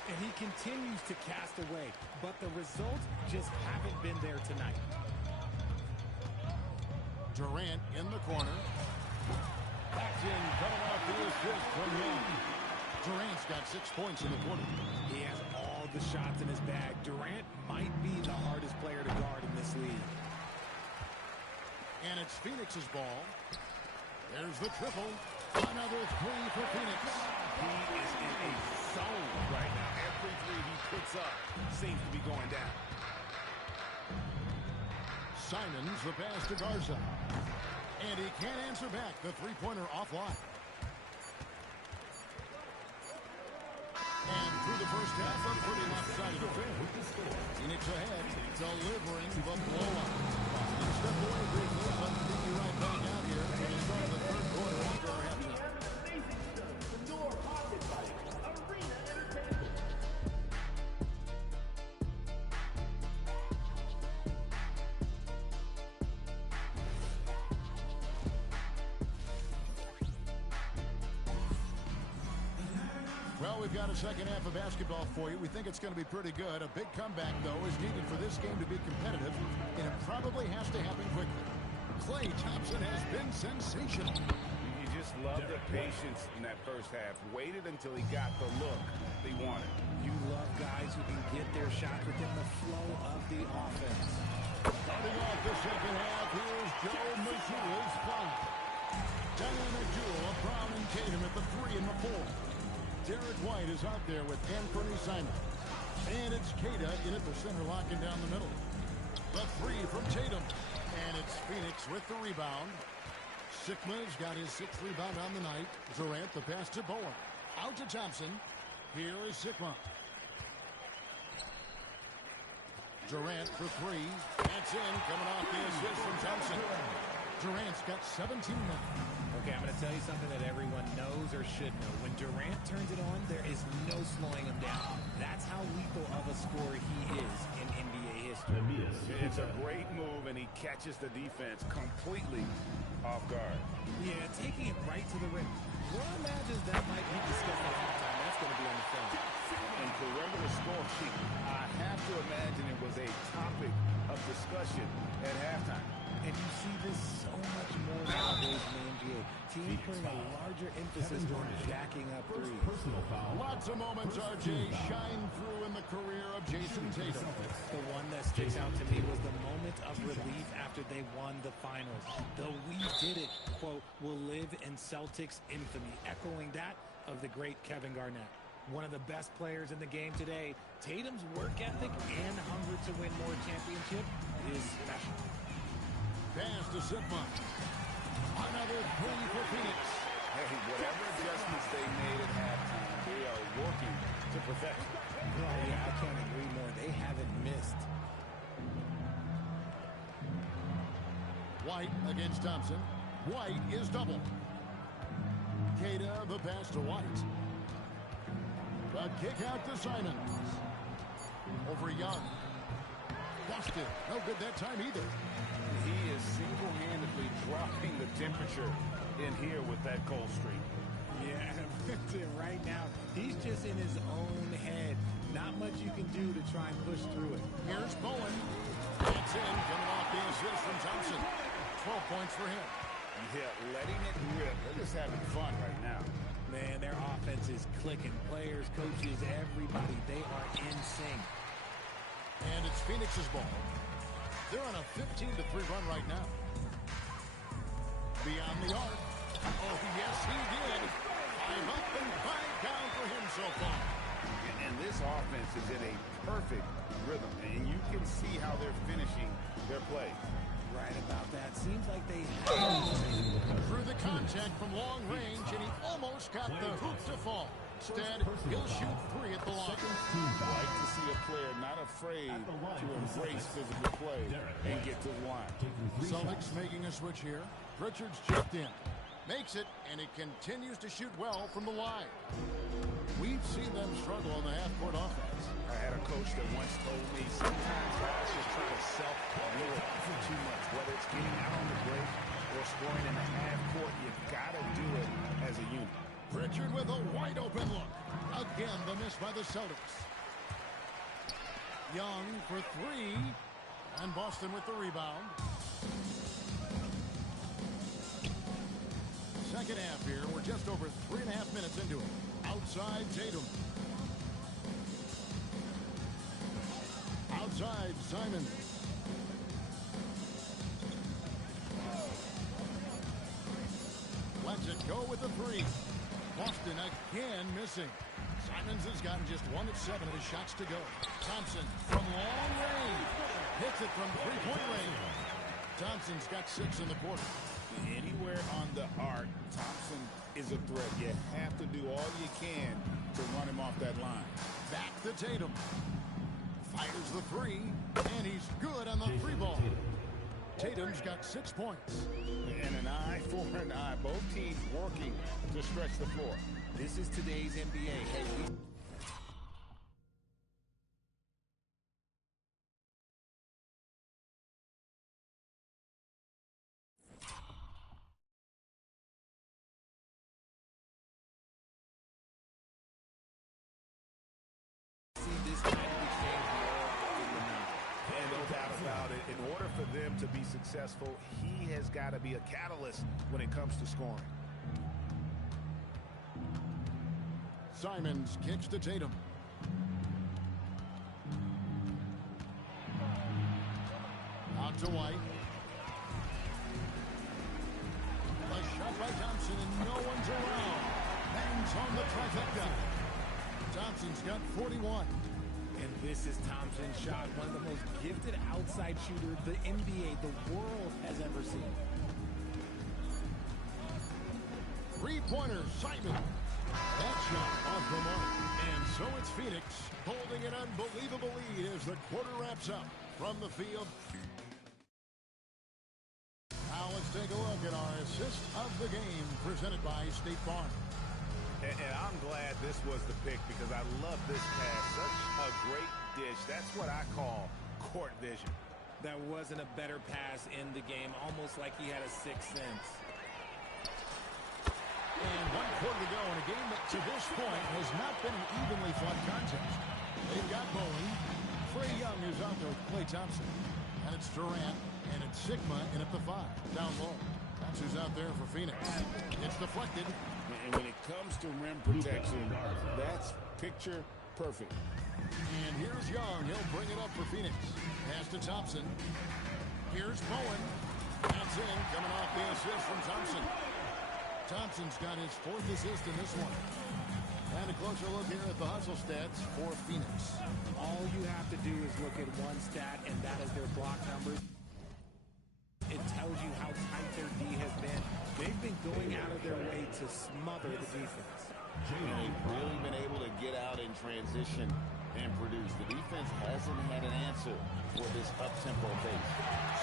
And he continues to cast away, but the results just haven't been there tonight. Durant in the corner. Back in, coming off the assist from Young. Durant's got 6 points in the quarter. He has all the shots in his bag. Durant might be the hardest player to guard in this league. And it's Phoenix's ball. There's the triple. Another three for Phoenix. He is in a zone right now. Every three he puts up seems to be going down. Simons, the pass to Garza. And he can't answer back. The three-pointer offline. And through the first half, a pretty lopsided affair. Phoenix ahead, delivering the blowout. Boston stepped away briefly, but we'll be right back out here at the start of the third quarter after our halftime. Well, we've got a second half of basketball for you. We think it's going to be pretty good. A big comeback, though, is needed for this game to be competitive, and it probably has to happen quickly. Klay Thompson has been sensational. You just love the patience in that first half. Waited until he got the look he wanted. You love guys who can get their shot within the flow of the offense. Starting off the second half, here's Joe Mazzulla's five. Dynamic duo of Brown and Tatum at the 3 and the 4. Derek White is out there with Anthony Simons. And it's Queta in at the center, locking down the middle. The 3 from Tatum. And it's Phoenix with the rebound. Sikma's got his 6th rebound on the night. Durant the pass to Bowen. Out to Thompson. Here is Sikma. Durant for 3. That's in. Coming off the assist from Thompson. Durant's got 17 now. Okay, I'm going to tell you something that everyone knows or should know. When Durant turns it on, there is no slowing him down. That's how lethal of a scorer he is in NBA history. It's a great move, and he catches the defense completely off guard. Yeah, taking it right to the rim. One imagines that might be discussed at halftime. That's going to be on the film. And perimeter scoring, I have to imagine it was a topic of discussion at halftime. And you see this so much more nowadays in the NBA. Teams putting a larger emphasis on jacking up threes. Lots of moments, RJ, shine through in the career of Jason Tatum. The one that sticks out to me was the moment of relief after they won the finals. The "we did it" quote will live in Celtics infamy, echoing that of the great Kevin Garnett. One of the best players in the game today. Tatum's work ethic and hunger to win more championship is special. Pass to Sikma. Another 3 for Phoenix. Hey, whatever adjustments they made at halftime, they are working to perfect. Oh, yeah, I can't agree more. They haven't missed. White against Thompson. White is double. Queta the pass to White. The kick out to Simons. Over Young. Busted. No good that time either. He is single-handedly dropping the temperature in here with that cold streak. Yeah, right now, he's just in his own head. Not much you can do to try and push through it. Here's Bowen. That's in, coming off the assist from Thompson. 12 points for him. Yeah, letting it rip. They're just having fun right now. Man, their offense is clicking. Players, coaches, everybody, they are in sync. And it's Phoenix's ball. They're on a 15-3 run right now. Beyond the arc. Oh, yes, he did. 5 up and 5 down for him so far. And this offense is in a perfect rhythm, and you can see how they're finishing their play. Right about that. Seems like they through the contact from long range, and he almost got the hoop to fall. Instead, he'll shoot 3 at the line. I like to see a player not afraid to embrace physical play and get to the line. Celtics making a switch here. Richards checked in. Makes it, and he continues to shoot well from the line. We've seen them struggle on the half-court offense. I had a coach that once told me sometimes guys just try to self-will it too much. Whether it's getting out on the break or scoring in the half-court, you've got to do it as a unit. Pritchard with a wide-open look. Again, the miss by the Celtics. Young for 3, and Boston with the rebound. Second half here. We're just over 3.5 minutes into it. Outside Tatum. Outside Simon. Lets it go with the 3. Boston again missing. Simons has gotten just 1 of 7 of his shots to go. Thompson from long range. Hits it from 3-point range. Thompson's got 6 in the quarter. Anywhere on the arc, Thompson is a threat. You have to do all you can to run him off that line. Back to Tatum. Fires the 3, and he's good on the 3 ball. Tatum's got 6 points. And an eye for an eye. Both teams working to stretch the floor. This is today's NBA. Hey, in order for them to be successful, he has got to be a catalyst when it comes to scoring. Simons kicks to Tatum. Out to White. A shot by Thompson, and no one's around. Bangs on the trifecta. Thompson's got 41. And this is Thompson's shot, one of the most gifted outside shooters the NBA, the world, has ever seen. 3-pointer, Simon. That shot off the mark. And so it's Phoenix holding an unbelievable lead as the quarter wraps up. From the field. Now let's take a look at our assist of the game presented by State Farm. And I'm glad this was the pick because I love this pass. Such a great dish. That's what I call court vision. That wasn't a better pass in the game, almost like he had a sixth sense. And 1 quarter to go in a game that to this point has not been an evenly fought contest. They've got Bowen. Trae Young is out there with Klay Thompson. And it's Durant, and it's Sigma in at the 5, down low. That's who's out there for Phoenix. It's deflected. And when it comes to rim protection, that's picture perfect. And here's Young. He'll bring it up for Phoenix. Pass to Thompson. Here's Bowen. That's in, coming off the assist from Thompson. Thompson's got his 4th assist in this one. And a closer look here at the hustle stats for Phoenix. All you have to do is look at one stat, and that is their block numbers. It tells you how tight their D has been. They've been going out of their way to smother the defense. They've really been able to get out in transition and produce. The defense hasn't had an answer for this up-tempo pace.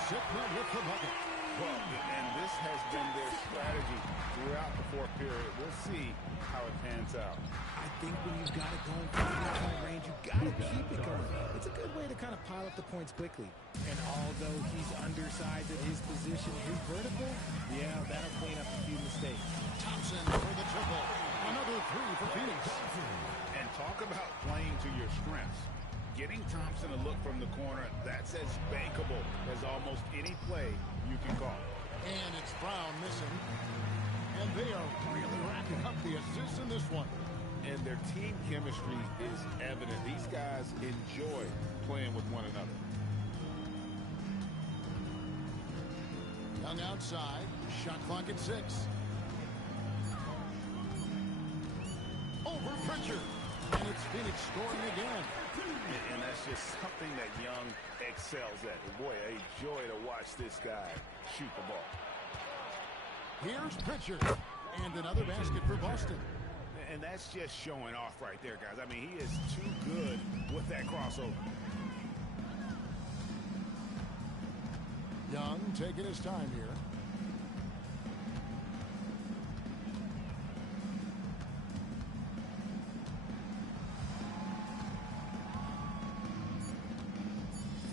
Sigma with the bucket. Well, and this has been their strategy throughout the 4th period. We'll see how it pans out. I think when you've got it going from three-point range, you've got to keep it going. It's a good way to kind of pile up the points quickly. And although he's undersized at his position, his vertical, yeah, that'll clean up a few mistakes. Thompson for the triple. Another 3 for Phoenix. And talk about playing to your strengths. Getting Thompson a look from the corner, that's as bankable as almost any play you can call. And it's Brown missing. And they are really racking up the assists in this one. And their team chemistry is evident. These guys enjoy playing with one another. Young outside. Shot clock at 6. over Pritchard. And it's Phoenix scoring again. And that's just something that Young excels at. Boy, a joy to watch this guy shoot the ball. Here's Pritchard. And another basket for Boston. And that's just showing off right there, guys. I mean, he is too good with that crossover. Young taking his time here.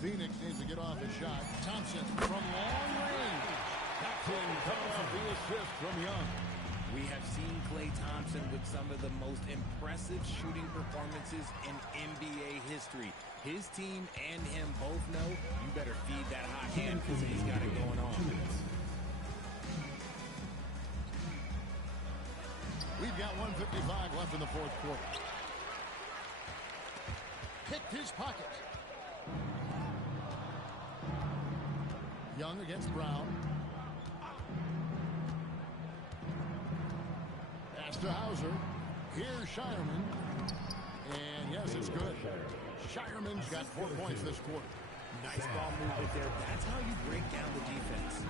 Phoenix needs to get off a shot. Thompson from long range. That's in, coming off the assist from Young. We have seen Klay Thompson with some of the most impressive shooting performances in NBA history. His team and him both know you better feed that hot hand because he's got it going on. We've got 1:55 left in the fourth quarter. Picked his pocket. Young against Brown. Pass to Hauser. Here's Shireman. And yes, it's good. Shireman's got 4 points this quarter. Nice ball movement there. That's how you break down the defense.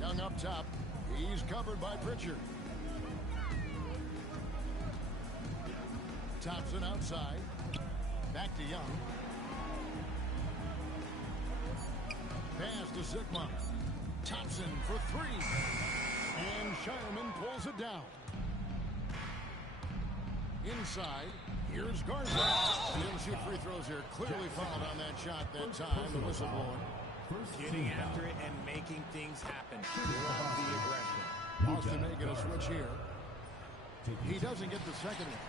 Young up top. He's covered by Pritchard. Thompson outside. Back to Young. Pass to Sigma. Thompson for three. And Shireman pulls it down. Inside. Here's Garza. Didn't shoot free throws here. Clearly fouled on that shot that time. The whistle blowing. Getting after it and making things happen. Love the aggression. Boston making a switch here. He doesn't get the second one.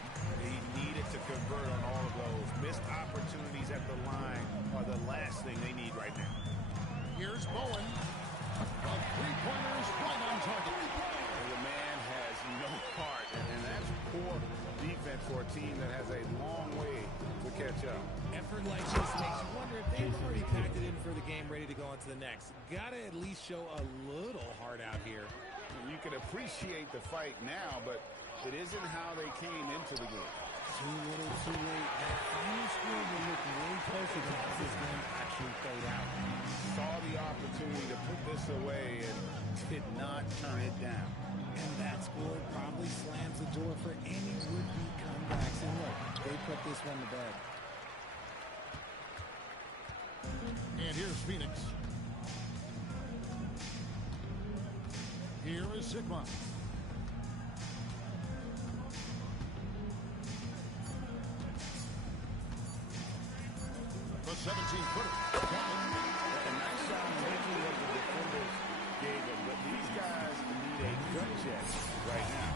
He needed to convert on all of those. Missed opportunities at the line are the last thing they need right now. Here's Bowen. A three-pointer is right on target. The man has no heart, and that's poor defense for a team that has a long way to catch up. Effort like this makes you wonder if they've already packed it in for the game, ready to go on to the next. Gotta at least show a little heart out here. You can appreciate the fight now, but it isn't how they came into the game. Too little, too late. That final score will look way closer to how this game actually played out. Saw the opportunity to put this away and did not turn it down. And that score probably slams the door for any would-be comebacks. And look, they put this one to bed. And here's Phoenix. Here is Sigma. The 17-footer. A nice shot making what the defenders gave him, but these guys need a gut check right now.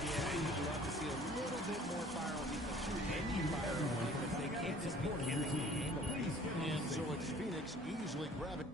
Yeah, you'd love to see a little bit more fire on defense. Shoot any fire on defense. They can't just be giving the game away. And so it's Phoenix easily grabbing.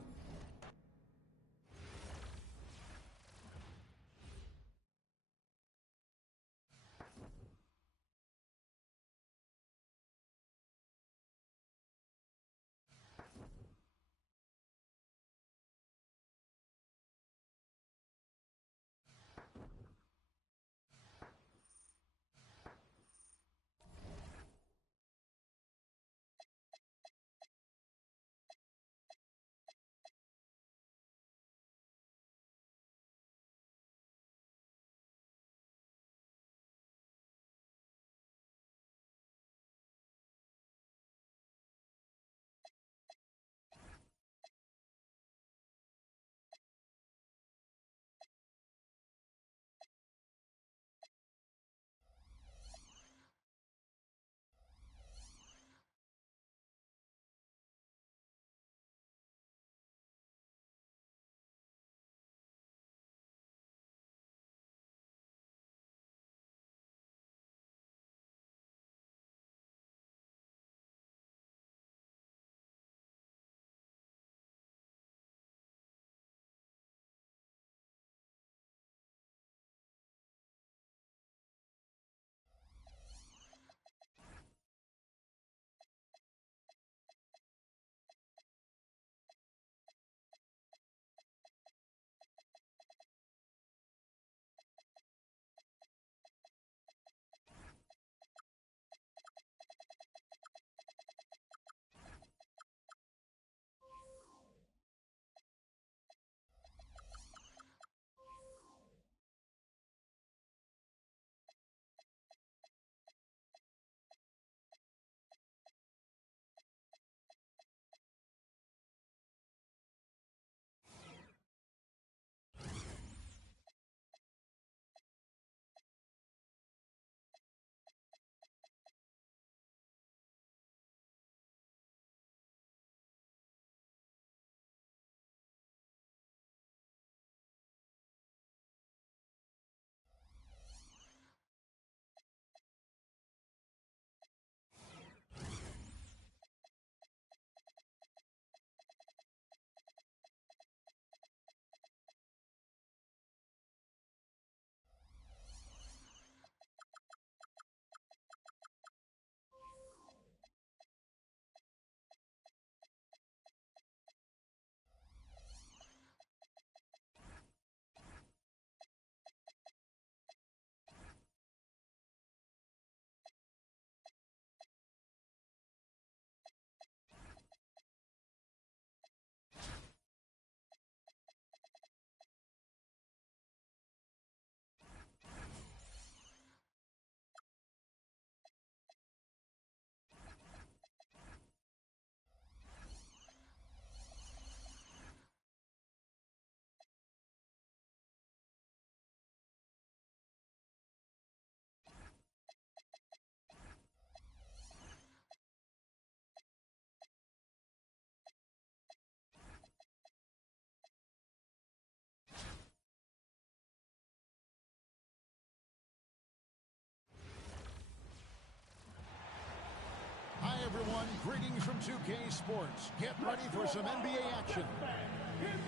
Greetings from 2K Sports. Get ready for some NBA action.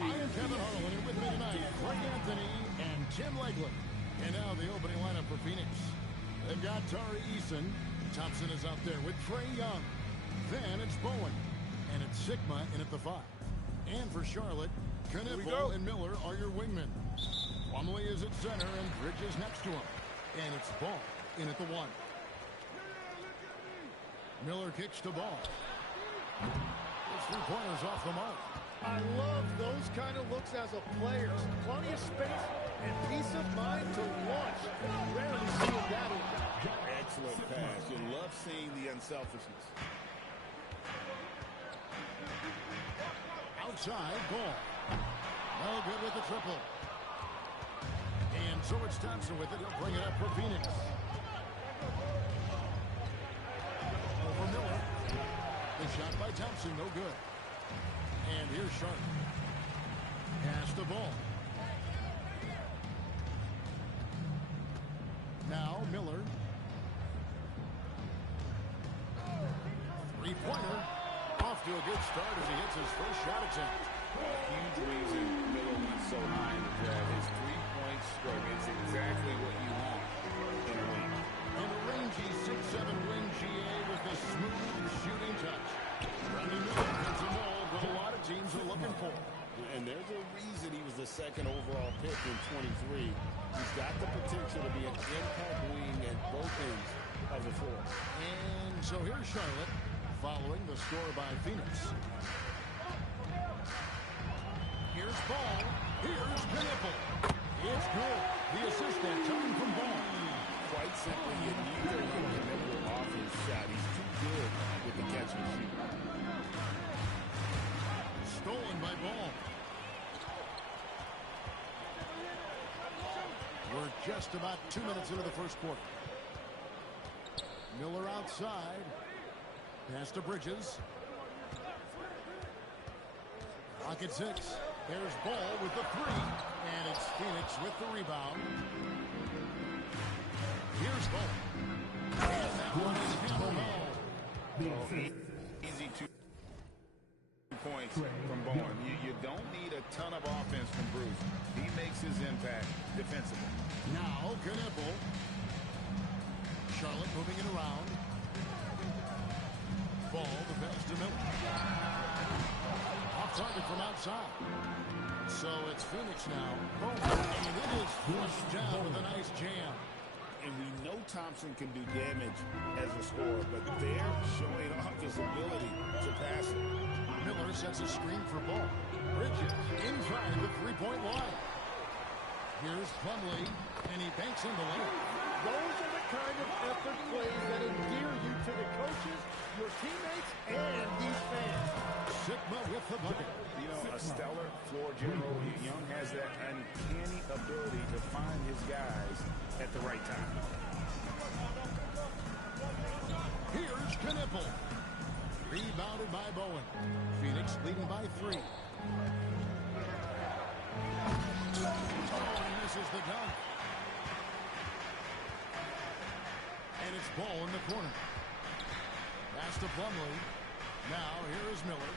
I'm Kevin Harlan, and with me tonight, Greg Anthony and Tim Legler. And now the opening lineup for Phoenix. They've got Tari Eason. Thompson is out there with Trae Young. Then it's Bowen. And it's Sigma in at the 5. And for Charlotte, Kniffel and Miller are your wingmen. Plumlee is at center and Bridges next to him. And it's Ball in at the 1. Miller kicks to Ball. His 3 pointers off the mark. I love those kind of looks as a player. Plenty of space and peace of mind to launch. Rarely see that. Excellent pass. You love seeing the unselfishness. Outside, Ball. No good with the triple. And so it's Thompson with it. He'll bring it up for Phoenix. Over Miller. The shot by Thompson, no good. And here's Sharp. Pass the Ball. Now Miller. 3-pointer. Off to a good start as he hits his first shot attempt. A huge reason Miller went so high in the draft. His 3-point stroke is exactly what you want in a wing. And a rangy 6'7" wing GA with a smooth shooting touch. Brandon Miller fits a mold what a lot of teams are looking for. And there's a reason he was the 2nd overall pick in 23. He's got the potential to be an impact wing at both ends of the floor. And so here's Charlotte following the score by Phoenix. Here's Ball. Here's Kniffel. It's good. The assist that time from Ball. Quite simply, you need to run Kniffel off his shot. He's too good with the catch and shoot. Stolen by Ball. We're just about 2 minutes into the first quarter. Miller outside. Pass to Bridges. Clock at 6. There's Ball with the 3. And it's Phoenix with the rebound. Here's Ball. And that one is handled home. Easy 2 points from Bowen. You don't need a ton of offense from Bruce. He makes his impact defensively. Now Kniffel. Charlotte moving it around. Ball, the pass to Miller. Off target from outside. So it's Phoenix now. Boom. And it is flushed down with a nice jam. And we know Thompson can do damage as a scorer, but they're showing off his ability to pass it. Miller sets a screen for Ball. Bridges inside the 3-point line. Here's Plumlee, and he banks in the lane. Those are the kind of effort plays that endear you to the coaches, your teammates, and these fans. Sigma with the bucket. You know, a stellar floor general. Young has that uncanny ability to find his guys at the right time. Here's Kniffel. Rebounded by Bowen. Phoenix leading by 3. Oh, he misses the dunk. And it's Ball in the corner. Pass to Plumlee. Now here is Miller.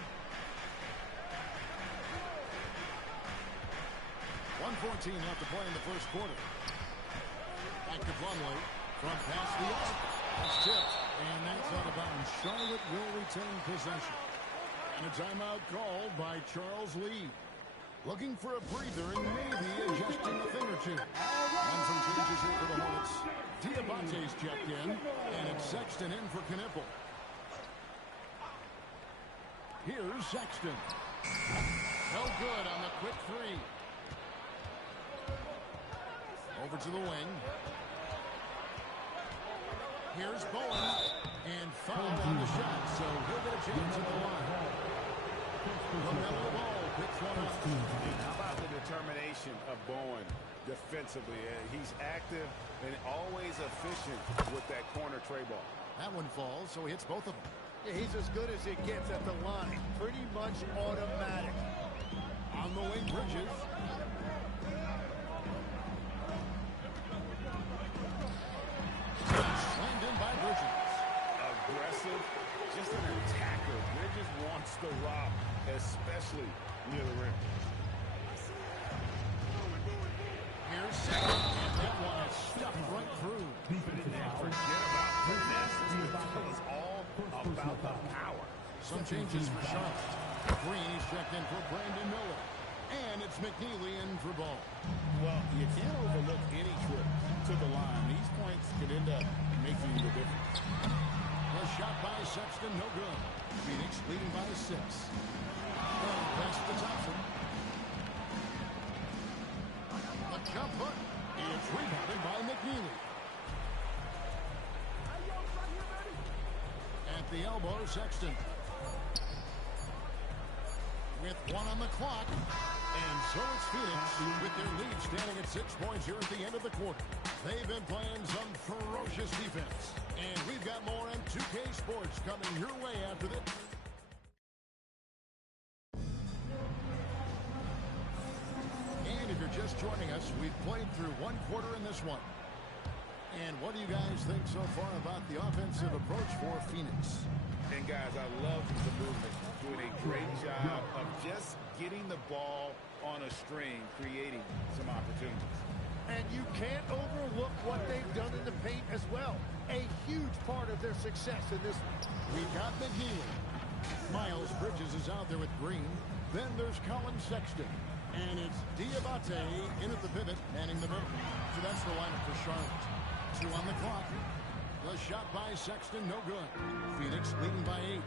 1:14 left to play in the first quarter. Back to Plumlee. From past the arc. That's tipped. And that's out of bounds. Charlotte will retain possession. And a timeout called by Charles Lee. Looking for a breather and maybe adjusting a thing or two. And some changes here for the Hornets. Diabate's checked in. And it's Sexton in for Kniffel. Here's Sexton. No good on the quick 3. Over to the wing. Here's Bowen. And fouled on the shot, so he'll get a chance at the line. LaMelo Ball picks one up. How about the determination of Bowen defensively? He's active and always efficient with that corner tray ball. That one falls, so he hits both of them. Yeah, he's as good as it gets at the line. Pretty much automatic. On the wing, Bridges. Slammed in by Bridges. Aggressive, just an attacker wants the rock, especially near the rim. Here's second, and that one is stuffed right through. And forget about finesse. This is all about the power. Some changes for Charlotte. Green is checked in for Brandon Miller. And it's McNeely in for ball. Well, you can't overlook any trip to the line. These points could end up making the difference. A shot by Sexton, no good. Phoenix leading by 6. Pass to Thompson. A jump hook. It's rebounded by McNeely. At the elbow, Sexton. With 1 on the clock. And so it's Phoenix with their lead standing at 6 points here at the end of the quarter. They've been playing some ferocious defense. And we've got more on 2K Sports coming your way after this. And if you're just joining us, we've played through 1 quarter in this one. And what do you guys think so far about the offensive approach for Phoenix? And guys, I love the movement. Doing a great job of just getting the ball on a string, creating some opportunities. And you can't overlook what they've done in the paint as well. A huge part of their success in this one. We've got McNeely. Miles Bridges is out there with Green. Then there's Colin Sexton. And it's Diabate in at the pivot, manning the middle. So that's the lineup for Charlotte. 2 on the clock. The shot by Sexton, no good. Phoenix leading by 8.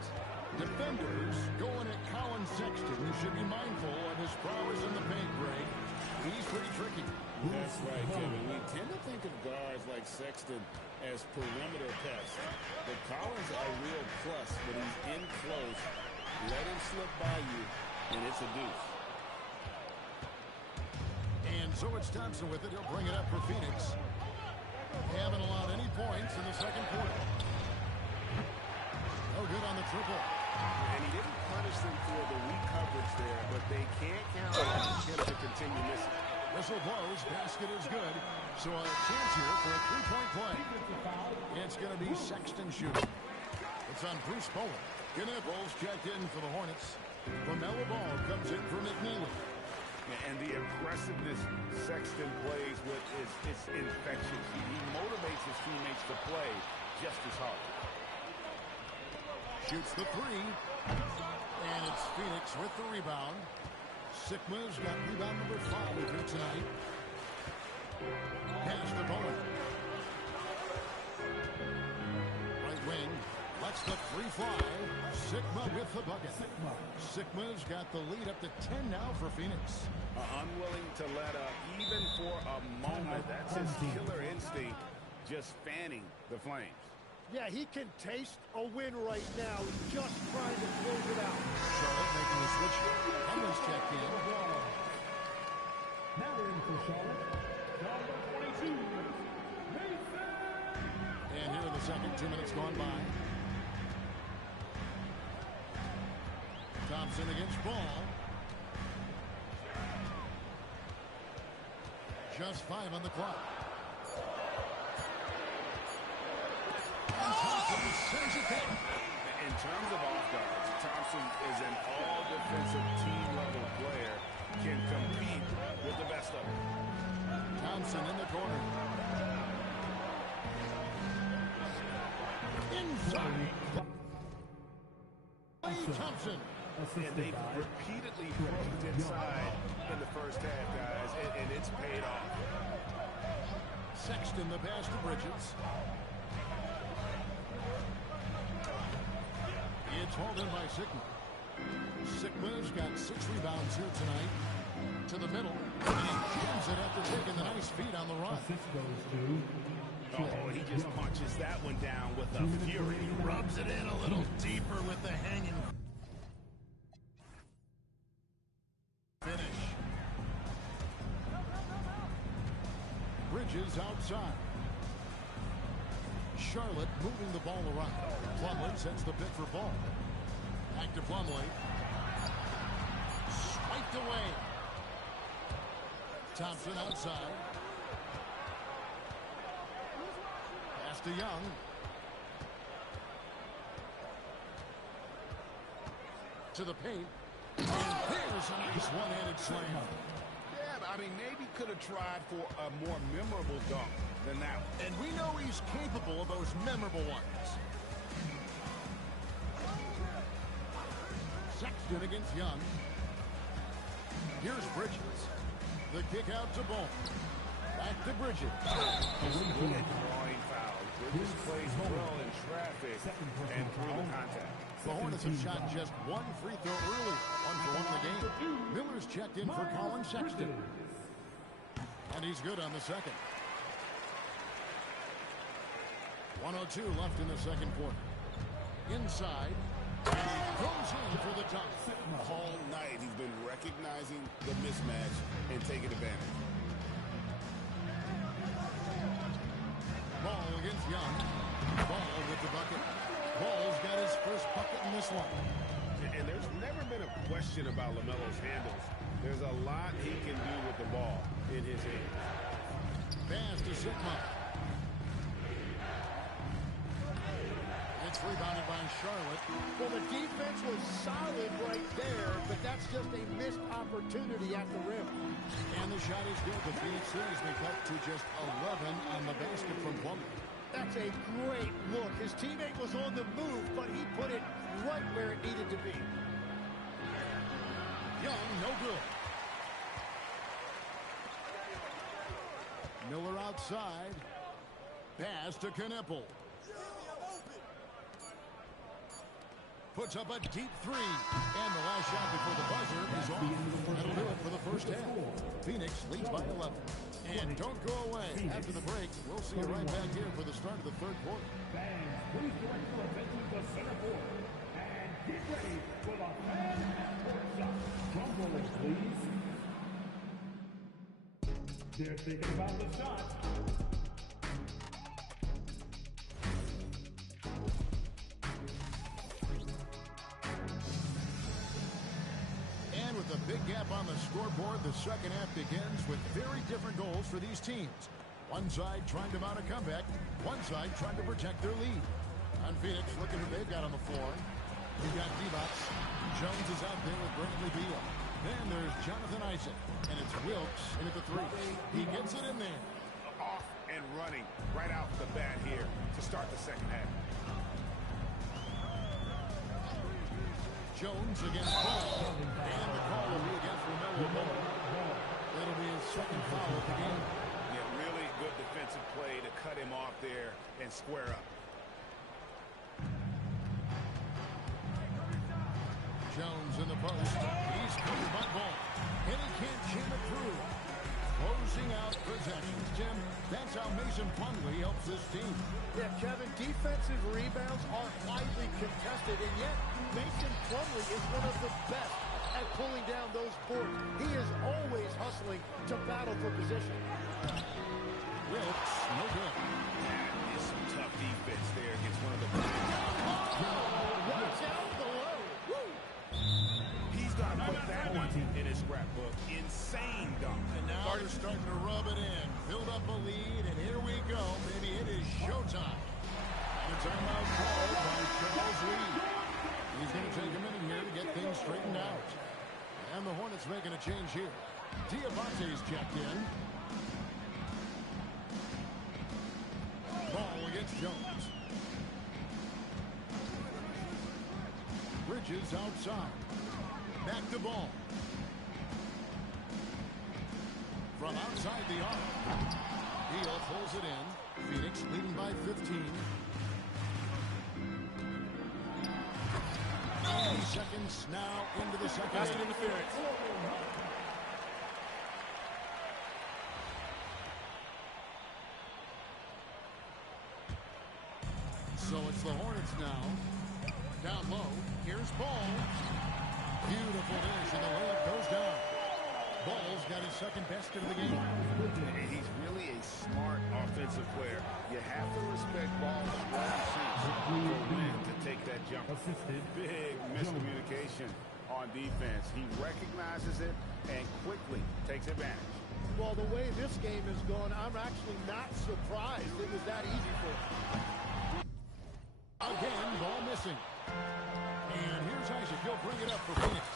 Defenders going at Colin Sexton. You should be mindful of his prowess in the paint, Greg. He's pretty tricky. That's right, Kevin. We tend to think of guards like Sexton as perimeter pests. But Collins a real plus when he's in close. Let him slip by you, and it's a deuce. And so it's Thompson with it. He'll bring it up for Phoenix. They haven't allowed any points in the second quarter. No good on the triple. And he didn't punish them for the weak coverage there, but they can't count on him to continue missing. Whistle blows. Basket is good. So a chance here for a 3-point play. It's going to be Sexton shooting. It's on Bruce Bowen. Knuckles checked in for the Hornets. LaMelo Ball comes in for McNeely. And the aggressiveness Sexton plays with is infectious. He motivates his teammates to play just as hard. Shoots the 3. And it's Phoenix with the rebound. Sigma's got rebound number 5 here tonight. Pass to Bowen. Right wing. Lets the 3 fly. Sigma with the bucket. Sigma's got the lead up to 10 now for Phoenix. Unwilling to let up even for a moment. That's his killer instinct, just fanning the flames. Yeah, he can taste a win right now. He's just trying to close it out. Charlotte making the switch. Cummins checked in. Now in for Charlotte, number 22, Mason. And here in the second, 2 minutes gone by. Thompson against Ball. Just 5 on the clock. And Thompson sends it down. In terms of off guards, Thompson is an all-defensive team-level player, can compete with the best of them. Thompson in the corner. Inside. Thompson. And they've repeatedly broken inside in the first half, guys, and it's paid off. Sexton the pass to Bridges. It's hauled in by Sigma. Sigma's got 6 rebounds here tonight. To the middle. And he jams it after taking the nice feed on the run. Oh, he just punches that one down with a fury. He rubs it in a little deeper with the hanging finish. Bridges outside. Charlotte moving the ball around. Plumlee sets the pick for Ball. Back to Plumlee. Swiped away. Thompson outside. Pass to Young. To the paint. And there's a nice one-handed slam. Yeah, I mean, maybe could have tried for a more memorable dunk than that one. And we know he's capable of those memorable ones. Sexton against Young. Here's Bridges. The kick out to Ball. Back to Bridges. Drawing foul. Bridges plays well in traffic and through the contact. The Hornets have shot just one free throw early. 1 for 1 in the game. Miller's checked in for Colin Sexton. And he's good on the second. 1:02 left in the second quarter. Inside. Goes in for the dunk. All night he's been recognizing the mismatch and taking advantage. Ball against Young. Ball with the bucket. Ball's got his first bucket in this one. And there's never been a question about LaMelo's handles. There's a lot he can do with the ball in his hands. Pass to Sigma. It's rebounded by Charlotte. Well, the defense was solid right there, but that's just a missed opportunity at the rim. And the shot is good. The Phoenix Suns make up to just 11 on the basket from Plumlee. That's a great look. His teammate was on the move, but he put it right where it needed to be. Young, no good. Miller outside. Pass to Knueppel. Puts up a deep three. And the last shot before the buzzer is off. That'll do it for the first half. Phoenix leads by 11. And don't go away. After the break, we'll see you right back here for the start of the third quarter. Fans, please direct your attention to the center court. And get ready for the fan court shot. Drum roll, please. They're thinking about the shot. And with a big gap on the scoreboard, the second half begins with very different goals for these teams. One side trying to mount a comeback, one side trying to protect their lead. On Phoenix, look at who they've got on the floor. You've got Divac. Jones is out there with Bradley Beal. Then there's Jonathan Isaac, and it's Wilkes in at the three. He gets it in there. Off and running right out the bat here to start the second half. Jones against Ball, and the call will be against LaMelo Ball. That'll be his second foul of the game. Yeah, really good defensive play to cut him off there and square up. Jones in the post. He's covered by Ball, and he can't jam it through. Closing out possessions. Jim, that's how Mason Plumlee helps this team. Yeah, Kevin, defensive rebounds are highly contested, and yet Mason Plumlee is one of the best at pulling down those boards. He is always hustling to battle for position. Wilkes, no good. That is some tough defense there against one of the best. Watch out below. Woo! He's got to put that one in his scrapbook. Insane dunk. And now they're starting to rub it in. Build up a lead, and here we go. Maybe it is showtime. And a timeout called by Charles Lee. He's going to take a minute here to get things straightened out. And the Hornets making a change here. Diabate's checked in. Ball against Jones. Bridges outside. Back to Ball. From outside the arc. Beal pulls it in. Phoenix leading by 15. 90 seconds now into the second. Basket interference. So it's the Hornets now. Down low. Here's Ball. Beautiful dish, and the layup goes down. Ball's got his second basket of the game. And he's really a smart offensive player. You have to respect Ball's strong suits for when to take that jump. Big miscommunication on defense. He recognizes it and quickly takes advantage. Well, the way this game is going, I'm actually not surprised it was that easy for him. Again, ball missing. And here's Here's Isaac. He'll bring it up for Phoenix.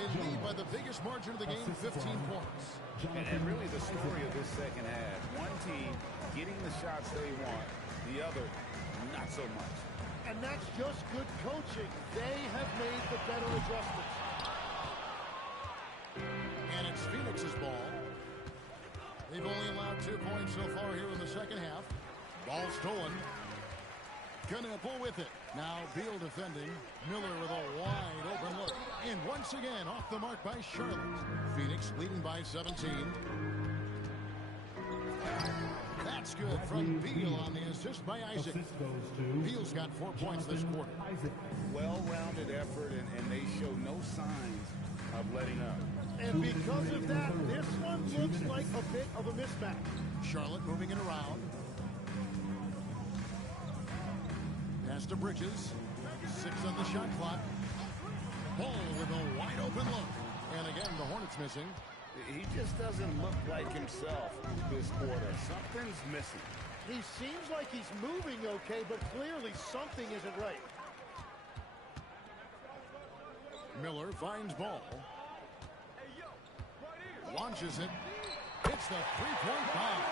They lead by the biggest margin of the game, 15 points. And really the story of this second half, one team getting the shots they want, the other not so much. And that's just good coaching. They have made the better adjustments. And it's Phoenix's ball. They've only allowed 2 points so far here in the second half. Ball stolen. Knueppel with it. Now Beal defending. Miller with a wide open look. And once again off the mark by Charlotte. Phoenix leading by 17. That's good from Beal on the assist by Isaac. Beal's got 4 points this quarter. Well-rounded effort, and they show no signs of letting up. And because of that, this one looks like a bit of a mismatch. Charlotte moving it around. Pass to Bridges. 6 on the shot clock. Ball with a wide open look. And again, the Hornets missing. He just doesn't look like himself this quarter. Something's missing. He seems like he's moving okay, but clearly something isn't right. Miller finds ball. Launches it. Hits the three-point bomb.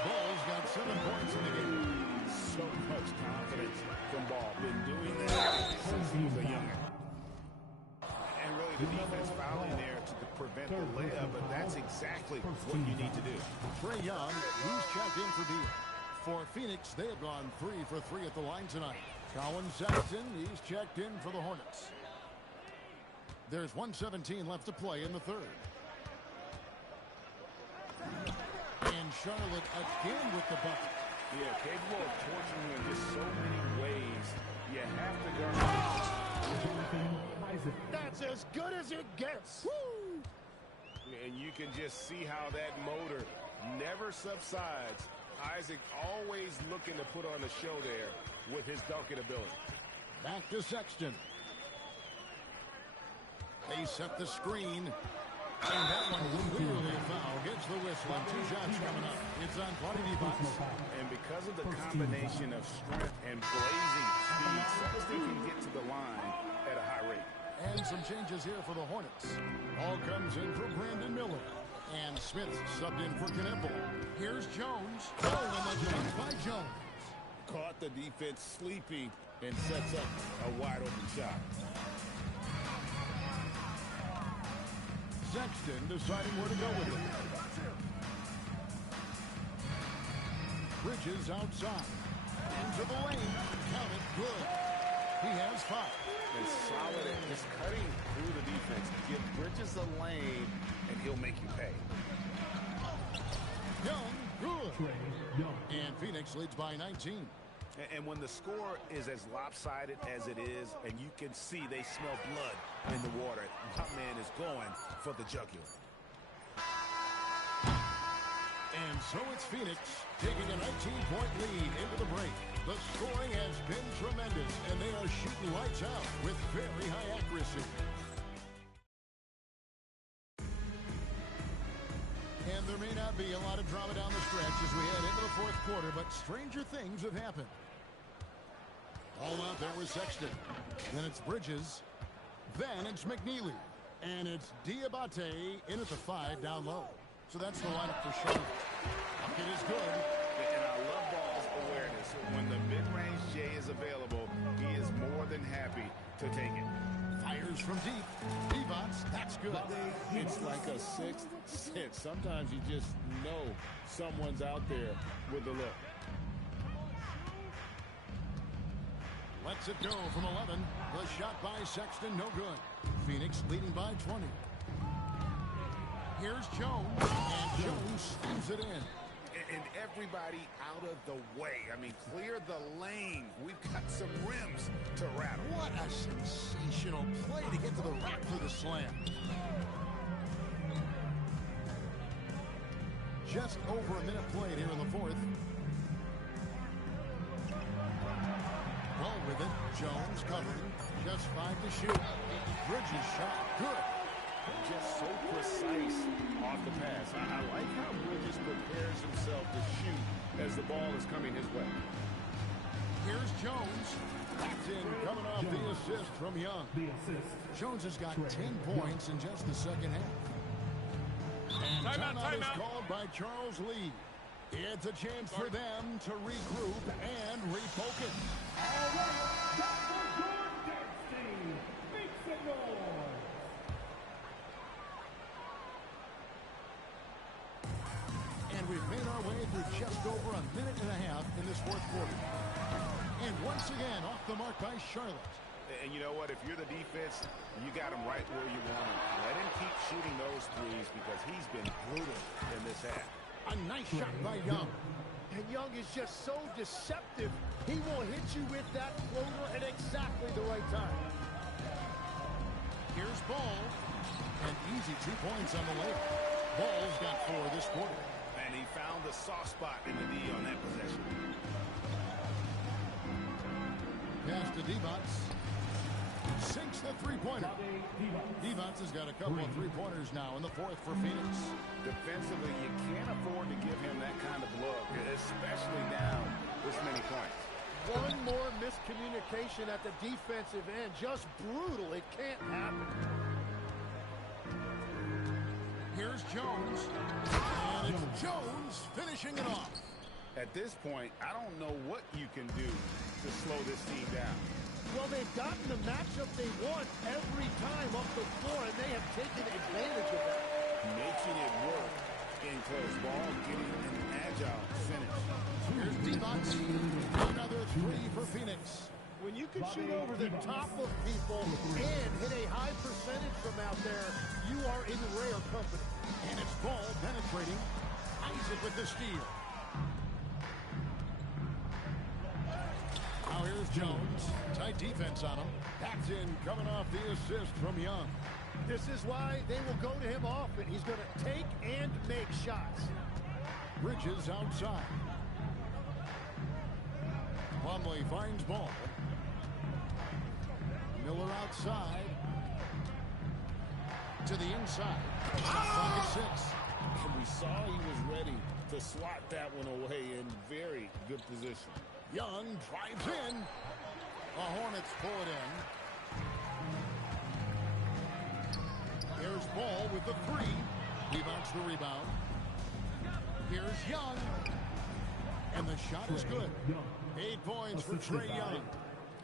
Ball's got 7 points in the game. So much confidence from Ball. Been doing that since he was a youngin'. And really the defense fouling there to prevent the layup, but that's exactly what you need to do. Trae Young, he's checked in for Beal. For Phoenix, they have gone 3 for 3 at the line tonight. Colin Sexton, he's checked in for the Hornets. There's 1:17 left to play in the third. And Charlotte again with the bucket. Yeah, capable of torching you in just so many ways. You have to guard. That's as good as it gets. Woo! And you can just see how that motor never subsides. Isaac always looking to put on a show there with his dunking ability. Back to Sexton. They set the screen. And that one clearly a foul. Gets the whistle and 2 shots coming up. It's on Vlade Divac. And because of the combination of strength and blazing speed, Sexton can get to the line at a high rate. And some changes here for the Hornets. All comes in for Brandon Miller. And Smith subbed in for Knueppel. Here's Jones. Oh, and the jump by Jones. Caught the defense sleeping and sets up a wide open shot. Sexton deciding where to go with it. Bridges outside. Into the lane. Count it. Good. He has 5. And solid at just cutting through the defense. Give Bridges a lane, and he'll make you pay. Young. Good. And Phoenix leads by 19. And when the score is as lopsided as it is, and you can see they smell blood in the water, my man is going for the jugular. And so it's Phoenix taking a 19-point lead into the break. The scoring has been tremendous, and they are shooting lights out with very high accuracy. And there may not be a lot of drama down the stretch as we head into the fourth quarter, but stranger things have happened. All out there with Sexton. Then it's Bridges. Then it's McNeely. And it's Diabate in at the 5 down low. So that's the lineup for Charlotte. Bucket is good. And I love Ball's awareness. When the mid-range J is available, he is more than happy to take it. Fires from deep. Divac, that's good. It's like a sixth sense. Sometimes you just know someone's out there with the look. Lets it go from 11. The shot by Sexton, no good. Phoenix leading by 20. Here's Jones, and Jones slams it in. And everybody out of the way. I mean, clear the lane. We've got some rims to rattle. What a sensational play to get to the rack for the slam. Just over a minute played here in the fourth. Ball with it. Jones covering. Just 5 to shoot. Bridges shot. Good. Just so precise off the pass. I like how Bridges prepares himself to shoot as the ball is coming his way. Here's Jones. That's in, coming off the assist from Young. Jones has got 10 points in just the second half. And timeout is called by Charles Lee. It's a chance for them to regroup and refocus. All right, that's for Jordan Dempsey. Make some noise. And we've made our way through just over a minute and a half in this fourth quarter. And once again, off the mark by Charlotte. And you know what? If you're the defense, you got him right where you want him. Let him keep shooting those threes because he's been brutal in this half. A nice shot by Young. And Young is just so deceptive. He will hit you with that floater at exactly the right time. Here's Ball. An easy 2 points on the layup. Ball's got 4 this quarter. And he found the soft spot in the D on that possession. Pass to Divac. Sinks the three-pointer. Divac has got a couple of three-pointers now in the fourth for Phoenix. Defensively, you can't afford to give him that kind of look, especially down this many points. One more miscommunication at the defensive end. Just brutal. It can't happen. Here's Jones. And it's Jones finishing it off. At this point, I don't know what you can do to slow this team down. Well, they've gotten the matchup they want every time up the floor, and they have taken advantage of that. Making it work in close ball, getting an agile finish. Here's Divac. Another 3 for Phoenix. When you can shoot over the top of people and hit a high percentage from out there, you are in rare company. And it's Ball penetrating. Isaac with the steal. Now here's Jones. Tight defense on him. That's in, coming off the assist from Young. This is why they will go to him often. He's going to take and make shots. Bridges outside. Plumlee finds Ball. Miller outside. To the inside. Shot clock at 6. And we saw he was ready to slot that one away in very good position. Young drives in. The Hornets pull it in. Here's Ball with the 3. He bounced the rebound. Here's Young. And the shot is good. 8 points for Trae Young.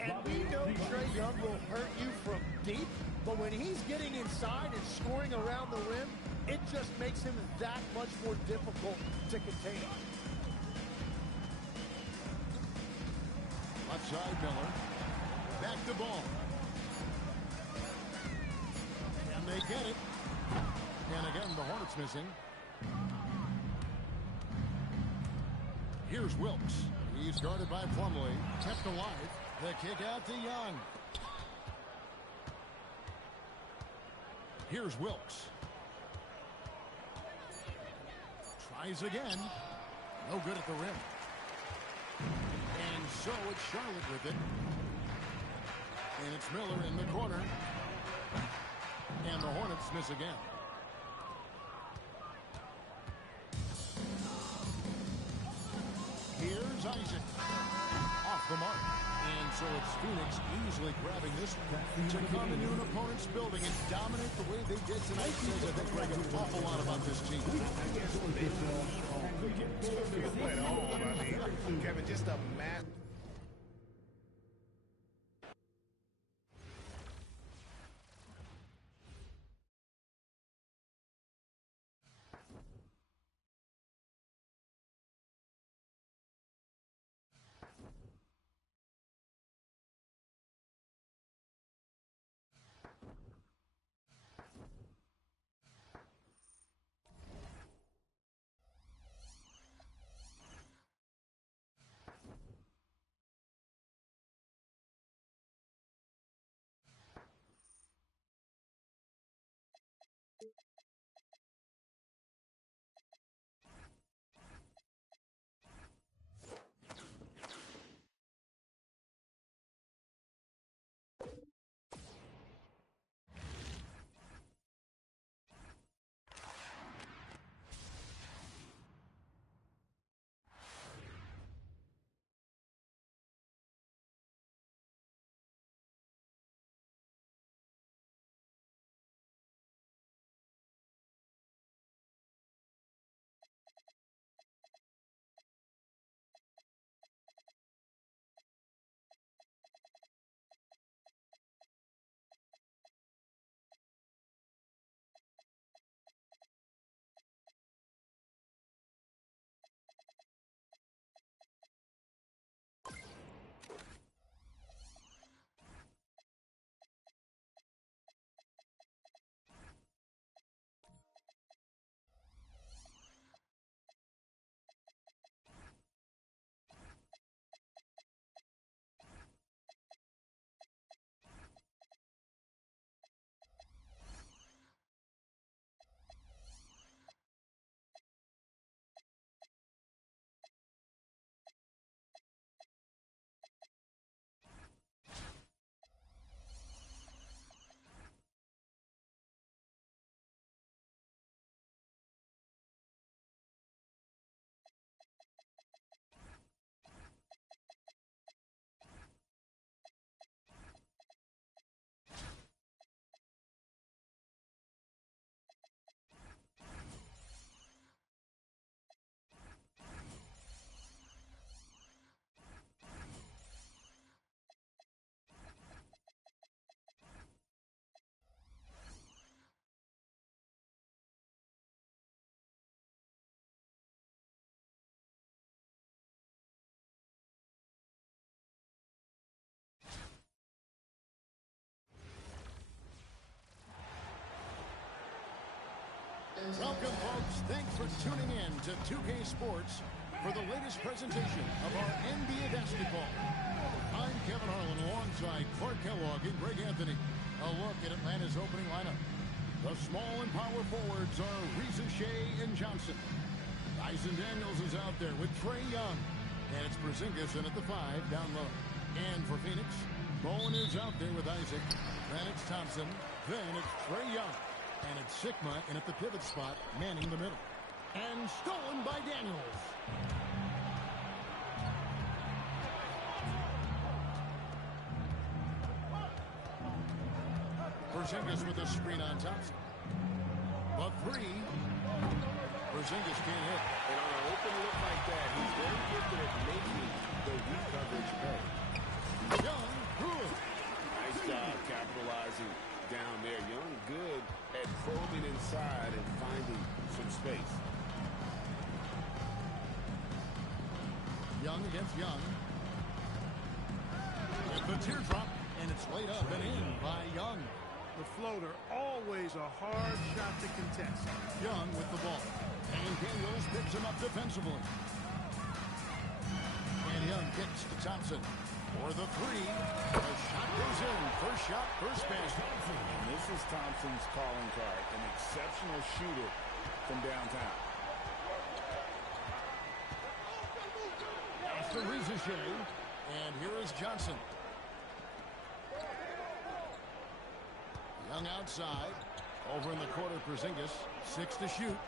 And we know Trae Young will hurt you from deep, but when he's getting inside and scoring around the rim, it just makes him that much more difficult to contain. Outside Miller. Back to Ball. And they get it. And again, the Hornets missing. Here's Wilkes. He's guarded by Plumlee. Kept alive. The kick out to Young. Here's Wilkes. Tries again. No good at the rim. And so it's Charlotte with it. And it's Miller in the corner. And the Hornets miss again. Here's Isaac. Off the mark. And so it's Phoenix easily grabbing this to come into an opponent's building and dominate the way they did tonight. Says, I think, Greg, an awful lot about this team. Kevin, just a massive Welcome, folks. Thanks for tuning in to 2K Sports for the latest presentation of our NBA basketball. I'm Kevin Harlan alongside Clark Kellogg and Greg Anthony. A look at Atlanta's opening lineup. The small and power forwards are Reza Shea and Johnson. Dyson Daniels is out there with Trae Young. And it's Porzingis in at the 5 down low. And for Phoenix, Bowen is out there with Isaac. Then it's Thompson. Then it's Trae Young. And it's Sigma in at the pivot spot, manning the middle. And stolen by Daniels. Porzingis with a screen on Thompson. But 3. Porzingis can't hit. And on an open look like that, he's very gifted at making the weak coverage pay. Young, good. Nice job capitalizing down there. Young good at probing inside and finding some space. Young against Young. With the teardrop, and it's laid up and in by Young. The floater, always a hard shot to contest. Young with the ball. And Daniels picks him up defensively. And Young kicks to Thompson. For the 3. The shot goes in. First shot, first basket. And this is Thompson's calling card. An exceptional shooter from downtown. After Reza Shea. And here is Johnson. Young outside. Over in the corner, Porzingis. 6 to shoot.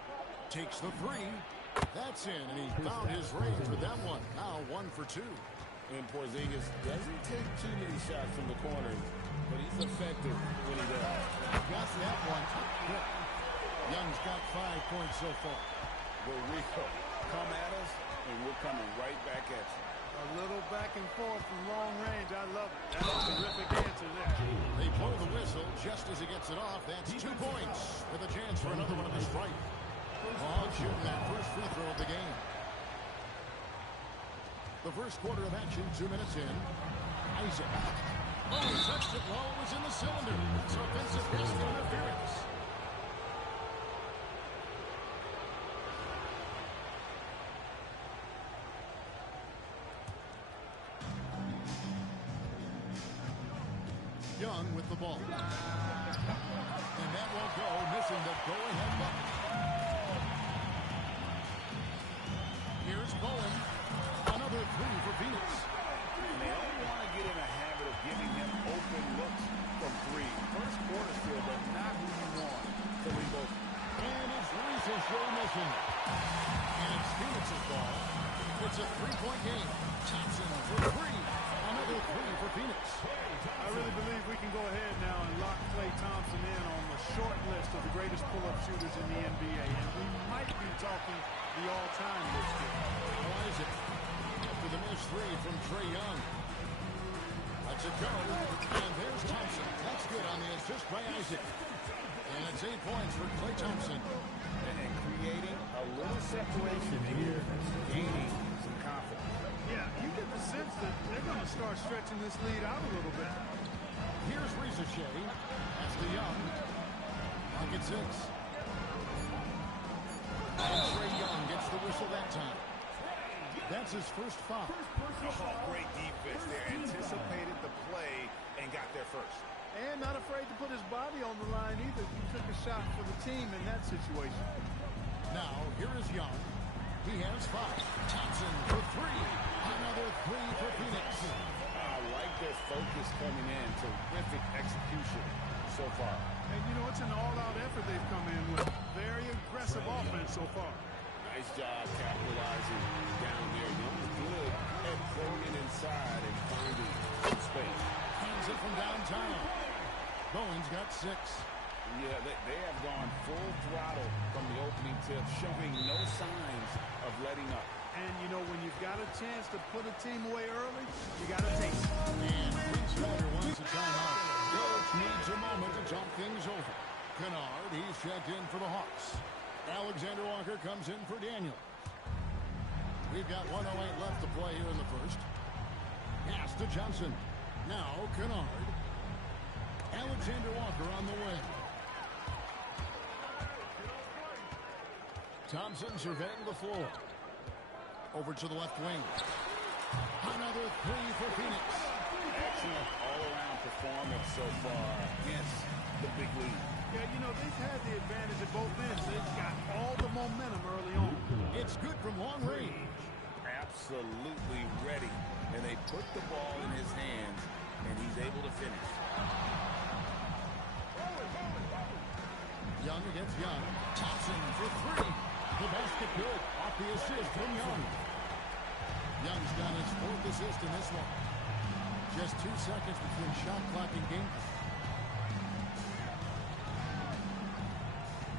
Takes the 3. That's in, and he found his range with that one. Now 1 for 2. And Porzingis doesn't take too many shots from the corner, but he's effective when he does. Got that one. Young's got 5 points so far. Well, Rico, come at us, and we're coming right back at you. A little back and forth from long range. I love it. That's a terrific answer there. They blow the whistle just as he gets it off. That's 2 points with a chance for another one of the strike. Hawks shooting that first free throw of the game. The first quarter of action, 2 minutes in. Isaac. Oh, he touched it while it was in the cylinder. It's offensive basket interference. Young with the ball. And that won't go, missing the go-ahead bucket. Here's Bowen. Another 3 for Phoenix. And they don't want to get in a habit of giving him open looks from 3. First quarter still, but not who you want to leave open. And it's Reza Shea missing. And it's Phoenix's ball. It's a 3-point game. Thompson for 3. Another 3 for Phoenix. I really believe we can go ahead now and lock Klay Thompson in on the short list of the greatest pull-up shooters in the NBA. And we might be talking the all-time list here. Isaac after the missed 3 from Trae Young. Lets it go. And there's Thompson. That's good on the assist by Isaac. And it's 8 points for Klay Thompson. And creating a little separation here, gaining some confidence. Yeah, you get the sense that they're going to start stretching this lead out a little bit. Here's Reza Shea. That's to Young. Young at 6. And Trae Young gets the whistle that time. That's his first foul. Oh, great defense there. Anticipated the play and got there first. And not afraid to put his body on the line either. He took a shot for the team in that situation. Now, here is Young. He has 5. Thompson for 3. Another 3 for Phoenix. I like their focus coming in. Terrific execution so far. And, you know, it's an all-out effort they've come in with. Very aggressive offense so far. Nice job capitalizing down there. Young good at probing inside and finding some space. Hands it from downtown. Bowen's got 6. Yeah, they have gone full throttle from the opening tip, showing no signs of letting up. And, you know, when you've got a chance to put a team away early, you got to take it. And Quinn Snyder wants a timeout. Coach needs a moment to talk things over. Kennard, he's checked in for the Hawks. Alexander Walker comes in for Daniel. We've got 1:08 left to play here in the first. Pass to Johnson. Now Kennard. Alexander Walker on the wing. Thompson surveying the floor. Over to the left wing. Another three for Phoenix. Excellent all-around performance so far against the big lead. Yeah, you know, they've had the advantage at both ends. They've got all the momentum early on. It's good from long range. Absolutely ready. And they put the ball in his hands, and he's able to finish. Young against Young. Thompson for three. The basket good. Off the assist from Young. Young's got his fourth assist in this one. Just 2 seconds between shot clock and game clock.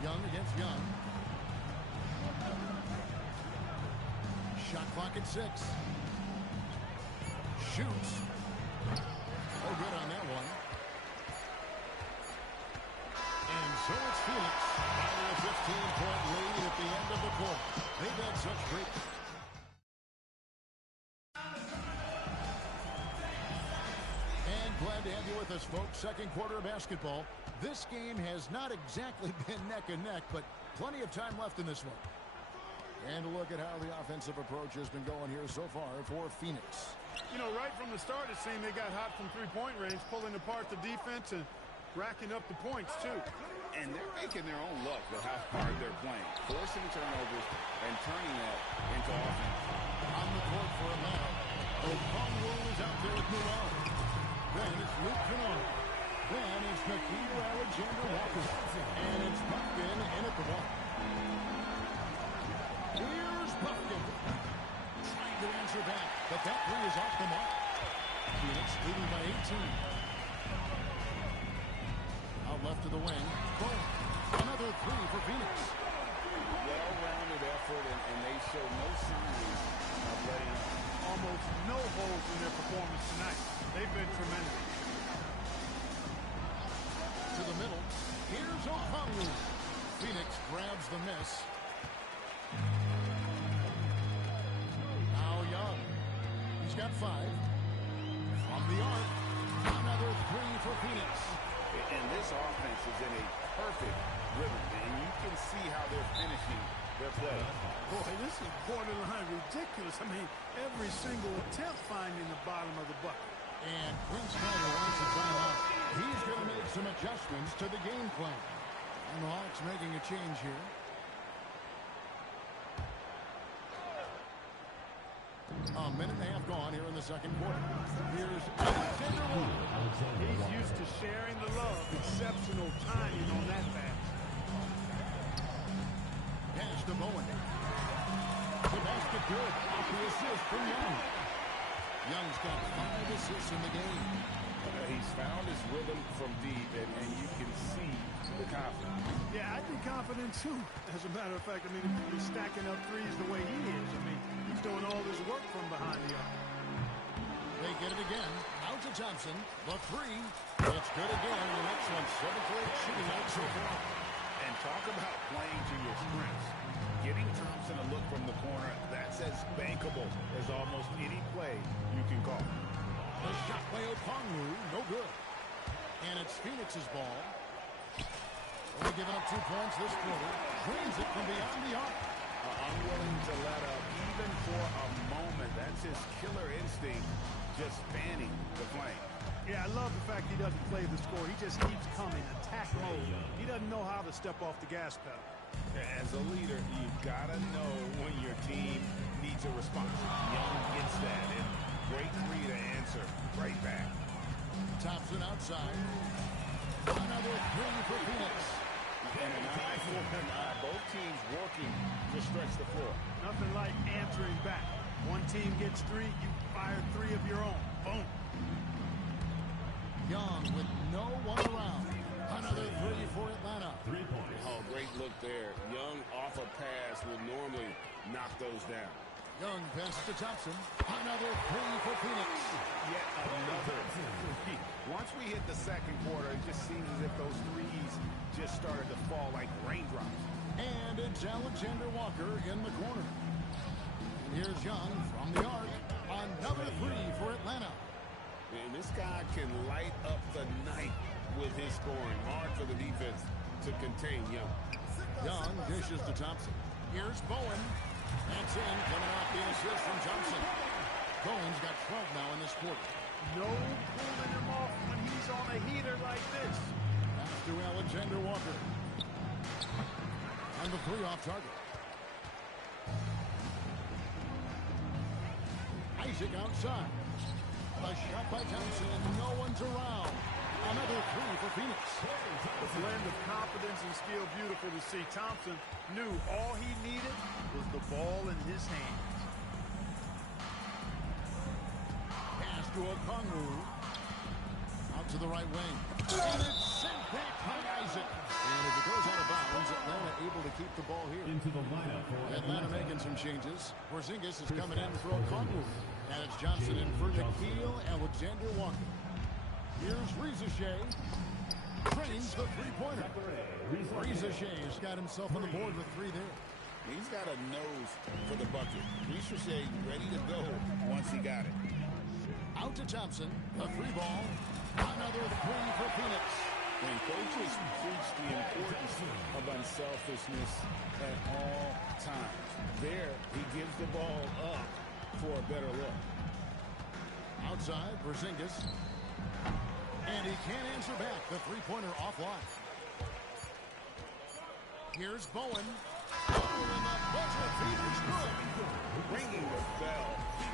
Young against Young. Shot clock at 6. Shoots. Oh, good on that one. And so it's Phoenix. Finally a 15-point lead at the end of the quarter. They've had such great... And glad to have you with us, folks. Second quarter of basketball. This game has not exactly been neck and neck, but plenty of time left in this one. And a look at how the offensive approach has been going here so far for Phoenix. You know, right from the start, it seemed they got hot from three-point range, pulling apart the defense and racking up the points, too. And they're making their own luck with how hard they're playing, forcing turnovers and turning that into offense. On the court for a man. Okongwu is out there with Noel. Then it's Luke Kennard. Then it's Nickeil Alexander-Walker. And it's Buffkin in at the ball. Here's Buffkin. Trying to answer back, but that three is off the mark. Phoenix leading by 18. Out left to the wing. Boom. Another three for Phoenix. Well-rounded effort, and they show no signs of letting up. Almost no holes in their performance tonight. They've been tremendous. To the middle. Here's Okongwu. Phoenix grabs the miss. Now Young. He's got 5. From the arc. Another three for Phoenix. And this offense is in a perfect rhythm, and you can see how they're finishing their play. Boy, this is borderline ridiculous. I mean, every single attempt finding the bottom of the bucket. And Quinn Snyder wants a timeout. He's going to make some adjustments to the game plan. And the Hawks making a change here. A minute and a half gone here in the second quarter. Here's Alexander Walker. He's used to sharing the love. Exceptional timing on that pass. Pass to Bowen. The basket good. Off the assist from Young. Young's got 5 assists in the game. He's found his rhythm from deep, and you can see the confidence. Yeah, I'd be confident, too. As a matter of fact, I mean, if he's stacking up threes the way he is, I mean, he's doing all this work from behind the arc. They get it again. Out to Thompson. The three. It's good again. The next one, 7 for 8 shooting out so far. And talk about playing to your strengths. Getting Thompson a look from the corner, that's as bankable as almost any play you can call. The shot by Okongwu, no good. And it's Phoenix's ball. Only giving up 2 points this quarter. Drains it from beyond the arc. Unwilling to let up even for a moment. That's his killer instinct, just fanning the flame. Yeah, I love the fact he doesn't play the score. He just keeps coming, attack mode. He doesn't know how to step off the gas pedal. As a leader, you've got to know when your team needs a response. Young gets that, and great three to answer right back. Thompson outside. Another three for Phoenix. And an eye for an eye. Both teams working to stretch the floor. Nothing like answering back. One team gets 3, you fire 3 of your own. Boom. Young with no one around. Another three for Atlanta. 3 points. Oh, great look there. Young off a pass will normally knock those down. Young passes to Thompson. Another three for Phoenix. Yet another three. Once we hit the second quarter, it just seems as if those threes just started to fall like raindrops. And it's Alexander Walker in the corner. And here's Young from the arc. Another three for Atlanta. And this guy can light up the night with his scoring. Hard for the defense to contain Young. Young dishes to Thompson. Here's Bowen. That's in, coming off the assist from Johnson. Bowen's got 12 now in this quarter. No pulling him off when he's on a heater like this. Pass to Alexander Walker. And the three off target. Isaac outside. A shot by Thompson, and no one's around. Another three for Phoenix. A blend of confidence and skill, beautiful to see. Thompson knew all he needed was the ball in his hands. Pass to Okongwu. Out to the right wing. And it's sent back by Isaac. And as it goes out of bounds, Atlanta able to keep the ball here. Into the lineup for Atlanta making some changes. Porzingis is coming in for Okongwu. And it's Johnson in for Nickeil Alexander-Walker. Here's Reza Shea. Trains the three-pointer. Reza Shea's got himself on the board with three there. He's got a nose for the bucket. Reza Shea ready to go once he got it. Out to Thompson. A three ball. Another three for Phoenix. When coaches preach the importance of unselfishness at all times, there he gives the ball up for a better look. Outside, Porzingis. And he can't answer back. The three-pointer offline. Here's Bowen. Oh, and the buzzer beater's good. Ringing the bell.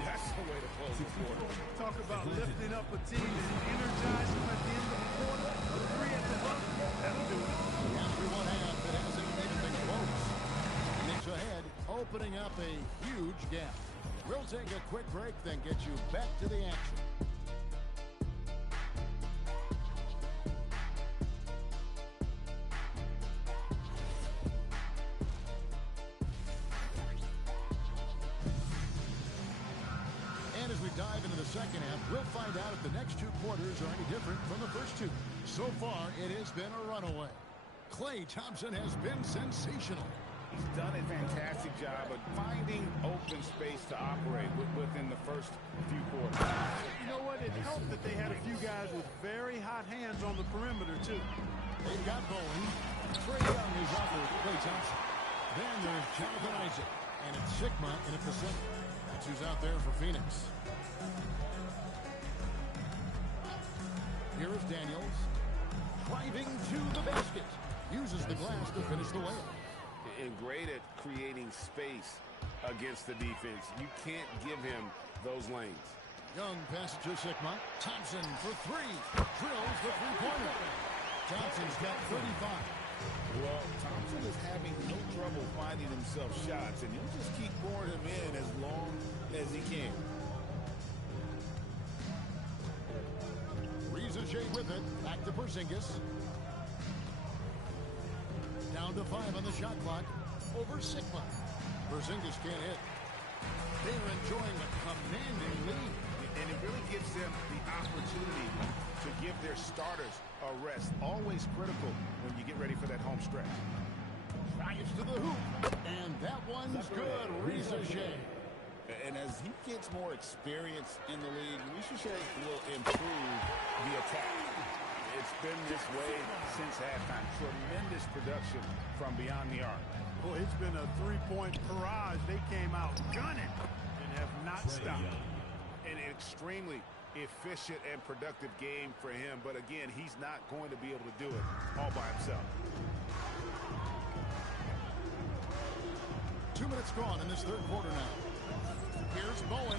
That's the way to close the quarter. Talk about lifting up a team and energizing them at the end of the quarter. A three at the buzzer. That'll do it. After one half, it hasn't even been close. Knicks ahead, opening up a huge gap. We'll take a quick break, then get you back to the action. And as we dive into the second half, we'll find out if the next two quarters are any different from the first two. So far, it has been a runaway. Klay Thompson has been sensational. He's done a fantastic job of finding open space to operate within the first few quarters. You know what? It helped that they had a few guys with very hot hands on the perimeter, too. They've got Bowen. Trae Young is off with Klay Thompson. Then there's Jonathan Isaac. And it's Sigma in at the center. That's who's out there for Phoenix. Here is Daniels. Driving to the basket. Uses the glass to finish the layup. And great at creating space against the defense. You can't give him those lanes. Young passes to Sigma. Thompson for three. Drills the three-pointer. Thompson's got 35. Well, Thompson is having no trouble finding himself shots, and he'll just keep pouring them in as long as he can. Reza Shea with it. Back to Porzingis. Down to 5 on the shot clock. Over Sigma. Porzingis can't hit. They're enjoying a commanding lead. And it really gives them the opportunity to give their starters a rest. Always critical when you get ready for that home stretch. Drives to the hoop. And that one's good. Reza Shea. And as he gets more experience in the league, Reza Shea will improve the attack. It's been this way since halftime. Tremendous production from beyond the arc. Well, it's been a three-point barrage. They came out gunning and have not stopped. An extremely efficient and productive game for him. But again, he's not going to be able to do it all by himself. 2 minutes gone in this third quarter now. Here's Bowen.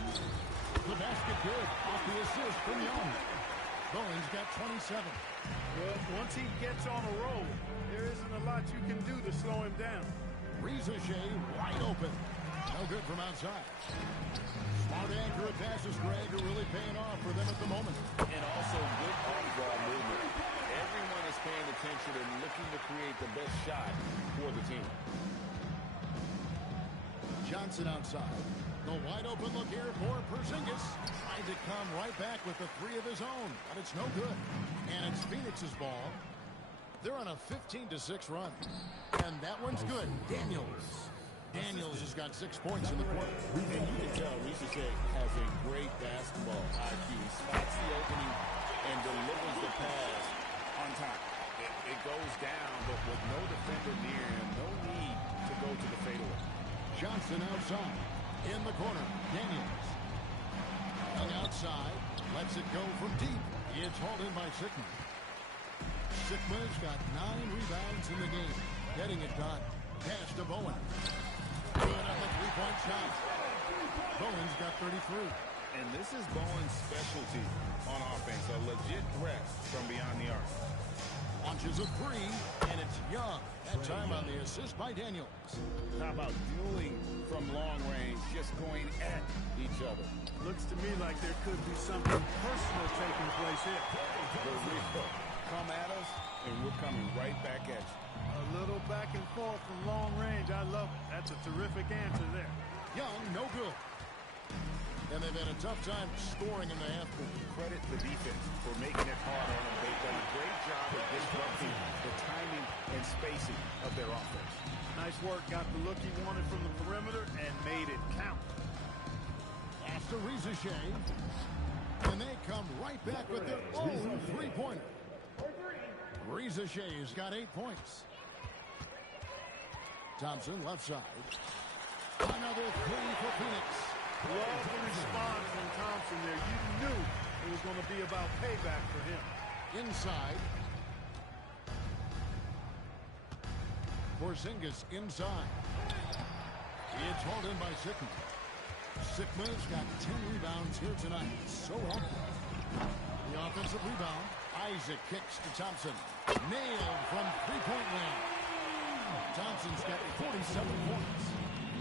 The basket good. Off the assist from Young. Bowen's got 27. Well, once he gets on a roll, there isn't a lot you can do to slow him down. Reza Shea wide open. No good from outside. Smart accurate passes, Greg, are really paying off for them at the moment. And also good off-ball movement. Everyone is paying attention and looking to create the best shot for the team. Johnson outside. The wide open look here for Porzingis. Trying to come right back with the three of his own, but it's no good. And it's Phoenix's ball. They're on a 15-6 run. And that one's good. Daniels has got 6 points in the quarter. And you can tell Reza Shea has a great basketball IQ. He spots the opening and delivers the pass on time. It goes down, but with no defender near him, no need to go go to the fadeaway. Johnson outside. In the corner, Daniels. Young outside. Lets it go from deep. It's hauled in by Sigma. Sigma's got 9 rebounds in the game. Getting it done. Pass to Bowen. Good on the three-point shot. Bowen's got 33. And this is Bowen's specialty on offense, a legit threat from beyond the arc. Launches a three, and it's Young. That time on the assist by Daniels. How about dueling from long range, just going at each other? Looks to me like there could be something personal taking place here. Come at us, and we're coming right back at you. A little back and forth from long range. I love it. That's a terrific answer there. Young, no good. And they've had a tough time scoring in the half court. Credit the defense for making it hard on them. They've done a great job of disrupting the timing and spacing of their offense. Nice work. Got the look he wanted from the perimeter and made it count. After Reza Shea. And they come right back with their own three-pointer. Reza Shea's got 8 points. Thompson left side. Another three for Phoenix. Love the response from Thompson there. You knew it was going to be about payback for him. Inside. Porzingis inside. It's hauled in by Sigma. Sigma's got 10 rebounds here tonight. So active. The offensive rebound. Isaac kicks to Thompson. Nailed from three-point land. Thompson's got 47 points.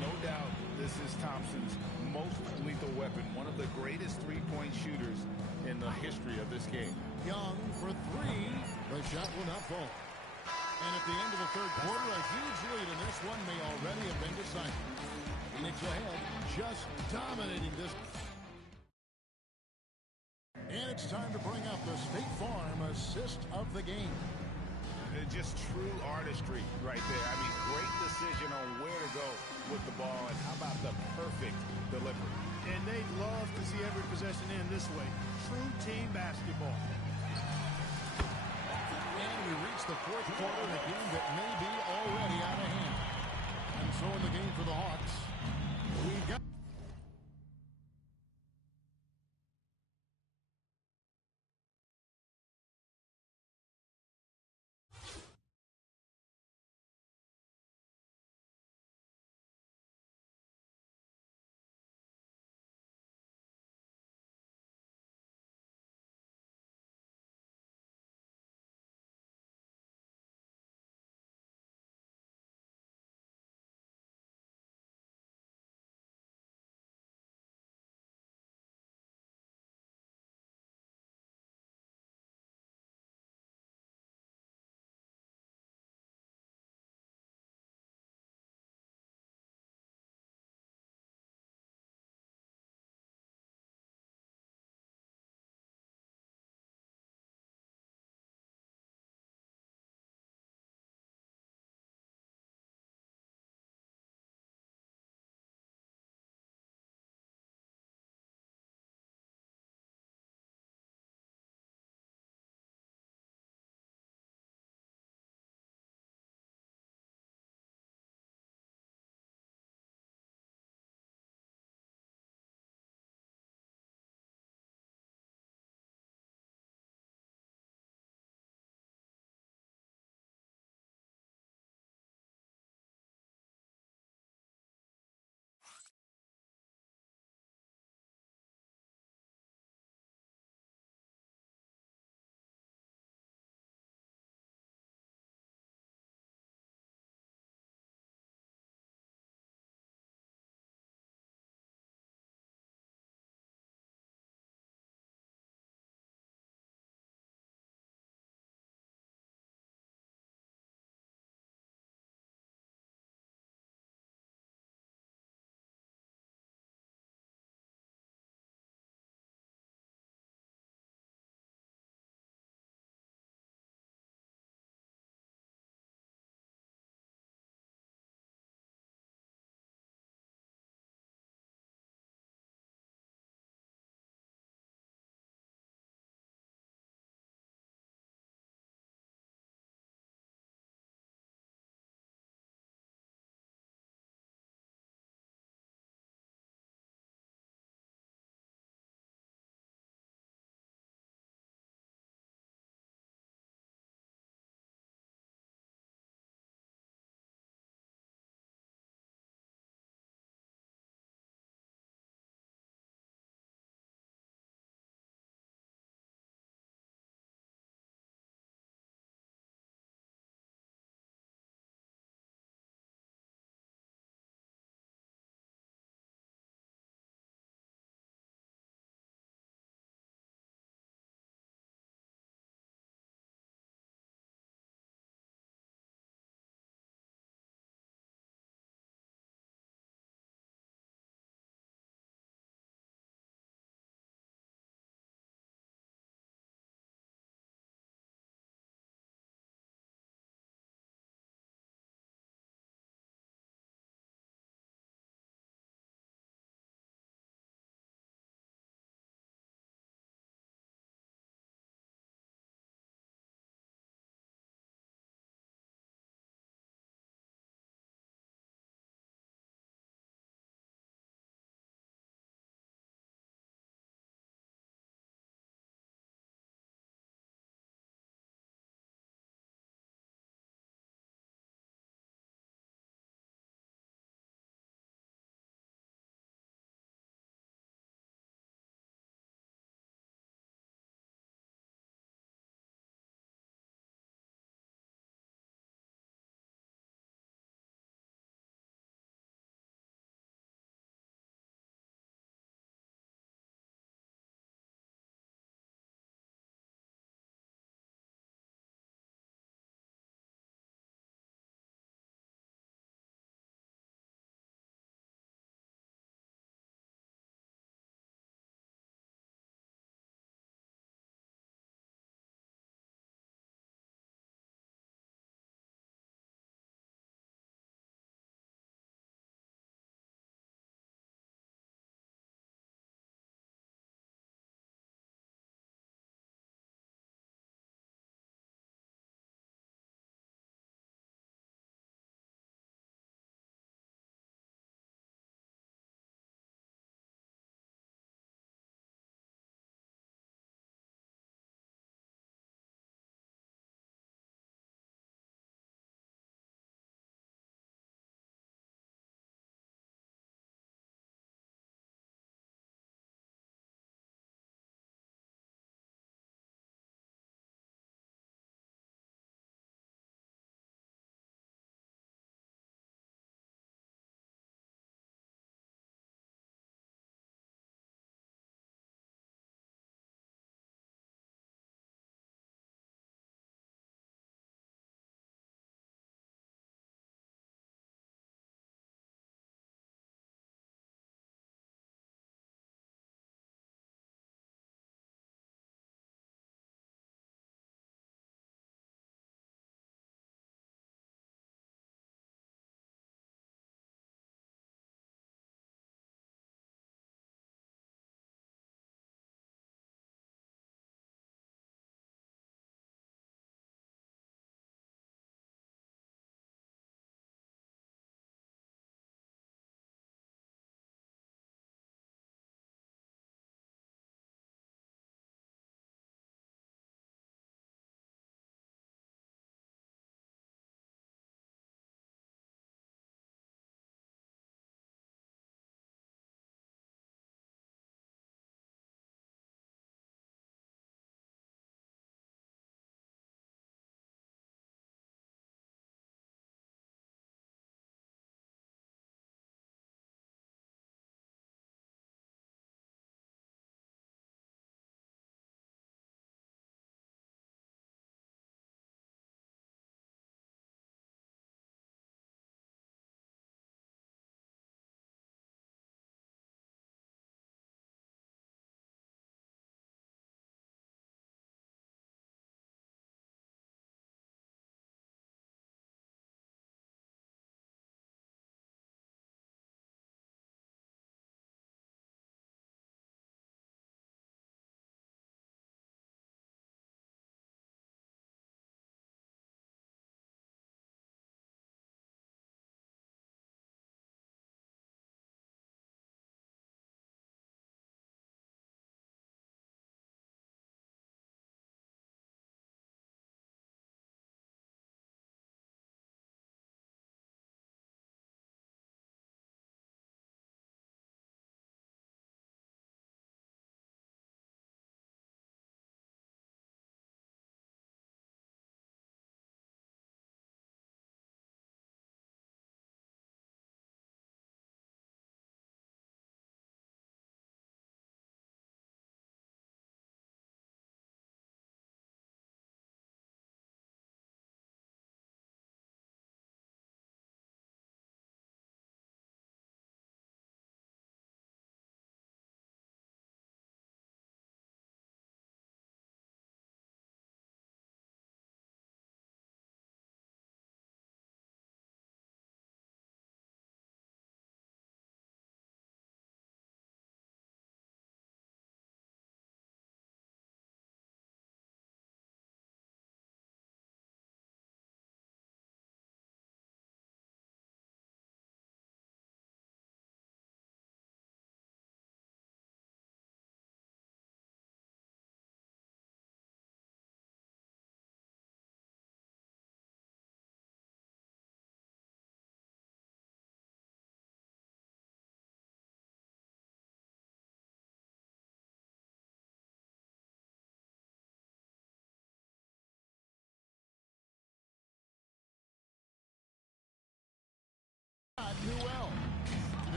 No doubt this is Thompson's most lethal weapon, one of the greatest three-point shooters in the history of this game. Young for three. The shot will not fall. And at the end of the third quarter, a huge lead in this one may already have been decided. Phoenix ahead, just dominating this. And it's time to bring up the State Farm assist of the game. Just true artistry right there. I mean, great decision on where to go with the ball, and how about the perfect delivery. And they'd love to see every possession end this way. True team basketball. And we reach the fourth quarter in a game that may be already out of hand. And so in the game for the Hawks, we've got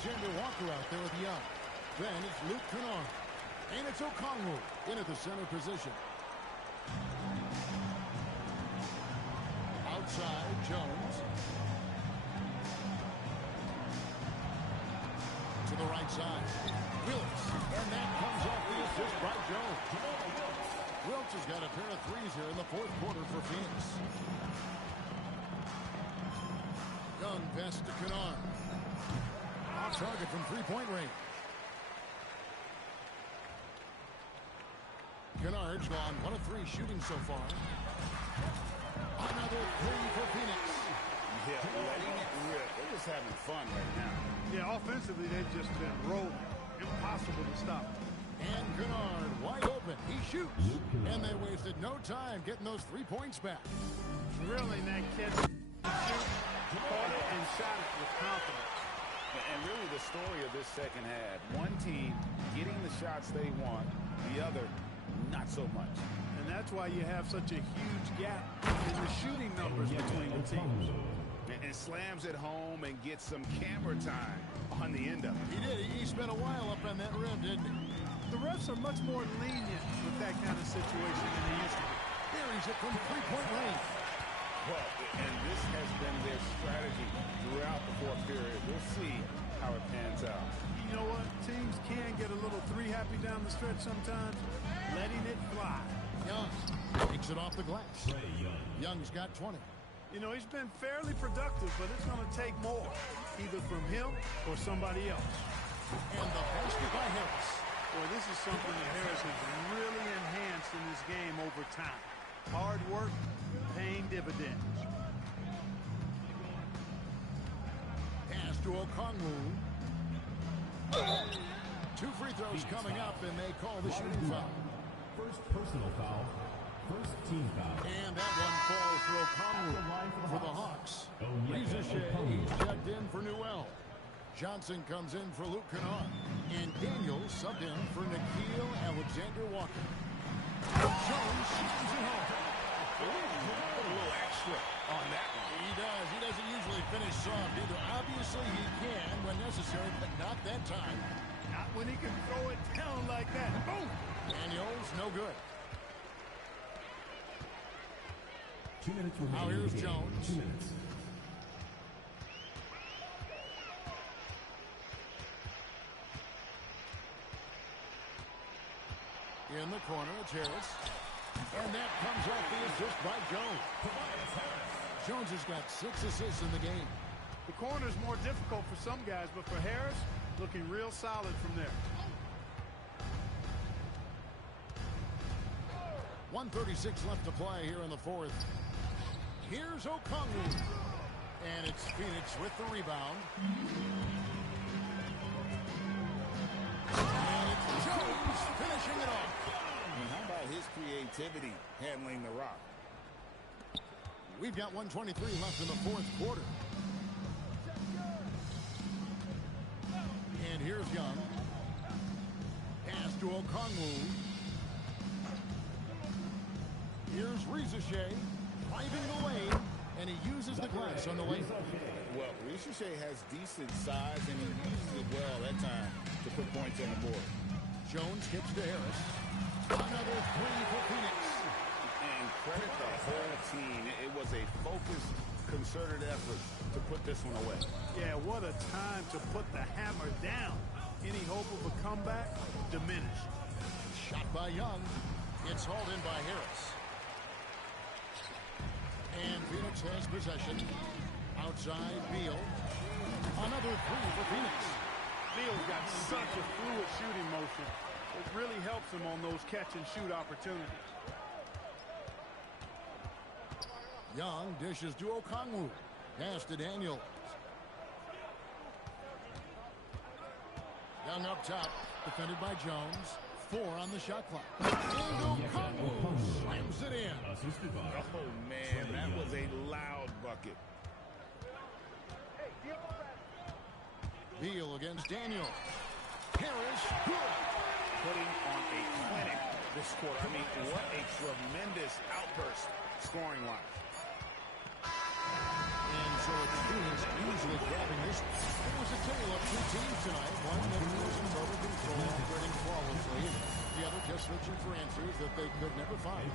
Alexander Walker out there with Young. Then it's Luke Kennard. And it's Okongwu in at the center position. Outside, Jones. To the right side. Wilkes. And that comes off the assist by Jones. Wilkes has got a pair of threes here in the fourth quarter for Phoenix. Young pass to Kennard. Off target from three-point range. Kennard's gone 1 of 3 shooting so far. Another three for Phoenix. Yeah, letting it rip. They're just having fun right now. Yeah, offensively, they've just been rolling. Impossible to stop. And Kennard wide open. He shoots. And they wasted no time getting those 3 points back. Drilling that catch. Caught it and shot it with confidence. And really the story of this second half. One team getting the shots they want. The other, not so much. And that's why you have such a huge gap in the shooting numbers between the teams. And slams it home and gets some camera time on the end of it. He did. He spent a while up on that rim, didn't he? The refs are much more lenient with that kind of situation than they used to be. Buries it from three-point range. Well, and this has been their strategy throughout the fourth period. We'll see how it pans out. You know what? Teams can get a little three-happy down the stretch sometimes, letting it fly. Young takes it off the glass. Young's got 20. You know, he's been fairly productive, but it's going to take more, either from him or somebody else. And the basket by Harris. Boy, this is something that Harris has really enhanced in his game over time. Hard work, paying dividends. Pass to Okongwu. 2 free throws coming up, and they call the shooting foul. First personal foul. First team foul. And that one falls for Okongwu for the Hawks. Reza Shea checked in for Newell. Johnson comes in for Luke Kennard. And Daniels subbed in for Nickeil Alexander-Walker. Jones shoots it home. A little extra on that one. He does. He doesn't usually finish soft either. Obviously, he can when necessary, but not that time. Not when he can throw it down like that. Boom! Daniels, no good. 2 minutes remaining. Now here's Jones. 2 minutes. In the corner, it's Harris. And that comes off the assist by Jones. Jones has got 6 assists in the game. The corner's more difficult for some guys, but for Harris, looking real solid from there. 1:36 left to play here in the fourth. Here's Okongwu. And it's Phoenix with the rebound. And it's Jones finishing it off. And how about his creativity handling the rock? We've got 1:23 left in the fourth quarter. And here's Young. Pass to Okongwu. Here's Reza Shea driving the lane, and he uses the glass on the way. Well, Reza Shea has decent size, and he uses it well that time to put points on the board. Jones gets to Harris. Another 3 for Phoenix. And credit the whole team. It was a focused, concerted effort to put this one away. Yeah, what a time to put the hammer down. Any hope of a comeback diminished. Shot by Young. It's hauled in by Harris. And Phoenix has possession. Outside, Beal. Another 3 for Phoenix. Beal's got such a fluid shooting motion. It really helps him on those catch-and-shoot opportunities. Young dishes to Okongwu. Pass to Daniels. Young up top, defended by Jones. 4 on the shot clock. And Okongwu slams it in. Oh, man, that was a loud bucket. Beal against Daniels. Harris, good. Putting on a clinic this quarter. I mean, what a tremendous outburst scoring-wise. And so it's Phoenix easily grabbing this. It was a tale of 2 teams that they could never find.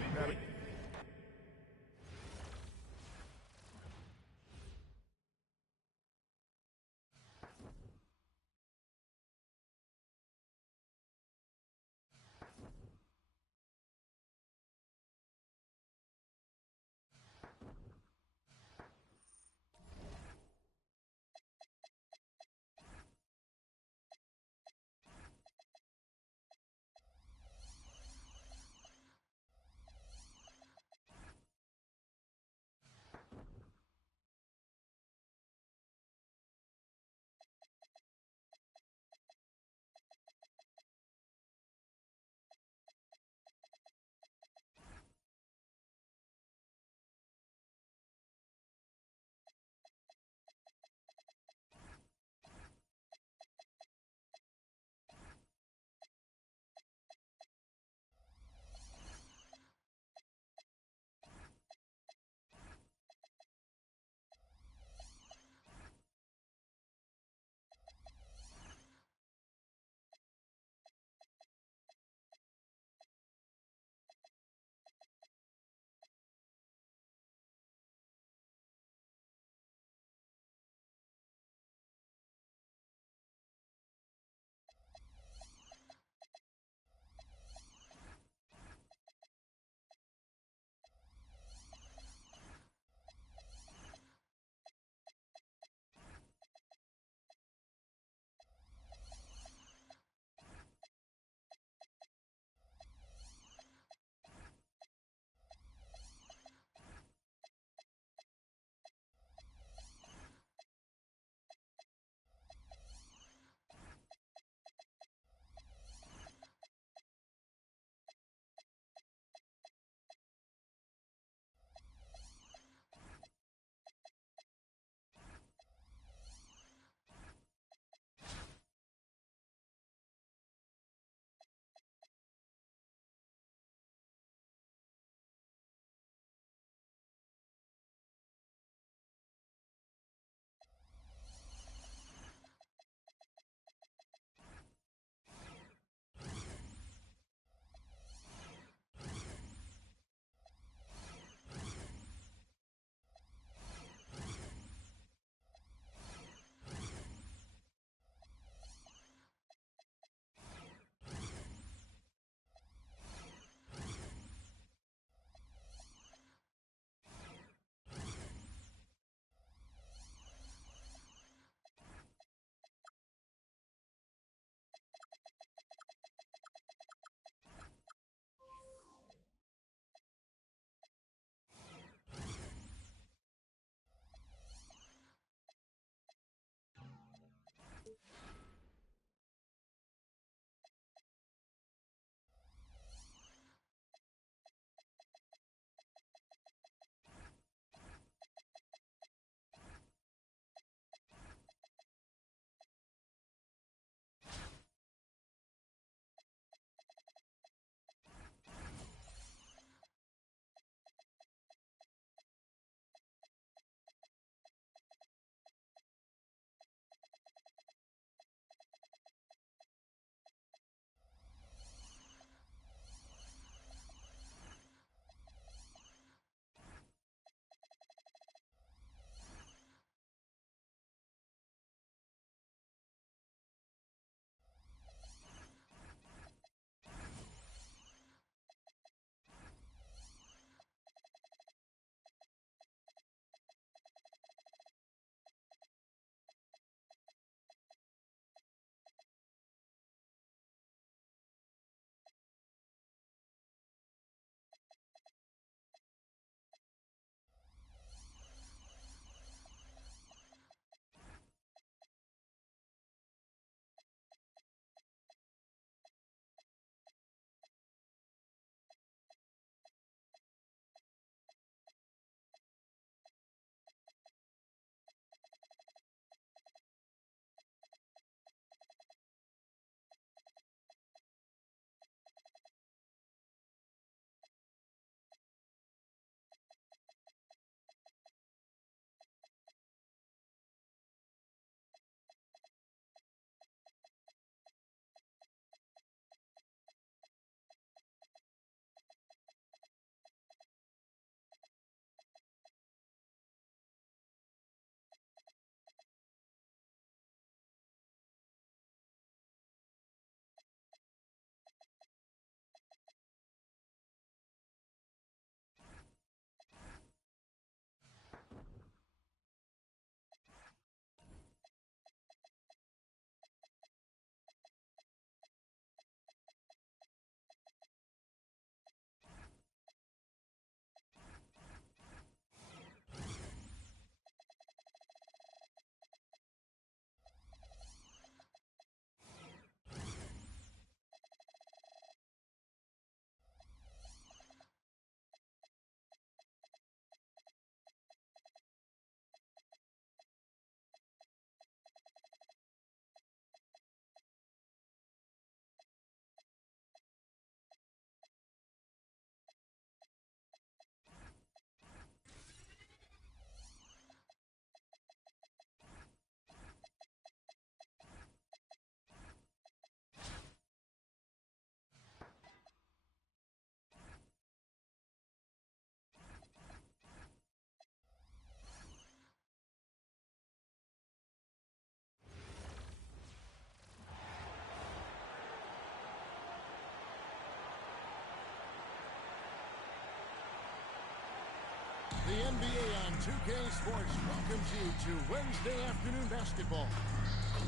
The NBA on 2K Sports welcomes you to Wednesday afternoon basketball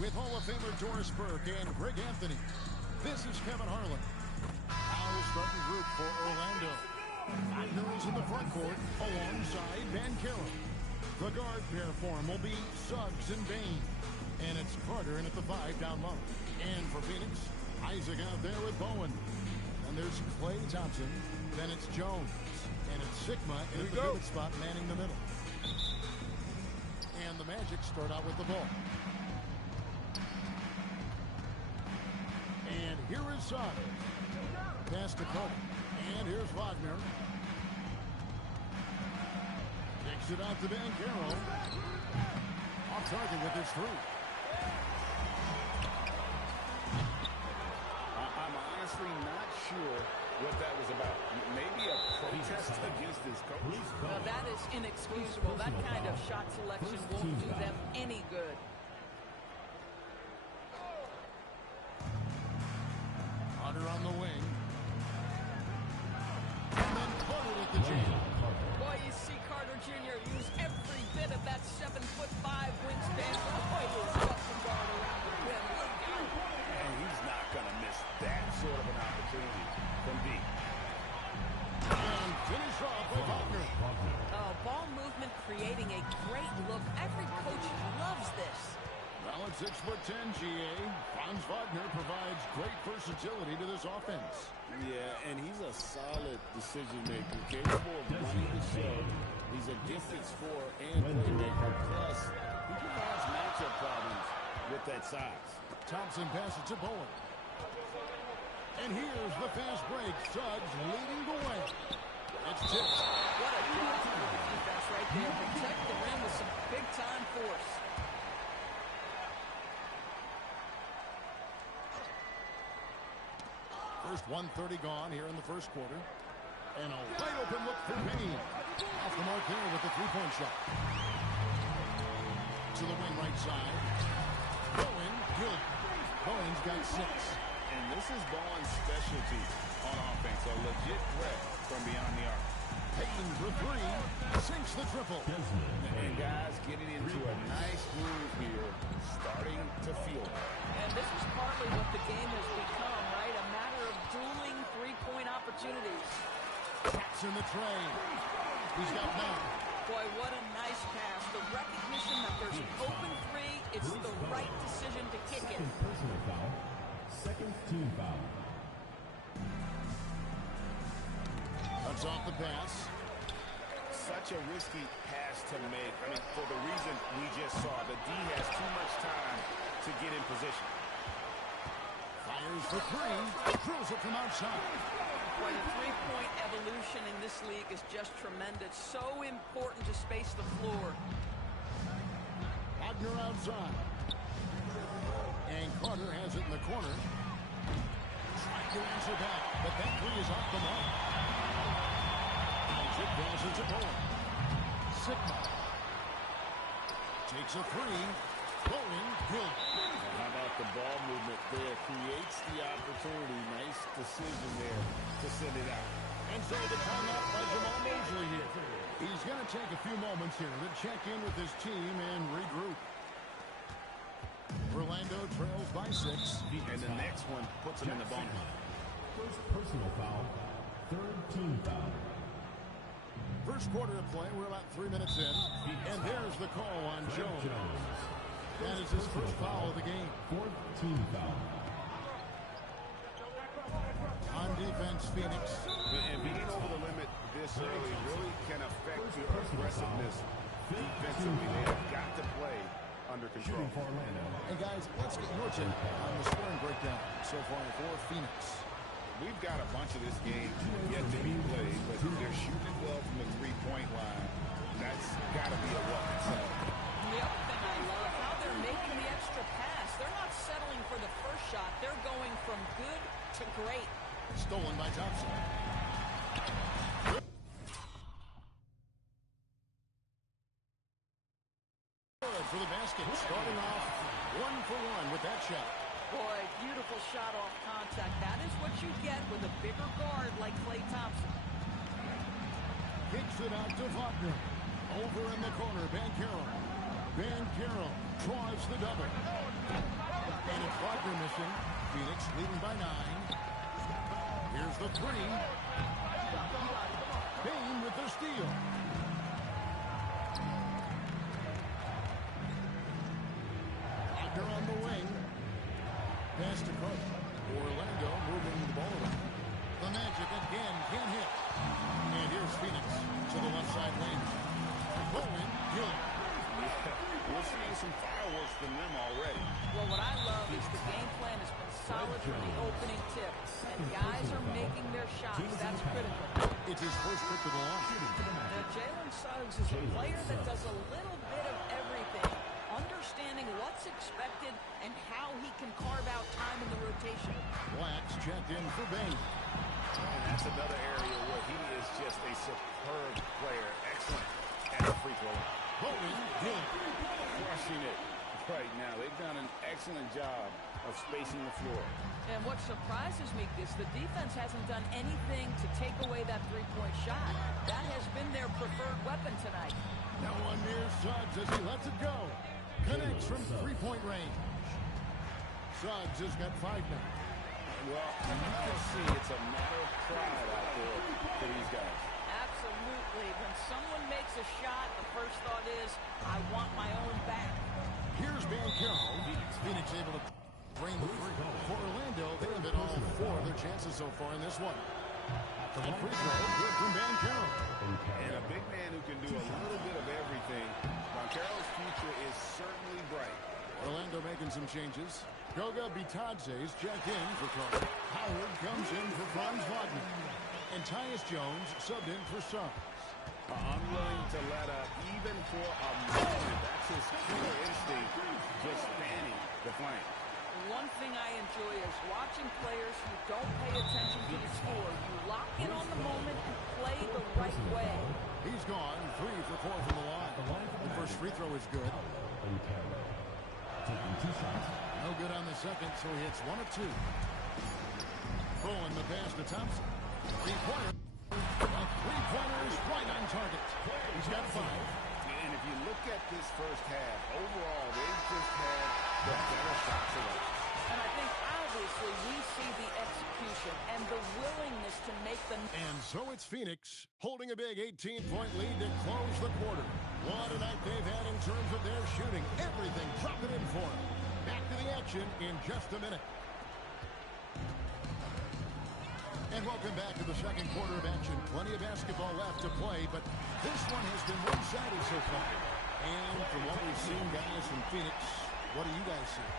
with Hall of Famer Doris Burke and Greg Anthony. This is Kevin Harlan. Our starting group for Orlando. Wagner is in the front court alongside Banchero. The guard pair form will be Suggs and Bain. And it's Carter in at the 5 down low. And for Phoenix, Isaac out there with Bowen. And there's Klay Thompson. Then it's Jones. And it's Sigma in the pivot spot manning the middle. And the Magic start out with the ball. And here is Suggs. Pass to Carter. And here's Wagner. Takes it out to Banchero. Off target with his three. I'm honestly not sure what that was about. Maybe a protest against his coach. Now that is inexcusable. That kind of shot selection won't do them any good. Carter on the wing. And then Carter with the jam. Boy, you see Carter Jr. use every bit of that 7'5" wingspan. Boy, his custom guard around the rim. Look out. And he's not going to miss that sort of an opportunity from deep. And finish off by Wagner. Ball movement creating a great look. Every coach loves this. Well, at 6'10", GA, Franz Wagner provides great versatility to this offense. Yeah, and he's a solid decision maker, capable of running the show. He's a gifted scorer and playmaker. Plus, he provides matchup problems with that size. Thompson passes to Bowen. And here's the fast break. Suggs leading the way. It's tipped. What a job for the defense right there. Protect the rim with some big-time force. First 1:30 gone here in the first quarter. And a wide open look for Bain. Off the mark here with the three-point shot. To the wing right side. Bowen, good. Bowen's got 6. And this is Bowen's specialty on offense. A legit threat from beyond the arc. Payton for 3. Sinks the triple. And guys getting into a nice groove here. Starting to feel it. And this is partly what the game has become, right? A matter of dueling three-point opportunities. Taps in the tray. He's got 9. Boy, what a nice pass. The recognition that there's an open three. It's the right decision to kick it. Personal foul. Second team foul. Cuts off the pass. Such a risky pass to make. I mean, for the reason we just saw, the D has too much time to get in position. Fires for 3. Drills it from outside. Boy, the three-point evolution in this league is just tremendous. So important to space the floor. Wagner outside. And Carter has it in the corner. Trying to answer back, but that three is off the mark. Isaac passes to Bowen. Sigma. Takes a 3. Bowen, good. How about the ball movement there? Creates the opportunity. Nice decision there to send it out. And so the timeout by Jamal Mosley here. He's going to take a few moments here to check in with his team and regroup. Orlando trails by 6. And the next one puts him in the bonus. First personal foul. Third team foul. First quarter of play, we're about 3 minutes in. And there's the call on Jones. That is his first foul of the game. Fourth team foul. On defense, Phoenix. And being over the limit this early really can affect your aggressiveness defensively. They have got to play under control. And guys, let's get your take on the scoring breakdown so far for Phoenix. We've got a bunch of this game yet to be played, but they're shooting well from the three-point line. That's got to be a welcome sign. The other thing I love, how they're making the extra pass. They're not settling for the first shot. They're going from good to great. Stolen by Thompson. Good for the basket. Starting off 1 for 1 with that shot. Boy, beautiful shot off contact. That is what you get with a bigger guard like Klay Thompson. Kicks it out to Wagner. Over in the corner, Banchero. Banchero drives the double. And it's Wagner missing. Phoenix leading by 9. Here's the 3. Bane with the steal. Wagner on the wing. Pass to Cook. Orlando moving the ball around. The Magic again can't hit. And here's Phoenix to the left side lane. Bowen, Hill. We're seeing some fireworks from them already. Well, what I love is the game plan has been solid from the opening tip. And guys are making their shots. That's critical. It's his first trip to the line. Now, Jalen Suggs is a player that does a little bit of everything, understanding what's expected and how he can carve out time in the rotation. Black's checked in for Bane. And that's another area where he is just a superb player. Excellent at the free throw. Bowen, Hill. Crushing it right now. They've done an excellent job of spacing the floor. And what surprises me is the defense hasn't done anything to take away that three-point shot. That has been their preferred weapon tonight. No one near Suggs as he lets it go. Connects from three-point range. Suggs has got 5 now. Well, you can see it's a matter of pride out there for these guys. Absolutely. When someone makes a shot, the first thought is, I want my own back. Here's Banchero. Phoenix able to bring the free. For Orlando, they have hit all 4 of their chances so far in this one. And free throw, good from Banchero. And a big man who can do a little bit of everything. Banchero's future is certainly bright. Orlando making some changes. Goga Bitadze's checked in for Carter. Howard comes in for Franz Wagner. And Tyus Jones subbed in for Suggs. Unwilling to let up even for a moment. That's his killer instinct, just spanning the flank. One thing I enjoy is watching players who don't pay attention to the score. You lock in on the moment and play the right way. He's gone 3 for 4 from the line. The first free throw is good. Taking 2 shots. No good on the second, so he hits 1 of 2. Pulling the pass to Thompson. Three-pointer. A three-pointer is right on target. He's got 5. And if you look at this first half, overall, they've just had the better shot selection. And I think, obviously, we see the execution and the willingness to make the... And so it's Phoenix holding a big 18-point lead to close the quarter. What a night they've had in terms of their shooting. Everything dropping in for them. Back to the action in just a minute. And welcome back to the second quarter of action. Plenty of basketball left to play, but this one has been one-sided so far. And from what we've seen, guys, from Phoenix, what do you guys see?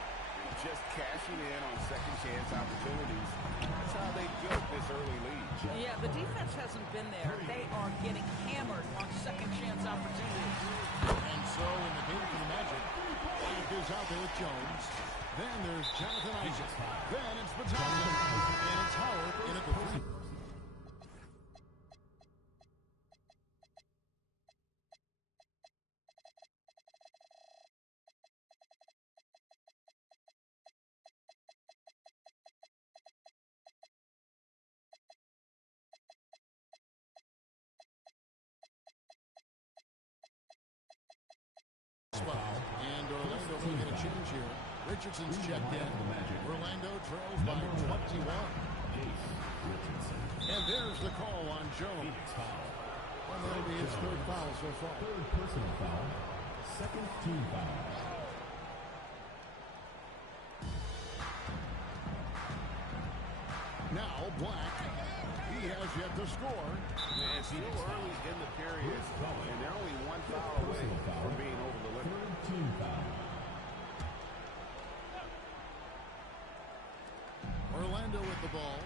Just cashing in on second chance opportunities. That's how they built this early lead. Yeah, the defense hasn't been there. They are getting hammered on second chance opportunities. And so in the game for the Magic, Black is out there with Jones. Then there's Jonathan Isaac. Then it's Battaglia. And it's Howard in at the 3. And Orlando making a change here. Richardson's checked in. Orlando trails by 21. And there's the call on Jones. Well, that'll be his 3rd foul so far. 3rd personal foul. 2nd team foul. Now Black. He has yet to score. And still early in the period, and they're only 1 foul away from being over the limit. 3rd team foul. Orlando with the ball.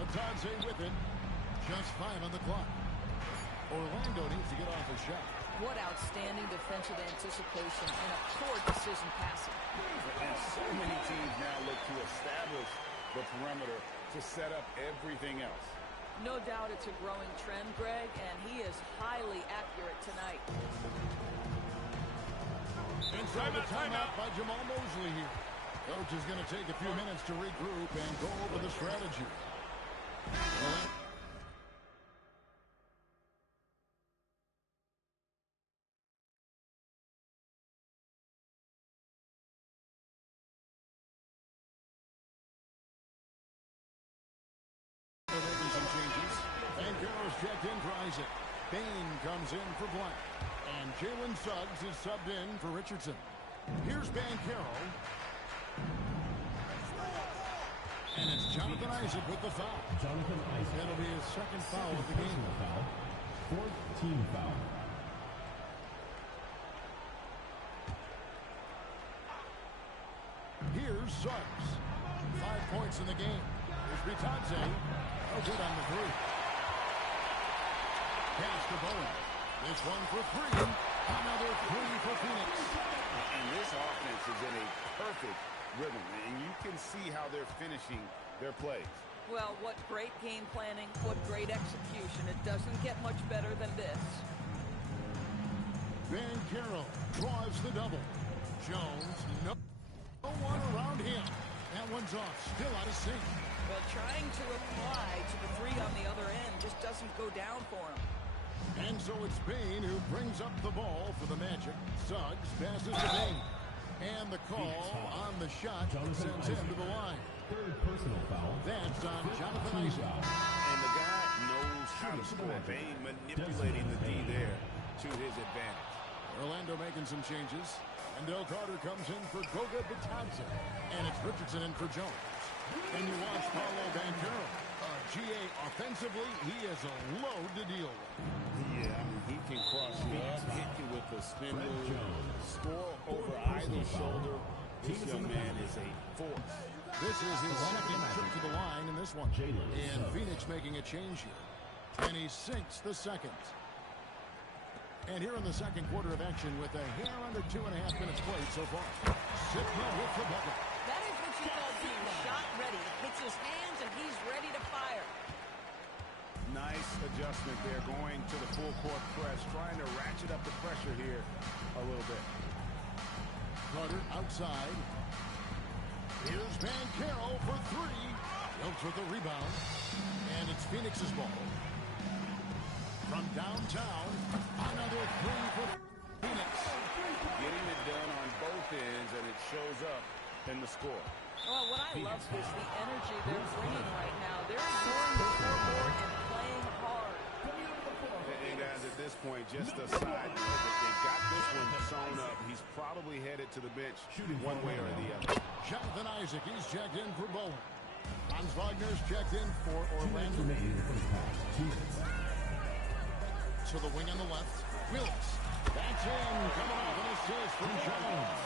Atadze with it. Just 5 on the clock. Orlando needs to get off a shot. What outstanding defensive anticipation and a poor decision passing. And so many teams now look to establish the perimeter to set up everything else. No doubt it's a growing trend, Greg, and he is highly accurate tonight. Inside the timeout by Jamal Mosley here. Coach is going to take a few minutes to regroup and go over the strategy. They're making some changes. Banchero's checked in for Isaac. Bain comes in for Black. And Jalen Suggs is subbed in for Richardson. Here's Banchero. And it's Jonathan Isaac with the foul. Jonathan Isaac. That'll be his second foul of the game. Foul. Fourth team foul. Here's Suggs. 5 points in the game. Here's Bitadze. Oh, good on the three. Pass to Bowen. This one for three. Another three for Phoenix. And this offense is in a perfect rhythm, and you can see how they're finishing their plays. Well, what great game planning, what great execution. It doesn't get much better than this. Banchero draws the double. Jones, no one around him. That one's off, still out of sync. Well, trying to reply to the three on the other end just doesn't go down for him. And so it's Bain who brings up the ball for the Magic. Suggs passes to Bain. And the call on the shot sends him to the line. Third personal foul. That's on Jonathan Isaac. And the guy knows how to score. Bain manipulating the D there to his advantage. Orlando making some changes. And Del Carter comes in for Goga Bitadze. And it's Richardson in for Jones. And you watch Paolo Banchero. GA offensively, he is a load to deal with. Yeah, I mean, he can cross you up, hit you with the spin move, score over either shoulder. This young man is a force. This is his second trip to the line in this one. And Phoenix making a change here. And he sinks the second. And here in the second quarter of action with a hair under 2.5 minutes played so far. Sigma with the bucket. That is what you call being shot ready. Hits his hands and he's ready to fire. Nice adjustment there, going to the full court press, trying to ratchet up the pressure here a little bit. Carter outside. Here's Banchero for three. Wilkes with the rebound. And it's Phoenix's ball. From downtown, another three for Phoenix. Getting it done on both ends, and it shows up in the score. Well, what I love is the energy they're bringing right now. They're ignoring the scoreboard and playing hard. And guys, at this point, just a side note, if they got this one sewn up, he's probably headed to the bench one way or the other. Jonathan Isaac, he's checked in for Bowen. Franz Wagner's checked in for Orlando. To the wing on the left. Wilkes. That's in. Coming off an assist from Jones.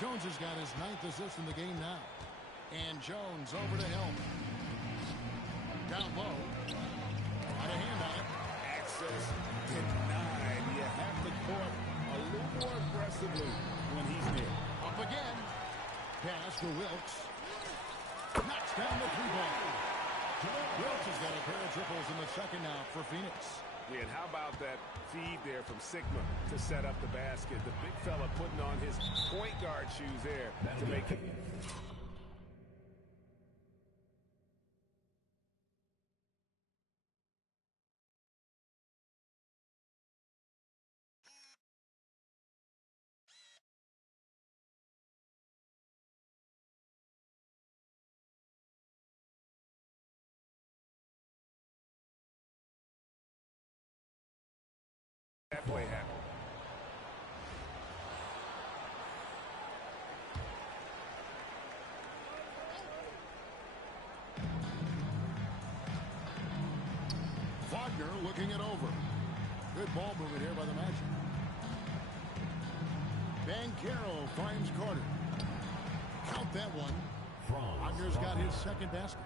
Jones has got his 9th assist in the game now. And Jones over to help. Down low. Got a hand on it. Access denied. You have the court a little more aggressively when he's near. Up again. Pass to Wilkes. Knocks down the three ball. Wilkes has got a pair of triples in the second half for Phoenix. Yeah, and how about that feed there from Sigma to set up the basket? The big fella putting on his point guard shoes there to make it. That play happened. Wagner looking it over. Good ball movement here by the Magic. Banchero finds Carter. Count that one. Wagner's got his second basket.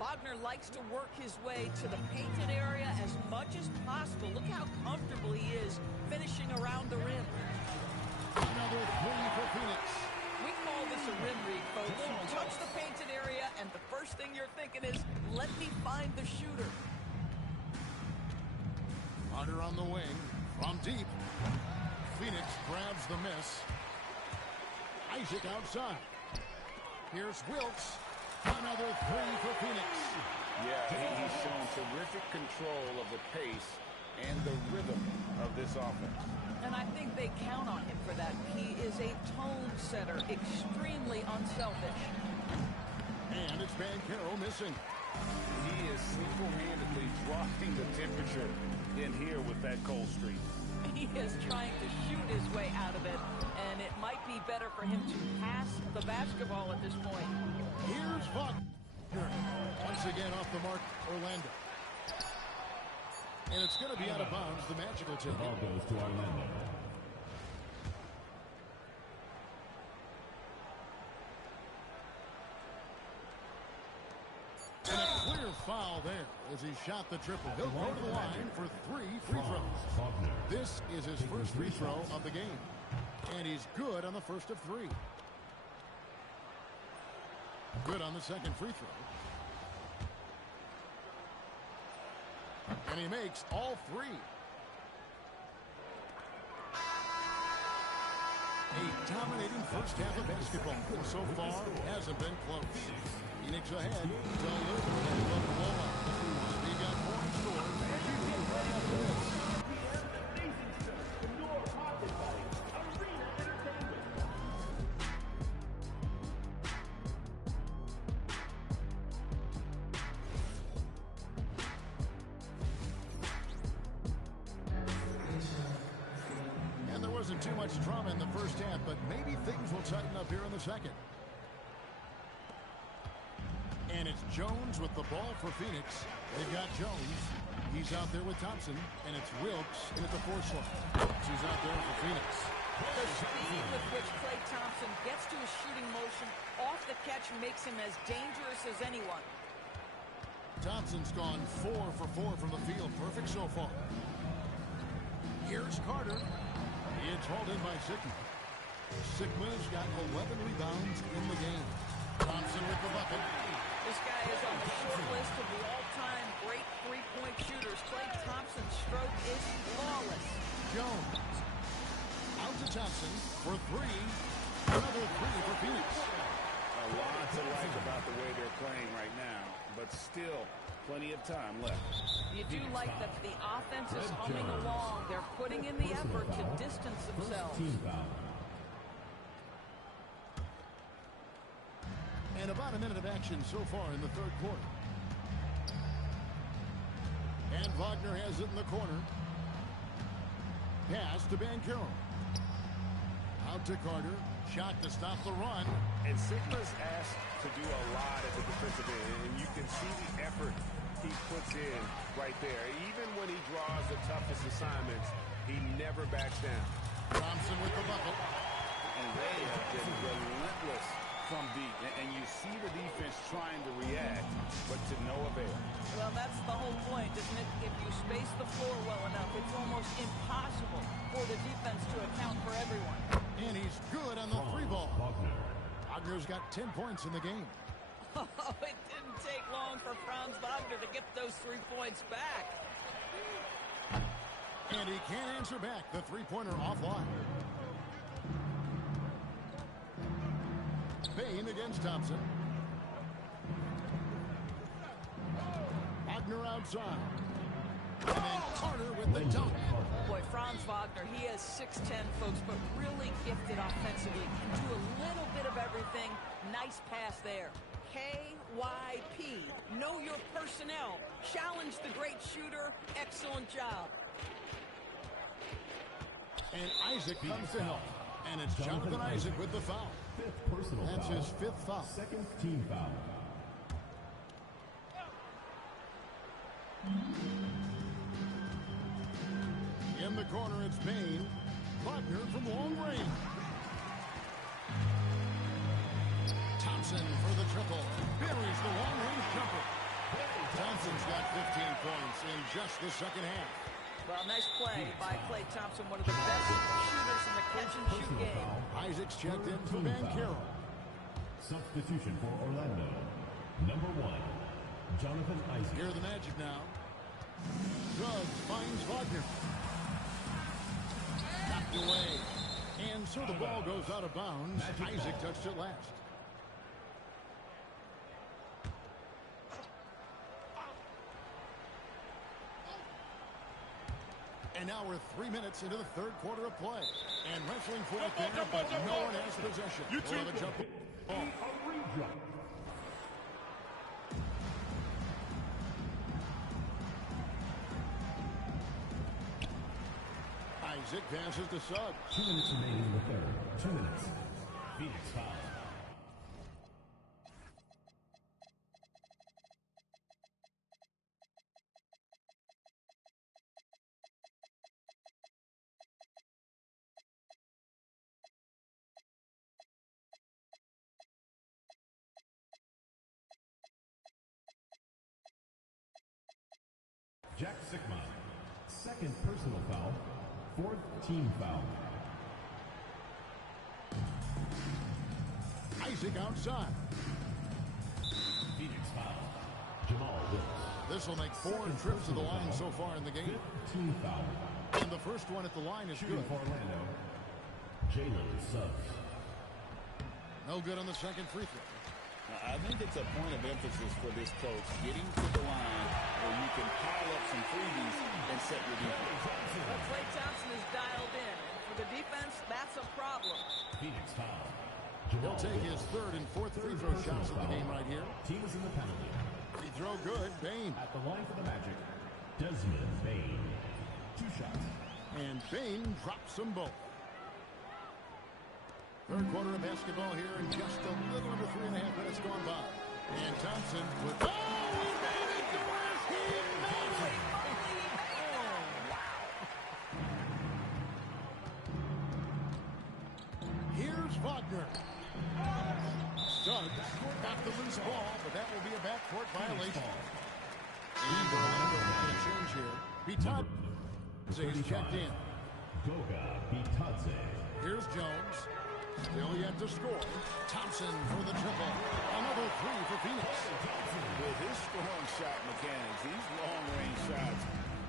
Wagner likes to work his way to the painted area as much as possible. Look how comfortable he is finishing around the rim. Another three for Phoenix. We call this a rim read, folks. You touch the painted area, and the first thing you're thinking is, let me find the shooter. Carter on the wing. From deep. Phoenix grabs the miss. Isaac outside. Here's Wilkes. Another three for Phoenix. Yeah, he's shown terrific control of the pace and the rhythm of this offense. And I think they count on him for that. He is a tone setter, extremely unselfish. And it's Banchero missing. He is single-handedly dropping the temperature in here with that cold streak. He is trying to shoot his way out of it, and it might be better for him to pass the basketball at this point. Here's Wagner. Once again off the mark, Orlando. And it's going to be out of bounds. The Magic will take it. Ball goes to Orlando. And a clear foul there as he shot the triple. He'll go to the line for 3 free throws. This is his first free throw of the game. And he's good on the first of 3. Good on the second free throw. And he makes all 3. A dominating first half of basketball. So far, hasn't been close. Phoenix ahead. He got more in store. Right after this. And there wasn't too much drama in the first half, but maybe things will tighten up here in the second. And it's Jones with the ball for Phoenix. They've got Jones. He's out there with Thompson. And it's Wilkes in at the 4 slot. He's out there for Phoenix. The speed with which Klay Thompson gets to his shooting motion off the catch makes him as dangerous as anyone. Thompson's gone 4 for 4 from the field. Perfect so far. Here's Carter. He is hauled in by Sigma. Sigma's got 11 rebounds in the game. Thompson with the bucket. This guy is on the short list of the all-time great three-point shooters. Klay Thompson's stroke is flawless. Jones. Out to Thompson for 3. Another 3 for Phoenix. A lot to like about the way they're playing right now, but still plenty of time left. You do like that the offense is humming along. They're putting in the effort to distance themselves. And about a minute of action so far in the third quarter. And Wagner has it in the corner. Pass to Banchero. Out to Carter. Shot to stop the run. And Sigma's asked to do a lot at the defensive end, and you can see the effort he puts in right there. Even when he draws the toughest assignments, he never backs down. Thompson with the bucket. And they have been relentless from deep. And you see the defense trying to react, but to no avail. Well, that's the whole point, isn't it? If you space the floor well enough, it's almost impossible for the defense to account for everyone. And he's good on the 3 ball. Wagner's got 10 points in the game. Oh, it didn't take long for Franz Wagner to get those 3 points back. And he can't answer back. The 3-pointer offline. Bain against Thompson. Wagner outside. And then Carter with the dunk. Boy, Franz Wagner, he is 6'10", folks, but really gifted offensively. Can do a little bit of everything. Nice pass there. KYP. Know your personnel. Challenge the great shooter. Excellent job. And Isaac comes to help. And it's Jonathan Isaac with the foul. That's his 5th foul. Second team foul. In the corner, it's Bain. Wagner from long range. Thompson for the triple. Buries the long-range jumper. Thompson's got 15 points in just the second half. Well, nice play by Klay Thompson, one of the best shooters in the catch-and-shoot game. Isaac's checked in for Banchero. Substitution for Orlando. Number 1, Jonathan Isaac. Here are the Magic now. Suggs finds Wagner. Knocked away. And so the ball goes out of bounds. Isaac touched it last. And now we're 3 minutes into the third quarter of play. And wrestling for it there, but no one has possession. You We'll have a jump. Isaac passes to Suggs. 2 minutes remaining in the third. 2 minutes. Phoenix foul. Jack Sigma. Second personal foul. Fourth team foul. Isaac outside. Phoenix foul. Jamal Wilkes. This will make 4 trips to the line so far in the game. Fifth team foul. And the first one at the line is Shooting good. for Orlando. Jalen Suggs. No good on the second free throw. I think it's a point of emphasis for this coach, getting to the line where you can pile up some freebies and set your defense. Well, Klay Thompson is dialed in. And for the defense, that's a problem. Phoenix foul. He'll take his third and fourth free throw shots of the game right here. Team is in the penalty. Free throw good. Bane. At the line for the Magic, Desmond Bane. 2 shots. And Bane drops them both. Third quarter of basketball here in just a little under 3.5 minutes gone by. And Thompson with... Oh, he made it, Doris! He made it! Oh, wow. Here's Wagner. Suggs got the loose ball, but that will be a backcourt violation. And Orlando making a change here. Bitadze is checked in. Goga Bitadze. Here's Jones. Still yet to score. Thompson for the triple. Another 3 for Phoenix. With his strong shot mechanics, these long-range shots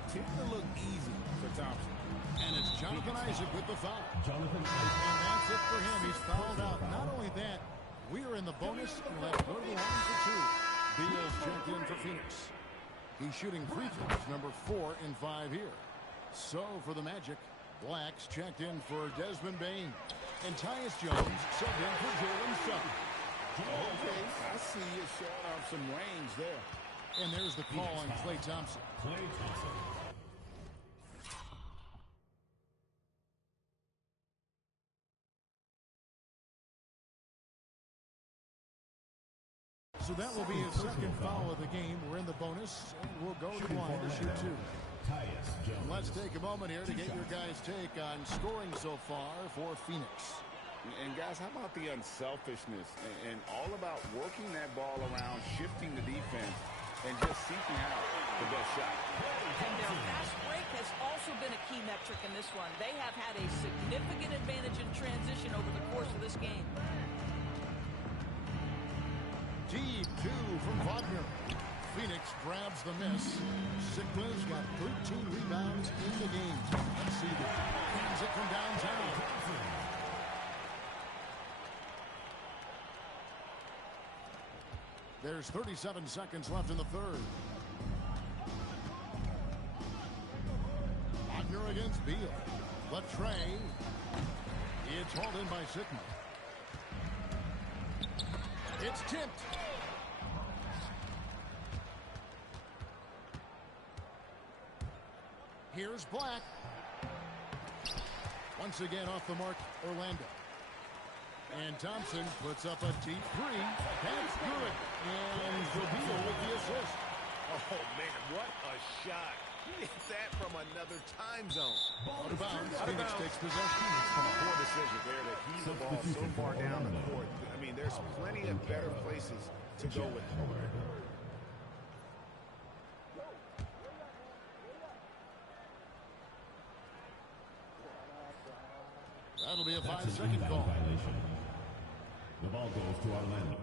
tend to look easy for Thompson. And it's Jonathan Isaac with the foul. Jonathan Isaac. And that's it for him. He's fouled out. Not only that, we are in the bonus and we'll have to go to the line for 2. Beal's checked in for Phoenix. He's shooting free throws, number 4 in 5 here. So for the Magic, Black's checked in for Desmond Bane. And Tyus Jones subbed in for Jalen Suggs. Okay, I see you showing off some range there. And there's the call on Klay Thompson. Klay Thompson. So that will be his second foul of the game. We're in the bonus, and we'll go to the line to shoot 2. Tyus Jones. Let's take a moment here to get your guys' take on scoring so far for Phoenix. And guys, how about the unselfishness and all about working that ball around, shifting the defense, and just seeking out the best shot. And their fast break has also been a key metric in this one. They have had a significant advantage in transition over the course of this game. Deep 2 from Wagner. Phoenix grabs the miss. Sigma's got 13 rebounds in the game. Let's see this. Hands it from downtown. There's 37 seconds left in the third. Wagner against Beal. Latray. It's hauled in by Sigma. It's tipped. Here's Black. Once again off the mark, Orlando. And Thompson puts up a deep 3. That's good. And Zabeel with the assist. Oh, man, what a shot. He hit that from another time zone. Out of bounds. Phoenix takes possession. Poor decision there to heave the ball so far down the court. I mean, there's plenty of better places to go with it. That'll be a 5-second call. Violation. The ball goes to Orlando.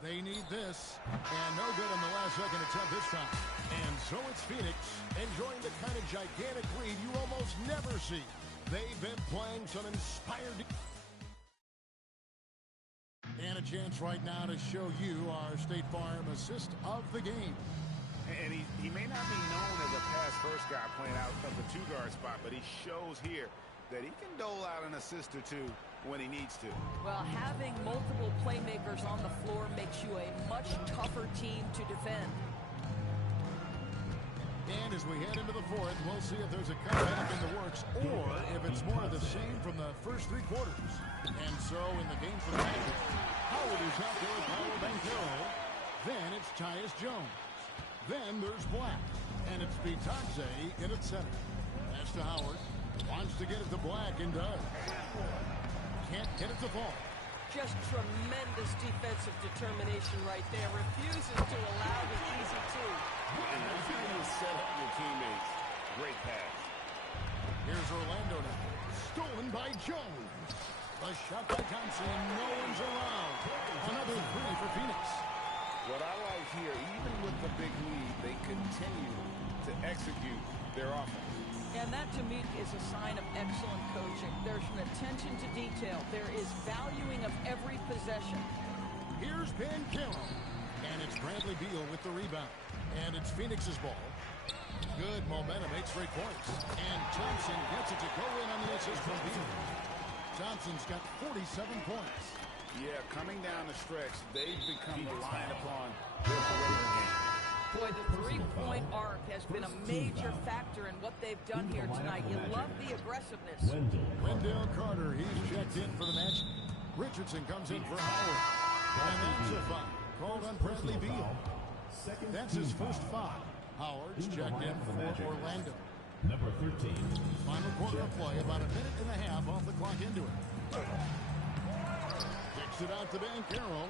They need this. And no good on the last second attempt this time. And so it's Phoenix enjoying the kind of gigantic lead you almost never see. They've been playing some inspired... And And a chance right now to show you our State Farm assist of the game. And he may not be known as a pass-first guy playing out of the two-guard spot, but he shows here that he can dole out an assist or two when he needs to. Well, having multiple playmakers on the floor makes you a much tougher team to defend. And as we head into the fourth, we'll see if there's a comeback in the works or if it's more of the same from the first three quarters. And so in the game for the Magic, Howard is out there with Paolo Banchero. Then it's Tyus Jones. Then there's Black. And it's Bitadze in at center. Pass to Howard. Wants to get it to Black and does. Can't get it to fall. Just tremendous defensive determination right there. Refuses to allow the easy two. And that's how you set up your teammates. Great pass. Here's Orlando now. Stolen by Jones. A shot by Thompson. No one's around. Another three for Phoenix. What I like here, even with the big lead, they continue to execute their offense. And that, to me, is a sign of excellent coaching. There's an attention to detail. There is valuing of every possession. Here's Banchero. And it's Bradley Beal with the rebound. And it's Phoenix's ball. Good momentum, 8 straight points. And Thompson gets it to go in on the assist from Beal. Thompson's got 47 points. Yeah, coming down the stretch, they've become reliant upon their perimeter game. Boy, the three-point arc has been a major factor in what they've done here tonight. You love the aggressiveness. Wendell Carter, he's checked in for the Magic. Richardson comes in for Howard. And that's a foul called on Bradley Beal. That's his first foul. Howard's checked in for Orlando. Number 13. Final quarter of play, about a minute and a half off the clock into it. Kicks it out to Banchero.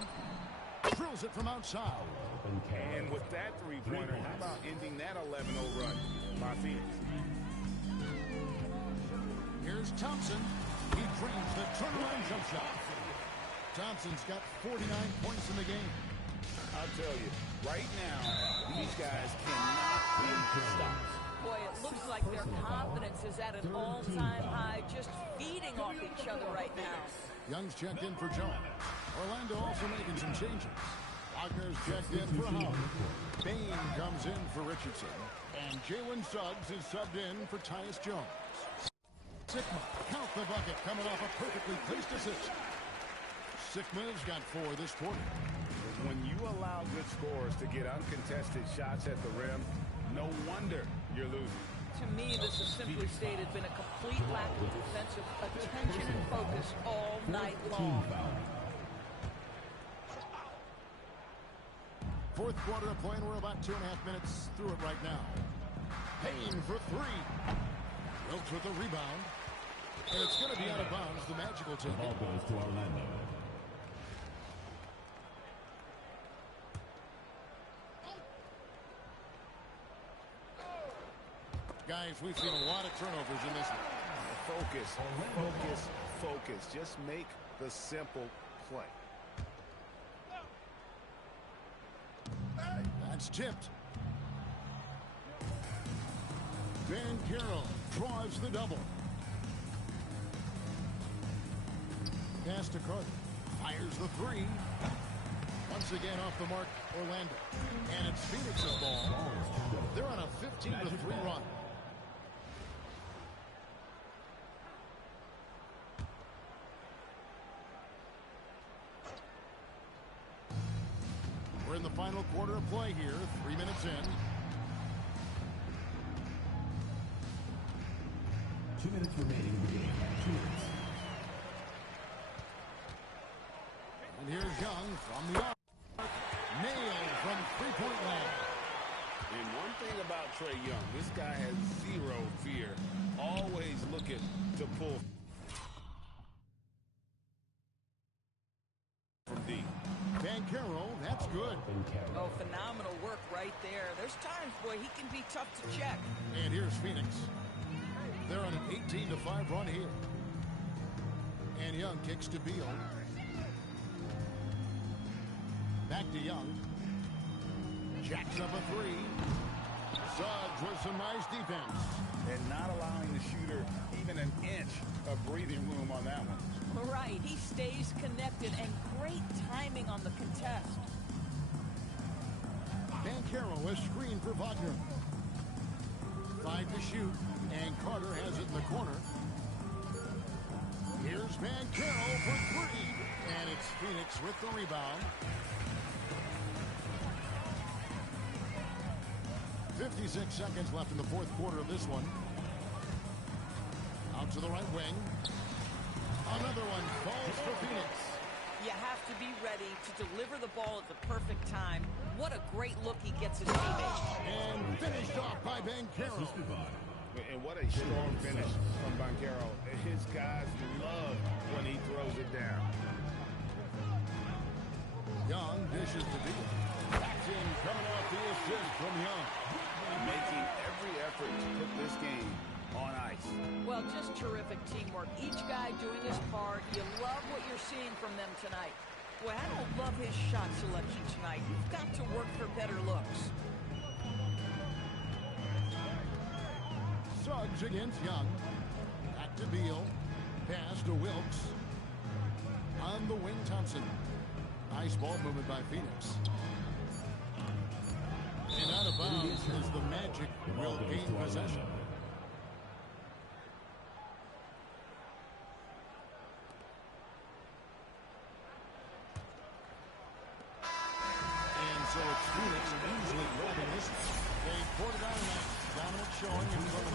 Drills it from outside. And with that three-pointer, how about ending that 11-0 run by Phoenix? Here's Thompson. He drains the turnaround jump shot. Thompson's got 49 points in the game. I'll tell you, right now, these guys cannot be stopped. Boy, it looks like their confidence is at an all-time high, just feeding off each other right now. Young's checked in for Jones. Orlando also making some changes. Wagner's checked in for Howard. Bain comes in for Richardson. And Jalen Suggs is subbed in for Tyus Jones. Sikma, count the bucket, coming off a perfectly placed assist. Sikma's got 4 this quarter. When you allow good scorers to get uncontested shots at the rim, no wonder you're losing. To me, this is simply stated been a complete lack of defensive attention and focus all night long. Fourth quarter of play, and we're about 2.5 minutes through it right now. Payne for 3. Wilkes with the rebound. And it's going to be out of bounds. The Magic will take it. Ball goes to Orlando. Guys, we've seen a lot of turnovers in this one. Focus, focus, focus. Just make the simple play. That's tipped. Banchero draws the double. Pass to Carter. Fires the 3. Once again off the mark, Orlando. And it's Phoenix's ball. They're on a 15-3 run. We're in the final quarter of play here. 3 minutes in. 2 minutes remaining in the game. 2 minutes. And here's Young from the arc. Nailed from three-point land. And one thing about Trae Young, this guy has 0 fear. Always looking to pull from deep. Banchero, that's good. Oh, phenomenal work right there. There's times, boy, he can be tough to check. And here's Phoenix. They're on an 18-5 run here. And Young kicks to Beal. Back to Young. Jacks up a 3. Suggs with some nice defense. And not allowing the shooter even an inch of breathing room on that one. Right, he stays connected, and great timing on the contest. Banchero is screen for Wagner. 5 to shoot, and Carter has it in the corner. Here's Banchero for 3, and it's Phoenix with the rebound. 56 seconds left in the fourth quarter of this one. Out to the right wing. Another one falls for Phoenix. You have to be ready to deliver the ball at the perfect time. What a great look he gets his teammates. And finished off by Banchero. And what a strong finish from Banchero. His guys love when he throws it down. Young dishes to Beal. That's in, coming off the assist from Young. Making every effort to put this game on ice. Well, just terrific teamwork. Each guy doing his part. You love what you're seeing from them tonight. Boy, I don't love his shot selection tonight. You've got to work for better looks. Suggs against Young. Back to Beal. Pass to Wilkes. On the wing, Thompson. Nice ball movement by Phoenix. And out of bounds as the Magic will gain possession. And so it's Phoenix easily grabbing this. They poured it out tonight. Dominant showing in front of